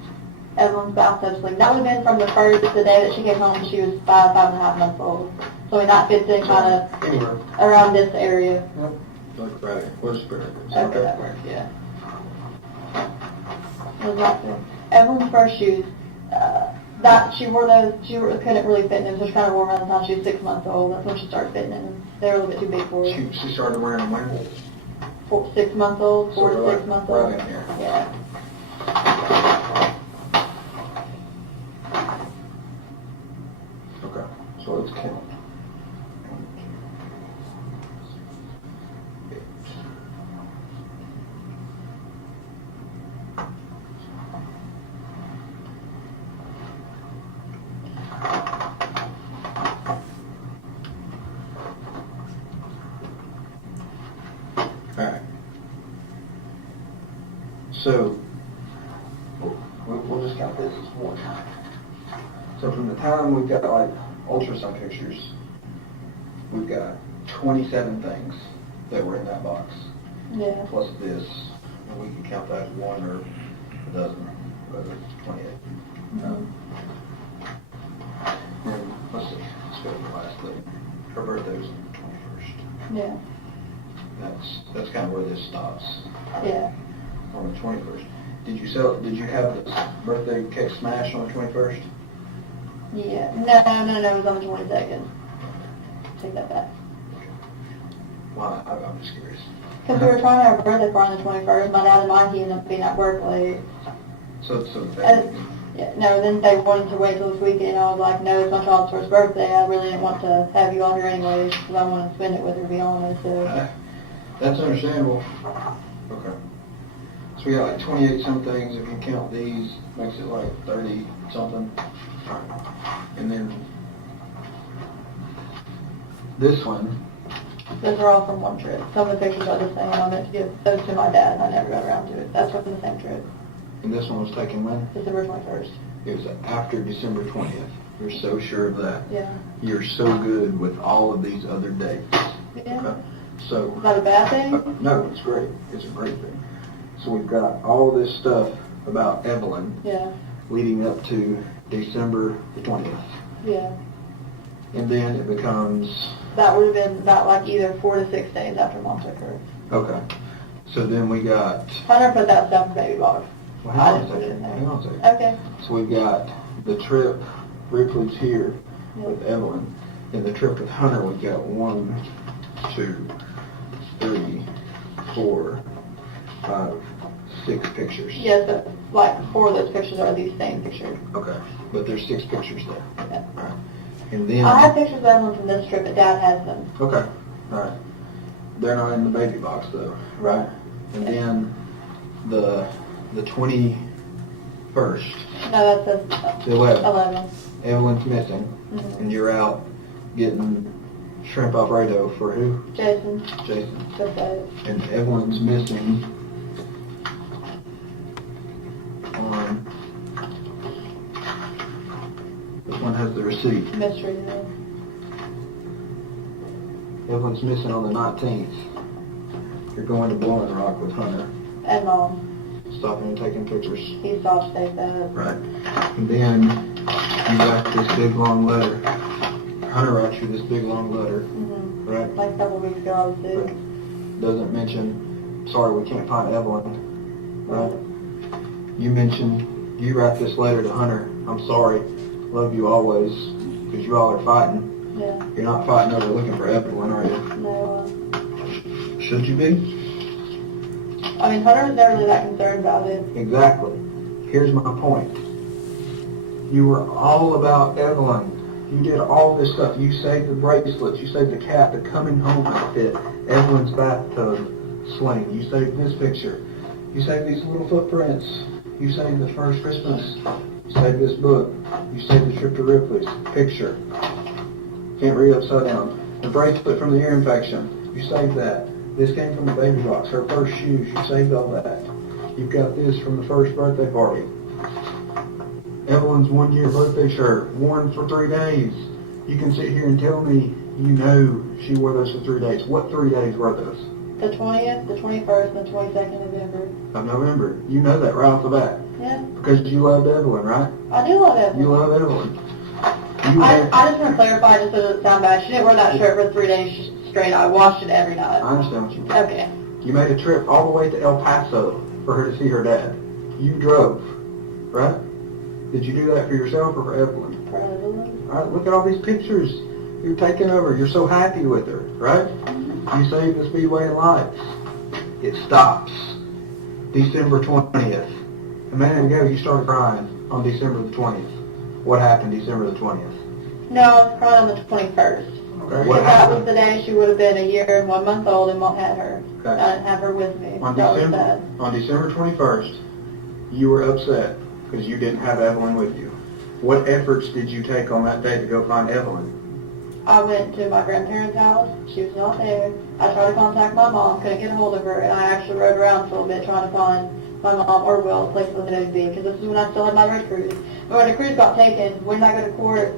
Evelyn's bathtub sleep. That would have been from the day that she came home. She was 5.5 months old. So that fits in kind of Anywhere. around this area. Yep. Like right here. Where's the spirit? Okay, that works, yeah. What was that thing? Evelyn's first shoes, that she wore those, couldn't really fit in them, so she kind of wore them around the time she was 6 months old. That's when she started fitting in them. They were a little bit too big for her. She started wearing them when? 6 months old, 4 to Sort of 6 months right old. in here. Yeah. Okay. So let's count. Alright. So, we'll just count this as one. So from the time we've got like ultrasound pictures, we've got 27 things that were in that box. Yeah. Plus this, and we can count that as one or a dozen, whether it's 28. And let's see, let's go to the last thing. Her birthday was on the 21st. Yeah. That's kind of where this stops. Yeah. On the 21st. Did you have this birthday cake smash on the 21st? Yeah. No, it was on the 22nd. Take that back. Why? I'm just curious. Because we were trying to have a birthday party on the 21st. My dad and mine, he ended up being at work late. So the Yeah, no, then they wanted to wait till this weekend. I was like, no, it's my child's first birthday. I really didn't want to have you all here anyways because I want to spend it with her, to be honest. So. That's understandable. Okay. So we got like 28 some things. If you count these, makes it like 30 something. And then this one. Those are all from one trip. Some of the pictures are the same. I meant to give those to my dad and I never got around to it. That's from the same trip. And this one was taken when? December 21st. It was after December 20th. You're so sure of that. Yeah. You're so good with all of these other dates. Yeah. Okay. So. Is that a bad thing? No, it's great. It's a great thing. So we've got all this stuff about Evelyn Yeah. leading up to December the 20th. Yeah. And then it becomes, That would have been about like either 4 to 6 days after Mom took her. okay. So then we got, Hunter put that stuff in baby box. well, I hang on didn't a put it in second. there. Hang on a second. Okay. So we've got the trip, Ripley's here Yeah. with Evelyn. And the trip with Hunter, we've got 1, 2, 3, 4, 5, 6 pictures. Yes, but like 4 of those pictures are these same pictures. Okay. But there's 6 pictures there. Yeah. All right. And then. I have pictures of Evelyn from this trip, but Dad has them. Okay, all right. They're not in the baby box though, right? And then the 21st, No, that's the 11th, 11. Evelyn's missing, Mhm. and you're out getting shrimp Alfredo for who? Jason. Jason. That's it. And Evelyn's missing on, this one has the receipt. Mystery. Yeah. Evelyn's missing on the 19th. You're going to Blowing Rock with Hunter, And Mom. stopping and taking pictures. He saw to take that. Right. And then you got this big long letter. Hunter writes you this big long letter, Mm-hmm. right? Like a couple of weeks ago, I was sick. Doesn't mention, sorry, we can't find Evelyn, right? You mentioned, you write this letter to Hunter, I'm sorry, love you always, because you all are fighting. Yeah. You're not fighting over looking for Evelyn, are you? No, Should you be? I mean, Hunter was never really that concerned about it. Exactly. Here's my point. You were all about Evelyn. You did all this stuff. You saved the bracelets. You saved the cap, the coming home outfit, Evelyn's bathtub sling. You saved this picture. You saved these little footprints. You saved the first Christmas. You saved this book. You saved the trip to Ripley's picture. Can't read upside down. The bracelet from the ear infection. You saved that. This came from the baby box. Her first shoes. You saved all that. You've got this from the first birthday party. Evelyn's 1-year birthday shirt, worn for 3 days. You can sit here and tell me you know she wore those for 3 days. What 3 days were those? The 20th, the 21st, and the 22nd of November. Of November. You know that right off the bat. Yeah. Because you loved Evelyn, right? I do love Evelyn. You love Evelyn. I just want to clarify just so it doesn't sound bad. She didn't wear that shirt for 3 days straight. I washed it every night. I understand what you mean. Okay. You made a trip all the way to El Paso for her to see her dad. You drove, right? Did you do that for yourself or for Evelyn? For Evelyn. All right, look at all these pictures you're taking over. You're so happy with her, right? You saved the Speedway and Lights. It stops December 20th. A minute ago, you started crying on December the 20th. What happened December the 20th? No, I was crying on the 21st. Okay. Because that was the day she would have been 1 year and 1 month old and Mom had her. Okay. I didn't have her with me. On That was sad. December 21st, you were upset because you didn't have Evelyn with you. What efforts did you take on that day to go find Evelyn? I went to my grandparents' house. She was not there. I tried to contact my mom, couldn't get a hold of her, and I actually rode around for a little bit trying to find my mom or Will, the place where they would be, because this is when I still had my road cruise. But when the cruise got taken, when did I go to court?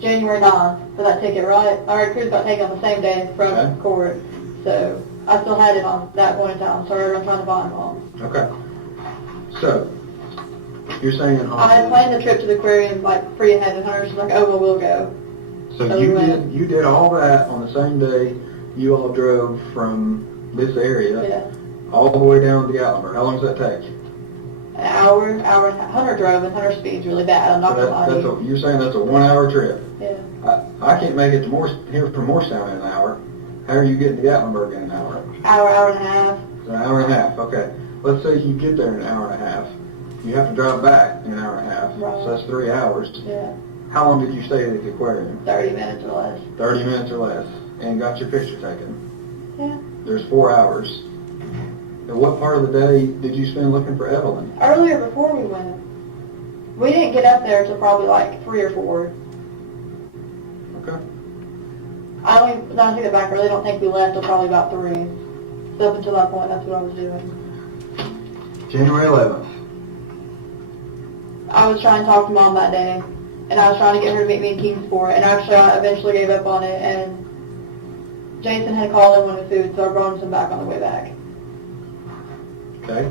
January 9th for that ticket, right? Our road cruise got taken on the same day from Okay. court. So I still had it on that point in time, so I rode around trying to find Mom. Okay. So, you're saying I had planned the trip to the aquarium like free ahead, and her she's like, oh, well, we'll go. So So you we went. you did all that on the same day you all drove from this area Yeah. all the way down to Gatlinburg. How long does that take? An hour and a half. Hunter drove, and Hunter speed's really bad. I'm not So going to lie to you. you're saying that's a 1 hour trip. Yeah. I can't make it to here from Morristown in an hour. How are you getting to Gatlinburg in an hour? Hour and a half. It's an hour and a half. Okay. Let's say you get there in an hour and a half. You have to drive back in an hour and a half. Right. So that's 3 hours. Yeah. How long did you stay at the aquarium? 30 minutes or less. 30 minutes or less. And got your picture taken. Yeah. There's 4 hours. And what part of the day did you spend looking for Evelyn? Earlier before we went. We didn't get up there until probably like 3 or 4. Okay. I take it back. I really don't think we left until probably about 3. So up until that point, that's what I was doing. January 11th. I was trying to talk to Mom that day, and I was trying to get her to meet me in Kingsport, and actually I eventually gave up on it, and Jason had called in with food, so I brought him some back on the way back. Okay.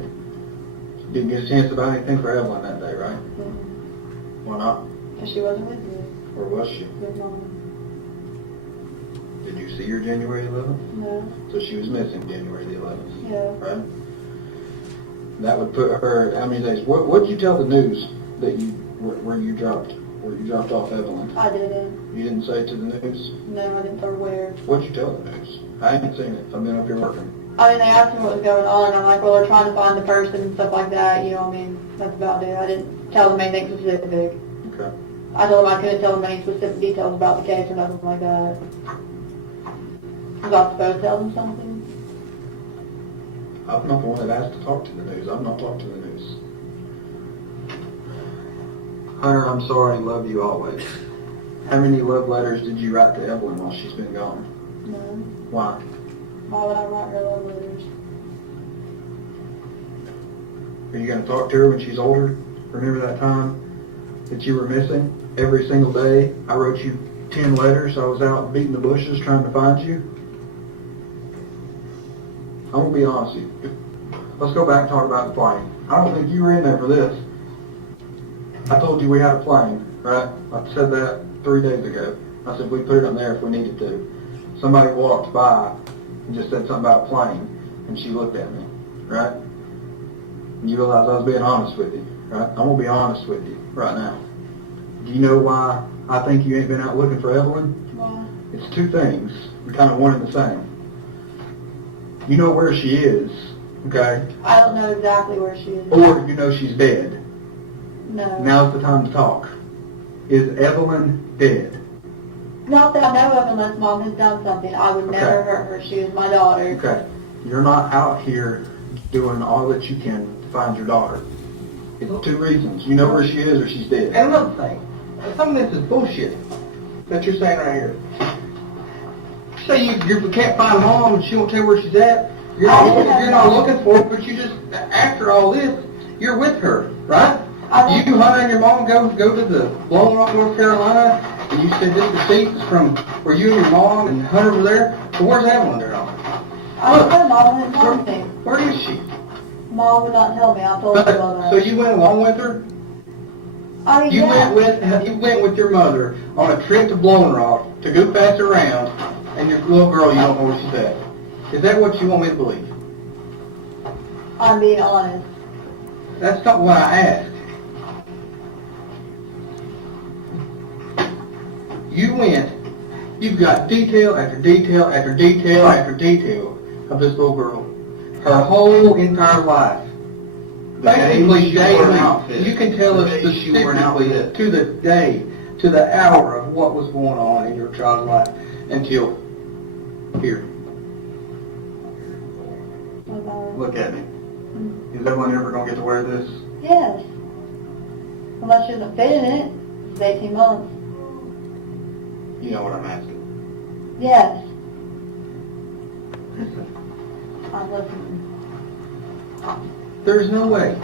Didn't get a chance to buy anything for Evelyn that day, right? Mm-hmm. Why not? Because she wasn't with me. Or was she? With Mom. Did you see her January 11th? No. So she was missing January the 11th, Yeah. right? That would put her, how many days? What did you tell the news that where you dropped off Evelyn? I didn't. You didn't say it to the news? No, I didn't tell her where. What did you tell the news? I haven't seen it. I've been up here working. I mean, they asked me what was going on, and I'm like, well, they're trying to find the person and stuff like that, you know what I mean? That's about it. I didn't tell them anything specific. Okay. I told them I couldn't tell them any specific details about the case or nothing like that. Was I supposed to tell them something? I'm not the one that asked to talk to the news. I've not talked to the news. Hunter, I'm sorry. Love you always. How many love letters did you write to Evelyn while she's been gone? No. Why? Why would I write her love letters? Are you going to talk to her when she's older? Remember that time that you were missing? Every single day, I wrote you 10 letters. I was out beating the bushes trying to find you. I'm going to be honest with you. Let's go back and talk about the plane. I don't think you were in there for this. I told you we had a plane, right? I said that 3 days ago. I said we'd put it on there if we needed to. Somebody walked by and just said something about a plane, and she looked at me, right? And you realize I was being honest with you, right? I'm going to be honest with you right now. Do you know why I think you ain't been out looking for Evelyn? Why? it's two things, kind of one and the same. You know where she is, okay? I don't know exactly where she is. Or you know she's dead. No. Now's the time to talk. Is Evelyn dead? Not that I know of unless mom has done something. I would never Okay. hurt her. She is my daughter. Okay. You're not out here doing all that you can to find your daughter. It's two reasons. You know where she is or she's dead. And another thing, some of this is bullshit that you're saying right here. Say you can't find mom and she won't tell you where she's at. You're not looking for her, but you just, after all this, you're with her, right? You, Hunter, and your mom go to the Blowing Rock, North Carolina, and you said this receipt is from where you and your mom and Hunter were there. So where's Evelyn there on? I don't know. Mom wouldn't tell me. Where is she? Mom would not tell me. I told her about that. So you went along with her? I mean, You yeah. went with your mother on a trip to Blowing Rock to go pass around, and your little girl, you don't know where she's at. Is that what you want me to believe? I'm being honest. That's not what I asked. You went, you've got detail after detail after detail after detail of this little girl. Her whole entire life. Basically, daily, you can tell us specifically to the day, to the hour of what was going on in your child's life until here. Look at me. Is Evelyn ever going to get to wear this? Yes. Unless she doesn't fit in it. It's 18 months. You know what I'm asking. Yes. I'm listening. There's no way.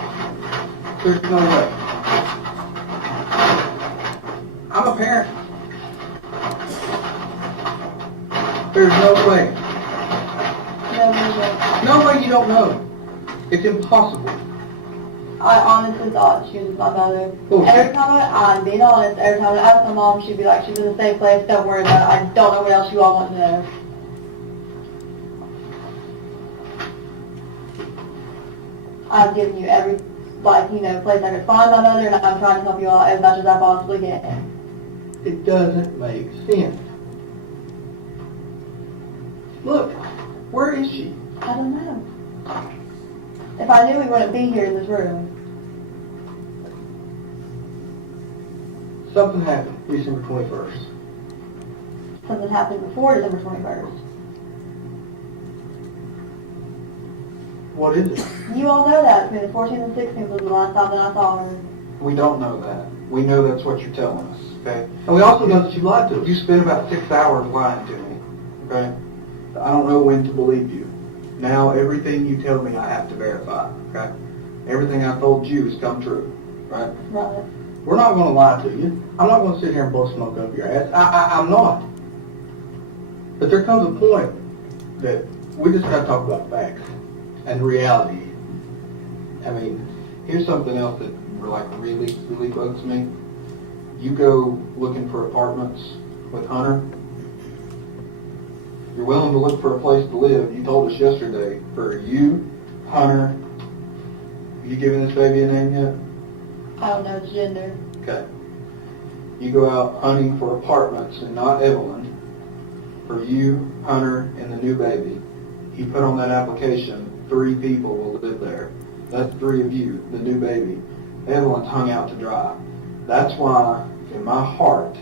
There's no way. I'm a parent. There's no way. No way you don't know. It's impossible. I honestly thought she was my mother. Bullshit. Every time I'm being honest, every time I ask my mom, she'd be like, she's in a safe place, don't worry about it. I don't know what else you all want to know. I've given you every, place I could find my mother, and I'm trying to help you all as much as I possibly can. It doesn't make sense. Look, where is she? I don't know. If I knew we wouldn't be here in this room. Something happened December 21st. Something happened before December 21st. What is it? You all know that. Between the 14th and 16th was the last time that I saw her. We don't know that. We know that's what you're telling us, okay? And we also know that she lied to us. You spent about 6 hours lying to me, okay? I don't know when to believe you. Now everything you tell me I have to verify, okay? Everything I told you has come true, right? Right. We're not going to lie to you. I'm not going to sit here and blow smoke up your ass. I'm not. But there comes a point that we just got to talk about facts and reality. I mean, here's something else that really bugs me. You go looking for apartments with Hunter. You're willing to look for a place to live. You told us yesterday for you, Hunter. You giving this baby a name yet? I don't know its gender. Okay. You go out hunting for apartments and not Evelyn. For you, Hunter, and the new baby. He put on that application, 3 people will live there. That's 3 of you, the new baby. Evelyn's hung out to dry. That's why, in my heart,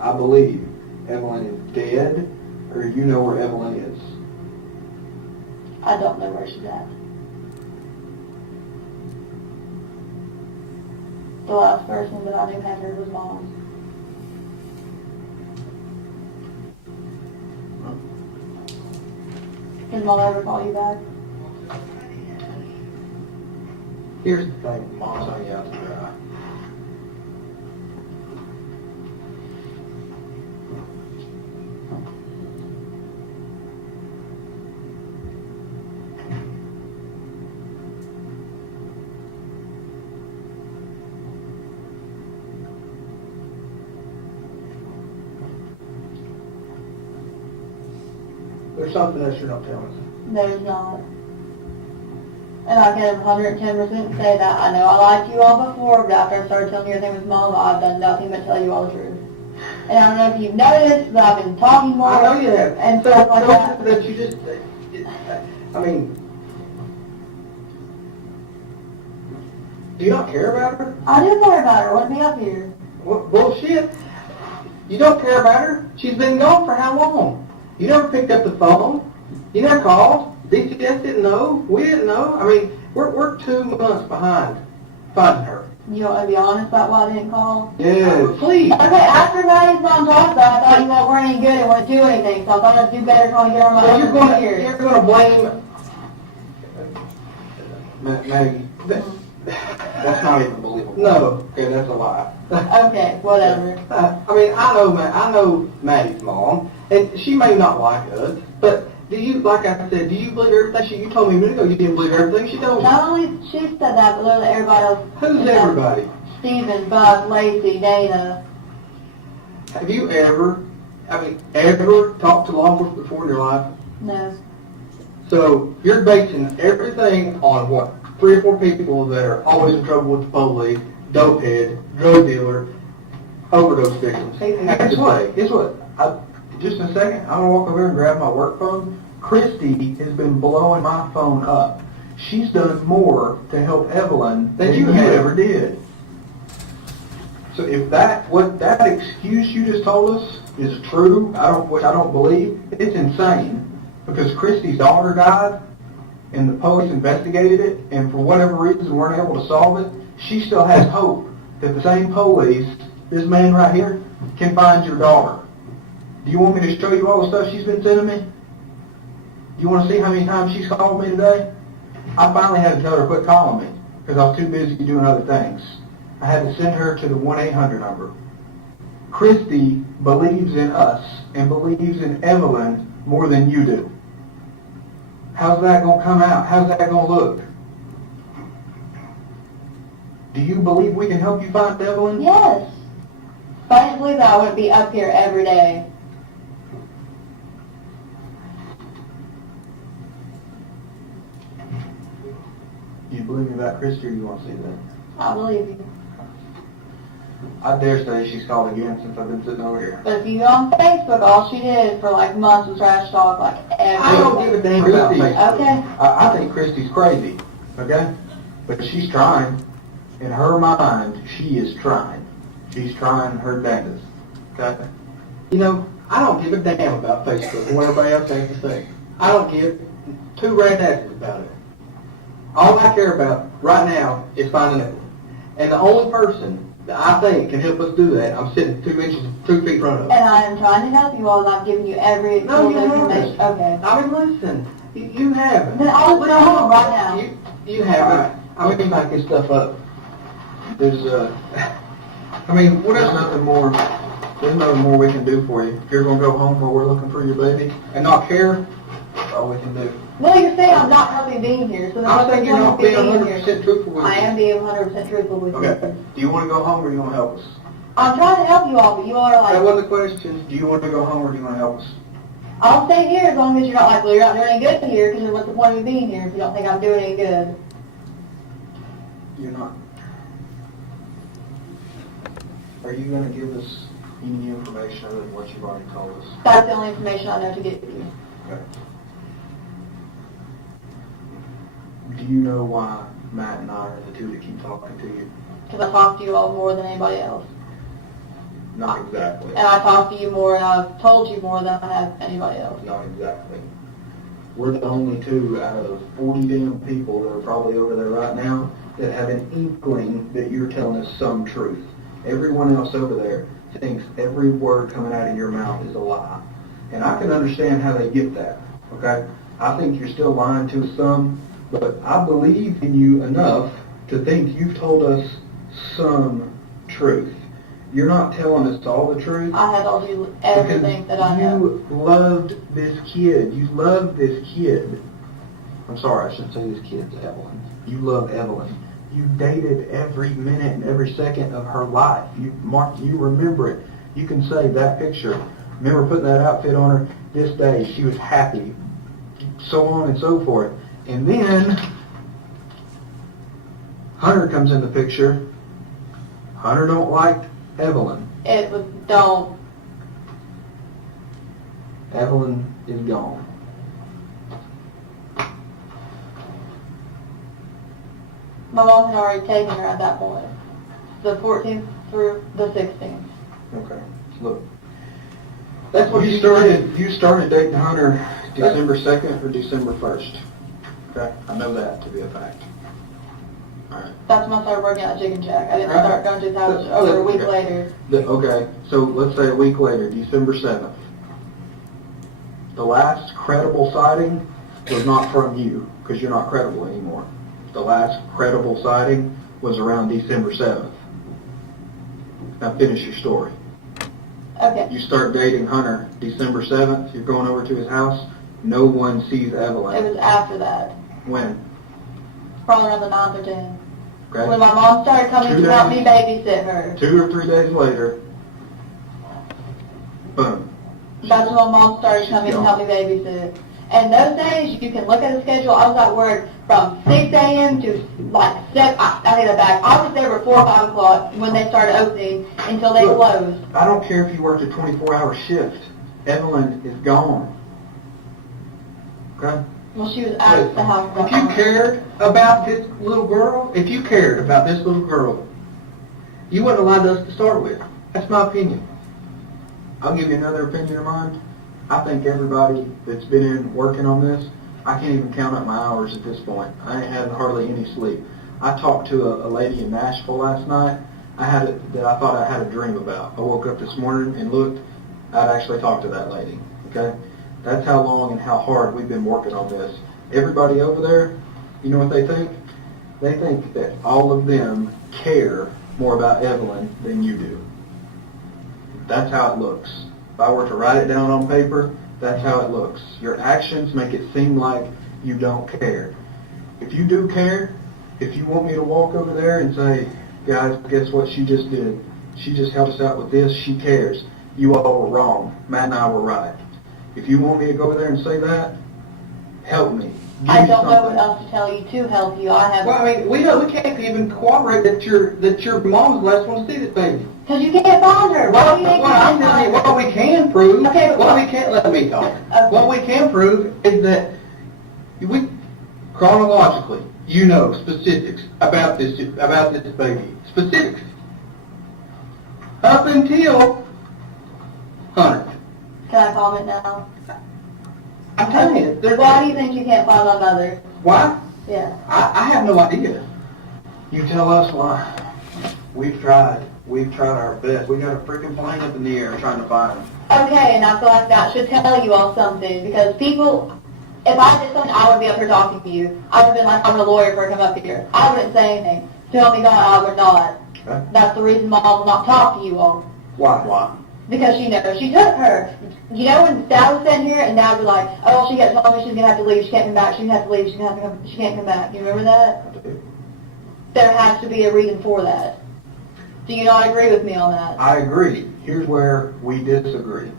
I believe Evelyn is dead, or you know where Evelyn is. I don't know where she's at. The last person that I knew had her was Mom. Did Mom ever call you back? Here's the thing. Mom's hung out to dry. There's something else you're not telling us. There's not. And I can 110% say that. I know I lied to you all before, but after I started telling you everything with Mom, I've done nothing but tell you all the truth. And I don't know if you've noticed, but I've been talking more. I know you have. And stuff like that. That you just, I mean, do you not care about her? I do care about her. Let me up here. What bullshit? You don't care about her? She's been gone for how long? You never picked up the phone. You never called. DCS didn't know. We didn't know. I mean, we're 2 months behind finding her. You don't want to be honest about why I didn't call? Yes. Please. Okay, after Maddie's mom talked about it, I thought you all weren't any good and wouldn't do anything, so I thought I'd do better trying to get her on my So own you're here. gonna blame Maggie. That's not even believable. No. Okay, that's a lie. Okay, whatever. I mean, I know Maddie's mom, and she may not like us, but do you, like I said, do you believe everything you told me a minute ago? You didn't believe everything she told me. Not only she said that, but literally everybody else. Who's everybody? Steven, Buck, Lacey, Dana. Have you ever talked to law enforcement before in your life? No. So you're basing everything on what? 3 or 4 people that are always in trouble with the police, dope head, drug dealer, overdose victims. Guess what? Just in a second, I'm going to walk over here and grab my work phone. Christy has been blowing my phone up. She's done more to help Evelyn than you ever did. So if what that excuse you just told us is true, which I don't believe, it's insane. Because Christy's daughter died, and the police investigated it, and for whatever reason weren't able to solve it, she still has hope that the same police, this man right here, can find your daughter. Do you want me to show you all the stuff she's been sending me? Do you want to see how many times she's called me today? I finally had to tell her to quit calling me because I was too busy doing other things. I had to send her to the 1-800 number. Christy believes in us and believes in Evelyn more than you do. How's that going to come out? How's that going to look? Do you believe we can help you find Evelyn? Yes. If I didn't believe that, I wouldn't be up here every day. Do you believe me about Christy, or you want to see that? I believe you. I dare say she's called again since I've been sitting over here. But if you go on Facebook, all she did for like months was trash talk like every I don't give a damn about Facebook. Okay. I think Christy's crazy, okay? But she's trying. In her mind, she is trying. She's trying her damnedest, okay? You know, I don't give a damn about Facebook and what everybody else has to say. I don't give 2 rat asses about it. All I care about right now is finding Evelyn. And the only person that I think can help us do that, I'm sitting 2 feet in front of. And I am trying to help you all, and I'm giving you every No, you information. haven't. Okay. I mean, listen, you haven't. Then I'll just go home right now. You haven't. I mean, back this stuff up. There's I mean, there's nothing more we can do for you. If you're going to go home while we're looking for your baby and not care, that's all we can do. Well, you're saying I'm not helping being here, so then I what's think the you're point not of being being 100% here? truthful with I you. am being 100% truthful with you. Okay. Do you want to go home or do you want to help us? I'm trying to help you all, but you all are That like, wasn't the question. Do you want to go home or do you want to help us? I'll stay here as long as you're not like, well, you're not doing any good here, because what's the point of me being here if you don't think I'm doing any good? You're not. Are you going to give us any information other than what you've already told us? That's the only information I know to give you. Okay. Do you know why Matt and I are the 2 that keep talking to you? Because I talk to you all more than anybody else. Not exactly. And I talk to you more, and I've told you more than I have anybody else. Not exactly. We're the only 2 out of 40 damn people that are probably over there right now that have an inkling that you're telling us some truth. Everyone else over there thinks every word coming out of your mouth is a lie. And I can understand how they get that, okay? I think you're still lying to us some, but I believe in you enough to think you've told us some truth. You're not telling us all the truth. I have told you everything that I know. You loved this kid. You loved this kid. I'm sorry, I shouldn't say this kid's Evelyn. You love Evelyn. You dated every minute and every second of her life. You remember it. You can say that picture. Remember putting that outfit on her this day. She was happy. So on and so forth. And then Hunter comes in the picture. Hunter don't like Evelyn. It was, don't Evelyn is gone. My mom had already taken her at that point, the 14th through the 16th. Okay, look. That's what you started dating Hunter December 2nd or December 1st. Okay, I know that to be a fact. All right. That's when I started working at Chicken Shack. I didn't start going to his house over a week later. Okay, so let's say a week later, December 7th. The last credible sighting was not from you, because you're not credible anymore. The last credible sighting was around December 7th. Now finish your story. Okay. You start dating Hunter December 7th, you're going over to his house, no one sees Evelyn. It was after that, When? probably around the 9th or 10th. Okay. When my mom started coming 2 to help me days. babysit her. 2 or 3 days later, boom. That's when my mom started coming to help me babysit. And those days, you can look at the schedule, I was at work from 6 a.m. to like 7, I take that back. I was there before 5 o'clock when they started opening until they Look, closed. I don't care if you worked a 24-hour shift. Evelyn is gone. Okay? Well, she was at the house. If you cared about this little girl, you wouldn't have allowed us to start with. That's my opinion. I'll give you another opinion of mine. I think everybody that's been in working on this, I can't even count up my hours at this point. I ain't had hardly any sleep. I talked to a lady in Nashville last night. That I thought I had a dream about. I woke up this morning and looked. I'd actually talked to that lady. Okay, that's how long and how hard we've been working on this. Everybody over there, you know what they think? They think that all of them care more about Evelyn than you do. That's how it looks. If I were to write it down on paper, that's how it looks. Your actions make it seem like you don't care. If you do care, if you want me to walk over there and say, guys, guess what she just did? She just helped us out with this, she cares. You all were wrong. Matt and I were right. If you want me to go over there and say that, help me. Give I me don't know what something. else to tell you to help you. I have. Well, I mean, we can't even corroborate that your mom's the last one to see this baby. Because you can't find her. Why do you think you can't find her? What we can prove, Okay, but let me talk. Okay. What we can prove is that chronologically, you know specifics about this baby. Specifics. Up until Hunter. Can I comment now? I'm telling you. Why do you think you can't find my mother? Why? Yeah. I have no idea. You tell us why. We've tried. We've tried our best. We got a freaking plane up in the air trying to find them. Okay, and I feel like that should tell you all something, because people, if I did something, I wouldn't be up here talking to you. I would have been like, I'm a lawyer for come up here. I wouldn't say anything. Tell me God, I would not. Okay. That's the reason Mom will not talk to you all. Why? Because she knows she took her. You know when Dad was sitting here and Dad was like, oh, she got told me she's going to have to leave, she can't come back, she's going to have to leave, she can't come back. You remember that? I do. There has to be a reason for that. Do you not agree with me on that? I agree. Here's where we disagree.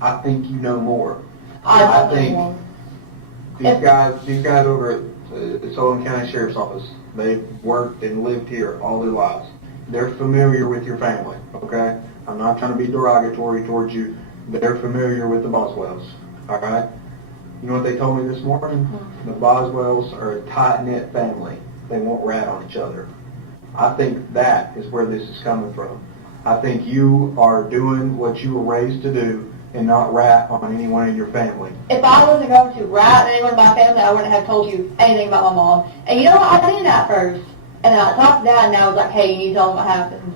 I think you know more. I think more. these guys over at the Sullivan County Sheriff's Office, they've worked and lived here all their lives. They're familiar with your family, okay? I'm not trying to be derogatory towards you. They're familiar with the Boswells, all right? You know what they told me this morning? The Boswells are a tight-knit family. They won't rat on each other. I think that is where this is coming from. I think you are doing what you were raised to do and not rat on anyone in your family. If I wasn't going to rat anyone in my family, I wouldn't have told you anything about my mom. And you know what? I did that first. And then I talked to Dad, and I was like, hey, you need to tell him what happened.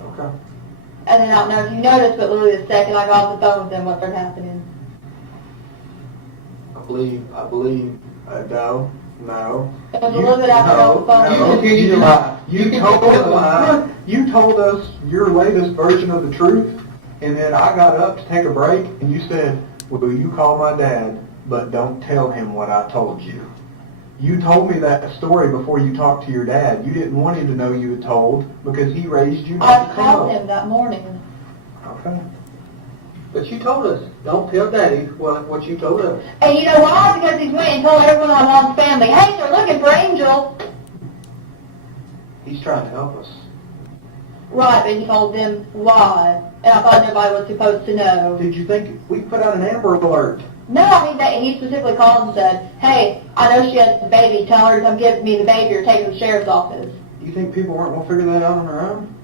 Okay. And then I don't know if you noticed, but literally the second I got off the phone with them, what started happening. I believe, no. It was a little bit after I got off the phone. You continue to lie. You told us your latest version of the truth, and then I got up to take a break, and you said, will you call my dad, but don't tell him what I told you. You told me that story before you talked to your dad. You didn't want him to know you had told, because he raised you not I to called tell. him that morning. Okay. But you told us, don't tell Daddy what you told us. And you know why? Because he went and told everyone in my mom's family, hey, they're looking for Angel. He's trying to help us. Right, but he told them why, and I thought nobody was supposed to know. Did you think we put out an Amber Alert? No, I mean, he specifically called and said, hey, I know she has the baby, tell her to come give me the baby or take her to the sheriff's office. You think people aren't gonna figure that out on their own?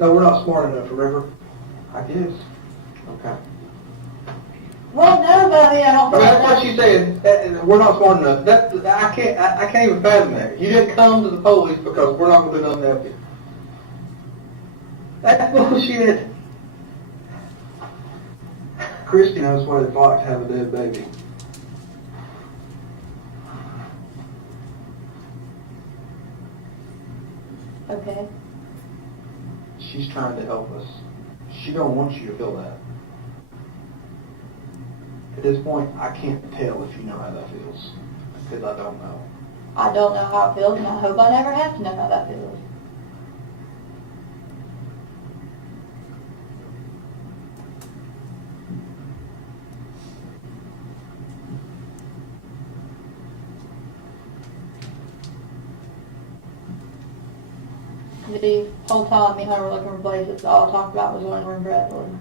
No, we're not smart enough, remember? I guess. Okay. Well, no, but I mean, I don't I mean, think that's what she said. We're not smart enough. I can't even fathom that. You didn't come to the police because we're not gonna do nothing to help you. That's bullshit. Christy knows what it's like to have a dead baby. Okay. She's trying to help us. She don't want you to feel that. At this point, I can't tell if you know how that feels, because I don't know. I don't know how it feels, and I hope I never have to know how that feels. The whole time me and her were looking for places, all I talked about was one room for Evelyn.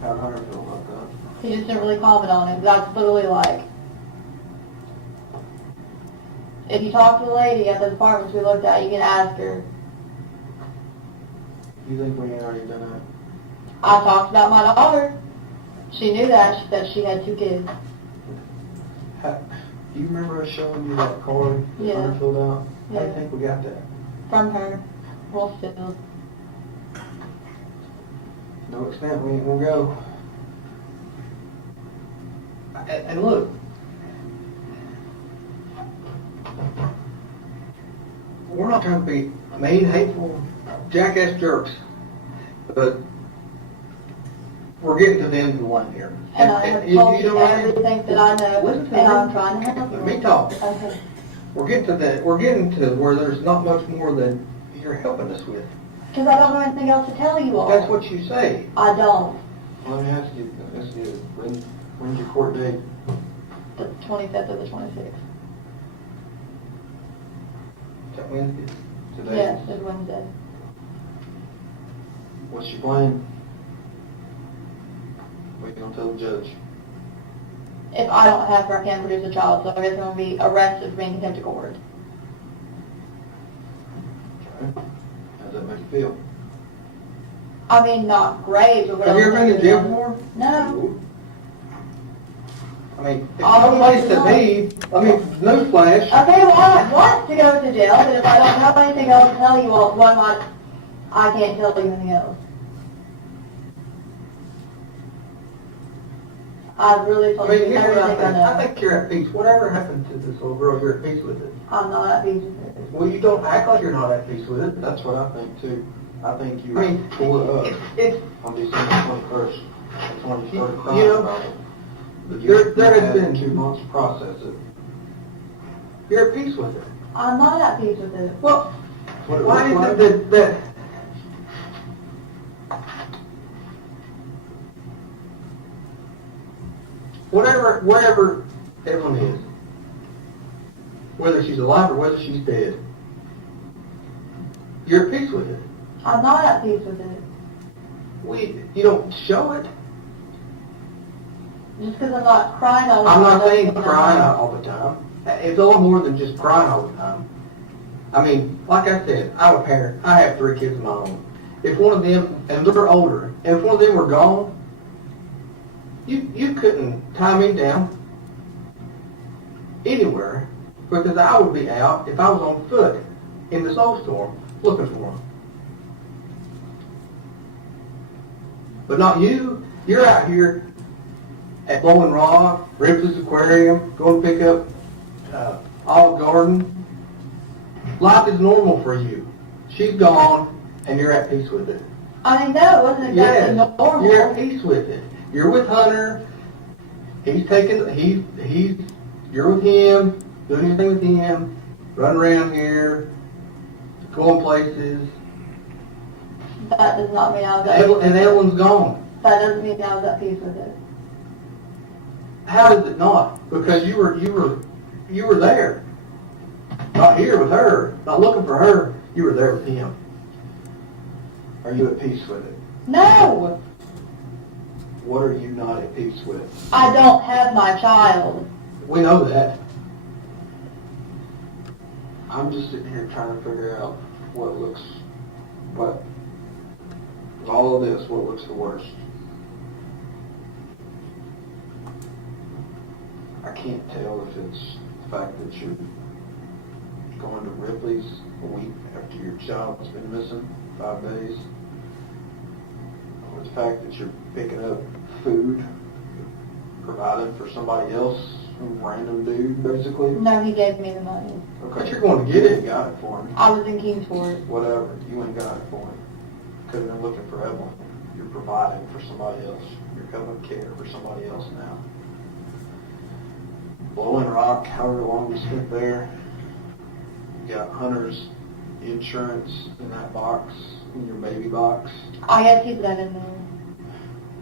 How'd Hunter feel about that? He just didn't really comment on it, but that's literally like, if you talk to the lady at the apartments we looked at, you can ask her. You think we ain't already done that? I talked about my daughter. She knew that. She said she had 2 kids. Do you remember us showing you that card that Yeah. Hunter filled out? How do you Yeah. think we got that? From her. Well, still. No extent, we ain't gonna go. And look, we're not trying to be mean, hateful, jackass jerks, but we're getting to the end of the line here. And I have you told know you what I mean? everything that I know, Listen to and me. I'm trying to help you. Let me talk. Okay. We're getting to where there's not much more than you're helping us with. Because I don't know anything else to tell you all. That's what you say. I don't. Let me ask you, when's your court date? The 25th or the 26th. Is that Wednesday? Today? Yes, it's Wednesday. What's your plan? What are you gonna tell the judge? If I don't have her, I can't produce a child, so I guess I'm going to be arrested for being contempt of court. Okay. How's that make you feel? I mean, not great, but Have you ever been in jail before? No. I mean, it's no place to be. I mean, newsflash. Okay, well, I want to go to jail, but if I don't have anything else to tell you all, why not? I can't tell you anything else. I really I told mean, you here's what everything I know. I think you're at peace. Whatever happened to this little girl, you're at peace with it. I'm not at peace with it. Well, you don't act like you're not at peace with it. That's what I think too. I think you pull it up on December 21st. That's when you started crying about it. But there has been 2 months to process it. You're at peace with it. I'm not at peace with it. Well, why is it that wherever Evelyn is, whether she's alive or whether she's dead, you're at peace with it. I'm not at peace with it. You don't show it. Just because I'm not crying all the I'm time. not saying doesn't mean crying I'm not. all the time. It's a little more than just crying all the time. I mean, like I said, I'm a parent. I have 3 kids of my own. If one of them, and they're older, and if one of them were gone, you couldn't tie me down anywhere because I would be out if I was on foot in the snowstorm looking for them. But not you. You're out here at Bowling Rock, Ripley's Aquarium, going to pick up Olive Garden. Life is normal for you. She's gone, and you're at peace with it. I mean, no, it wasn't exactly Yes, normal. you're at peace with it. You're with Hunter. You're with him, doing anything with him, running around here, going places. That does not mean I was at peace with And it. Evelyn's gone. That doesn't mean I was at peace with it. How is it not? Because you were there. Not here with her, not looking for her. You were there with him. Are you at peace with it? No, What are you not at peace with? I don't have my child. We know that. I'm just sitting here trying to figure out what all of this, what looks the worst. I can't tell if it's the fact that you're going to Ripley's a week after your child's been missing 5 days, or the fact that you're picking up food provided for somebody else, some random dude, basically. No, he gave me the money. Okay. But you're going to get it and got it for him. I was in Kingsport. Whatever. You ain't got it for him. Could have been looking for Evelyn. You're providing for somebody else. You're coming care for somebody else now. Blowing rock, however long you spent there. You got Hunter's insurance in that box, in your baby box. I had to keep that in there.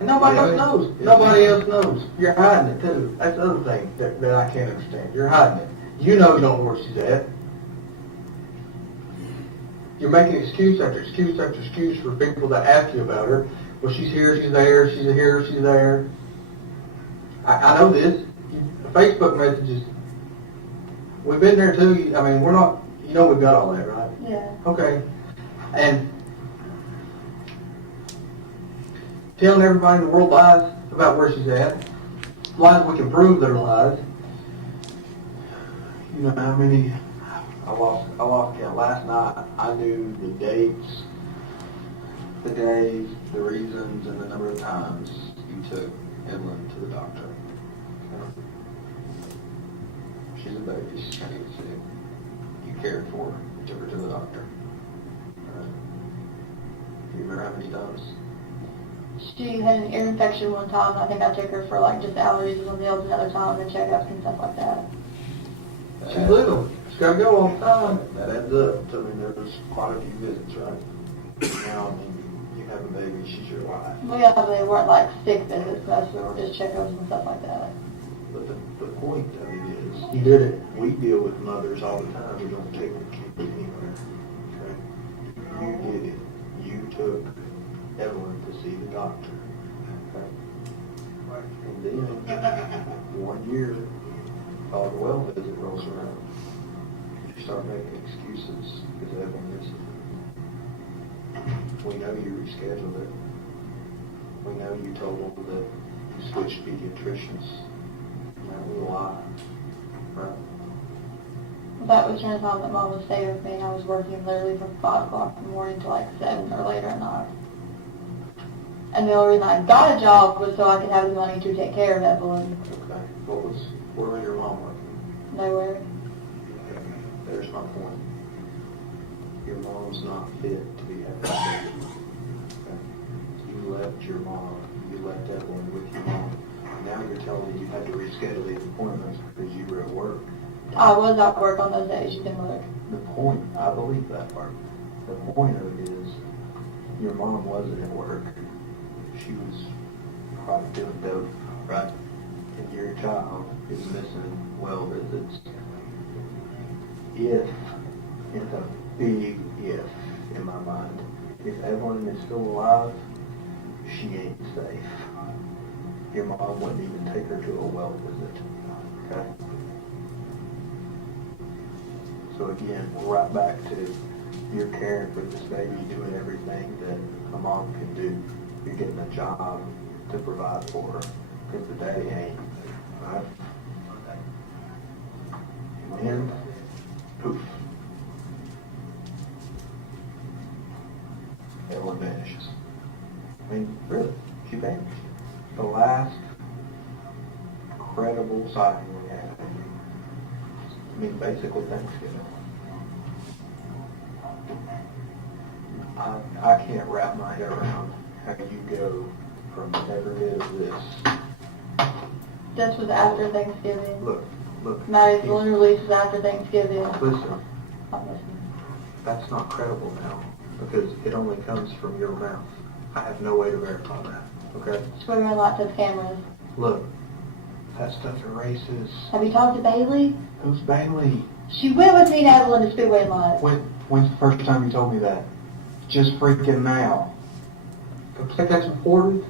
And nobody else knows. Nobody else knows. You're hiding it too. That's the other thing that I can't understand. You're hiding it. You know you don't know where she's at. You're making excuse after excuse after excuse for people that ask you about her. Well, she's here, she's there, she's here, she's there. I know this. Facebook messages. We've been there too. I mean, we're not, you know we've got all that, right? Yeah. Okay. And telling everybody in the world lies about where she's at. Lies we can prove that are lies. You know how many, I lost count. Last night I knew the dates, the days, the reasons, and the number of times you took Evelyn to the doctor. Okay. She's a baby, she's gonna get sick. You cared for her, you took her to the doctor. Alright. Do you remember how many times? She had an ear infection one time. I think I took her for like just allergies and something else another time and checkups and stuff like that. She's little. She's got to go all the time. That adds up. I mean, there's quite a few visits, right? Now, I mean, you have a baby, she's your wife. Well, yeah, they weren't like sick visits. Most of them were just checkups and stuff like that. But the point of it is, you did it. We deal with mothers all the time who don't take the kids anywhere. Okay? You did it. You took Evelyn to see the doctor. Okay? And then, 1 year, the well visit rolls around. You start making excuses because Evelyn misses it. We know you rescheduled it. We know you told them that you switched pediatricians. That was a lie. Right? That was during the time that Mom was staying with me, and I was working literally from 5 o'clock in the morning to like 7 or later at night. And the only reason I got a job was so I could have the money to take care of Evelyn. Okay. Where was your mom working? Nowhere. Okay. There's my point. Your mom's not fit to be having a baby. Okay. You left your mom. You left Evelyn with your mom. Now you're telling me you had to reschedule these appointments because you were at work. I was at work on those days. You can look. The point, I believe that part. The point of it is, your mom wasn't at work. She was probably doing dope, right? And your child is missing well visits. If, it's a big if in my mind, if Evelyn is still alive, she ain't safe. Your mom wouldn't even take her to a well visit, okay? So again, we're right back to you're caring for this baby, doing everything that a mom can do. You're getting a job to provide for her because the daddy ain't, right? And then, poof. Evelyn vanishes. I mean, really, she vanished. The last credible sighting we had, I mean, basically Thanksgiving. I can't wrap my head around how you go from every bit of this. This was after Thanksgiving. Look. Mary's balloon release was after Thanksgiving. Listen, I'm listening. that's not credible now because it only comes from your mouth. I have no way to verify that, okay? Swimming lots of cameras. Look, That stuff erases. Have you talked to Bailey? Who's Bailey? She went with me and Evelyn to Speedway Live. When's the first time you told me that? Just freaking now. Don't you think that's important?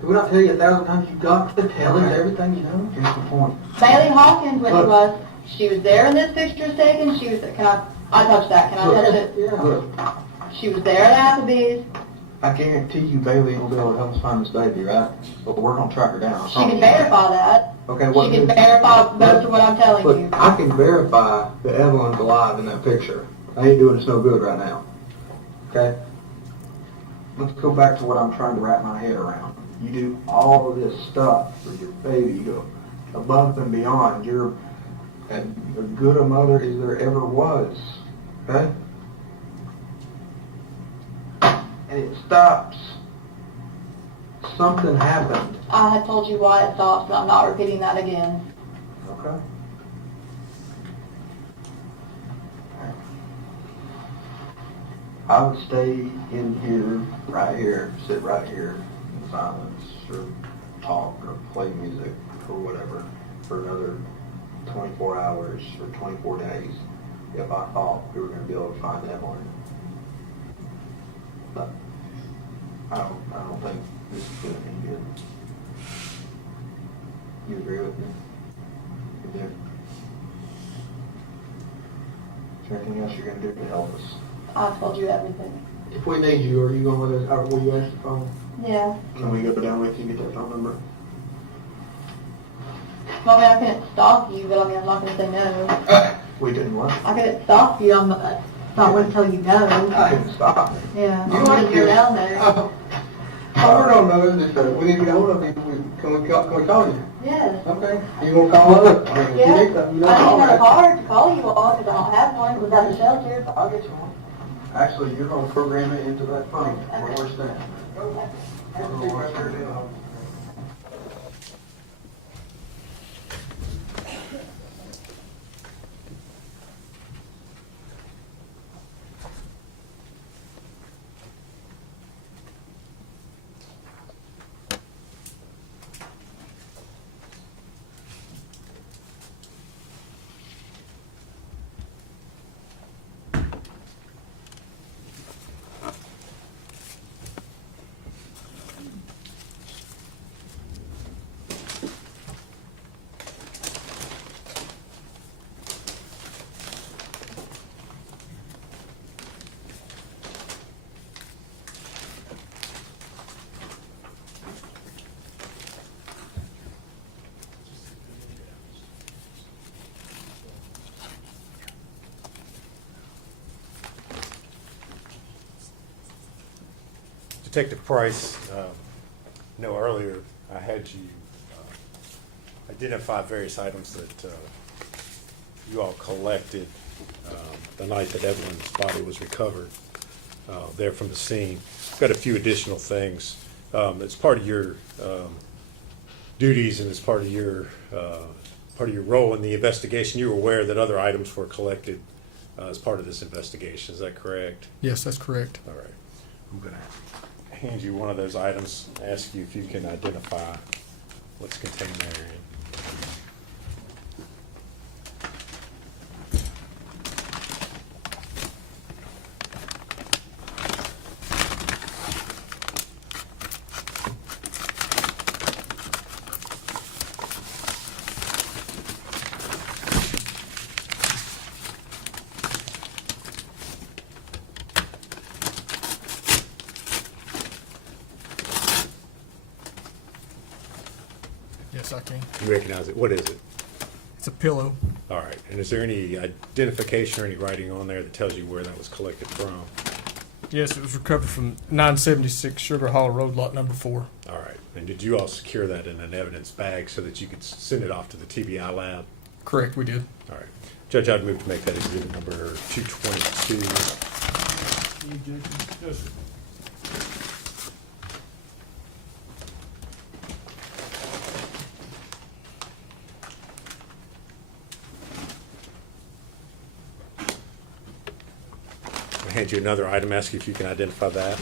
Did we not tell you 1,000 times you've got to tell us everything you know? Here's the point. Bailey Hawkins went with Look. us. She was there in this picture a second. She was, I touched that. Can I touch it? Yeah. Look, She was there at Applebee's. I guarantee you Bailey will be able to help us find this baby, right? But we're gonna track her down. I She can promise you. verify that. Okay, She what can is? verify most of what I'm telling look, you. I can verify that Evelyn's alive in that picture. I ain't doing us no good right now. Okay? Let's go back to what I'm trying to wrap my head around. You do all of this stuff for your baby. You go above and beyond. You're as good a mother as there ever was. Okay? And it stops. Something happened. I had told you why it stopped, and I'm not repeating that again. Okay? I would stay in here, right here, sit right here in silence, or talk, or play music, or whatever, for another 24 hours or 24 days, if I thought we were going to be able to find Evelyn. But I don't think this is going to be good. You agree with me? You do? Is there anything else you're going to do to help us? I told you everything. If we need you, are you going to let us, or will you answer the phone? Yeah. Can we go down with you and get that phone number? Well, I mean, I couldn't stop you, but I mean, I'm not going to say no. We didn't what? I couldn't stop you. I'm not, so I wouldn't tell you no. I didn't stop. Yeah. You You like want to go it. down there? All we're gonna know is that we need to get hold of him. Can we call you? Yes. Okay. You gonna call us? I mean, if you Yeah. need something, you I know, don't have a okay. car to call you on because I don't have one. It was at the shelter. I'll get you one. Actually, you're gonna program it into that phone where we're standing. Detective Price, no, earlier I had you identify various items that you all collected the night that Evelyn's body was recovered there from the scene. Got a few additional things. As part of your duties and as part of your role in the investigation, you were aware that other items were collected as part of this investigation. Is that correct? Yes, that's correct. All right. I'm going to hand you one of those items, ask you if you can identify what's contained there. Yes, I can. You recognize it. What is it? It's a pillow. All right. And is there any identification or any writing on there that tells you where that was collected from? Yes, it was recovered from 976 Sugar Hollow Road, lot number 4. All right. And did you all secure that in an evidence bag so that you could send it off to the TBI lab? Correct, we did. All right. Judge, I'd move to make that exhibit number 222. Any objections? Yes, sir. I'll hand you another item, ask you if you can identify that.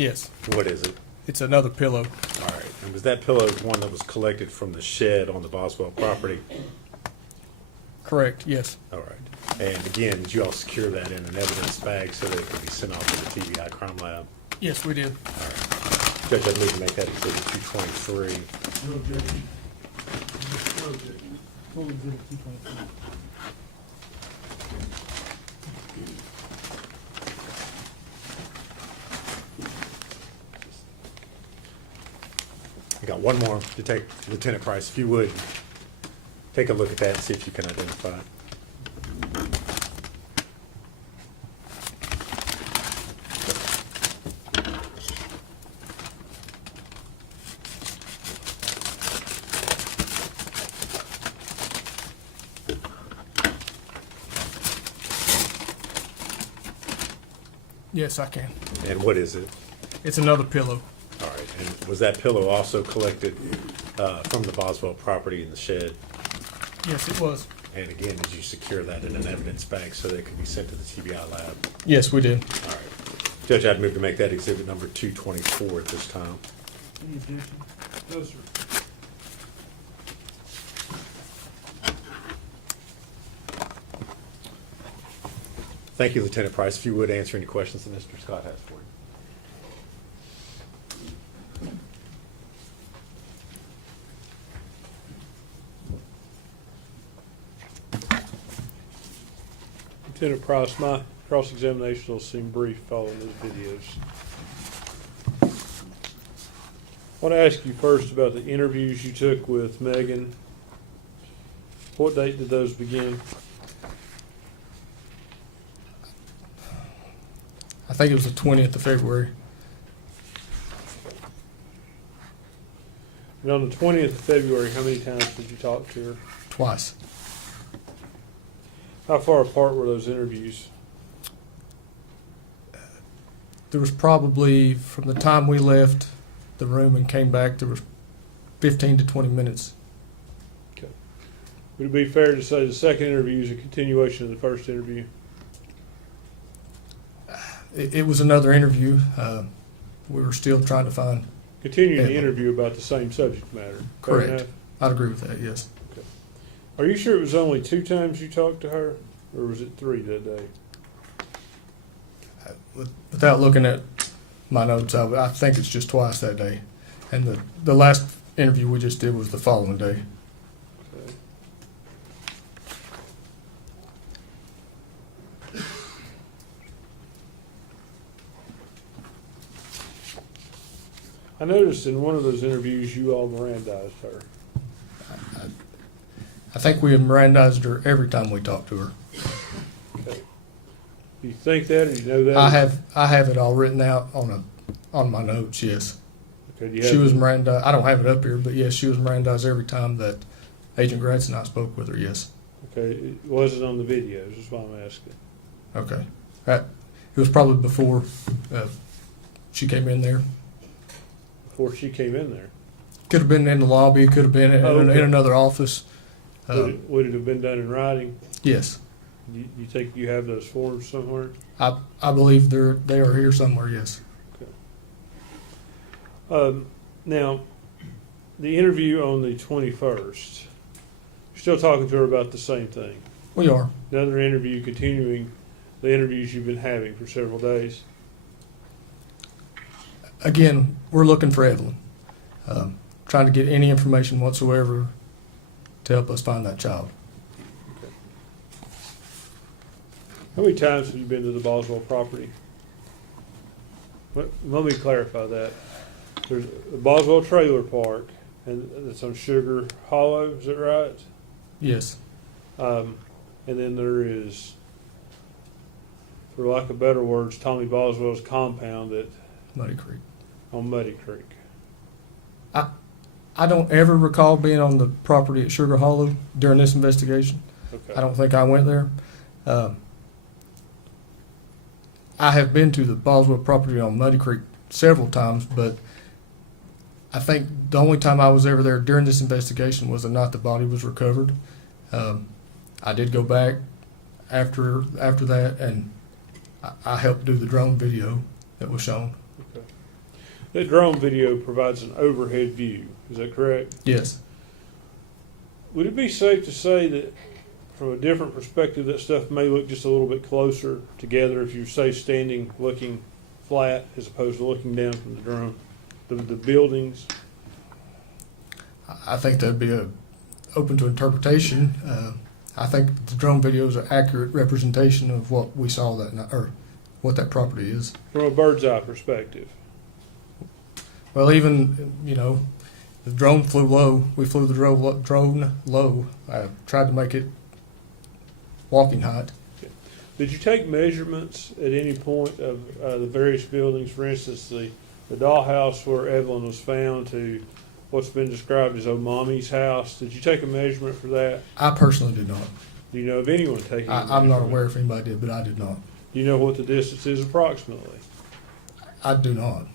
Yes, What is it? it's another pillow. All right. And was that pillow one that was collected from the shed on the Boswell property? Correct, yes. All right. And again, did you all secure that in an evidence bag so that it could be sent off to the TBI crime lab? Yes, we did. Judge, I'd move to make that exhibit 223. No objection. No objection. Full exhibit 223. I got one more to take, Lieutenant Price, if you would, take a look at that and see if you can identify it. Yes, I can. And what is it? It's another pillow. All right. And was that pillow also collected from the Boswell property in the shed? Yes, it was. And again, did you secure that in an evidence bag so that it could be sent to the TBI lab? Yes, we did. All right. Judge, I'd move to make that exhibit number 224 at this time. Any objection? No, sir. Thank you, Lieutenant Price. If you would answer any questions that Mr. Scott has for you. Lieutenant Price, my cross-examination will seem brief following those videos. I want to ask you first about the interviews you took with Megan. What date did those begin? I think it was the 20th of February. And on the 20th of February, how many times did you talk to her? Twice. How far apart were those interviews? There was probably, from the time we left the room and came back, there was 15 to 20 minutes. Okay. Would it be fair to say the second interview is a continuation of the first interview? It was another interview. We were still trying to find. Continuing the Yeah. interview about the same subject matter. Fair Correct. enough? I'd agree with that, yes. Are you sure it was only 2 times you talked to her, or was it 3 that day? Without looking at my notes, I think it's just twice that day. And the last interview we just did was the following day. Okay. I noticed in one of those interviews you all Mirandized her. I think we had Mirandized her every time we talked to her. Okay. Do you think that, or do you know that? I have it all written out on my notes, yes. Okay, do you She have was the- Mirandized. I don't have it up here, but yes, she was Mirandized every time that Agent Gratz and I spoke with her, yes. Okay, it wasn't on the videos, that's why I'm asking. Okay. It was probably before she came in there. Before she came in there. Could have been in the lobby, could have been Okay. in another office. Would it have been done in writing? Yes. You think you have those forms somewhere? I believe they are here somewhere, yes. Now, the interview on the 21st, you're still talking to her about the same thing. We are. Another interview continuing the interviews you've been having for several days. Again, we're looking for Evelyn. Trying to get any information whatsoever to help us find that child. How many times have you been to the Boswell property? Let me clarify that. There's a Boswell Trailer Park, and it's on Sugar Hollow, is that right? Yes. And then there is, for lack of better words, Tommy Boswell's compound Muddy Creek. on Muddy Creek. I don't ever recall being on the property at Sugar Hollow during this investigation. Okay. I don't think I went there. I have been to the Boswell property on Muddy Creek several times, but I think the only time I was ever there during this investigation was the night the body was recovered. I did go back after that, and I helped do the drone video that was shown. Okay. That drone video provides an overhead view, is that correct? Yes. Would it be safe to say that from a different perspective, that stuff may look just a little bit closer together if you say standing looking flat as opposed to looking down from the drone? The buildings? I think that'd be open to interpretation. I think the drone video is an accurate representation of what we saw that night, or what that property is. From a bird's eye perspective? Well, even, the drone flew low. We flew the drone low. I tried to make it walking height. Did you take measurements at any point of the various buildings, for instance, the dollhouse where Evelyn was found to what's been described as Mommy's house? Did you take a measurement for that? I personally did not. Do you know of anyone taking a I'm not measurement? aware if anybody did, but I did not. Do you know what the distance is approximately? I do not.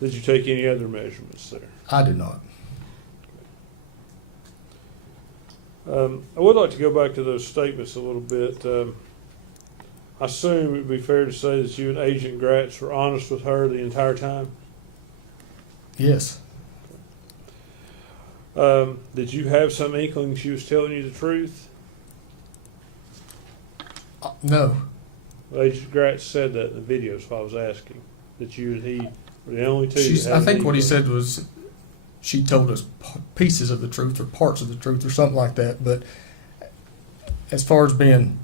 Did you take any other measurements there? I did not. I would like to go back to those statements a little bit. I assume it would be fair to say that you and Agent Gratz were honest with her the entire time? Yes. Did you have some inkling she was telling you the truth? No. Well, Agent Gratz said that in the video, so I was asking. That you and he were the only two. that I had think an what he inkling. said was she told us pieces of the truth or parts of the truth or something like that. But as far as being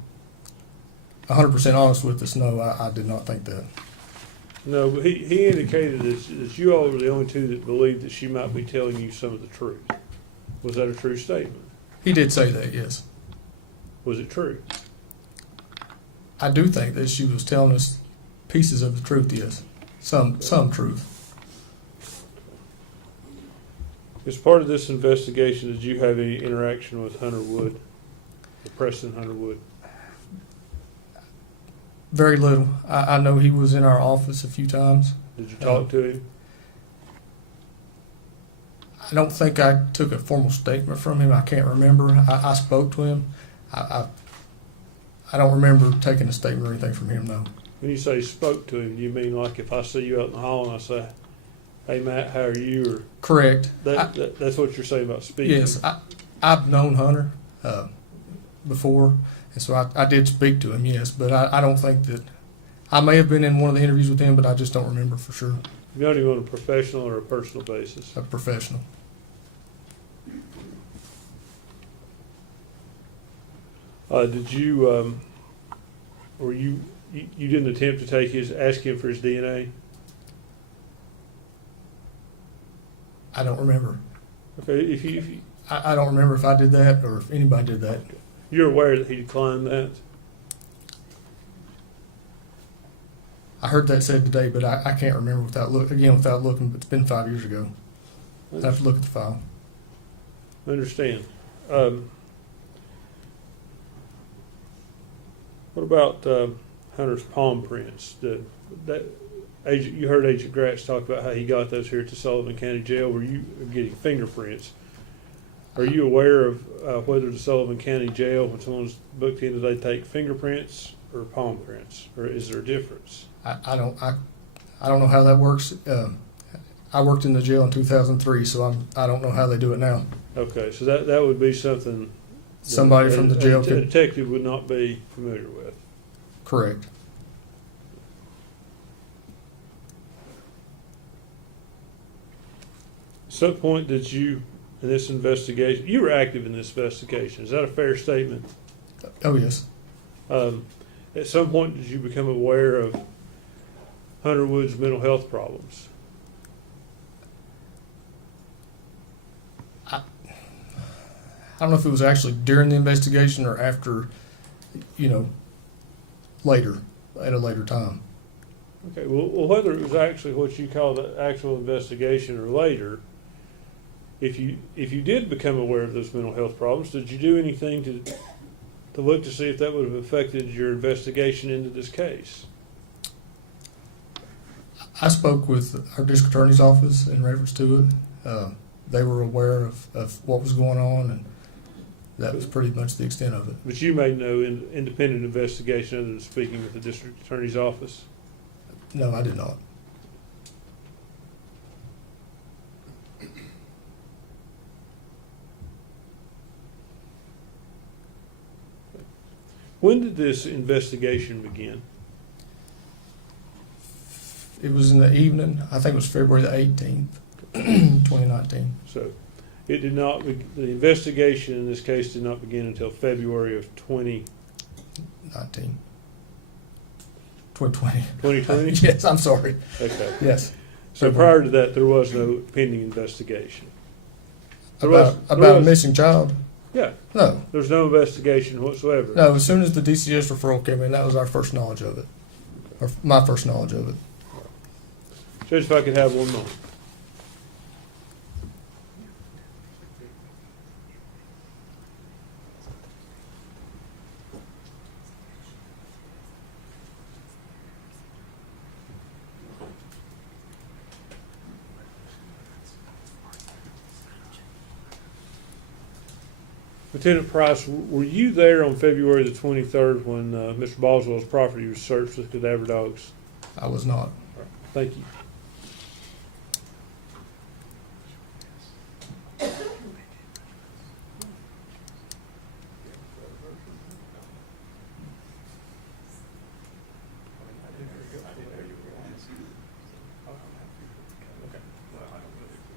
100% honest with us, no, I did not think that. No, but he indicated that you all were the only two that believed that she might be telling you some of the truth. Was that a true statement? He did say that, yes. Was it true? I do think that she was telling us pieces of the truth, yes. Some truth. As part of this investigation, did you have any interaction with Hunter Wood, or Preston Hunter Wood? Very little. I know he was in our office a few times. Did you talk to him? I don't think I took a formal statement from him. I can't remember. I spoke to him. I don't remember taking a statement or anything from him, no. When you say spoke to him, do you mean like if I see you out in the hall and I say, "Hey Matt, how are you?" Or Correct. that's what you're saying about speaking? Yes, I've known Hunter before, and so I did speak to him, yes, but I don't think that, I may have been in one of the interviews with him, but I just don't remember for sure. You known him on a professional or a personal basis? A professional. Did you, or you didn't attempt to ask him for his DNA? I don't remember. Okay, if you I don't remember if I did that or if anybody did that. you're aware that he declined that? I heard that said today, but I can't remember without looking, but it's been 5 years ago. I have to look at the file. I understand. What about Hunter's palm prints? You heard Agent Gratz talk about how he got those here at the Sullivan County Jail. Were you getting fingerprints? Are you aware of whether the Sullivan County Jail, when someone's booked in, do they take fingerprints or palm prints, or is there a difference? I don't know how that works. I worked in the jail in 2003, so I don't know how they do it now. Okay, so that would be something Somebody from the jail a could. detective would not be familiar with. Correct. At some point did you, in this investigation, you were active in this investigation, is that a fair statement? Oh, yes. At some point did you become aware of Hunter Wood's mental health problems? I don't know if it was actually during the investigation or after, later, at a later time. Okay, well, whether it was actually what you call the actual investigation or later, if you did become aware of those mental health problems, did you do anything to look to see if that would have affected your investigation into this case? I spoke with our district attorney's office in reference to it. They were aware of what was going on, and That was pretty much the extent of it. But you made no independent investigation other than speaking with the district attorney's office? No, I did not. When did this investigation begin? It was in the evening. I think it was February the 18th, 2019. So it did not, the investigation in this case did not begin until February of 2020. 2020? Yes, I'm sorry. Okay. Yes. So prior to that, there was no pending investigation? There About a was- missing child? Yeah, No. there's no investigation whatsoever. No, as soon as the DCS referral came in, that was our first knowledge of it. Or my first knowledge of it. Judge, if I could have 1 moment. Lieutenant Price, were you there on February the 23rd when Mr. Boswell's property was searched with cadaver dogs? I was not. Thank you.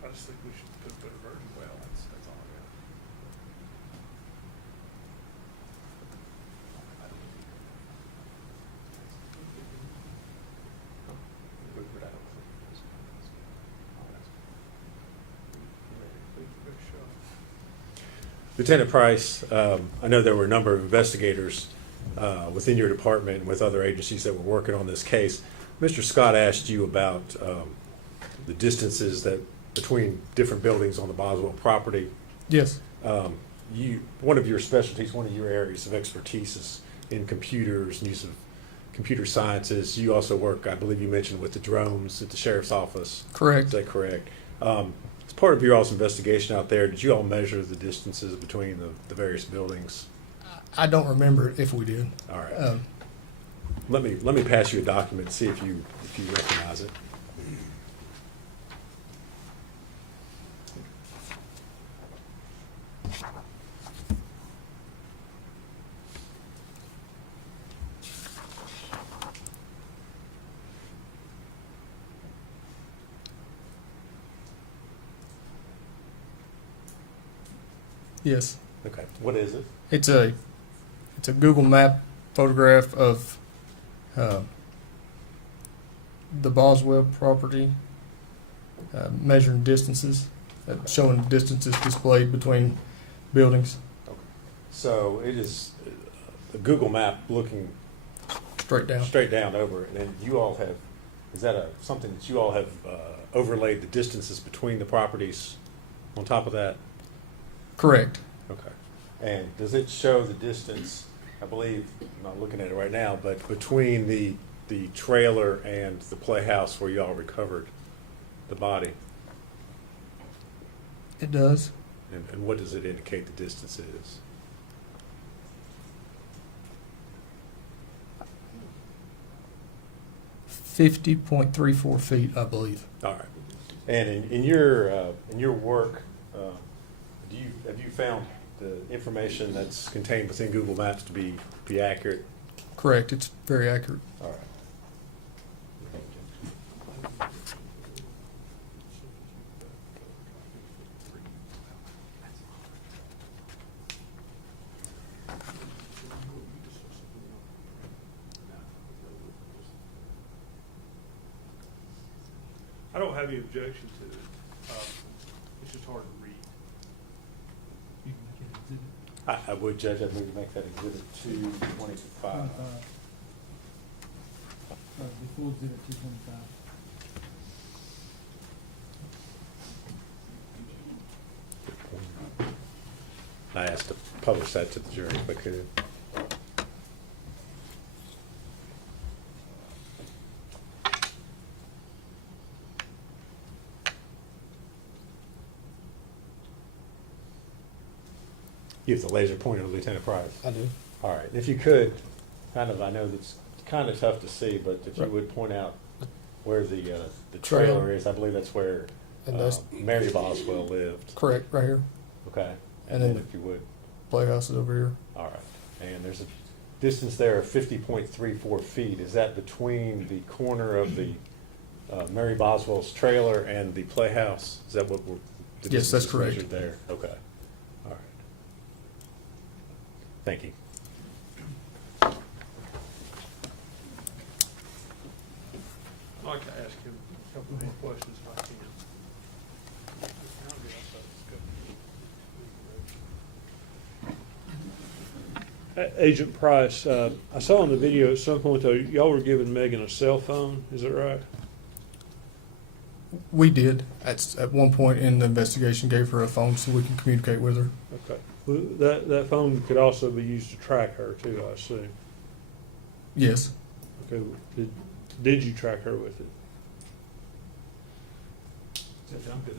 I just think we should put a better version. Well, that's all I got. Lieutenant Price, I know there were a number of investigators within your department and with other agencies that were working on this case. Mr. Scott asked you about the distances that between different buildings on the Boswell property. Yes. One of your specialties, one of your areas of expertise is in computers and use of computer sciences. You also work, I believe you mentioned, with the drones at the sheriff's office. Correct. Is that correct? As part of your all's investigation out there, did you all measure the distances between the various buildings? I don't remember if we did. All right. Let me pass you a document, see if you recognize it. Yes. Okay. What is it? It's a Google Map photograph of the Boswell property, measuring distances, showing distances displayed between buildings. Okay. So it is a Google map looking Straight down. over it, and then you all have, is that something that you all have overlaid the distances between the properties on top of that? Correct. Okay. And does it show the distance, I believe, I'm not looking at it right now, but between the trailer and the playhouse where y'all recovered the body? It does. And what does it indicate the distance is? $50.34 feet, I believe. All right. And in your work, have you found the information that's contained within Google Maps to be accurate? Correct. It's very accurate. All right. I don't have any objection to it. It's just hard to read. You can make it exhibit I would, Judge, I'd move to make that exhibit 225. 25. Before exhibit 225. I asked to publish that to the jury if I could. You have the laser pointer, Lieutenant Price. I do. All right, if you could, I know that's kind of tough to see, but if you Right. would point out where the Trailer. trailer is, I believe that's where And that's Mary Boswell lived. correct, right here. Okay. And then- if you would, Playhouse is over here. all right. And there's a distance there of 50.34 feet. Is that between the corner of the Mary Boswell's trailer and the playhouse? Is that what we're? the Yes, that's distance is correct. measured there? Okay. All right. Thank you. I'd like to ask him a couple more questions if I can. Agent Price, I saw in the video at some point though, y'all were giving Megan a cell phone, is that right? We did at one point in the investigation gave her a phone so we can communicate with her. Okay. Well, that phone could also be used to track her too, I assume. Yes. Okay, did you track her with it? I'm good.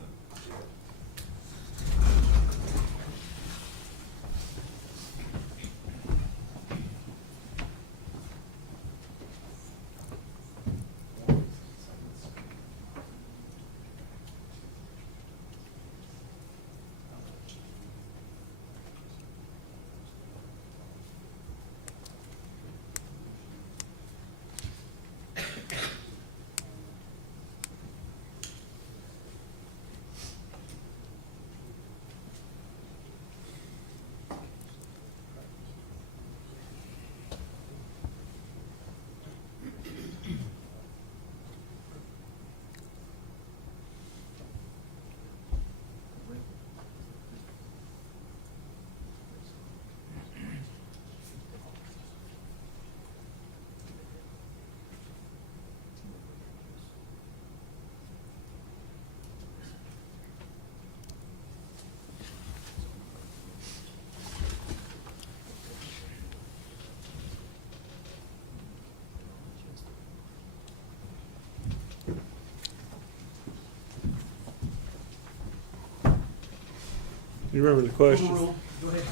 You remember the question? Go ahead.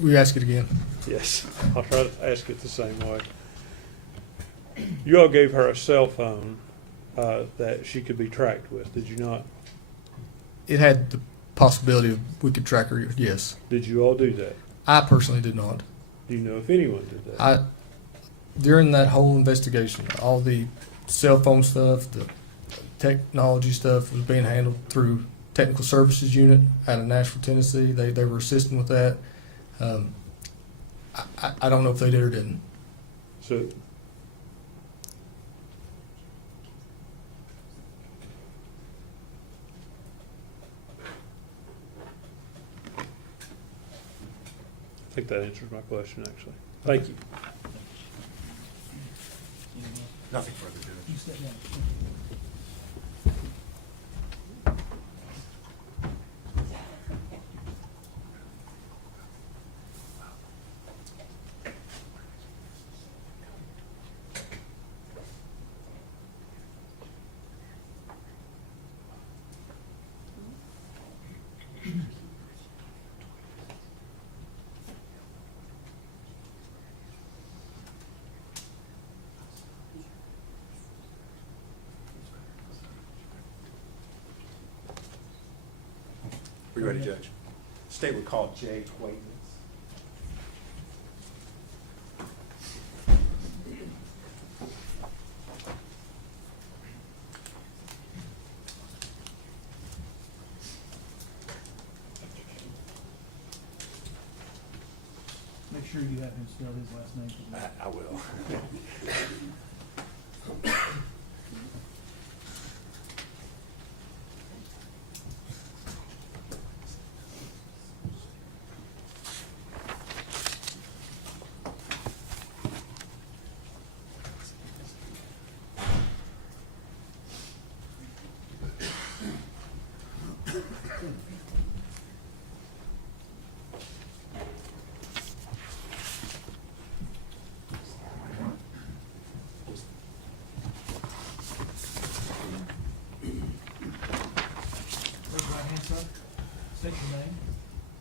We ask it again. Yes, I'll try to ask it the same way. You all gave her a cell phone that she could be tracked with, did you not? It had the possibility of we could track her. Yes. Did you all do that? I personally did not. Do you know if anyone did that? During that whole investigation, all the cell phone stuff, the technology stuff was being handled through Technical Services Unit out of Nashville, Tennessee. They were assisting with that. I don't know if they did or didn't. So, I think that answers my question, actually. Thank you. Nothing further, Judge. You step down. We ready, Judge? State would call Jay Quaintance. Make sure you have him spell his last name for me. I will. Raise your right hand, sir. State your name.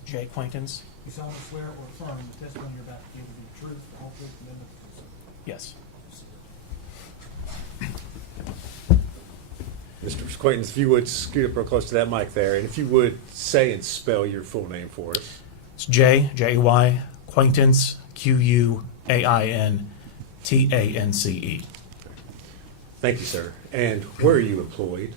Jay Quaintance, You solemnly swear or affirm the testimony you're about to give will be the truth, the whole truth, and nothing but the truth. Yes. Mr. Quaintance, if you would scoot up real close to that mic there, and if you would say and spell your full name for us. It's J-A-Y, Quaintance, Q-U-A-I-N-T-A-N-C-E. Thank you, sir. And where are you employed?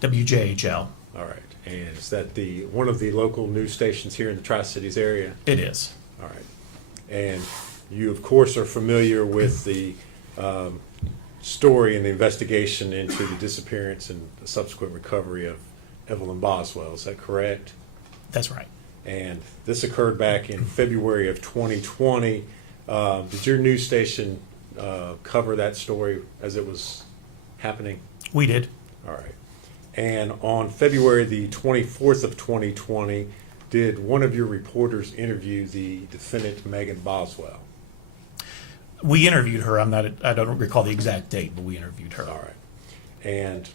WJHL. All right. And is that one of the local news stations here in the Tri-Cities area? It is. All right. And you, of course, are familiar with the story and the investigation into the disappearance and the subsequent recovery of Evelyn Boswell. Is that correct? That's right. And this occurred back in February of 2020. Did your news station cover that story as it was happening? We did. All right. And on February the 24th of 2020, did one of your reporters interview the defendant, Megan Boswell? We interviewed her. I don't recall the exact date, but we interviewed her. All right. And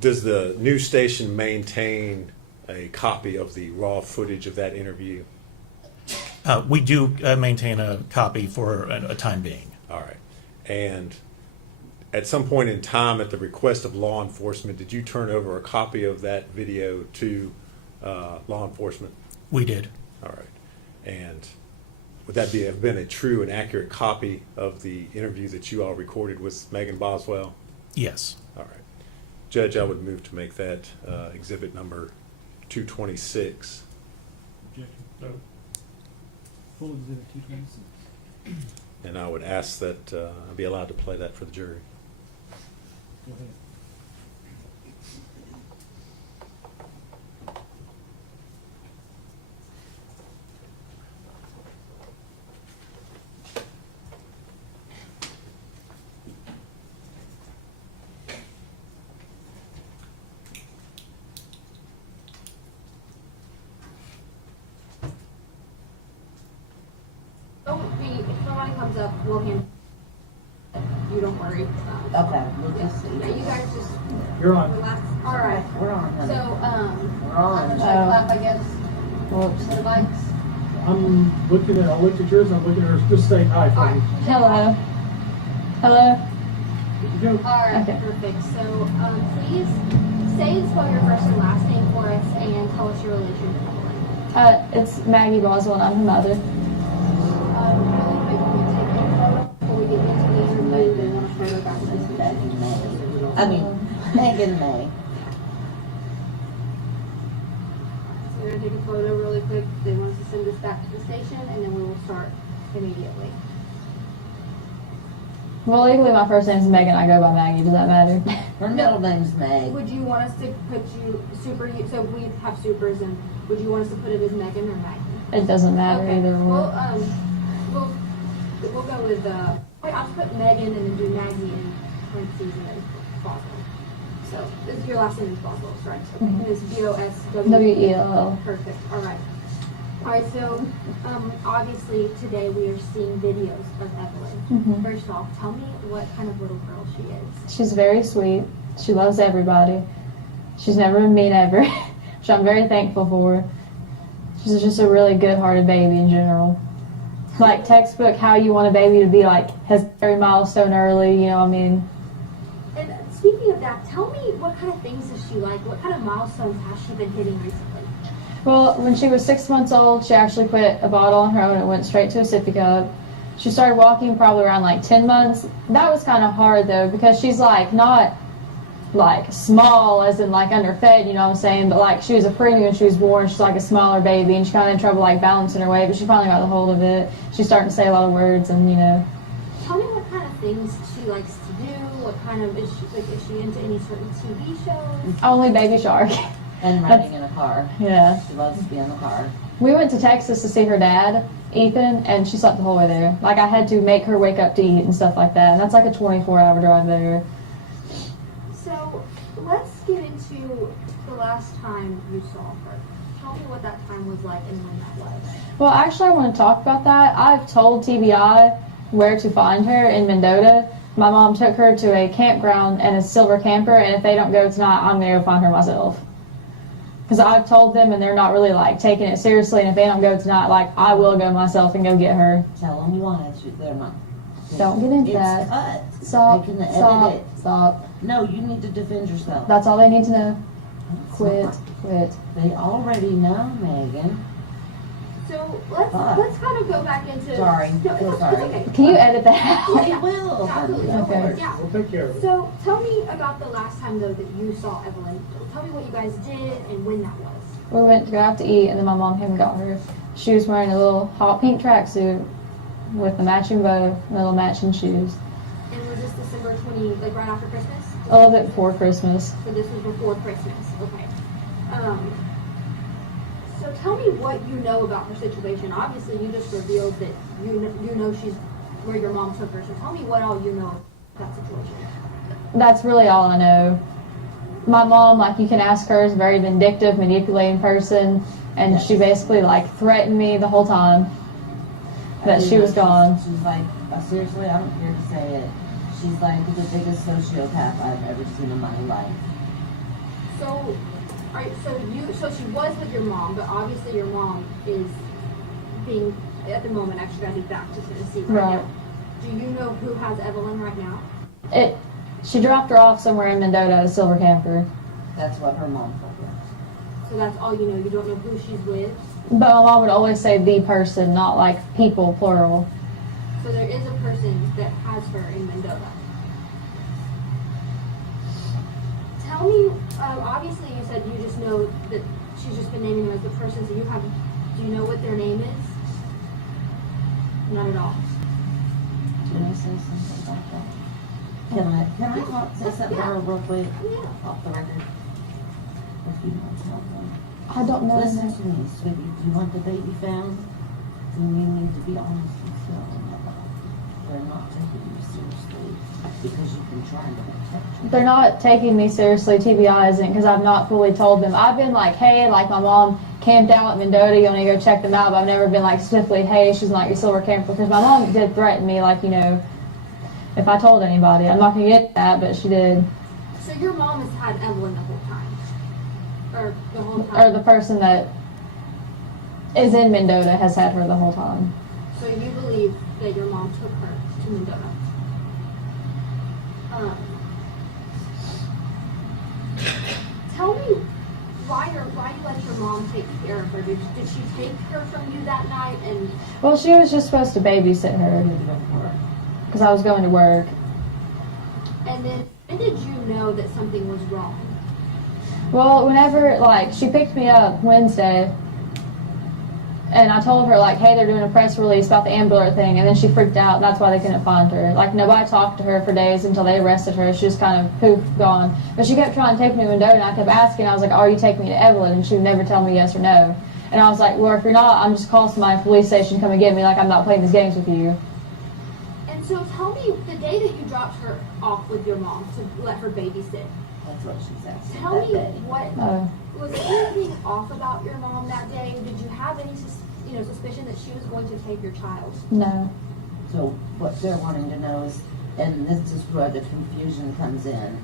does the news station maintain a copy of the raw footage of that interview? We do maintain a copy for a time being. All right. And at some point in time, at the request of law enforcement, did you turn over a copy of that video to law enforcement? We did. All right. And would that have been a true and accurate copy of the interview that you all recorded with Megan Boswell? Yes. All right. Judge, I would move to make that exhibit number 226. Objection. No. Full exhibit 226. And I would ask that I be allowed to play that for the jury. Go ahead. If somebody comes up, we'll hand. You don't worry. Okay, we'll just see. Yeah, you guys just You're on. relax. All right. We're on, honey. So, We're on. should I clap, I guess, Whoops. for the bikes? I looked at yours, I'm looking at hers, just say hi for me. Hello. Hello. Good to go. All right, perfect. So, please say and spell your first and last name for us and tell us your relation to Evelyn. It's Maggie Boswell, and I'm her mother. Really quick, can we take a photo before we get into the interview? They want a photo back with us today. Megan May. So we're gonna take a photo really quick. They want us to send this back to the station, and then we will start immediately. Well, legally, my first name's Megan. I go by Maggie. Does that matter? Her middle name's Meg. Would you want us to put you so we have supers, and would you want us to put it as Megan or Maggie? It doesn't matter Okay. either Well, way. we'll go with I'll just put Megan and then do Maggie in parentheses and then Boswell. So this your last name is Boswell, right? Okay. Mhm. And it's Boswell. W-E-L-L. Perfect. All right. All right. So obviously today we are seeing videos of Evelyn. Mhm. First off, tell me what kind of little girl she is. She's very sweet. She loves everybody. She's never been mean ever, which I'm very thankful for. She's just a really good-hearted baby in general. Like textbook how you want a baby to be, like has every milestone early, you know what I mean? And speaking of that, tell me what kind of things does she like? What kind of milestones has she been hitting recently? Well, when she was 6 months old, she actually put a bottle on her own and went straight to a sippy cup. She started walking probably around like 10 months. That was kind of hard though, because she's like not like small as in like underfed, you know what I'm saying, but like she was a preemie when she was born. She's like a smaller baby, and she kind of had trouble like balancing her weight, but she finally got the hold of it. She's starting to say a lot of words, and you know. Tell me what kind of things she likes to do. What kind of is she into any certain TV shows? Only Baby Shark. And riding in a car. Yeah. She loves to be in the car. We went to Texas to see her dad, Ethan, and she slept the whole way there. Like I had to make her wake up to eat and stuff like that, and that's like a 24-hour drive there. So let's get into the last time you saw her. Tell me what that time was like and when that was. Well, actually, I want to talk about that. I've told TBI where to find her in Mendota. My mom took her to a campground and a silver camper, and if they don't go tonight, I'm going to go find her myself. Because I've told them and they're not really like taking it seriously. And if they don't go tonight, like I will go myself and go get her. Tell them why they're not. Don't get into It's that. cut. Stop. They can edit Stop. it. Stop. No, you need to defend yourself. That's all they need to know. It's Quit. not. Quit. They already know, Megan. So let's kind of go back into. Sorry. No, So it's sorry. okay. Can you edit that out? It will. Absolutely. Okay. Yeah. We'll take care of it. So tell me about the last time though that you saw Evelyn. Tell me what you guys did and when that was. We went to go out to eat, and then my mom came and got her. She was wearing a little hot pink tracksuit with the matching bow and little matching shoes. And was this December 20, like right after Christmas? A little bit before Christmas. So this was before Christmas. Okay. So tell me what you know about her situation. Obviously, you just revealed that you know she's where your mom took her. So tell me what all you know about that situation. That's really all I know. My mom, like you can ask her, is a very vindictive, manipulating person, and she basically like threatened me the whole time that she was gone. She's like, seriously, I don't care to say it. She's like the biggest sociopath I've ever seen in my life. So, so she was with your mom, but obviously your mom is being at the moment extradited back to Tennessee right now. Do you know who has Evelyn right now? She dropped her off somewhere in Mendota at a silver camper. That's what her mom told her. So that's all you know. You don't know who she's with. But my mom would always say the person, not like people, plural. So there is a person that has her in Mendota. Tell me, obviously you said you just know that she's just been naming them as the person, so do you know what their name is? Not at all. Can I say something about that? Can I say something to her real quick? Yeah. Off the record. If you want to tell them. I don't know. Listen to me, sweetie. Do you want the baby found? Then you need to be honest with them about it. They're not taking you seriously because you've been trying to protect you. They're not taking me seriously, TBI isn't, because I've not fully told them. I've been like, hey, like my mom camped out at Mendota, you want to go check them out, but I've never been like specifically, hey, she's not your silver camper, because my mom did threaten me, like, you know, if I told anybody. I'm not going to get that, but she did. So your mom has had Evelyn the whole time? Or the whole time? Or the person that is in Mendota has had her the whole time. So you believe that your mom took her to Mendota? Tell me why you let your mom take care of her. Did she take her from you that night? And Well, she was just supposed to babysit her because I was going to work. And then when did you know that something was wrong? Well, whenever, like, she picked me up Wednesday, and I told her, like, hey, they're doing a press release about the ambulance thing, and then she freaked out, and that's why they couldn't find her. Like, nobody talked to her for days until they arrested her. She just kind of poof, gone. But she kept trying to take me to Mendota, and I kept asking, I was like, are you taking me to Evelyn? And she would never tell me yes or no. And I was like, well, if you're not, I'm just calling somebody from the police station, come and get me, like, I'm not playing these games with you. And so tell me, the day that you dropped her off with your mom to let her babysit, That's what she's asking. tell me what, Oh. was there anything off about your mom that day? Did you have any suspicion that she was going to take your child? No. So what they're wanting to know is, and this is where the confusion comes in,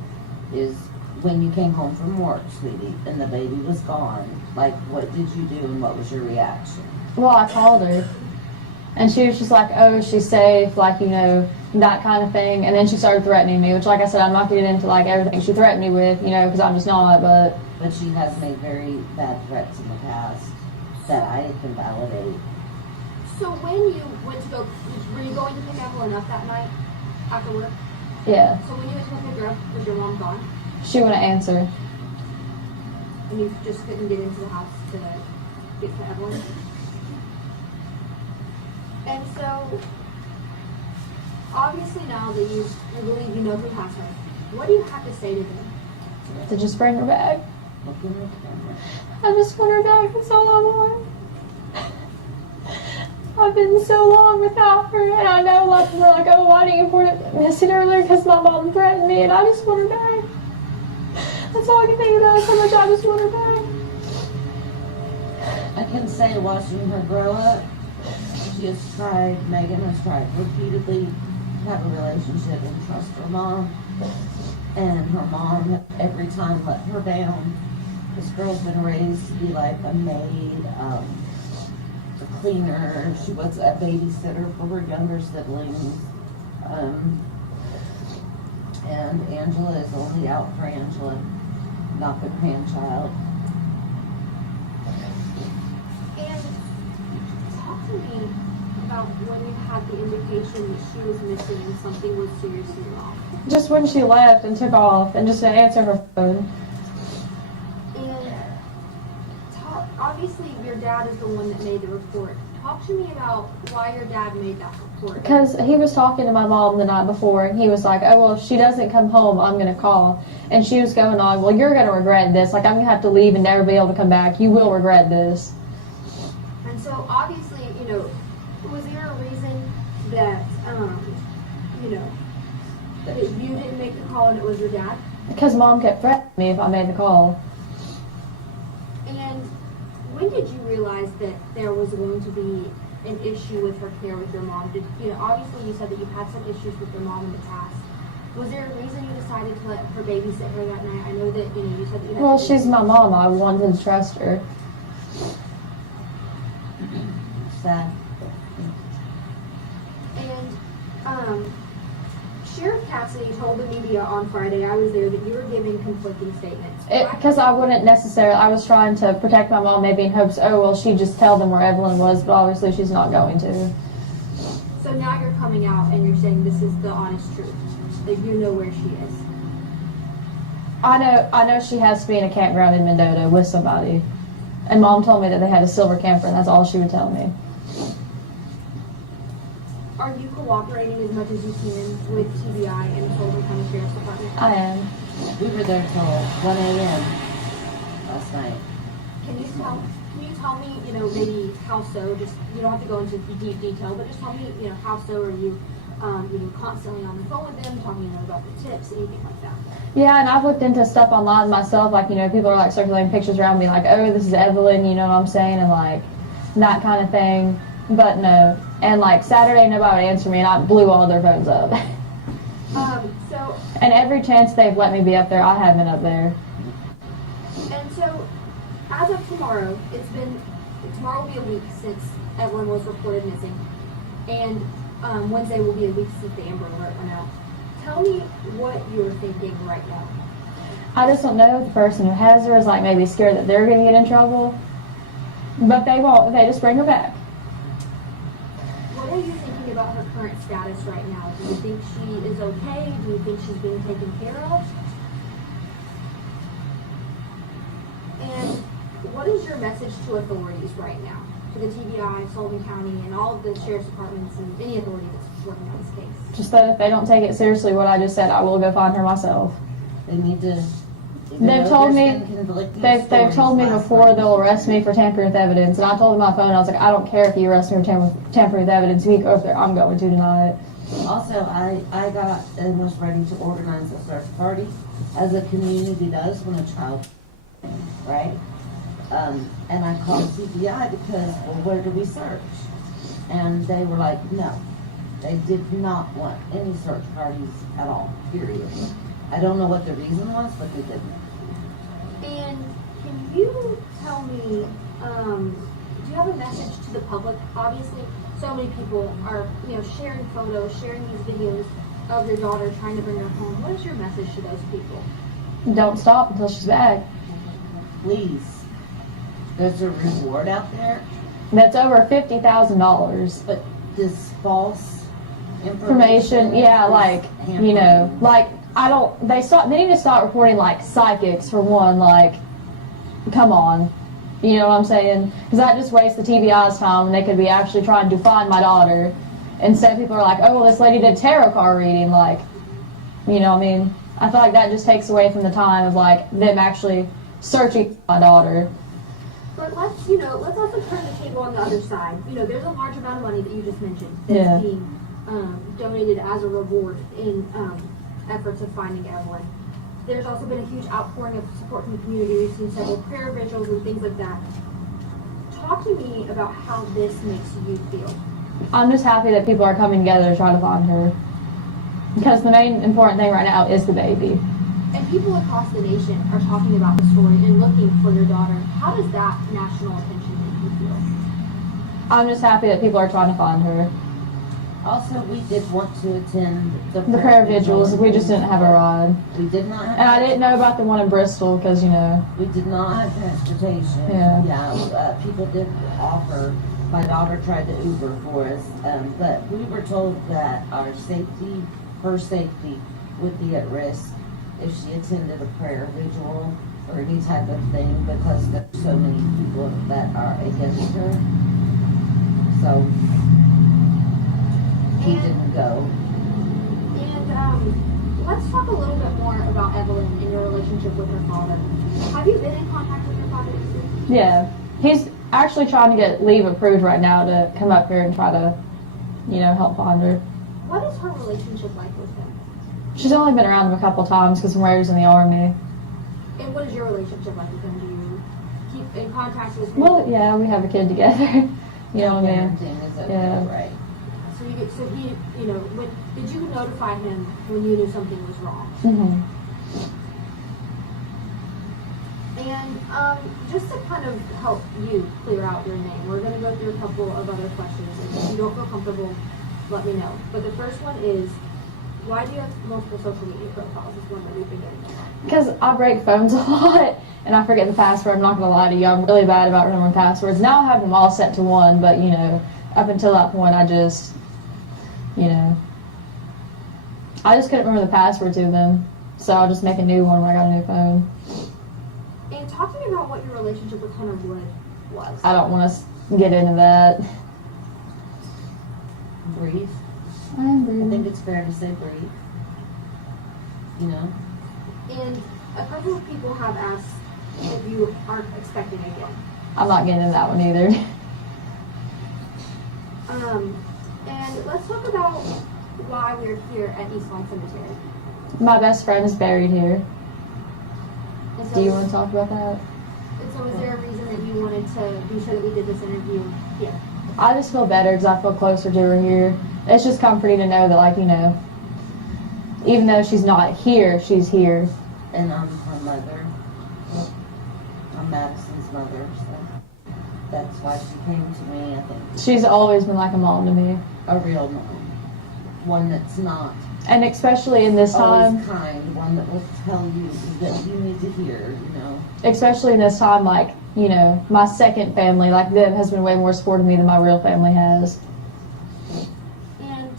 is when you came home from work, sweetie, and the baby was gone, like, what did you do and what was your reaction? Well, I called her, and she was just like, oh, she's safe, like, you know, that kind of thing. And then she started threatening me, which, like I said, I'm not going to get into, like, everything she threatened me with, you know, because I'm just not, but... But she has made very bad threats in the past that I can validate. So when you went to go, were you going to pick Evelyn up that night after work? Yeah. So when you went to go pick her up, was your mom gone? She wouldn't answer. And you just couldn't get into the house to get to Evelyn? And so, obviously now that you believe you know who has her, what do you have to say to them? To just bring her back. Look in the camera. I just want her back. That's all I want. I've been so long without her, and I know a lot of people are like, oh, why didn't you report it missing earlier? Because my mom threatened me, and I just want her back. That's all I can think about is how much I just want her back. I can say watching her grow up, Megan has tried repeatedly to have a relationship and trust her mom. And her mom every time let her down. This girl's been raised to be like a maid, a cleaner. She was a babysitter for her younger siblings. And Angela is only out for Angela, not the grandchild. And talk to me about when you had the indication that she was missing and something was seriously wrong. Just when she left and took off and just didn't answer her phone. And obviously your dad is the one that made the report. Talk to me about why your dad made that report. Because he was talking to my mom the night before, and he was like, oh, well, if she doesn't come home, I'm going to call. And she was going on, well, you're going to regret this. Like, I'm going to have to leave and never be able to come back. You will regret this. And so, obviously, was there a reason that, that you didn't make the call and it was your dad? Because Mom kept threatening me if I made the call. And when did you realize that there was going to be an issue with her care with your mom? Obviously you said that you've had some issues with your mom in the past. Was there a reason you decided to let her babysit her that night? I know that, you said that you had Well, she's my mom. I wanted to trust her. Sad. And, Sheriff Cassidy told the media on Friday, I was there, that you were giving conflicting statements. Because I wouldn't necessarily, I was trying to protect my mom maybe in hopes, oh, well, she'd just tell them where Evelyn was, but obviously she's not going to. So now you're coming out and you're saying this is the honest truth, that you know where she is. I know she has to be in a campground in Mendota with somebody. And Mom told me that they had a silver camper, and that's all she would tell me. Are you cooperating as much as you can with TBI and the Sullivan County Sheriff's Department? I am. We were there till 1 a.m. last night. Can you tell me, maybe how so? Just, you don't have to go into deep detail, but just tell me, how so are you, constantly on the phone with them, talking about the tips, anything like that? Yeah, and I've looked into stuff online myself, like, people are like circulating pictures around me, like, oh, this is Evelyn, you know what I'm saying, and like, that kind of thing. But no. And like Saturday, nobody would answer me, and I blew all their phones up. And every chance they've let me be up there, I have been up there. And so, as of tomorrow, tomorrow will be a week since Evelyn was reported missing, and Wednesday will be a week since the Amber Alert went out. Tell me what you're thinking right now. I just don't know if the person who has her is like maybe scared that they're going to get in trouble, but they won't. They just bring her back. What are you thinking about her current status right now? Do you think she is okay? Do you think she's being taken care of? And what is your message to authorities right now? To the TBI, Sullivan County, and all of the sheriff's departments and any authority that's working on this case? Just that if they don't take it seriously, what I just said, I will go find her myself. They need to. They've told me before they'll arrest me for tampering with evidence, and I told them on my phone, I was like, I don't care if you arrest me for tampering with evidence. If you go up there, I'm going to tonight. Also, I got and was ready to organize a search party, as a community does when a child, right? And I called CPI because, well, where do we search? And they were like, no, they did not want any search parties at all, period. I don't know what the reason was, but they didn't. And can you tell me, do you have a message to the public? Obviously, so many people are, sharing photos, sharing these videos of your daughter trying to bring her home. What is your message to those people? Don't stop until she's back. Please. There's a reward out there. That's over $50,000. But this false information, yeah, like, they need to start reporting like psychics for one, like, come on. You know what I'm saying? Because that just wastes the TBI's time, and they could be actually trying to find my daughter. Instead, people are like, oh, well, this lady did tarot card reading, like, I feel like that just takes away from the time of, like, them actually searching for my daughter. But let's also turn the table on the other side. There's a large amount of money that you just mentioned that's being donated as a reward in efforts of finding Evelyn. There's also been a huge outpouring of support from the community. We've seen several prayer vigils and things like that. Talk to me about how this makes you feel. I'm just happy that people are coming together to try to find her. Because the main important thing right now is the baby. And people across the nation are talking about the story and looking for your daughter, how does that national attention make you feel? I'm just happy that people are trying to find her. Also, we did want to attend the prayer vigils. We just didn't have a ride. We did not have. And I didn't know about the one in Bristol because, you know. We did not have transportation. Yeah. People did offer. My daughter tried to Uber for us, but we were told that our safety, her safety, would be at risk if she attended a prayer vigil or any type of thing because there's so many people that are against her. So he didn't go. And let's talk a little bit more about Evelyn and your relationship with her father. Have you been in contact with your father? Yeah. He's actually trying to get leave approved right now to come up here and try to, you know, help find her. What is her relationship like with him? She's only been around him a couple times because Mary's in the Army. And what is your relationship like with him? Do you keep in contact with him? Well, yeah, we have a kid together. You know what I mean? Yeah. Right. So he, you know, did you notify him when you knew something was wrong? Mm-hmm. And just to kind of help you clear out your name, we're going to go through a couple of other questions. And if you don't feel comfortable, let me know. But the first one is, why do you have multiple social media profiles? Is one that we've been getting. Because I break phones a lot and I forget the password. I'm not going to lie to you. I'm really bad about remembering passwords. Now I have them all set to one, but, you know, up until that point, I just, you know, I just couldn't remember the password to them. So I'll just make a new one when I got a new phone. And talking about what your relationship with Hunter Wood was. I don't want to get into that. Brief. I think it's fair to say brief. You know? And a couple of people have asked if you aren't expecting again. I'm not getting into that one either. And let's talk about why we're here at East Lawn Cemetery. My best friend is buried here. And so Do you want to talk about that? And so is there a reason that you wanted to be sure that we did this interview here? I just feel better because I feel closer to her here. It's just comforting to know that, like, you know, even though she's not here, she's here. And I'm her mother. I'm Madison's mother, so that's why she came to me, I think. She's always been like a mom to me. A real mom. One that's not. And especially in this time. Always kind. One that will tell you that you need to hear, you know. Especially in this time, like, you know, my second family, like, them has been way more supportive of me than my real family has. And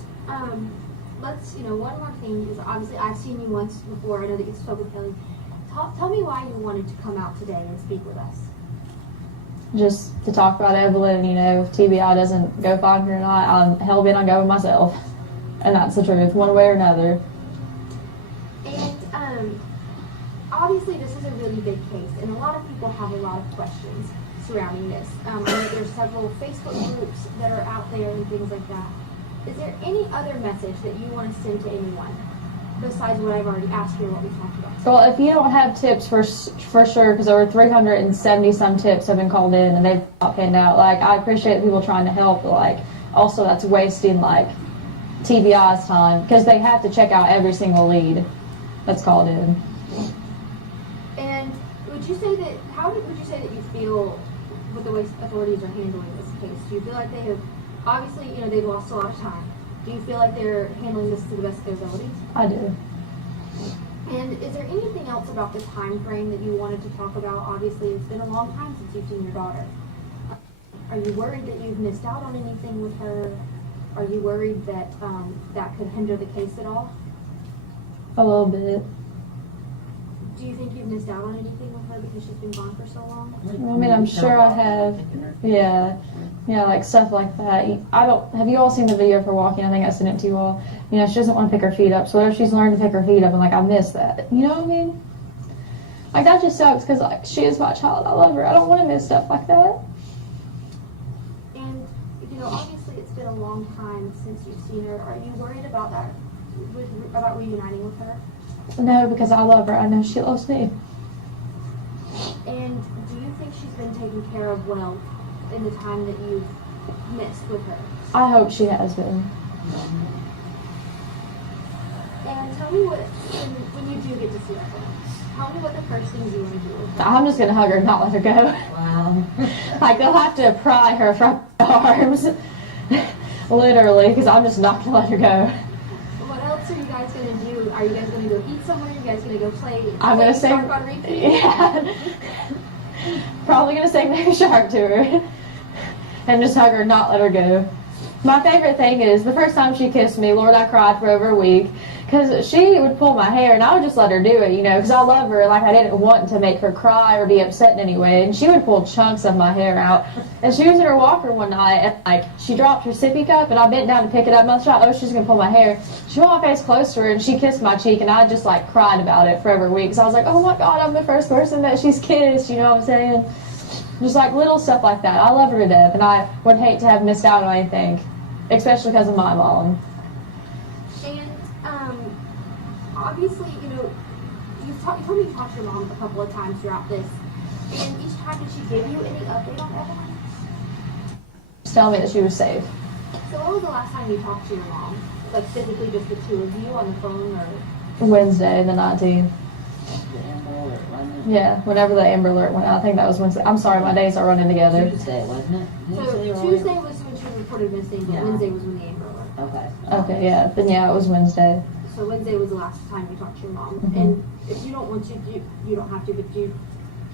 let's, you know, one more thing is obviously I've seen you once before. I know that you spoke with Kelly. Tell me why you wanted to come out today and speak with us. Just to talk about Evelyn, you know, if TBI doesn't go find her or not, I'm hell-bent on going myself. And that's the truth, one way or another. And obviously this is a really big case, and a lot of people have a lot of questions surrounding this. I know there's several Facebook groups that are out there and things like that. Is there any other message that you want to send to anyone besides what I've already asked you or what we talked about? Well, if you don't have tips for sure, because over 370 some tips have been called in and they've not panned out. Like, I appreciate people trying to help, but like, also that's wasting like TBI's time because they have to check out every single lead that's called in. And would you say that? How would you say that you feel with the way authorities are handling this case? Do you feel like they have, obviously, you know, they've lost a lot of time. Do you feel like they're handling this to the best of their abilities? I do. And is there anything else about the time frame that you wanted to talk about? Obviously, it's been a long time since you've seen your daughter. Are you worried that you've missed out on anything with her? Are you worried that that could hinder the case at all? A little bit. Do you think you've missed out on anything with her because she's been gone for so long? I mean, I'm sure I have. Yeah, like stuff like that. Have you all seen the video of her walking? I think I sent it to you all. You know, she doesn't want to pick her feet up. So what if she's learned to pick her feet up and like, I miss that? You know what I mean? Like, that just sucks because like, she is my child. I love her. I don't want to miss stuff like that. And, you know, obviously it's been a long time since you've seen her. Are you worried about that, about reuniting with her? No, because I love her. I know she loves me. And do you think she's been taken care of well in the time that you've missed with her? I hope she has been. And And tell me when you do get to see Evelyn, tell me what the first things you want to do with her. I'm just gonna hug her and not let her go. Wow. Like they'll have to pry her from my arms, literally, because I'm just not gonna let her go. What else are you guys gonna do? Are you guys gonna go eat somewhere? Are you guys gonna go play? I'm gonna sing. Shark on repeat? Yeah. Probably gonna sing Baby Shark to her and just hug her and not let her go. My favorite thing is the first time she kissed me, Lord, I cried for over a week because she would pull my hair and I would just let her do it, you know, because I love her. Like I didn't want to make her cry or be upset in any way. And she would pull chunks of my hair out. And she was in her walker one night and like she dropped her sippy cup and I bent down to pick it up. And I thought, oh, she's gonna pull my hair. She put my face close to her and she kissed my cheek and I just like cried about it for over a week. So I was like, oh my God, I'm the first person that she's kissed. You know what I'm saying? Just like little stuff like that. I love her to death and I would hate to have missed out on anything. Especially because of my mom. And obviously, you know, you told me you talked to your mom a couple of times throughout this. And each time, did she give you any update on Evelyn? Just tell me that she was safe. So when was the last time you talked to your mom? Like physically just the two of you on the phone or? Wednesday, the 19th. The Amber Alert, wasn't it? Yeah, whenever the Amber Alert went out. I think that was Wednesday. I'm sorry, my days are running together. Tuesday, wasn't it? So Tuesday was when she was reported missing, but Yeah. Wednesday was when the Amber Alert. Okay. Okay, yeah. Then yeah, it was Wednesday. So Wednesday was the last time you talked to your mom. Mhm. And if you don't want to, you don't have to, but can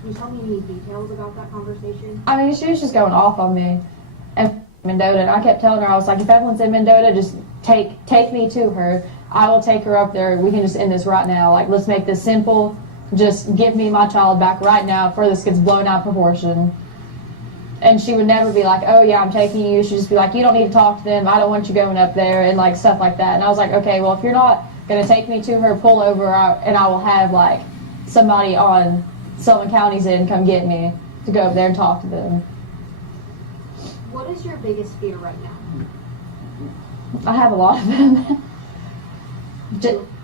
you tell me any details about that conversation? I mean, she was just going off on me. And Mendota, and I kept telling her, I was like, if Evelyn's in Mendota, just take me to her. I will take her up there. We can just end this right now. Like, let's make this simple. Just give me my child back right now before this gets blown out of proportion. And she would never be like, oh yeah, I'm taking you. She'd just be like, you don't need to talk to them. I don't want you going up there and like stuff like that. And I was like, okay, well, if you're not going to take me to her, pull over and I will have like somebody on Sullivan County's end come get me to go up there and talk to them. What is your biggest fear right now? I have a lot of them.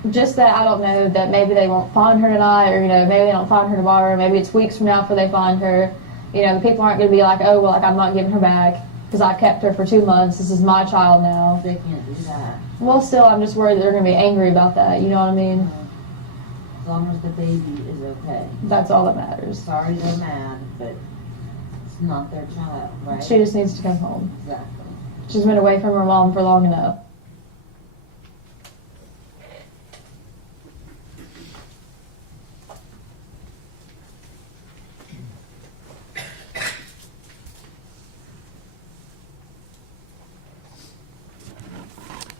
Just that I don't know that maybe they won't find her tonight, or you know, maybe they don't find her tomorrow. Maybe it's weeks from now before they find her. You know, the people aren't going to be like, oh, well, like I'm not giving her back because I kept her for 2 months. This is my child now. They can't do that. Well, still, I'm just worried that they're going to be angry about that. You know what I mean? As long as the baby is okay. That's all that matters. Sorry they're mad, but it's not their child, right? She just needs to come home. Exactly. She's been away from her mom for long enough.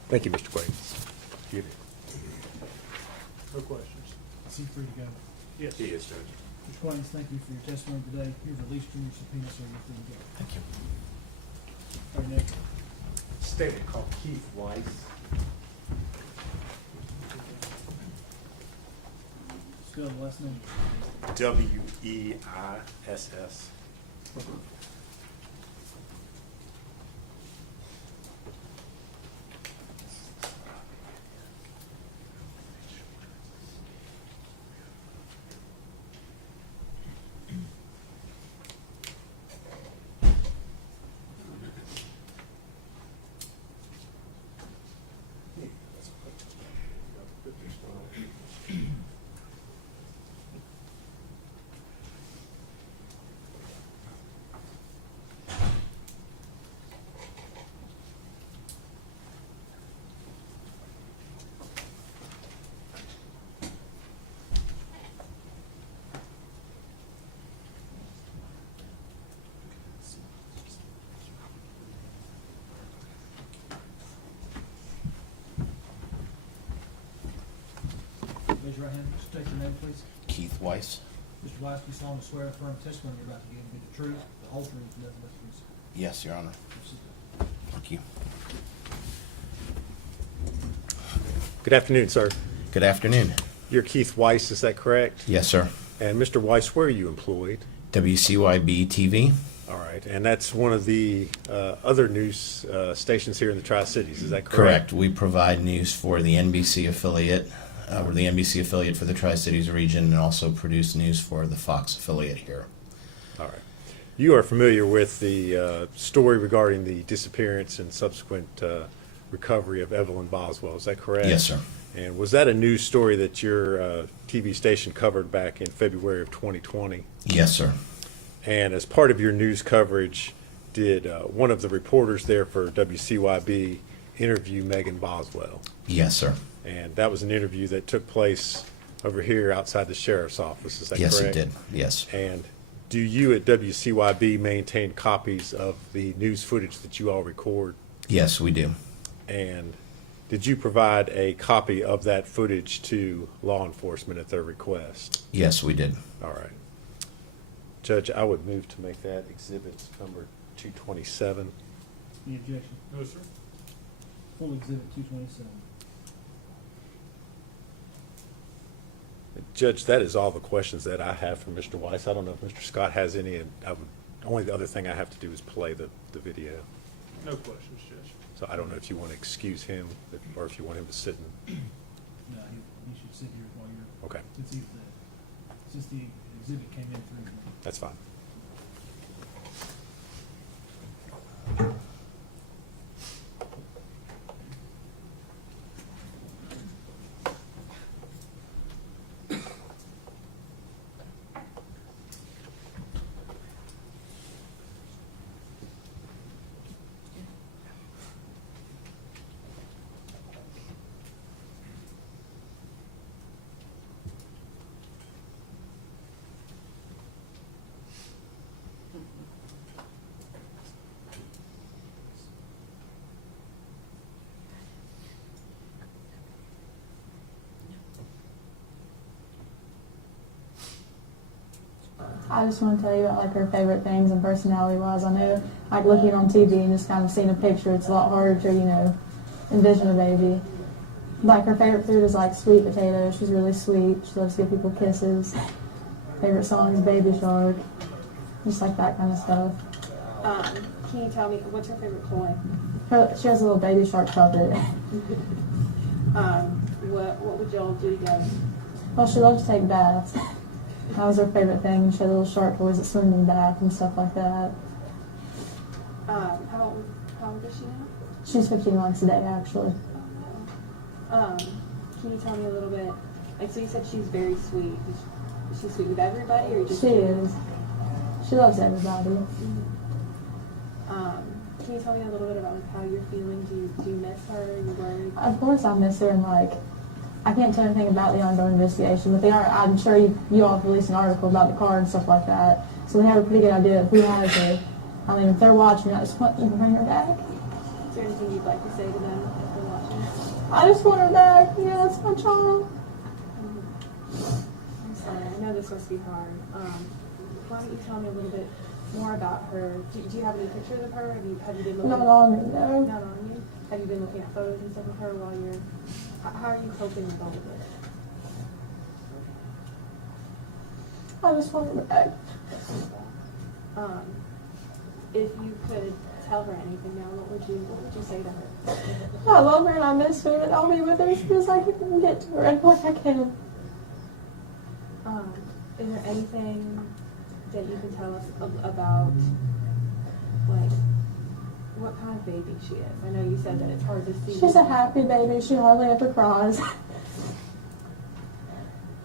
Thank you, Mr. Quaintance. No questions. Is he free to go? Yes. He is, Judge. Mr. Quaintance, thank you for your testimony today. You're released from your subpoena, so you're free to go. Thank you. All right, next. Statement called Keith Weiss. Spell the last name. W-E-I-S-S. Raise your right hand. State your name, please. Keith Weiss. Mr. Weiss, you solemnly swear affirm testimony you're about to give will be the truth, the whole truth, and nothing but the truth. Yes, Your Honor. Thank you. Good afternoon, sir. Good afternoon. You're Keith Weiss, is that correct? Yes, sir. And Mr. Weiss, where are you employed? WCYB-TV. All right, and that's one of the other news stations here in the Tri-Cities, is that correct? Correct. We provide news for the NBC affiliate. We're the NBC affiliate for the Tri-Cities region and also produce news for the Fox affiliate here. All right. You are familiar with the story regarding the disappearance and subsequent recovery of Evelyn Boswell, is that correct? Yes, sir. And was that a news story that your TV station covered back in February of 2020? Yes, sir. And as part of your news coverage, did one of the reporters there for WCYB interview Megan Boswell? Yes, sir. And that was an interview that took place over here outside the sheriff's office, is that Yes, correct? it did. Yes. And do you at WCYB maintain copies of the news footage that you all record? Yes, we do. And did you provide a copy of that footage to law enforcement at their request? Yes, we did. All right. Judge, I would move to make that exhibit number 227. Any objection? No, sir. Full exhibit 227. Judge, that is all the questions that I have for Mr. Weiss. I don't know if Mr. Scott has any, and only the other thing I have to do is play the video. No questions, Judge. So I don't know if you want to excuse him or if you want him to sit and, No, he should sit here while you're. okay, Since the exhibit came in through. that's fine. I just want to tell you about like her favorite things and personality wise. I know like looking on TV and just kind of seeing a picture, it's a lot harder to, envision a baby. Like her favorite food is like sweet potatoes. She's really sweet. She loves to give people kisses. Favorite song is Baby Shark. Just like that kind of stuff. Can you tell me, what's her favorite toy? She has a little Baby Shark puppet. What would y'all do together? Well, she loves to take baths. That was her favorite thing. She had little shark toys that swim in the bath and stuff like that. How old is she now? She's 15 months today, actually. Can you tell me a little bit, like, so you said she's very sweet. Is she sweet with everybody, or just She is. She loves everybody. Can you tell me a little bit about like, how you're feeling? Do you miss her? Are you worried? Of course I miss her, and I can't tell anything about the ongoing investigation, but I'm sure you all have released an article about the car and stuff like that, so they have a pretty good idea of who has her. I mean, if they're watching, I just want them to bring her back. Is there anything you'd like to say to them if they're watching? I just want her back. Yeah, that's my child. I'm sorry, I know this must be hard. Why don't you tell me a little bit more about her? Do you have any pictures of her? Have you been looking? Not on me, no. Not on you? Have you been looking at photos and stuff of her while you're... How are you coping with all of this? I just want her back. If you could tell her anything now, what would you say to her? I love her and I miss her, and I'll be with her as soon as I can get to her and like I can. Is there anything that you can tell us about, like, what kind of baby she is? I know you said that it's hard to see. She's a happy baby. She hardly ever cries.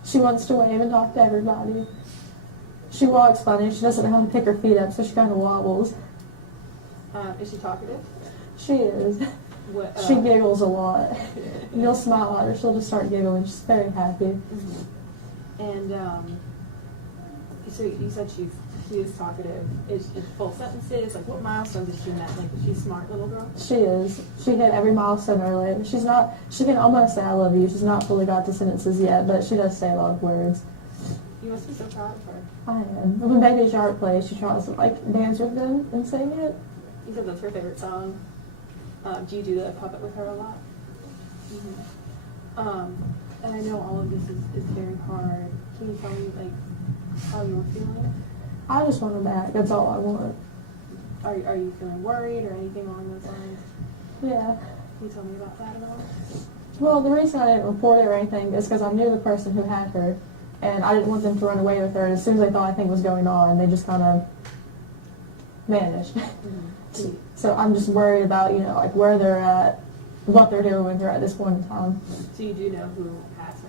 She wants to wave and talk to everybody. She walks funny. She doesn't know how to pick her feet up, so she kind of wobbles. Is she talkative? She is. What, She giggles a lot. You'll smile at her, she'll just start giggling. She's very happy. Mm-hmm. And so you said she is talkative. Is it full sentences? Like, what milestones is she met? Like, is she a smart little girl? She is. She hit every milestone early. She can almost say I love you. She's not fully got the sentences yet, but she does say a lot of words. You must be so proud of her. I am. When Baby Shark plays, she tries to dance with them and sing it. You said that's her favorite song. Do you do the puppet with her a lot? Mm-hmm. And I know all of this is very hard. Can you tell me, like, how you're feeling? I just want her back. That's all I want. Are you feeling worried or anything along those lines? Yeah. Can you tell me about that at all? Well, the reason I didn't report it or anything is because I knew the person who had her, and I didn't want them to run away with her. And as soon as they thought anything was going on, they just kind of vanished. Mm-hmm. So I'm just worried about, where they're at what they're doing with her at this point in time. So you do know who has her?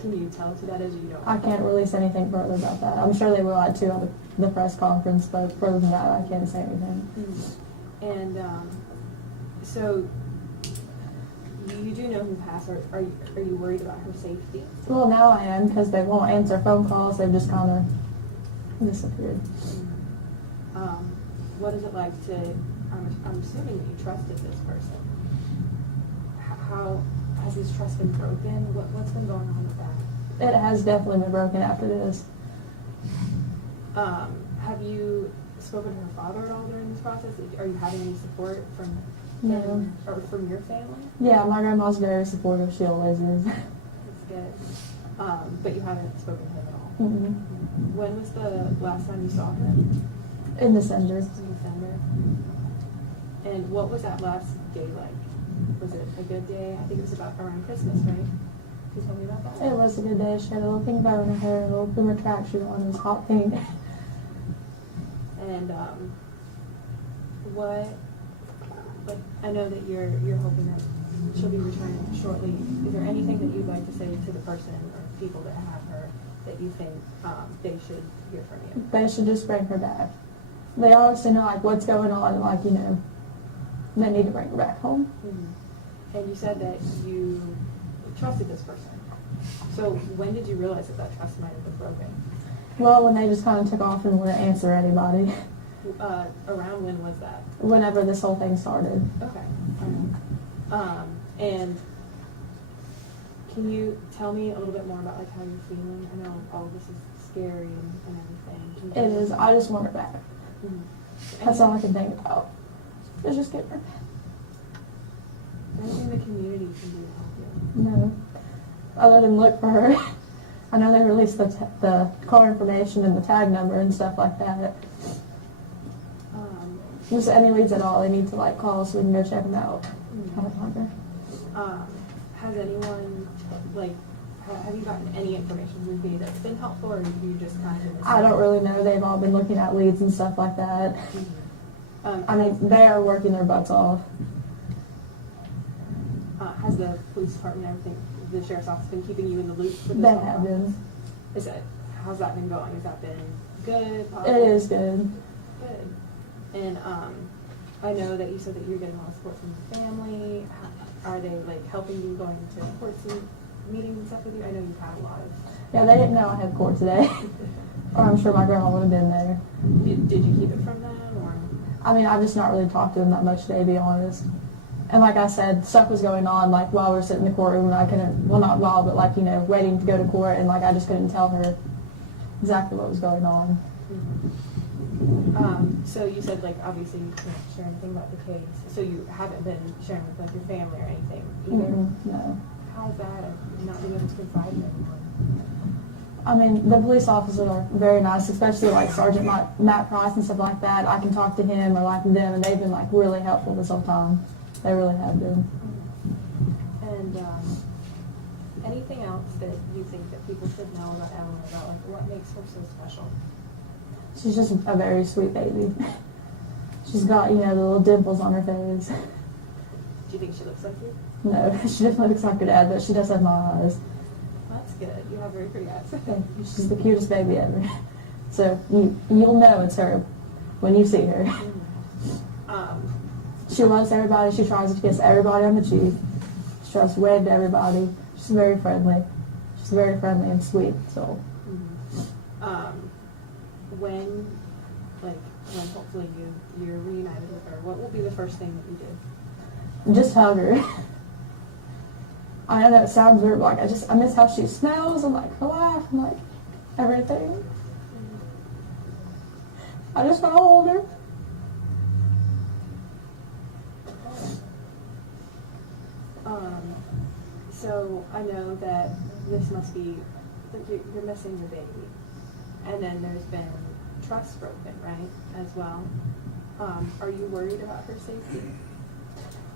Can you tell us who that is, or you don't? I can't release anything further about that. I'm sure they will at the press conference, but further than that, I can't say anything. And so you do know who has her. Are you worried about her safety? Well, now I am, because they won't answer phone calls. They've just kind of disappeared. What is it like to? I'm assuming that you trusted this person. How has this trust been broken? What's been going on with that? It has definitely been broken after this. Have you spoken to her father at all during this process? Are you having any support from No. him or from your family? Yeah, my grandma's very supportive. She always is. That's good. But you haven't spoken to him at all? Mm-mm. When was the last time you saw her? In December. In December. And what was that last day like? Was it a good day? I think it was about around Christmas, right? Can you tell me about that? It was a good day. She had a little pink bow in her hair, a little boomer tracksuit on. It was hot pink. And I know that you're hoping that she'll be returning shortly. Is there anything that you'd like to say to the person or people that have her that you think they should hear from you? They should just bring her back. They obviously know like what's going on, like they need to bring her back home. And you said that you trusted this person. So when did you realize that trust might have been broken? Well, when they just kind of took off and wouldn't answer anybody. Around when was that? Whenever this whole thing started. Okay. And can you tell me a little bit more about like how you're feeling? I know all of this is scary and everything. It is. I just want her back. That's all I can think about. Is just get her back. Anything the community can do to help you? No. Other than look for her. I know they released the car information and the tag number and stuff like that. Just any leads at all, they need to like call so we can go check them out. Has anyone have you gotten any information from me that's been helpful, or you just kind of? I don't really know. They've all been looking at leads and stuff like that. I mean, they are working their butts off. Has the police department and everything, the sheriff's office, been keeping you in the loop for this? They have been. How's that been going? Has that been good? Positive? It is good. Good. And I know that you said that you're getting a lot of support from your family. Are they like helping you going to courts and meetings and stuff with you? I know you've had a lot of. Yeah, they didn't know I had court today. Or I'm sure my grandma would have been there. Did you keep it from them, or? I mean, I've just not really talked to them that much today, to be honest. And like I said, stuff was going on like while we were sitting in the courtroom, and I couldn't, well not while, but like, waiting to go to court, and like I just couldn't tell her exactly what was going on. So you said like obviously you can't share anything about the case. So you haven't been sharing with like your family or anything either? No. How's that, not being able to confide in anyone? I mean, the police officers are very nice, especially like Sergeant Matt Price and stuff like that. I can talk to him or like them, and they've been like really helpful this whole time. They really have been. And anything else that you think that people should know about Evelyn, about like what makes her so special? She's just a very sweet baby. She's got, the little dimples on her face. Do you think she looks like you? No, she definitely looks like her dad, but she does have my eyes. That's good. You have very pretty eyes. She's the cutest baby ever. So you'll know it's her when you see her. She loves everybody. She tries to kiss everybody on the cheek. She tries to wave to everybody. She's very friendly. She's very friendly and sweet. So. When hopefully you're reunited with her, what will be the first thing that you do? Just hug her. I know it sounds weird, but like I miss how she smells and like her laugh and like everything. I just want to hold her. So I know that this must be like you're missing your baby, and then there's been trust broken, right, as well. Are you worried about her safety?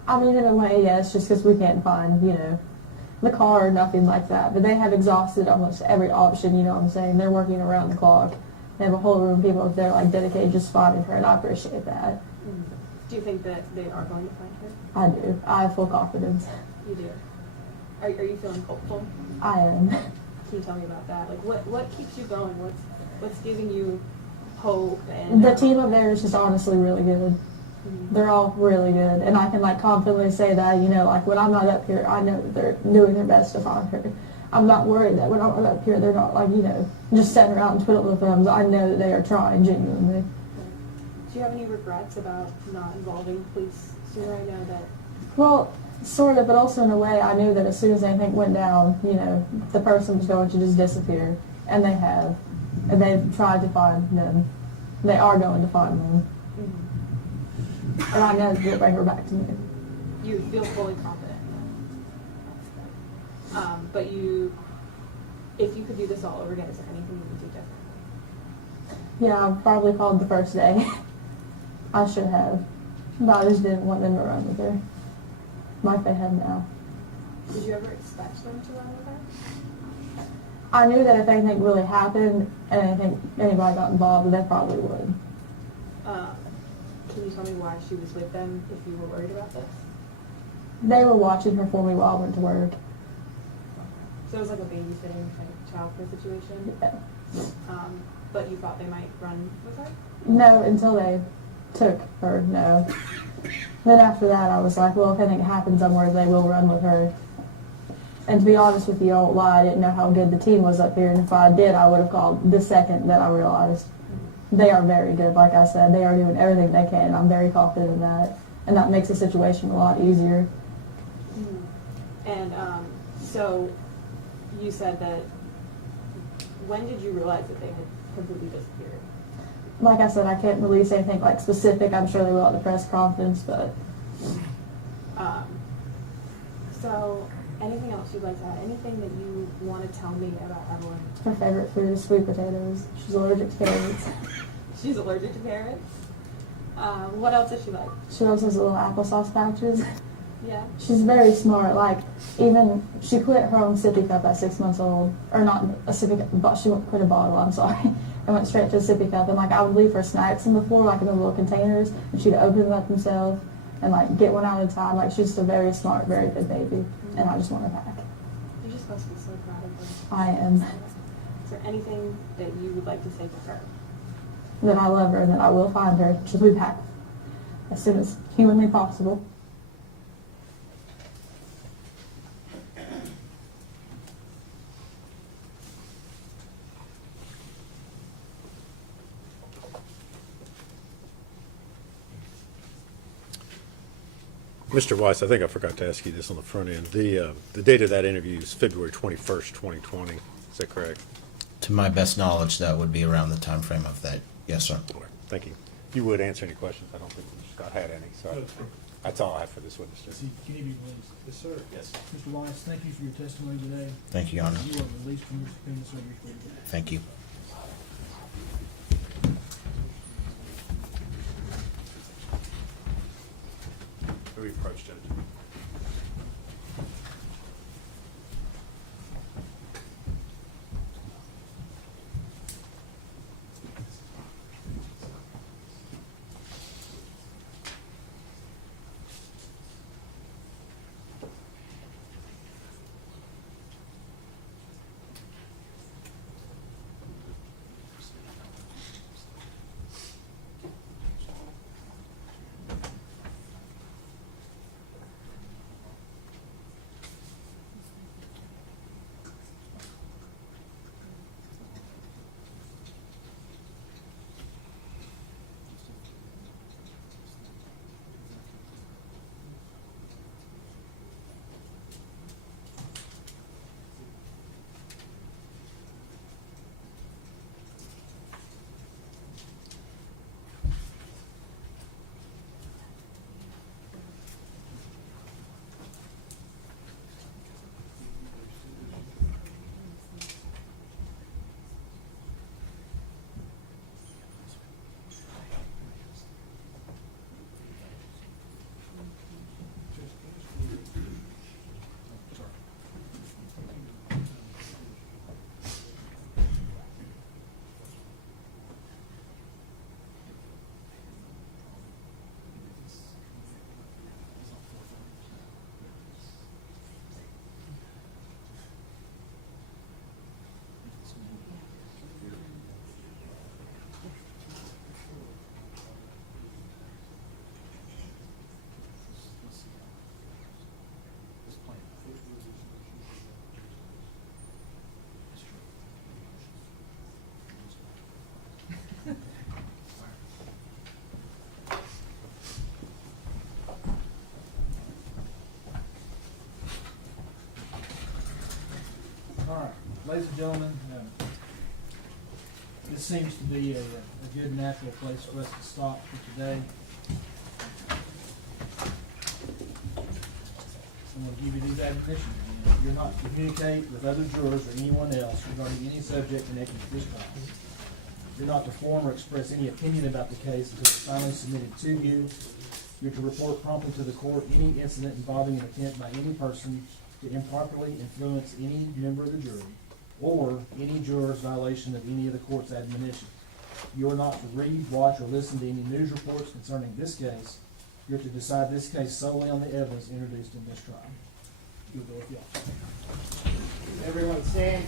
I mean, in a way, yes, just because we can't find, the car or nothing like that. But they have exhausted almost every option, you know what I'm saying? They're working around the clock. They have a whole room of people there, like, dedicated just finding her, and I appreciate that. Do you think that they are going to find her? I do. I have full confidence. You do. Are you feeling hopeful? I am. Can you tell me about that? Like, what keeps you going? What's giving you hope? And The team up there is just honestly really good. They're all really good, and I can like confidently say that, you know, like when I'm not up here, I know that they're doing their best to find her. I'm not worried that when I'm up here, they're not like, you know, just sitting around and twiddling their thumbs. I know that they are trying genuinely. Do you have any regrets about not involving police sooner? I know that. Well, sort of, but also in a way, I knew that as soon as anything went down, you know, the person was going to just disappear, and they have, and they've tried to find them. They are going to find them. And I know they'll bring her back to me. You feel fully confident. But if you could do this all over again, is there anything you would do different? Yeah, I probably called the first day. I should have. But I just didn't want them to run with her. Like they have now. Did you ever expect them to run with her? I knew that if anything really happened and anybody got involved, they probably would. Can you tell me why she was with them if you were worried about this? They were watching her for me while I went to work. So it was like a babysitting kind of childcare situation? Yeah. But you thought they might run with her? No, until they took her, no. Then after that, I was like, well, if anything happens somewhere, they will run with her. And to be honest with you, I won't lie, I didn't know how good the team was up here, and if I did, I would have called the second that I realized. They are very good, like I said. They are doing everything they can. I'm very confident in that. And that makes the situation a lot easier. And so you said that, when did you realize that they had completely disappeared? Like I said, I can't release anything like specific. I'm sure they will at the press conference, but... So, anything else you'd like to add? Anything that you want to tell me about Evelyn? Her favorite food is sweet potatoes. She's allergic to carrots. She's allergic to carrots? What else does she like? She loves those little applesauce pouches. Yeah. She's very smart. Like, even, she quit her own sippy cup at 6 months old. Or not a sippy cup, but she quit a bottle, I'm sorry. And went straight to a sippy cup. And, like, I would leave her snacks on the floor, like in the little containers, and she'd open them up herself and, like, get one at a time. Like, she's just a very smart, very good baby. And I just want her back. You're just supposed to be so proud of her. I am. Is there anything that you would like to say to her? That I love her and that I will find her. She'll be back as soon as humanly possible. Mr. Weiss, I think I forgot to ask you this on the front end. The date of that interview is February 21st, 2020. Is that correct? To my best knowledge, that would be around the time frame of that. Yes, sir. Thank you. You would answer any questions. I don't think Scott had any, so that's all I have for this witness. See, can you be released? Yes, sir. Yes. Mr. Weiss, thank you for your testimony today. Thank you, Your Honor. You are released from your subpoena, so you're free to go. Thank you. We approached Judge. ladies and gentlemen, this seems to be a good natural place for us to stop for today. I'm going to give you these admonitions. You're not to communicate with other jurors or anyone else regarding any subject connected to this trial. You're not to form or express any opinion about the case until it's finally submitted to you. You're to report promptly to the court any incident involving an attempt by any person to improperly influence any member of the jury or any juror's violation of any of the court's admonitions. You are not to read, watch, or listen to any news reports concerning this case. You're to decide this case solely on the evidence introduced in this trial. Good with y'all. Everyone stand.